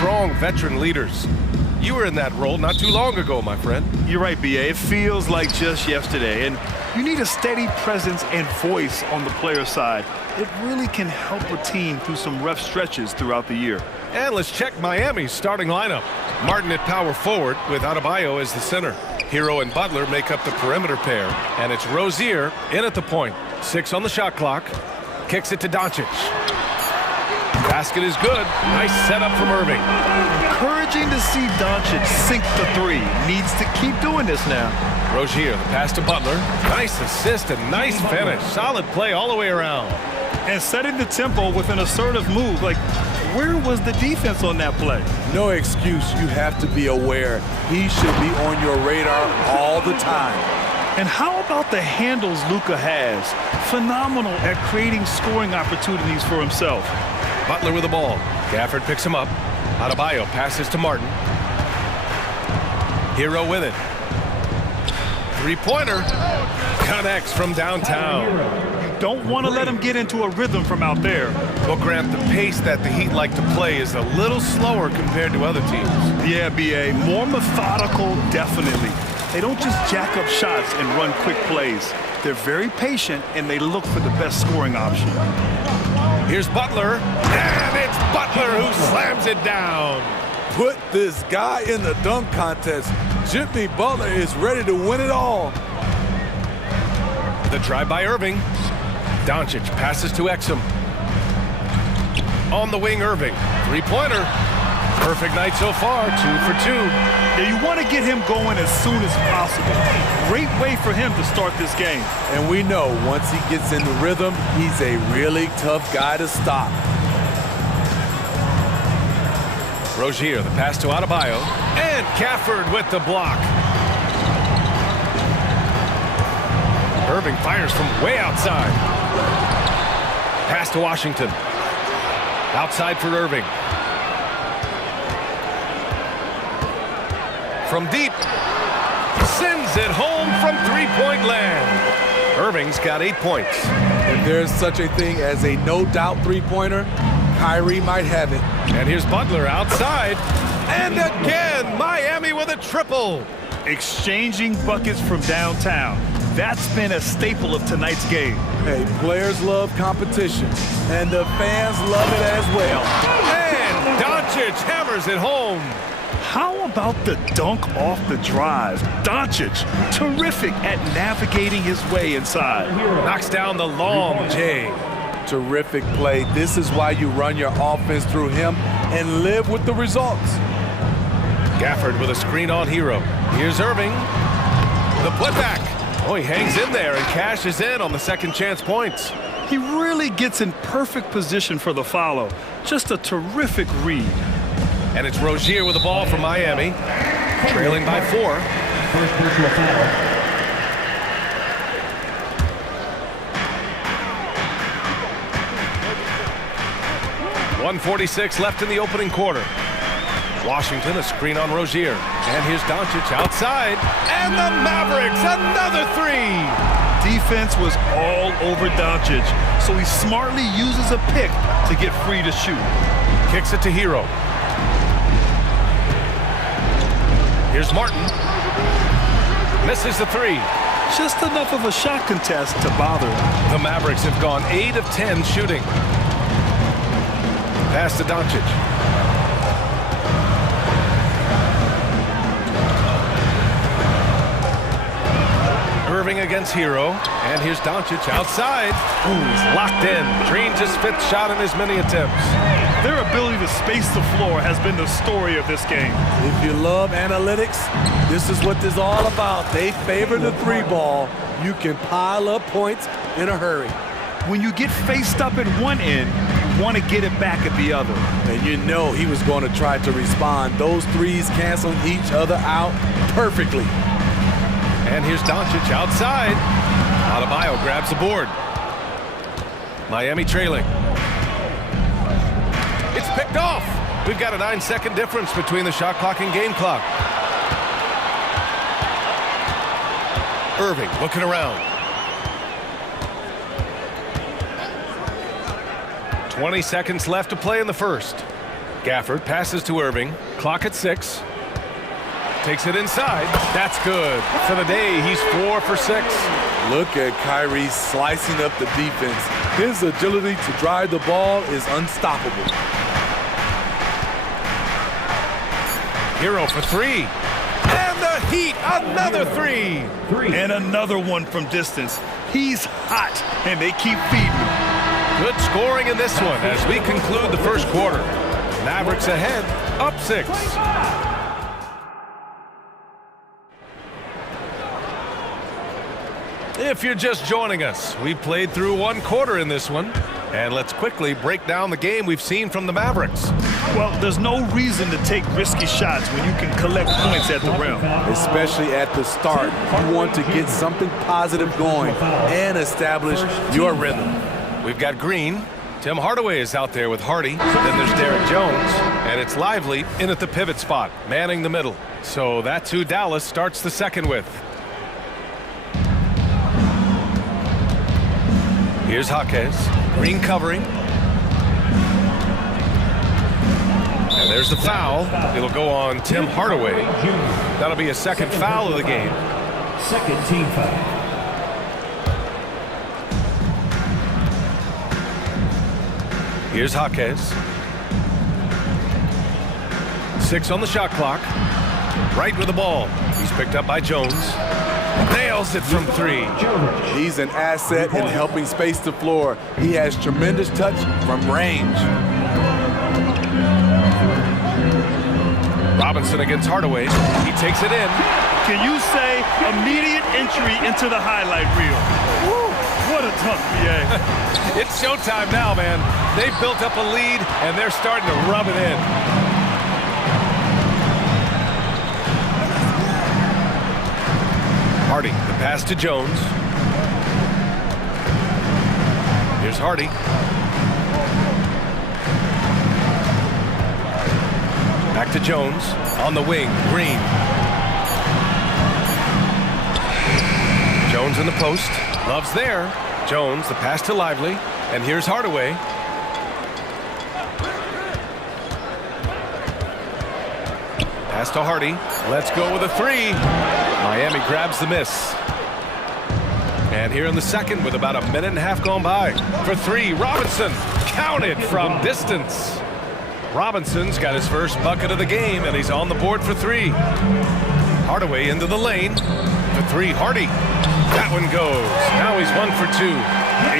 strong veteran leaders. You were in that role not too long ago, my friend. You're right, B.A. It feels like just yesterday. And you need a steady presence and voice on the player side. It really can help a team through some rough stretches throughout the year. And let's check Miami's starting lineup. Martin at power forward with Adebayo as the center. Hero and Butler make up the perimeter pair. And it's Rozier in at the point. 6 on the shot clock. Kicks it to Doncic. Basket is good. Nice setup from Irving. Encouraging to see Doncic sink the three. Needs to keep doing this now. Rozier, the pass to Butler. Nice assist and nice finish. Solid play all the way around. And setting the tempo with an assertive move. Like, where was the defense on that play? No excuse. You have to be aware. He should be on your radar all the time. And how about the handles Luka has? Phenomenal at creating scoring opportunities for himself. Butler with the ball. Gafford picks him up. Adebayo passes to Martin. Hero with it. Three-pointer. Connects from downtown. You don't want to let him get into a rhythm from out there. Well, Grant, the pace that the Heat like to play is a little slower compared to other teams. Yeah, B.A. More methodical, definitely. They don't just jack up shots and run quick plays. They're very patient, and they look for the best scoring option. Here's Butler, and it's Butler who slams it down. Put this guy in the dunk contest. Jimmy Butler is ready to win it all. The drive by Irving. Doncic passes to Exum. On the wing, Irving. Three-pointer. Perfect night so far, 2 for 2. Yeah, you want to get him going as soon as possible. Great way for him to start this game. And we know once he gets in the rhythm, he's a really tough guy to stop. Rozier, the pass to Adebayo. And Gafford with the block. Irving fires from way outside. Pass to Washington. Outside for Irving. From deep, sends it home from three-point land. Irving's got 8 points. If there's such a thing as a no-doubt three-pointer, Kyrie might have it. And here's Butler outside. And again, Miami with a triple. Exchanging buckets from downtown. That's been a staple of tonight's game. Hey, players love competition, and the fans love it as well. And Doncic hammers it home. How about the dunk off the drive? Doncic, terrific at navigating his way inside. Knocks down the long J. Terrific play. This is why you run your offense through him and live with the results. Gafford with a screen on Hero. Here's Irving. The putback. Oh, he hangs in there and cashes in on the second chance points. He really gets in perfect position for the follow. Just a terrific read. And it's Rozier with the ball for Miami, trailing by 4. First personal foul. 1:46 left in the opening quarter. Washington, a screen on Rozier. And here's Doncic outside. And the Mavericks, another 3. Defense was all over Doncic, so he smartly uses a pick to get free to shoot. Kicks it to Hero. Here's Martin. Misses the 3. Just enough of a shot contest to bother him. The Mavericks have gone 8 of 10 shooting. Pass to Doncic. Irving against Hero. And here's Doncic outside. Ooh, he's locked in. Drains his 5th shot in his many attempts. Their ability to space the floor has been the story of this game. If you love analytics, this is what this is all about. They favor the 3 ball. You can pile up points in a hurry. When you get faced up at one end, you want to get it back at the other. And you know he was going to try to respond. Those 3s cancel each other out perfectly. And here's Doncic outside. Adebayo grabs the board. Miami trailing. It's picked off. We've got a 9-second difference between the shot clock and game clock. Irving looking around. 20 seconds left to play in the first. Gafford passes to Irving. Clock at 6. Takes it inside. That's good. For the day, he's 4 for 6. Look at Kyrie slicing up the defense. His agility to drive the ball is unstoppable. Hero for 3. And the Heat, another 3. And another one from distance. He's hot, and they keep feeding him. Good scoring in this one as we conclude the first quarter. Mavericks ahead, up 6. If you're just joining us, we played through one quarter in this one. And let's quickly break down the game we've seen from the Mavericks. Well, there's no reason to take risky shots when you can collect points at the rim. Especially at the start. You want to get something positive going and establish your rhythm. We've got Green. Tim Hardaway is out there with Hardy. Then there's Derek Jones. And it's Lively in at the pivot spot, manning the middle. So that's who Dallas starts the second with. Here's Jaquez. Green covering. And there's the foul. It'll go on Tim Hardaway. That'll be a second foul of the game. Second team foul. Here's Jaquez. 6 on the shot clock. Right with the ball. He's picked up by Jones. Nails it from 3. He's an asset in helping space the floor. He has tremendous touch from range. Robinson against Hardaway. He takes it in. Can you say immediate entry into the highlight reel? Woo, what a tough BA. It's showtime now, man. They've built up a lead, and they're starting to rub it in. Hardy, the pass to Jones. Here's Hardy. Back to Jones. On the wing, Green. Jones in the post. Love's there. Jones, the pass to Lively. And here's Hardaway. Pass to Hardy. Let's go with a 3. Miami grabs the miss. And here in the second with about a minute and a half gone by. For 3, Robinson counted from distance. Robinson's got his first bucket of the game, and he's on the board for 3. Hardaway into the lane. For 3, Hardy. That one goes. Now he's 1 for 2.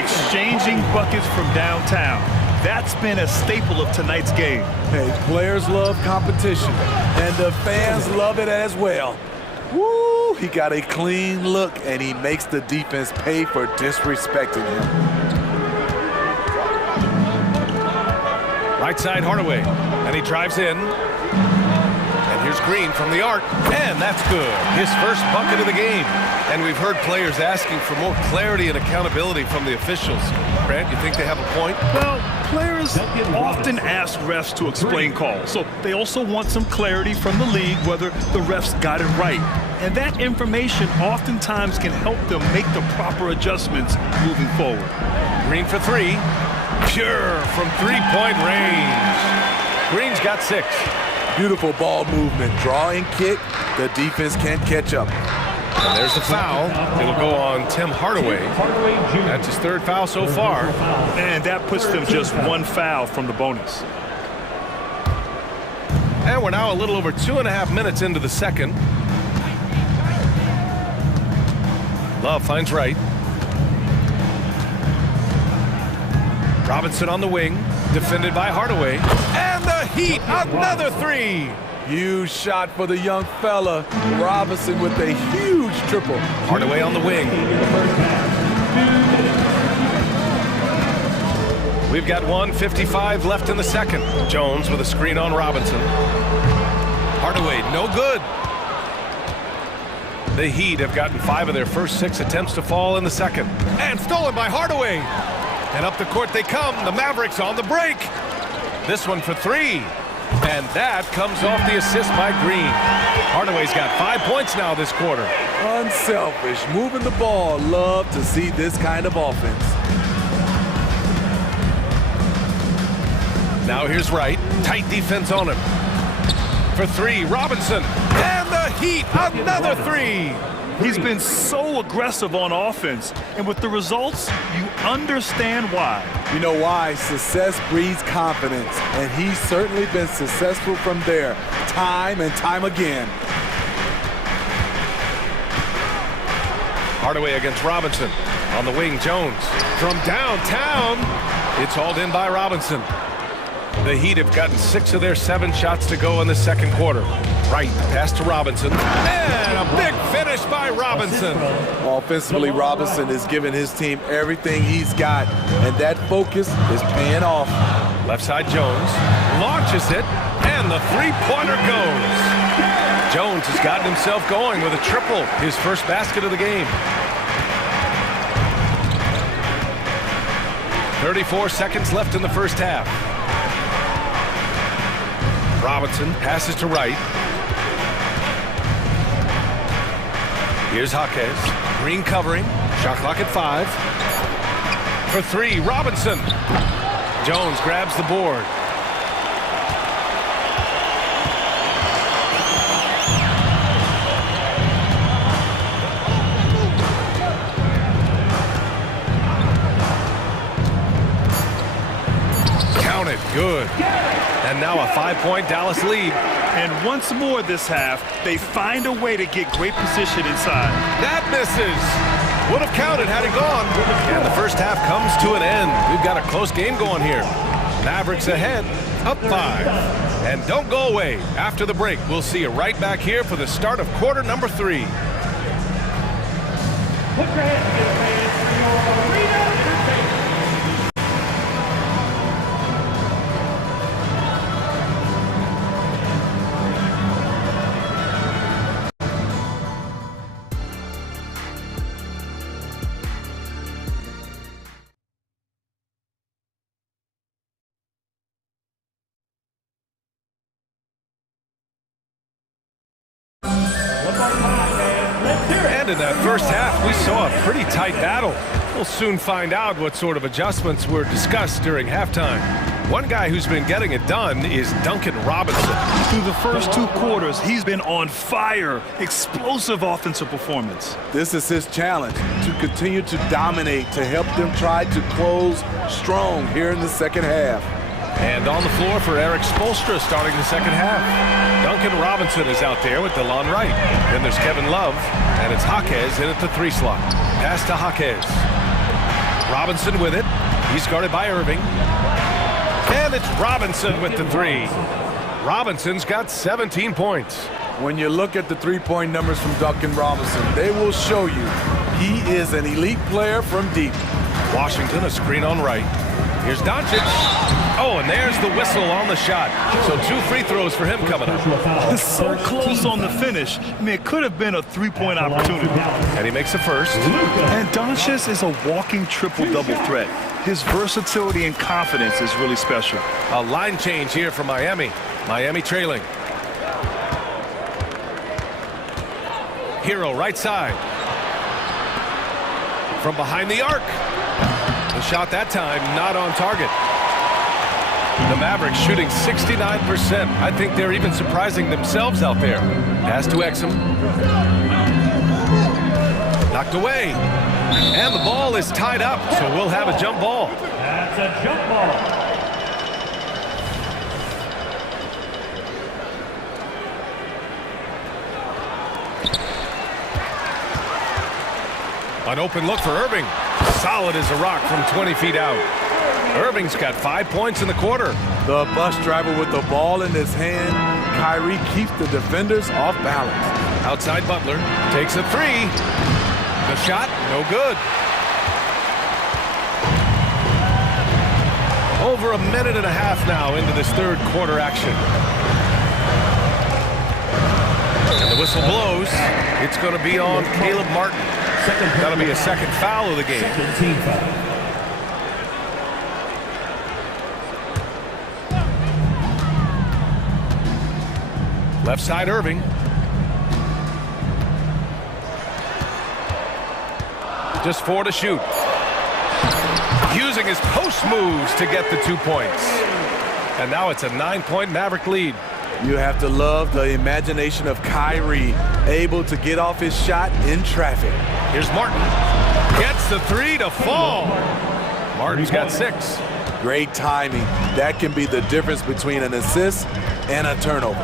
Exchanging buckets from downtown. That's been a staple of tonight's game. Hey, players love competition, and the fans love it as well. Woo! He got a clean look, and he makes the defense pay for disrespecting him. Right side Hardaway, and he drives in. And here's Green from the arc, and that's good. His first bucket of the game. And we've heard players asking for more clarity and accountability from the officials. Grant, you think they have a point? Well, players often ask refs to explain calls, so they also want some clarity from the league whether the refs got it right. And that information oftentimes can help them make the proper adjustments moving forward. Green for 3. Pure from 3-point range. Green's got 6. Beautiful ball movement. Draw and kick. The defense can't catch up. And there's the foul. It'll go on Tim Hardaway. That's his 3rd foul so far. And that puts them just 1 foul from the bonus. And we're now a little over 2.5 minutes into the second. Love finds right. Robinson on the wing, defended by Hardaway. And the Heat, another 3. Huge shot for the young fella. Robinson with a huge triple. Hardaway on the wing. We've got 1:55 left in the second. Jones with a screen on Robinson. Hardaway, no good. The Heat have gotten 5 of their first 6 attempts to fall in the second. And stolen by Hardaway. And up the court they come. The Mavericks on the break. This one for 3. And that comes off the assist by Green. Hardaway's got 5 points now this quarter. Unselfish, moving the ball. Love to see this kind of offense. Now here's Wright. Tight defense on him. For three, Robinson. And the Heat, another three. He's been so aggressive on offense, and with the results, you understand why. You know why? Success breeds confidence, and he's certainly been successful from there, time and time again. Hardaway against Robinson. On the wing, Jones. From downtown, it's hauled in by Robinson. The Heat have gotten 6 of their 7 shots to go in the second quarter. Right, pass to Robinson. And a big finish by Robinson. Offensively, Robinson is giving his team everything he's got, and that focus is paying off. Left side, Jones launches it, and the three-pointer goes. Jones has gotten himself going with a triple, his first basket of the game. 34 seconds left in the first half. Robinson passes to Wright. Here's Jaquez. Green covering. Shot clock at 5. For three, Robinson. Jones grabs the board. Counted. Good. And now a 5-point Dallas lead. And once more this half, they find a way to get great position inside. That misses. Would have counted had it gone. And the first half comes to an end. We've got a close game going here. Mavericks ahead, up 5. And don't go away. After the break, we'll see you right back here for the start of quarter number 3. Put your hands together, fans, for your arena entertainment. And in that first half, we saw a pretty tight battle. We'll soon find out what sort of adjustments were discussed during halftime. One guy who's been getting it done is Duncan Robinson. Through the first 2 quarters, he's been on fire. Explosive offensive performance. This is his challenge, to continue to dominate, to help them try to close strong here in the second half. And on the floor for Eric Spoelstra starting the second half. Duncan Robinson is out there with DeLon Wright. Then there's Kevin Love, and it's Jaquez in at the 3 slot. Pass to Jaquez. Robinson with it. He's guarded by Irving. And it's Robinson with the 3. Robinson's got 17 points. When you look at the three-point numbers from Duncan Robinson, they will show you he is an elite player from deep. Washington, a screen on Wright. Here's Doncic. Oh, and there's the whistle on the shot. So 2 free throws for him coming up. So close on the finish. I mean, it could have been a 3-point opportunity. And he makes the first. And Doncic is a walking triple-double threat. His versatility and confidence is really special. A line change here for Miami. Miami trailing. Hero right side. From behind the arc. The shot that time not on target. The Mavericks shooting 69%. I think they're even surprising themselves out there. Pass to Exum. Knocked away. And the ball is tied up, so we'll have a jump ball. That's a jump ball. An open look for Irving. Solid as a rock from 20 feet out. Irving's got 5 points in the quarter. The bus driver with the ball in his hand. Kyrie keeps the defenders off balance. Outside Butler takes a 3. The shot, no good. Over a minute and a half now into this third quarter action. And the whistle blows. It's going to be on Caleb Martin. That'll be a second foul of the game. Left side Irving. Just 4 to shoot. Using his post moves to get the 2 points. And now it's a 9-point Maverick lead. You have to love the imagination of Kyrie, able to get off his shot in traffic. Here's Martin. Gets the three to fall. Martin's got 6. Great timing. That can be the difference between an assist and a turnover.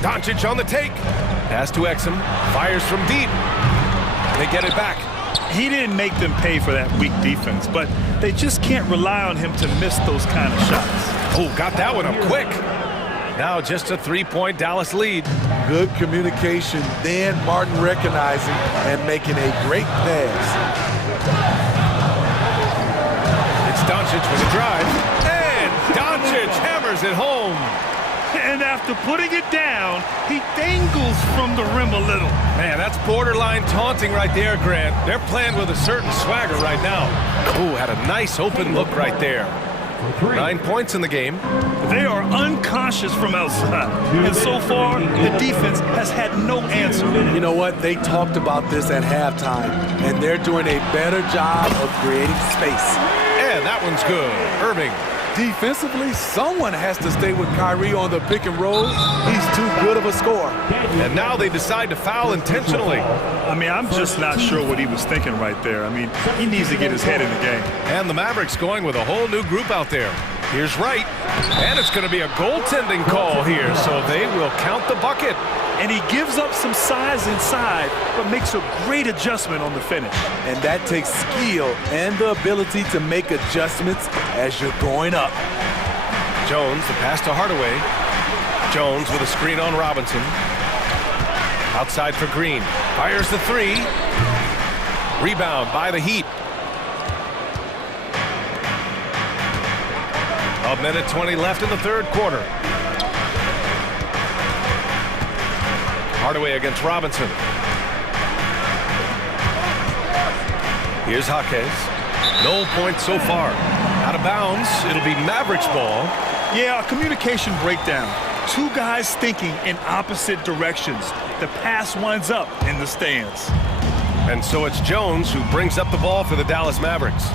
Doncic on the take. Pass to Exum. Fires from deep. They get it back. He didn't make them pay for that weak defense, but they just can't rely on him to miss those kind of shots. Oh, got that one up quick. Now just a 3-point Dallas lead. Good communication, then Martin recognizing and making a great pass. It's Doncic with a drive. And Doncic hammers it home. And after putting it down, he dangles from the rim a little. Man, that's borderline taunting right there, Grant. They're playing with a certain swagger right now. Ooh, had a nice open look right there. 9 points in the game. They are unconscious from outside. And so far, the defense has had no answer. You know what? They talked about this at halftime, and they're doing a better job of creating space. And that one's good. Irving. Defensively, someone has to stay with Kyrie on the pick and roll. He's too good of a scorer. And now they decide to foul intentionally. I mean, I'm just not sure what he was thinking right there. I mean, he needs to get his head in the game. And the Mavericks going with a whole new group out there. Here's Wright. And it's going to be a goaltending call here, so they will count the bucket. And he gives up some size inside, but makes a great adjustment on the finish. And that takes skill and the ability to make adjustments as you're going up. Jones, the pass to Hardaway. Jones with a screen on Robinson. Outside for Green. Fires the three. Rebound by the Heat. A minute 20 left in the third quarter. Hardaway against Robinson. Here's Jaquez. No points so far. Out of bounds. It'll be Mavericks ball. Yeah, a communication breakdown. Two guys thinking in opposite directions. The pass winds up in the stands. And so it's Jones who brings up the ball for the Dallas Mavericks.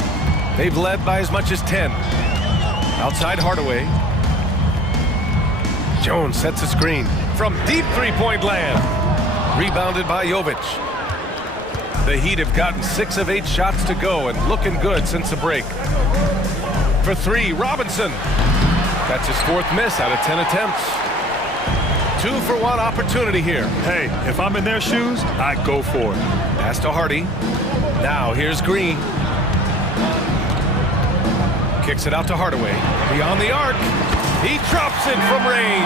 They've led by as much as 10. Outside Hardaway. Jones sets a screen from deep three-point land. Rebounded by Jovic. The Heat have gotten 6 of 8 shots to go and looking good since the break. For 3, Robinson. That's his 4th miss out of 10 attempts. 2-for-1 opportunity here. Hey, if I'm in their shoes, I go for it. Pass to Hardy. Now here's Green. Kicks it out to Hardaway. Beyond the arc. He drops it from range.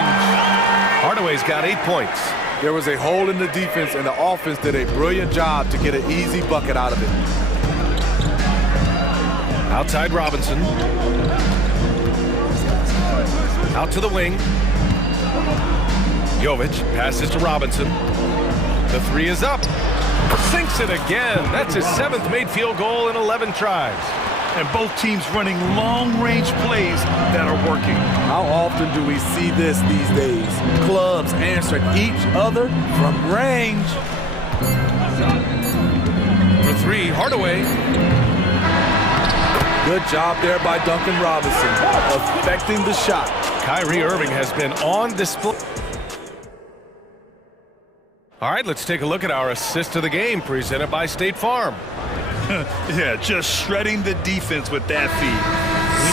Hardaway's got 8 points. There was a hole in the defense, and the offense did a brilliant job to get an easy bucket out of it. Outside Robinson. Out to the wing. Jovic passes to Robinson. The three is up. Sinks it again. That's his 7th made field goal in 11 tries. And both teams running long-range plays that are working. How often do we see this these days? Clubs answering each other from range. For 3, Hardaway. Good job there by Duncan Robinson, affecting the shot. Kyrie Irving has been on display. All right, let's take a look at our assist of the game presented by State Farm. Yeah, just shredding the defense with that feed.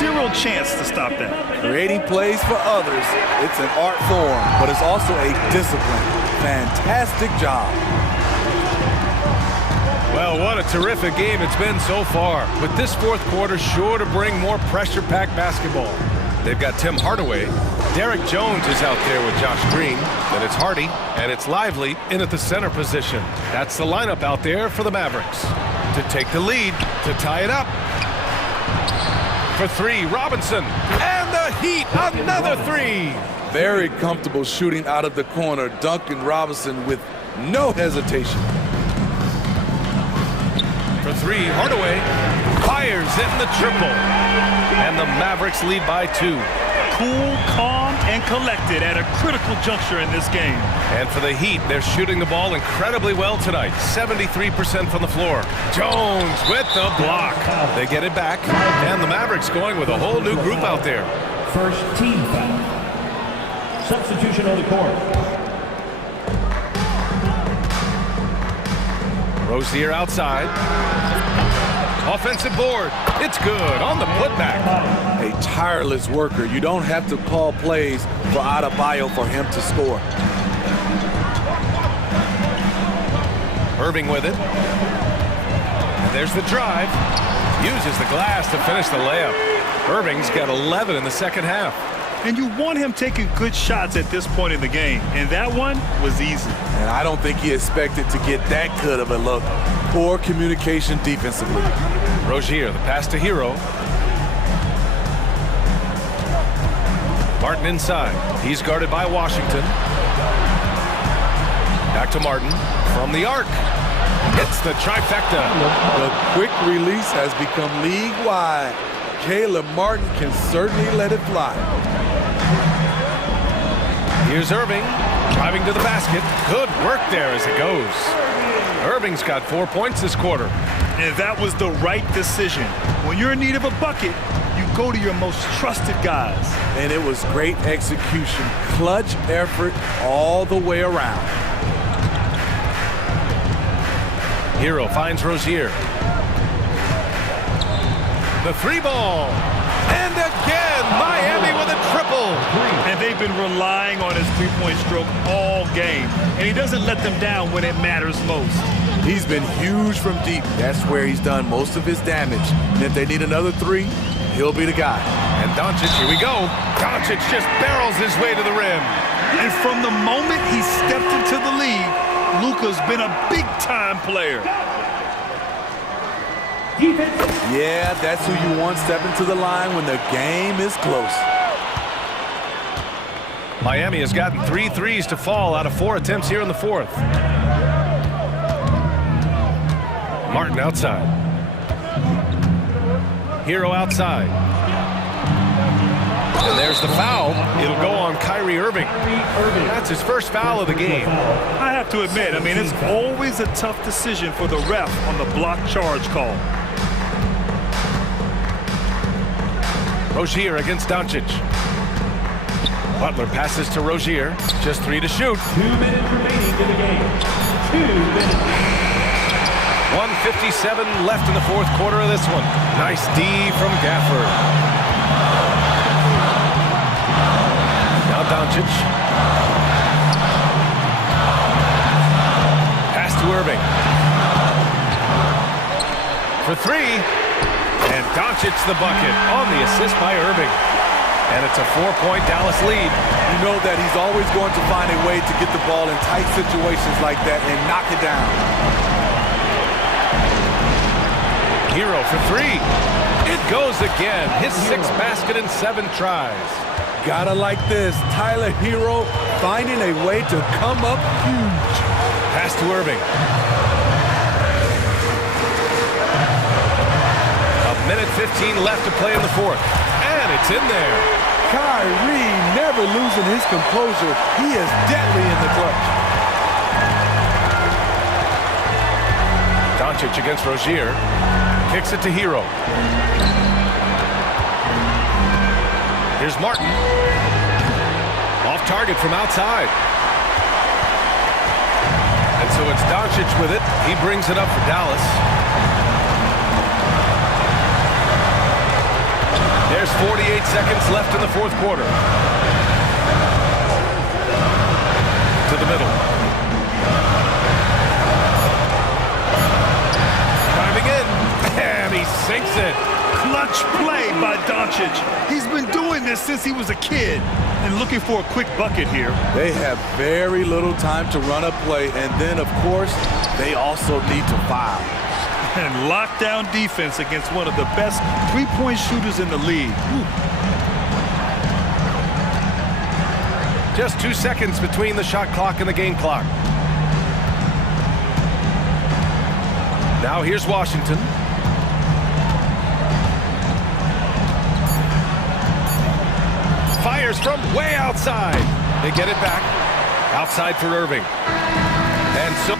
0 chance to stop that. Creating plays for others, it's an art form, but it's also a discipline. Fantastic job. Well, what a terrific game it's been so far. With this 4th quarter sure to bring more pressure-packed basketball. They've got Tim Hardaway. Derek Jones is out there with Josh Green. Then it's Hardy, and it's Lively in at the center position. That's the lineup out there for the Mavericks. To take the lead, to tie it up. For 3, Robinson. And the Heat, another 3. Very comfortable shooting out of the corner. Duncan Robinson with no hesitation. For 3, Hardaway fires in the triple. And the Mavericks lead by 2. cool, calm, and collected at a critical juncture in this game. And for the Heat, they're shooting the ball incredibly well tonight. 73% from the floor. Jones with the block. They get it back, and the Mavericks going with a whole new group out there. First team foul. Substitution on the court. Rozier outside. Offensive board. It's good on the putback. A tireless worker. You don't have to call plays for Adebayo for him to score. Irving with it. And there's the drive. Uses the glass to finish the layup. Irving's got 11 in the second half. And you want him taking good shots at this point in the game. And that one was easy. And I don't think he expected to get that good of a look. Poor communication defensively. Rozier, the pass to Hero. Martin inside. He's guarded by Washington. Back to Martin from the arc. Hits the trifecta. The quick release has become league-wide. Caleb Martin can certainly let it fly. Here's Irving driving to the basket. Good work there as it goes. Irving's got 4 points this quarter. And that was the right decision. When you're in need of a bucket, you go to your most trusted guys. And it was great execution. Clutch effort all the way around. Hero finds Rozier. The three ball. And again, Miami with a triple. And they've been relying on his three-point stroke all game. And he doesn't let them down when it matters most. He's been huge from deep. That's where he's done most of his damage. And if they need another three, he'll be the guy. And Doncic, here we go. Doncic just barrels his way to the rim. And from the moment he stepped into the league, Luka's been a big-time player. Yeah, that's who you want stepping to the line when the game is close. Miami has gotten 3 threes to fall out of 4 attempts here in the fourth. Martin outside. Hero outside. And there's the foul. It'll go on Kyrie Irving. That's his first foul of the game. I have to admit, it's always a tough decision for the ref on the block charge call. Rozier against Doncic. Butler passes to Rozier. Just 3 to shoot. 2 minutes remaining in the game. 2 minutes. 1:57 left in the fourth quarter of this one. Nice D from Gafford. Now Doncic. Pass to Irving. For 3. And Doncic the bucket on the assist by Irving. And it's a 4-point Dallas lead. You know that he's always going to find a way to get the ball in tight situations like that and knock it down. Hero for 3. It goes again. His 6th basket in 7 tries. Gotta like this. Tyler Hero finding a way to come up huge. Pass to Irving. Minute 15 left to play in the fourth. And it's in there. Kyrie never losing his composure. He is deadly in the clutch. Doncic against Rozier. Kicks it to Hero. Here's Martin. Off target from outside. And so it's Doncic with it. He brings it up for Dallas. There's 48 seconds left in the fourth quarter. To the middle. Driving in. And he sinks it. Clutch play by Doncic. He's been doing this since he was a kid. And looking for a quick bucket here. They have very little time to run a play. And then, of course, they also need to foul. And lockdown defense against one of the best three-point shooters in the league. Just 2 seconds between the shot clock and the game clock. Now here's Washington. Fires from way outside. They get it back. Outside for Irving. And so...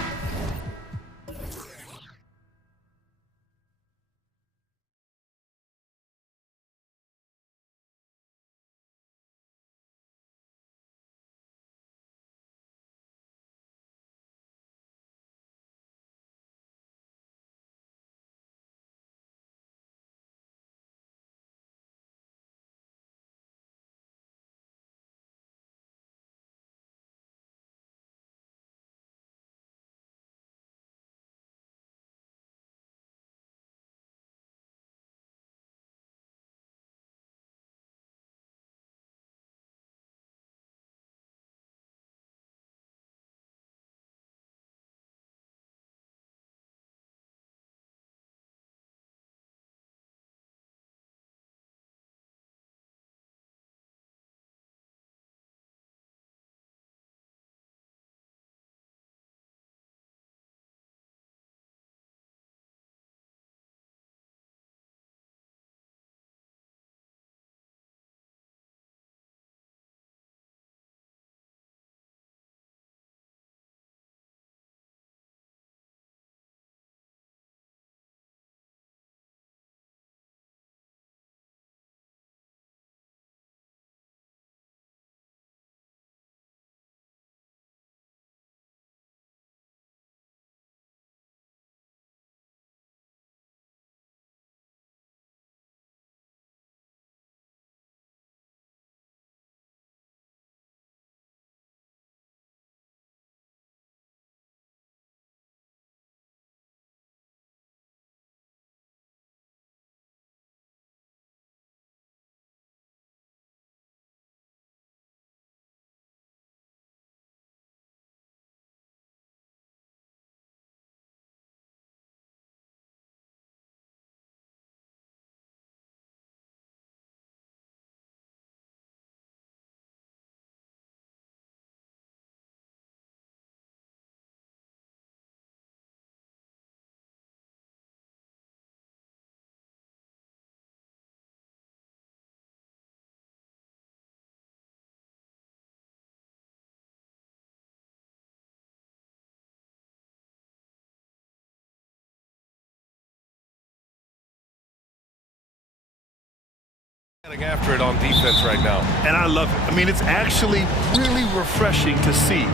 Getting after it on defense right now. And I love it. I mean, it's actually really refreshing to see.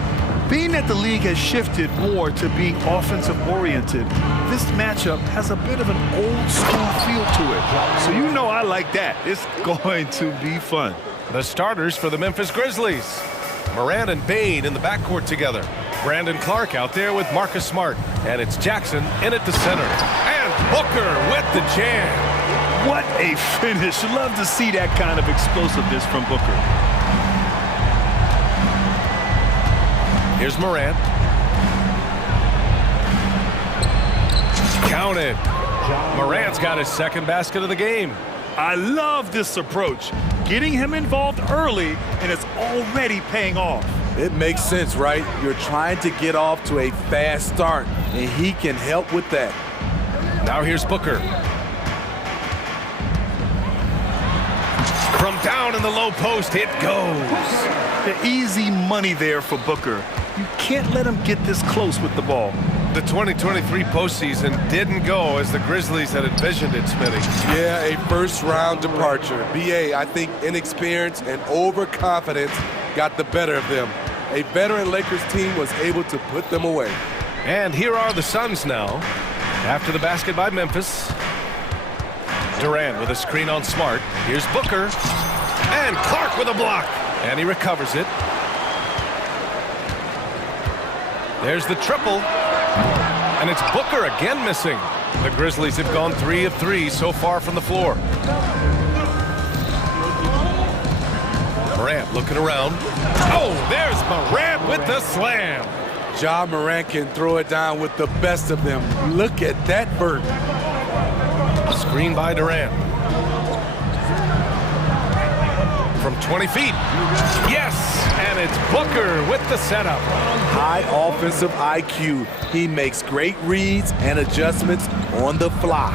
Being that the league has shifted more to being offensive-oriented, this matchup has a bit of an old-school feel to it. So you know I like that. It's going to be fun. The starters for the Memphis Grizzlies. Moran and Bain in the backcourt together. Brandon Clark out there with Marcus Smart. And it's Jackson in at the center. And Booker with the jam. What a finish. Love to see that kind of explosiveness from Booker. Here's Moran. Counted. Moran's got his second basket of the game. I love this approach. Getting him involved early, and it's already paying off. It makes sense, right? You're trying to get off to a fast start, and he can help with that. Now here's Booker. From down in the low post, it goes. The easy money there for Booker. You can't let him get this close with the ball. The 2023 postseason didn't go as the Grizzlies had envisioned it, Smitty. Yeah, a first-round departure. BA, I think inexperience and overconfidence got the better of them. A veteran Lakers team was able to put them away. And here are the Suns now. After the basket by Memphis. Durant with a screen on Smart. Here's Booker. And Clark with a block. And he recovers it. There's the triple. And it's Booker again missing. The Grizzlies have gone 3 of 3 so far from the floor. Morant looking around. Oh, there's Morant with the slam. Ja Morant can throw it down with the best of them. Look at that bird. Screen by Durant. From 20 feet. Yes, and it's Booker with the setup. High offensive IQ. He makes great reads and adjustments on the fly.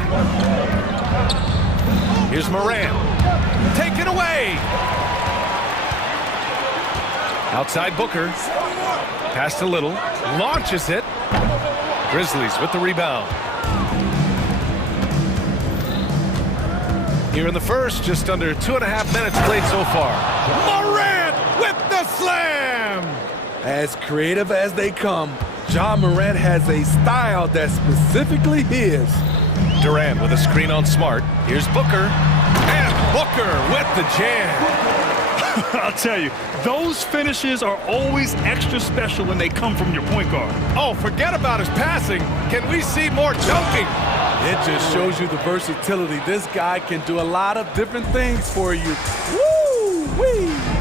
Here's Morant. Take it away. Outside Booker. Passed a little. Launches it. Grizzlies with the rebound. Here in the first, just under 2.5 minutes played so far. Morant with the slam! As creative as they come, Ja Morant has a style that's specifically his. Durant with a screen on Smart. Here's Booker. And Booker with the jam. I'll tell you, those finishes are always extra special when they come from your point guard. Oh, forget about his passing. Can we see more dunking? It just shows you the versatility. This guy can do a lot of different things for you. Woo-wee!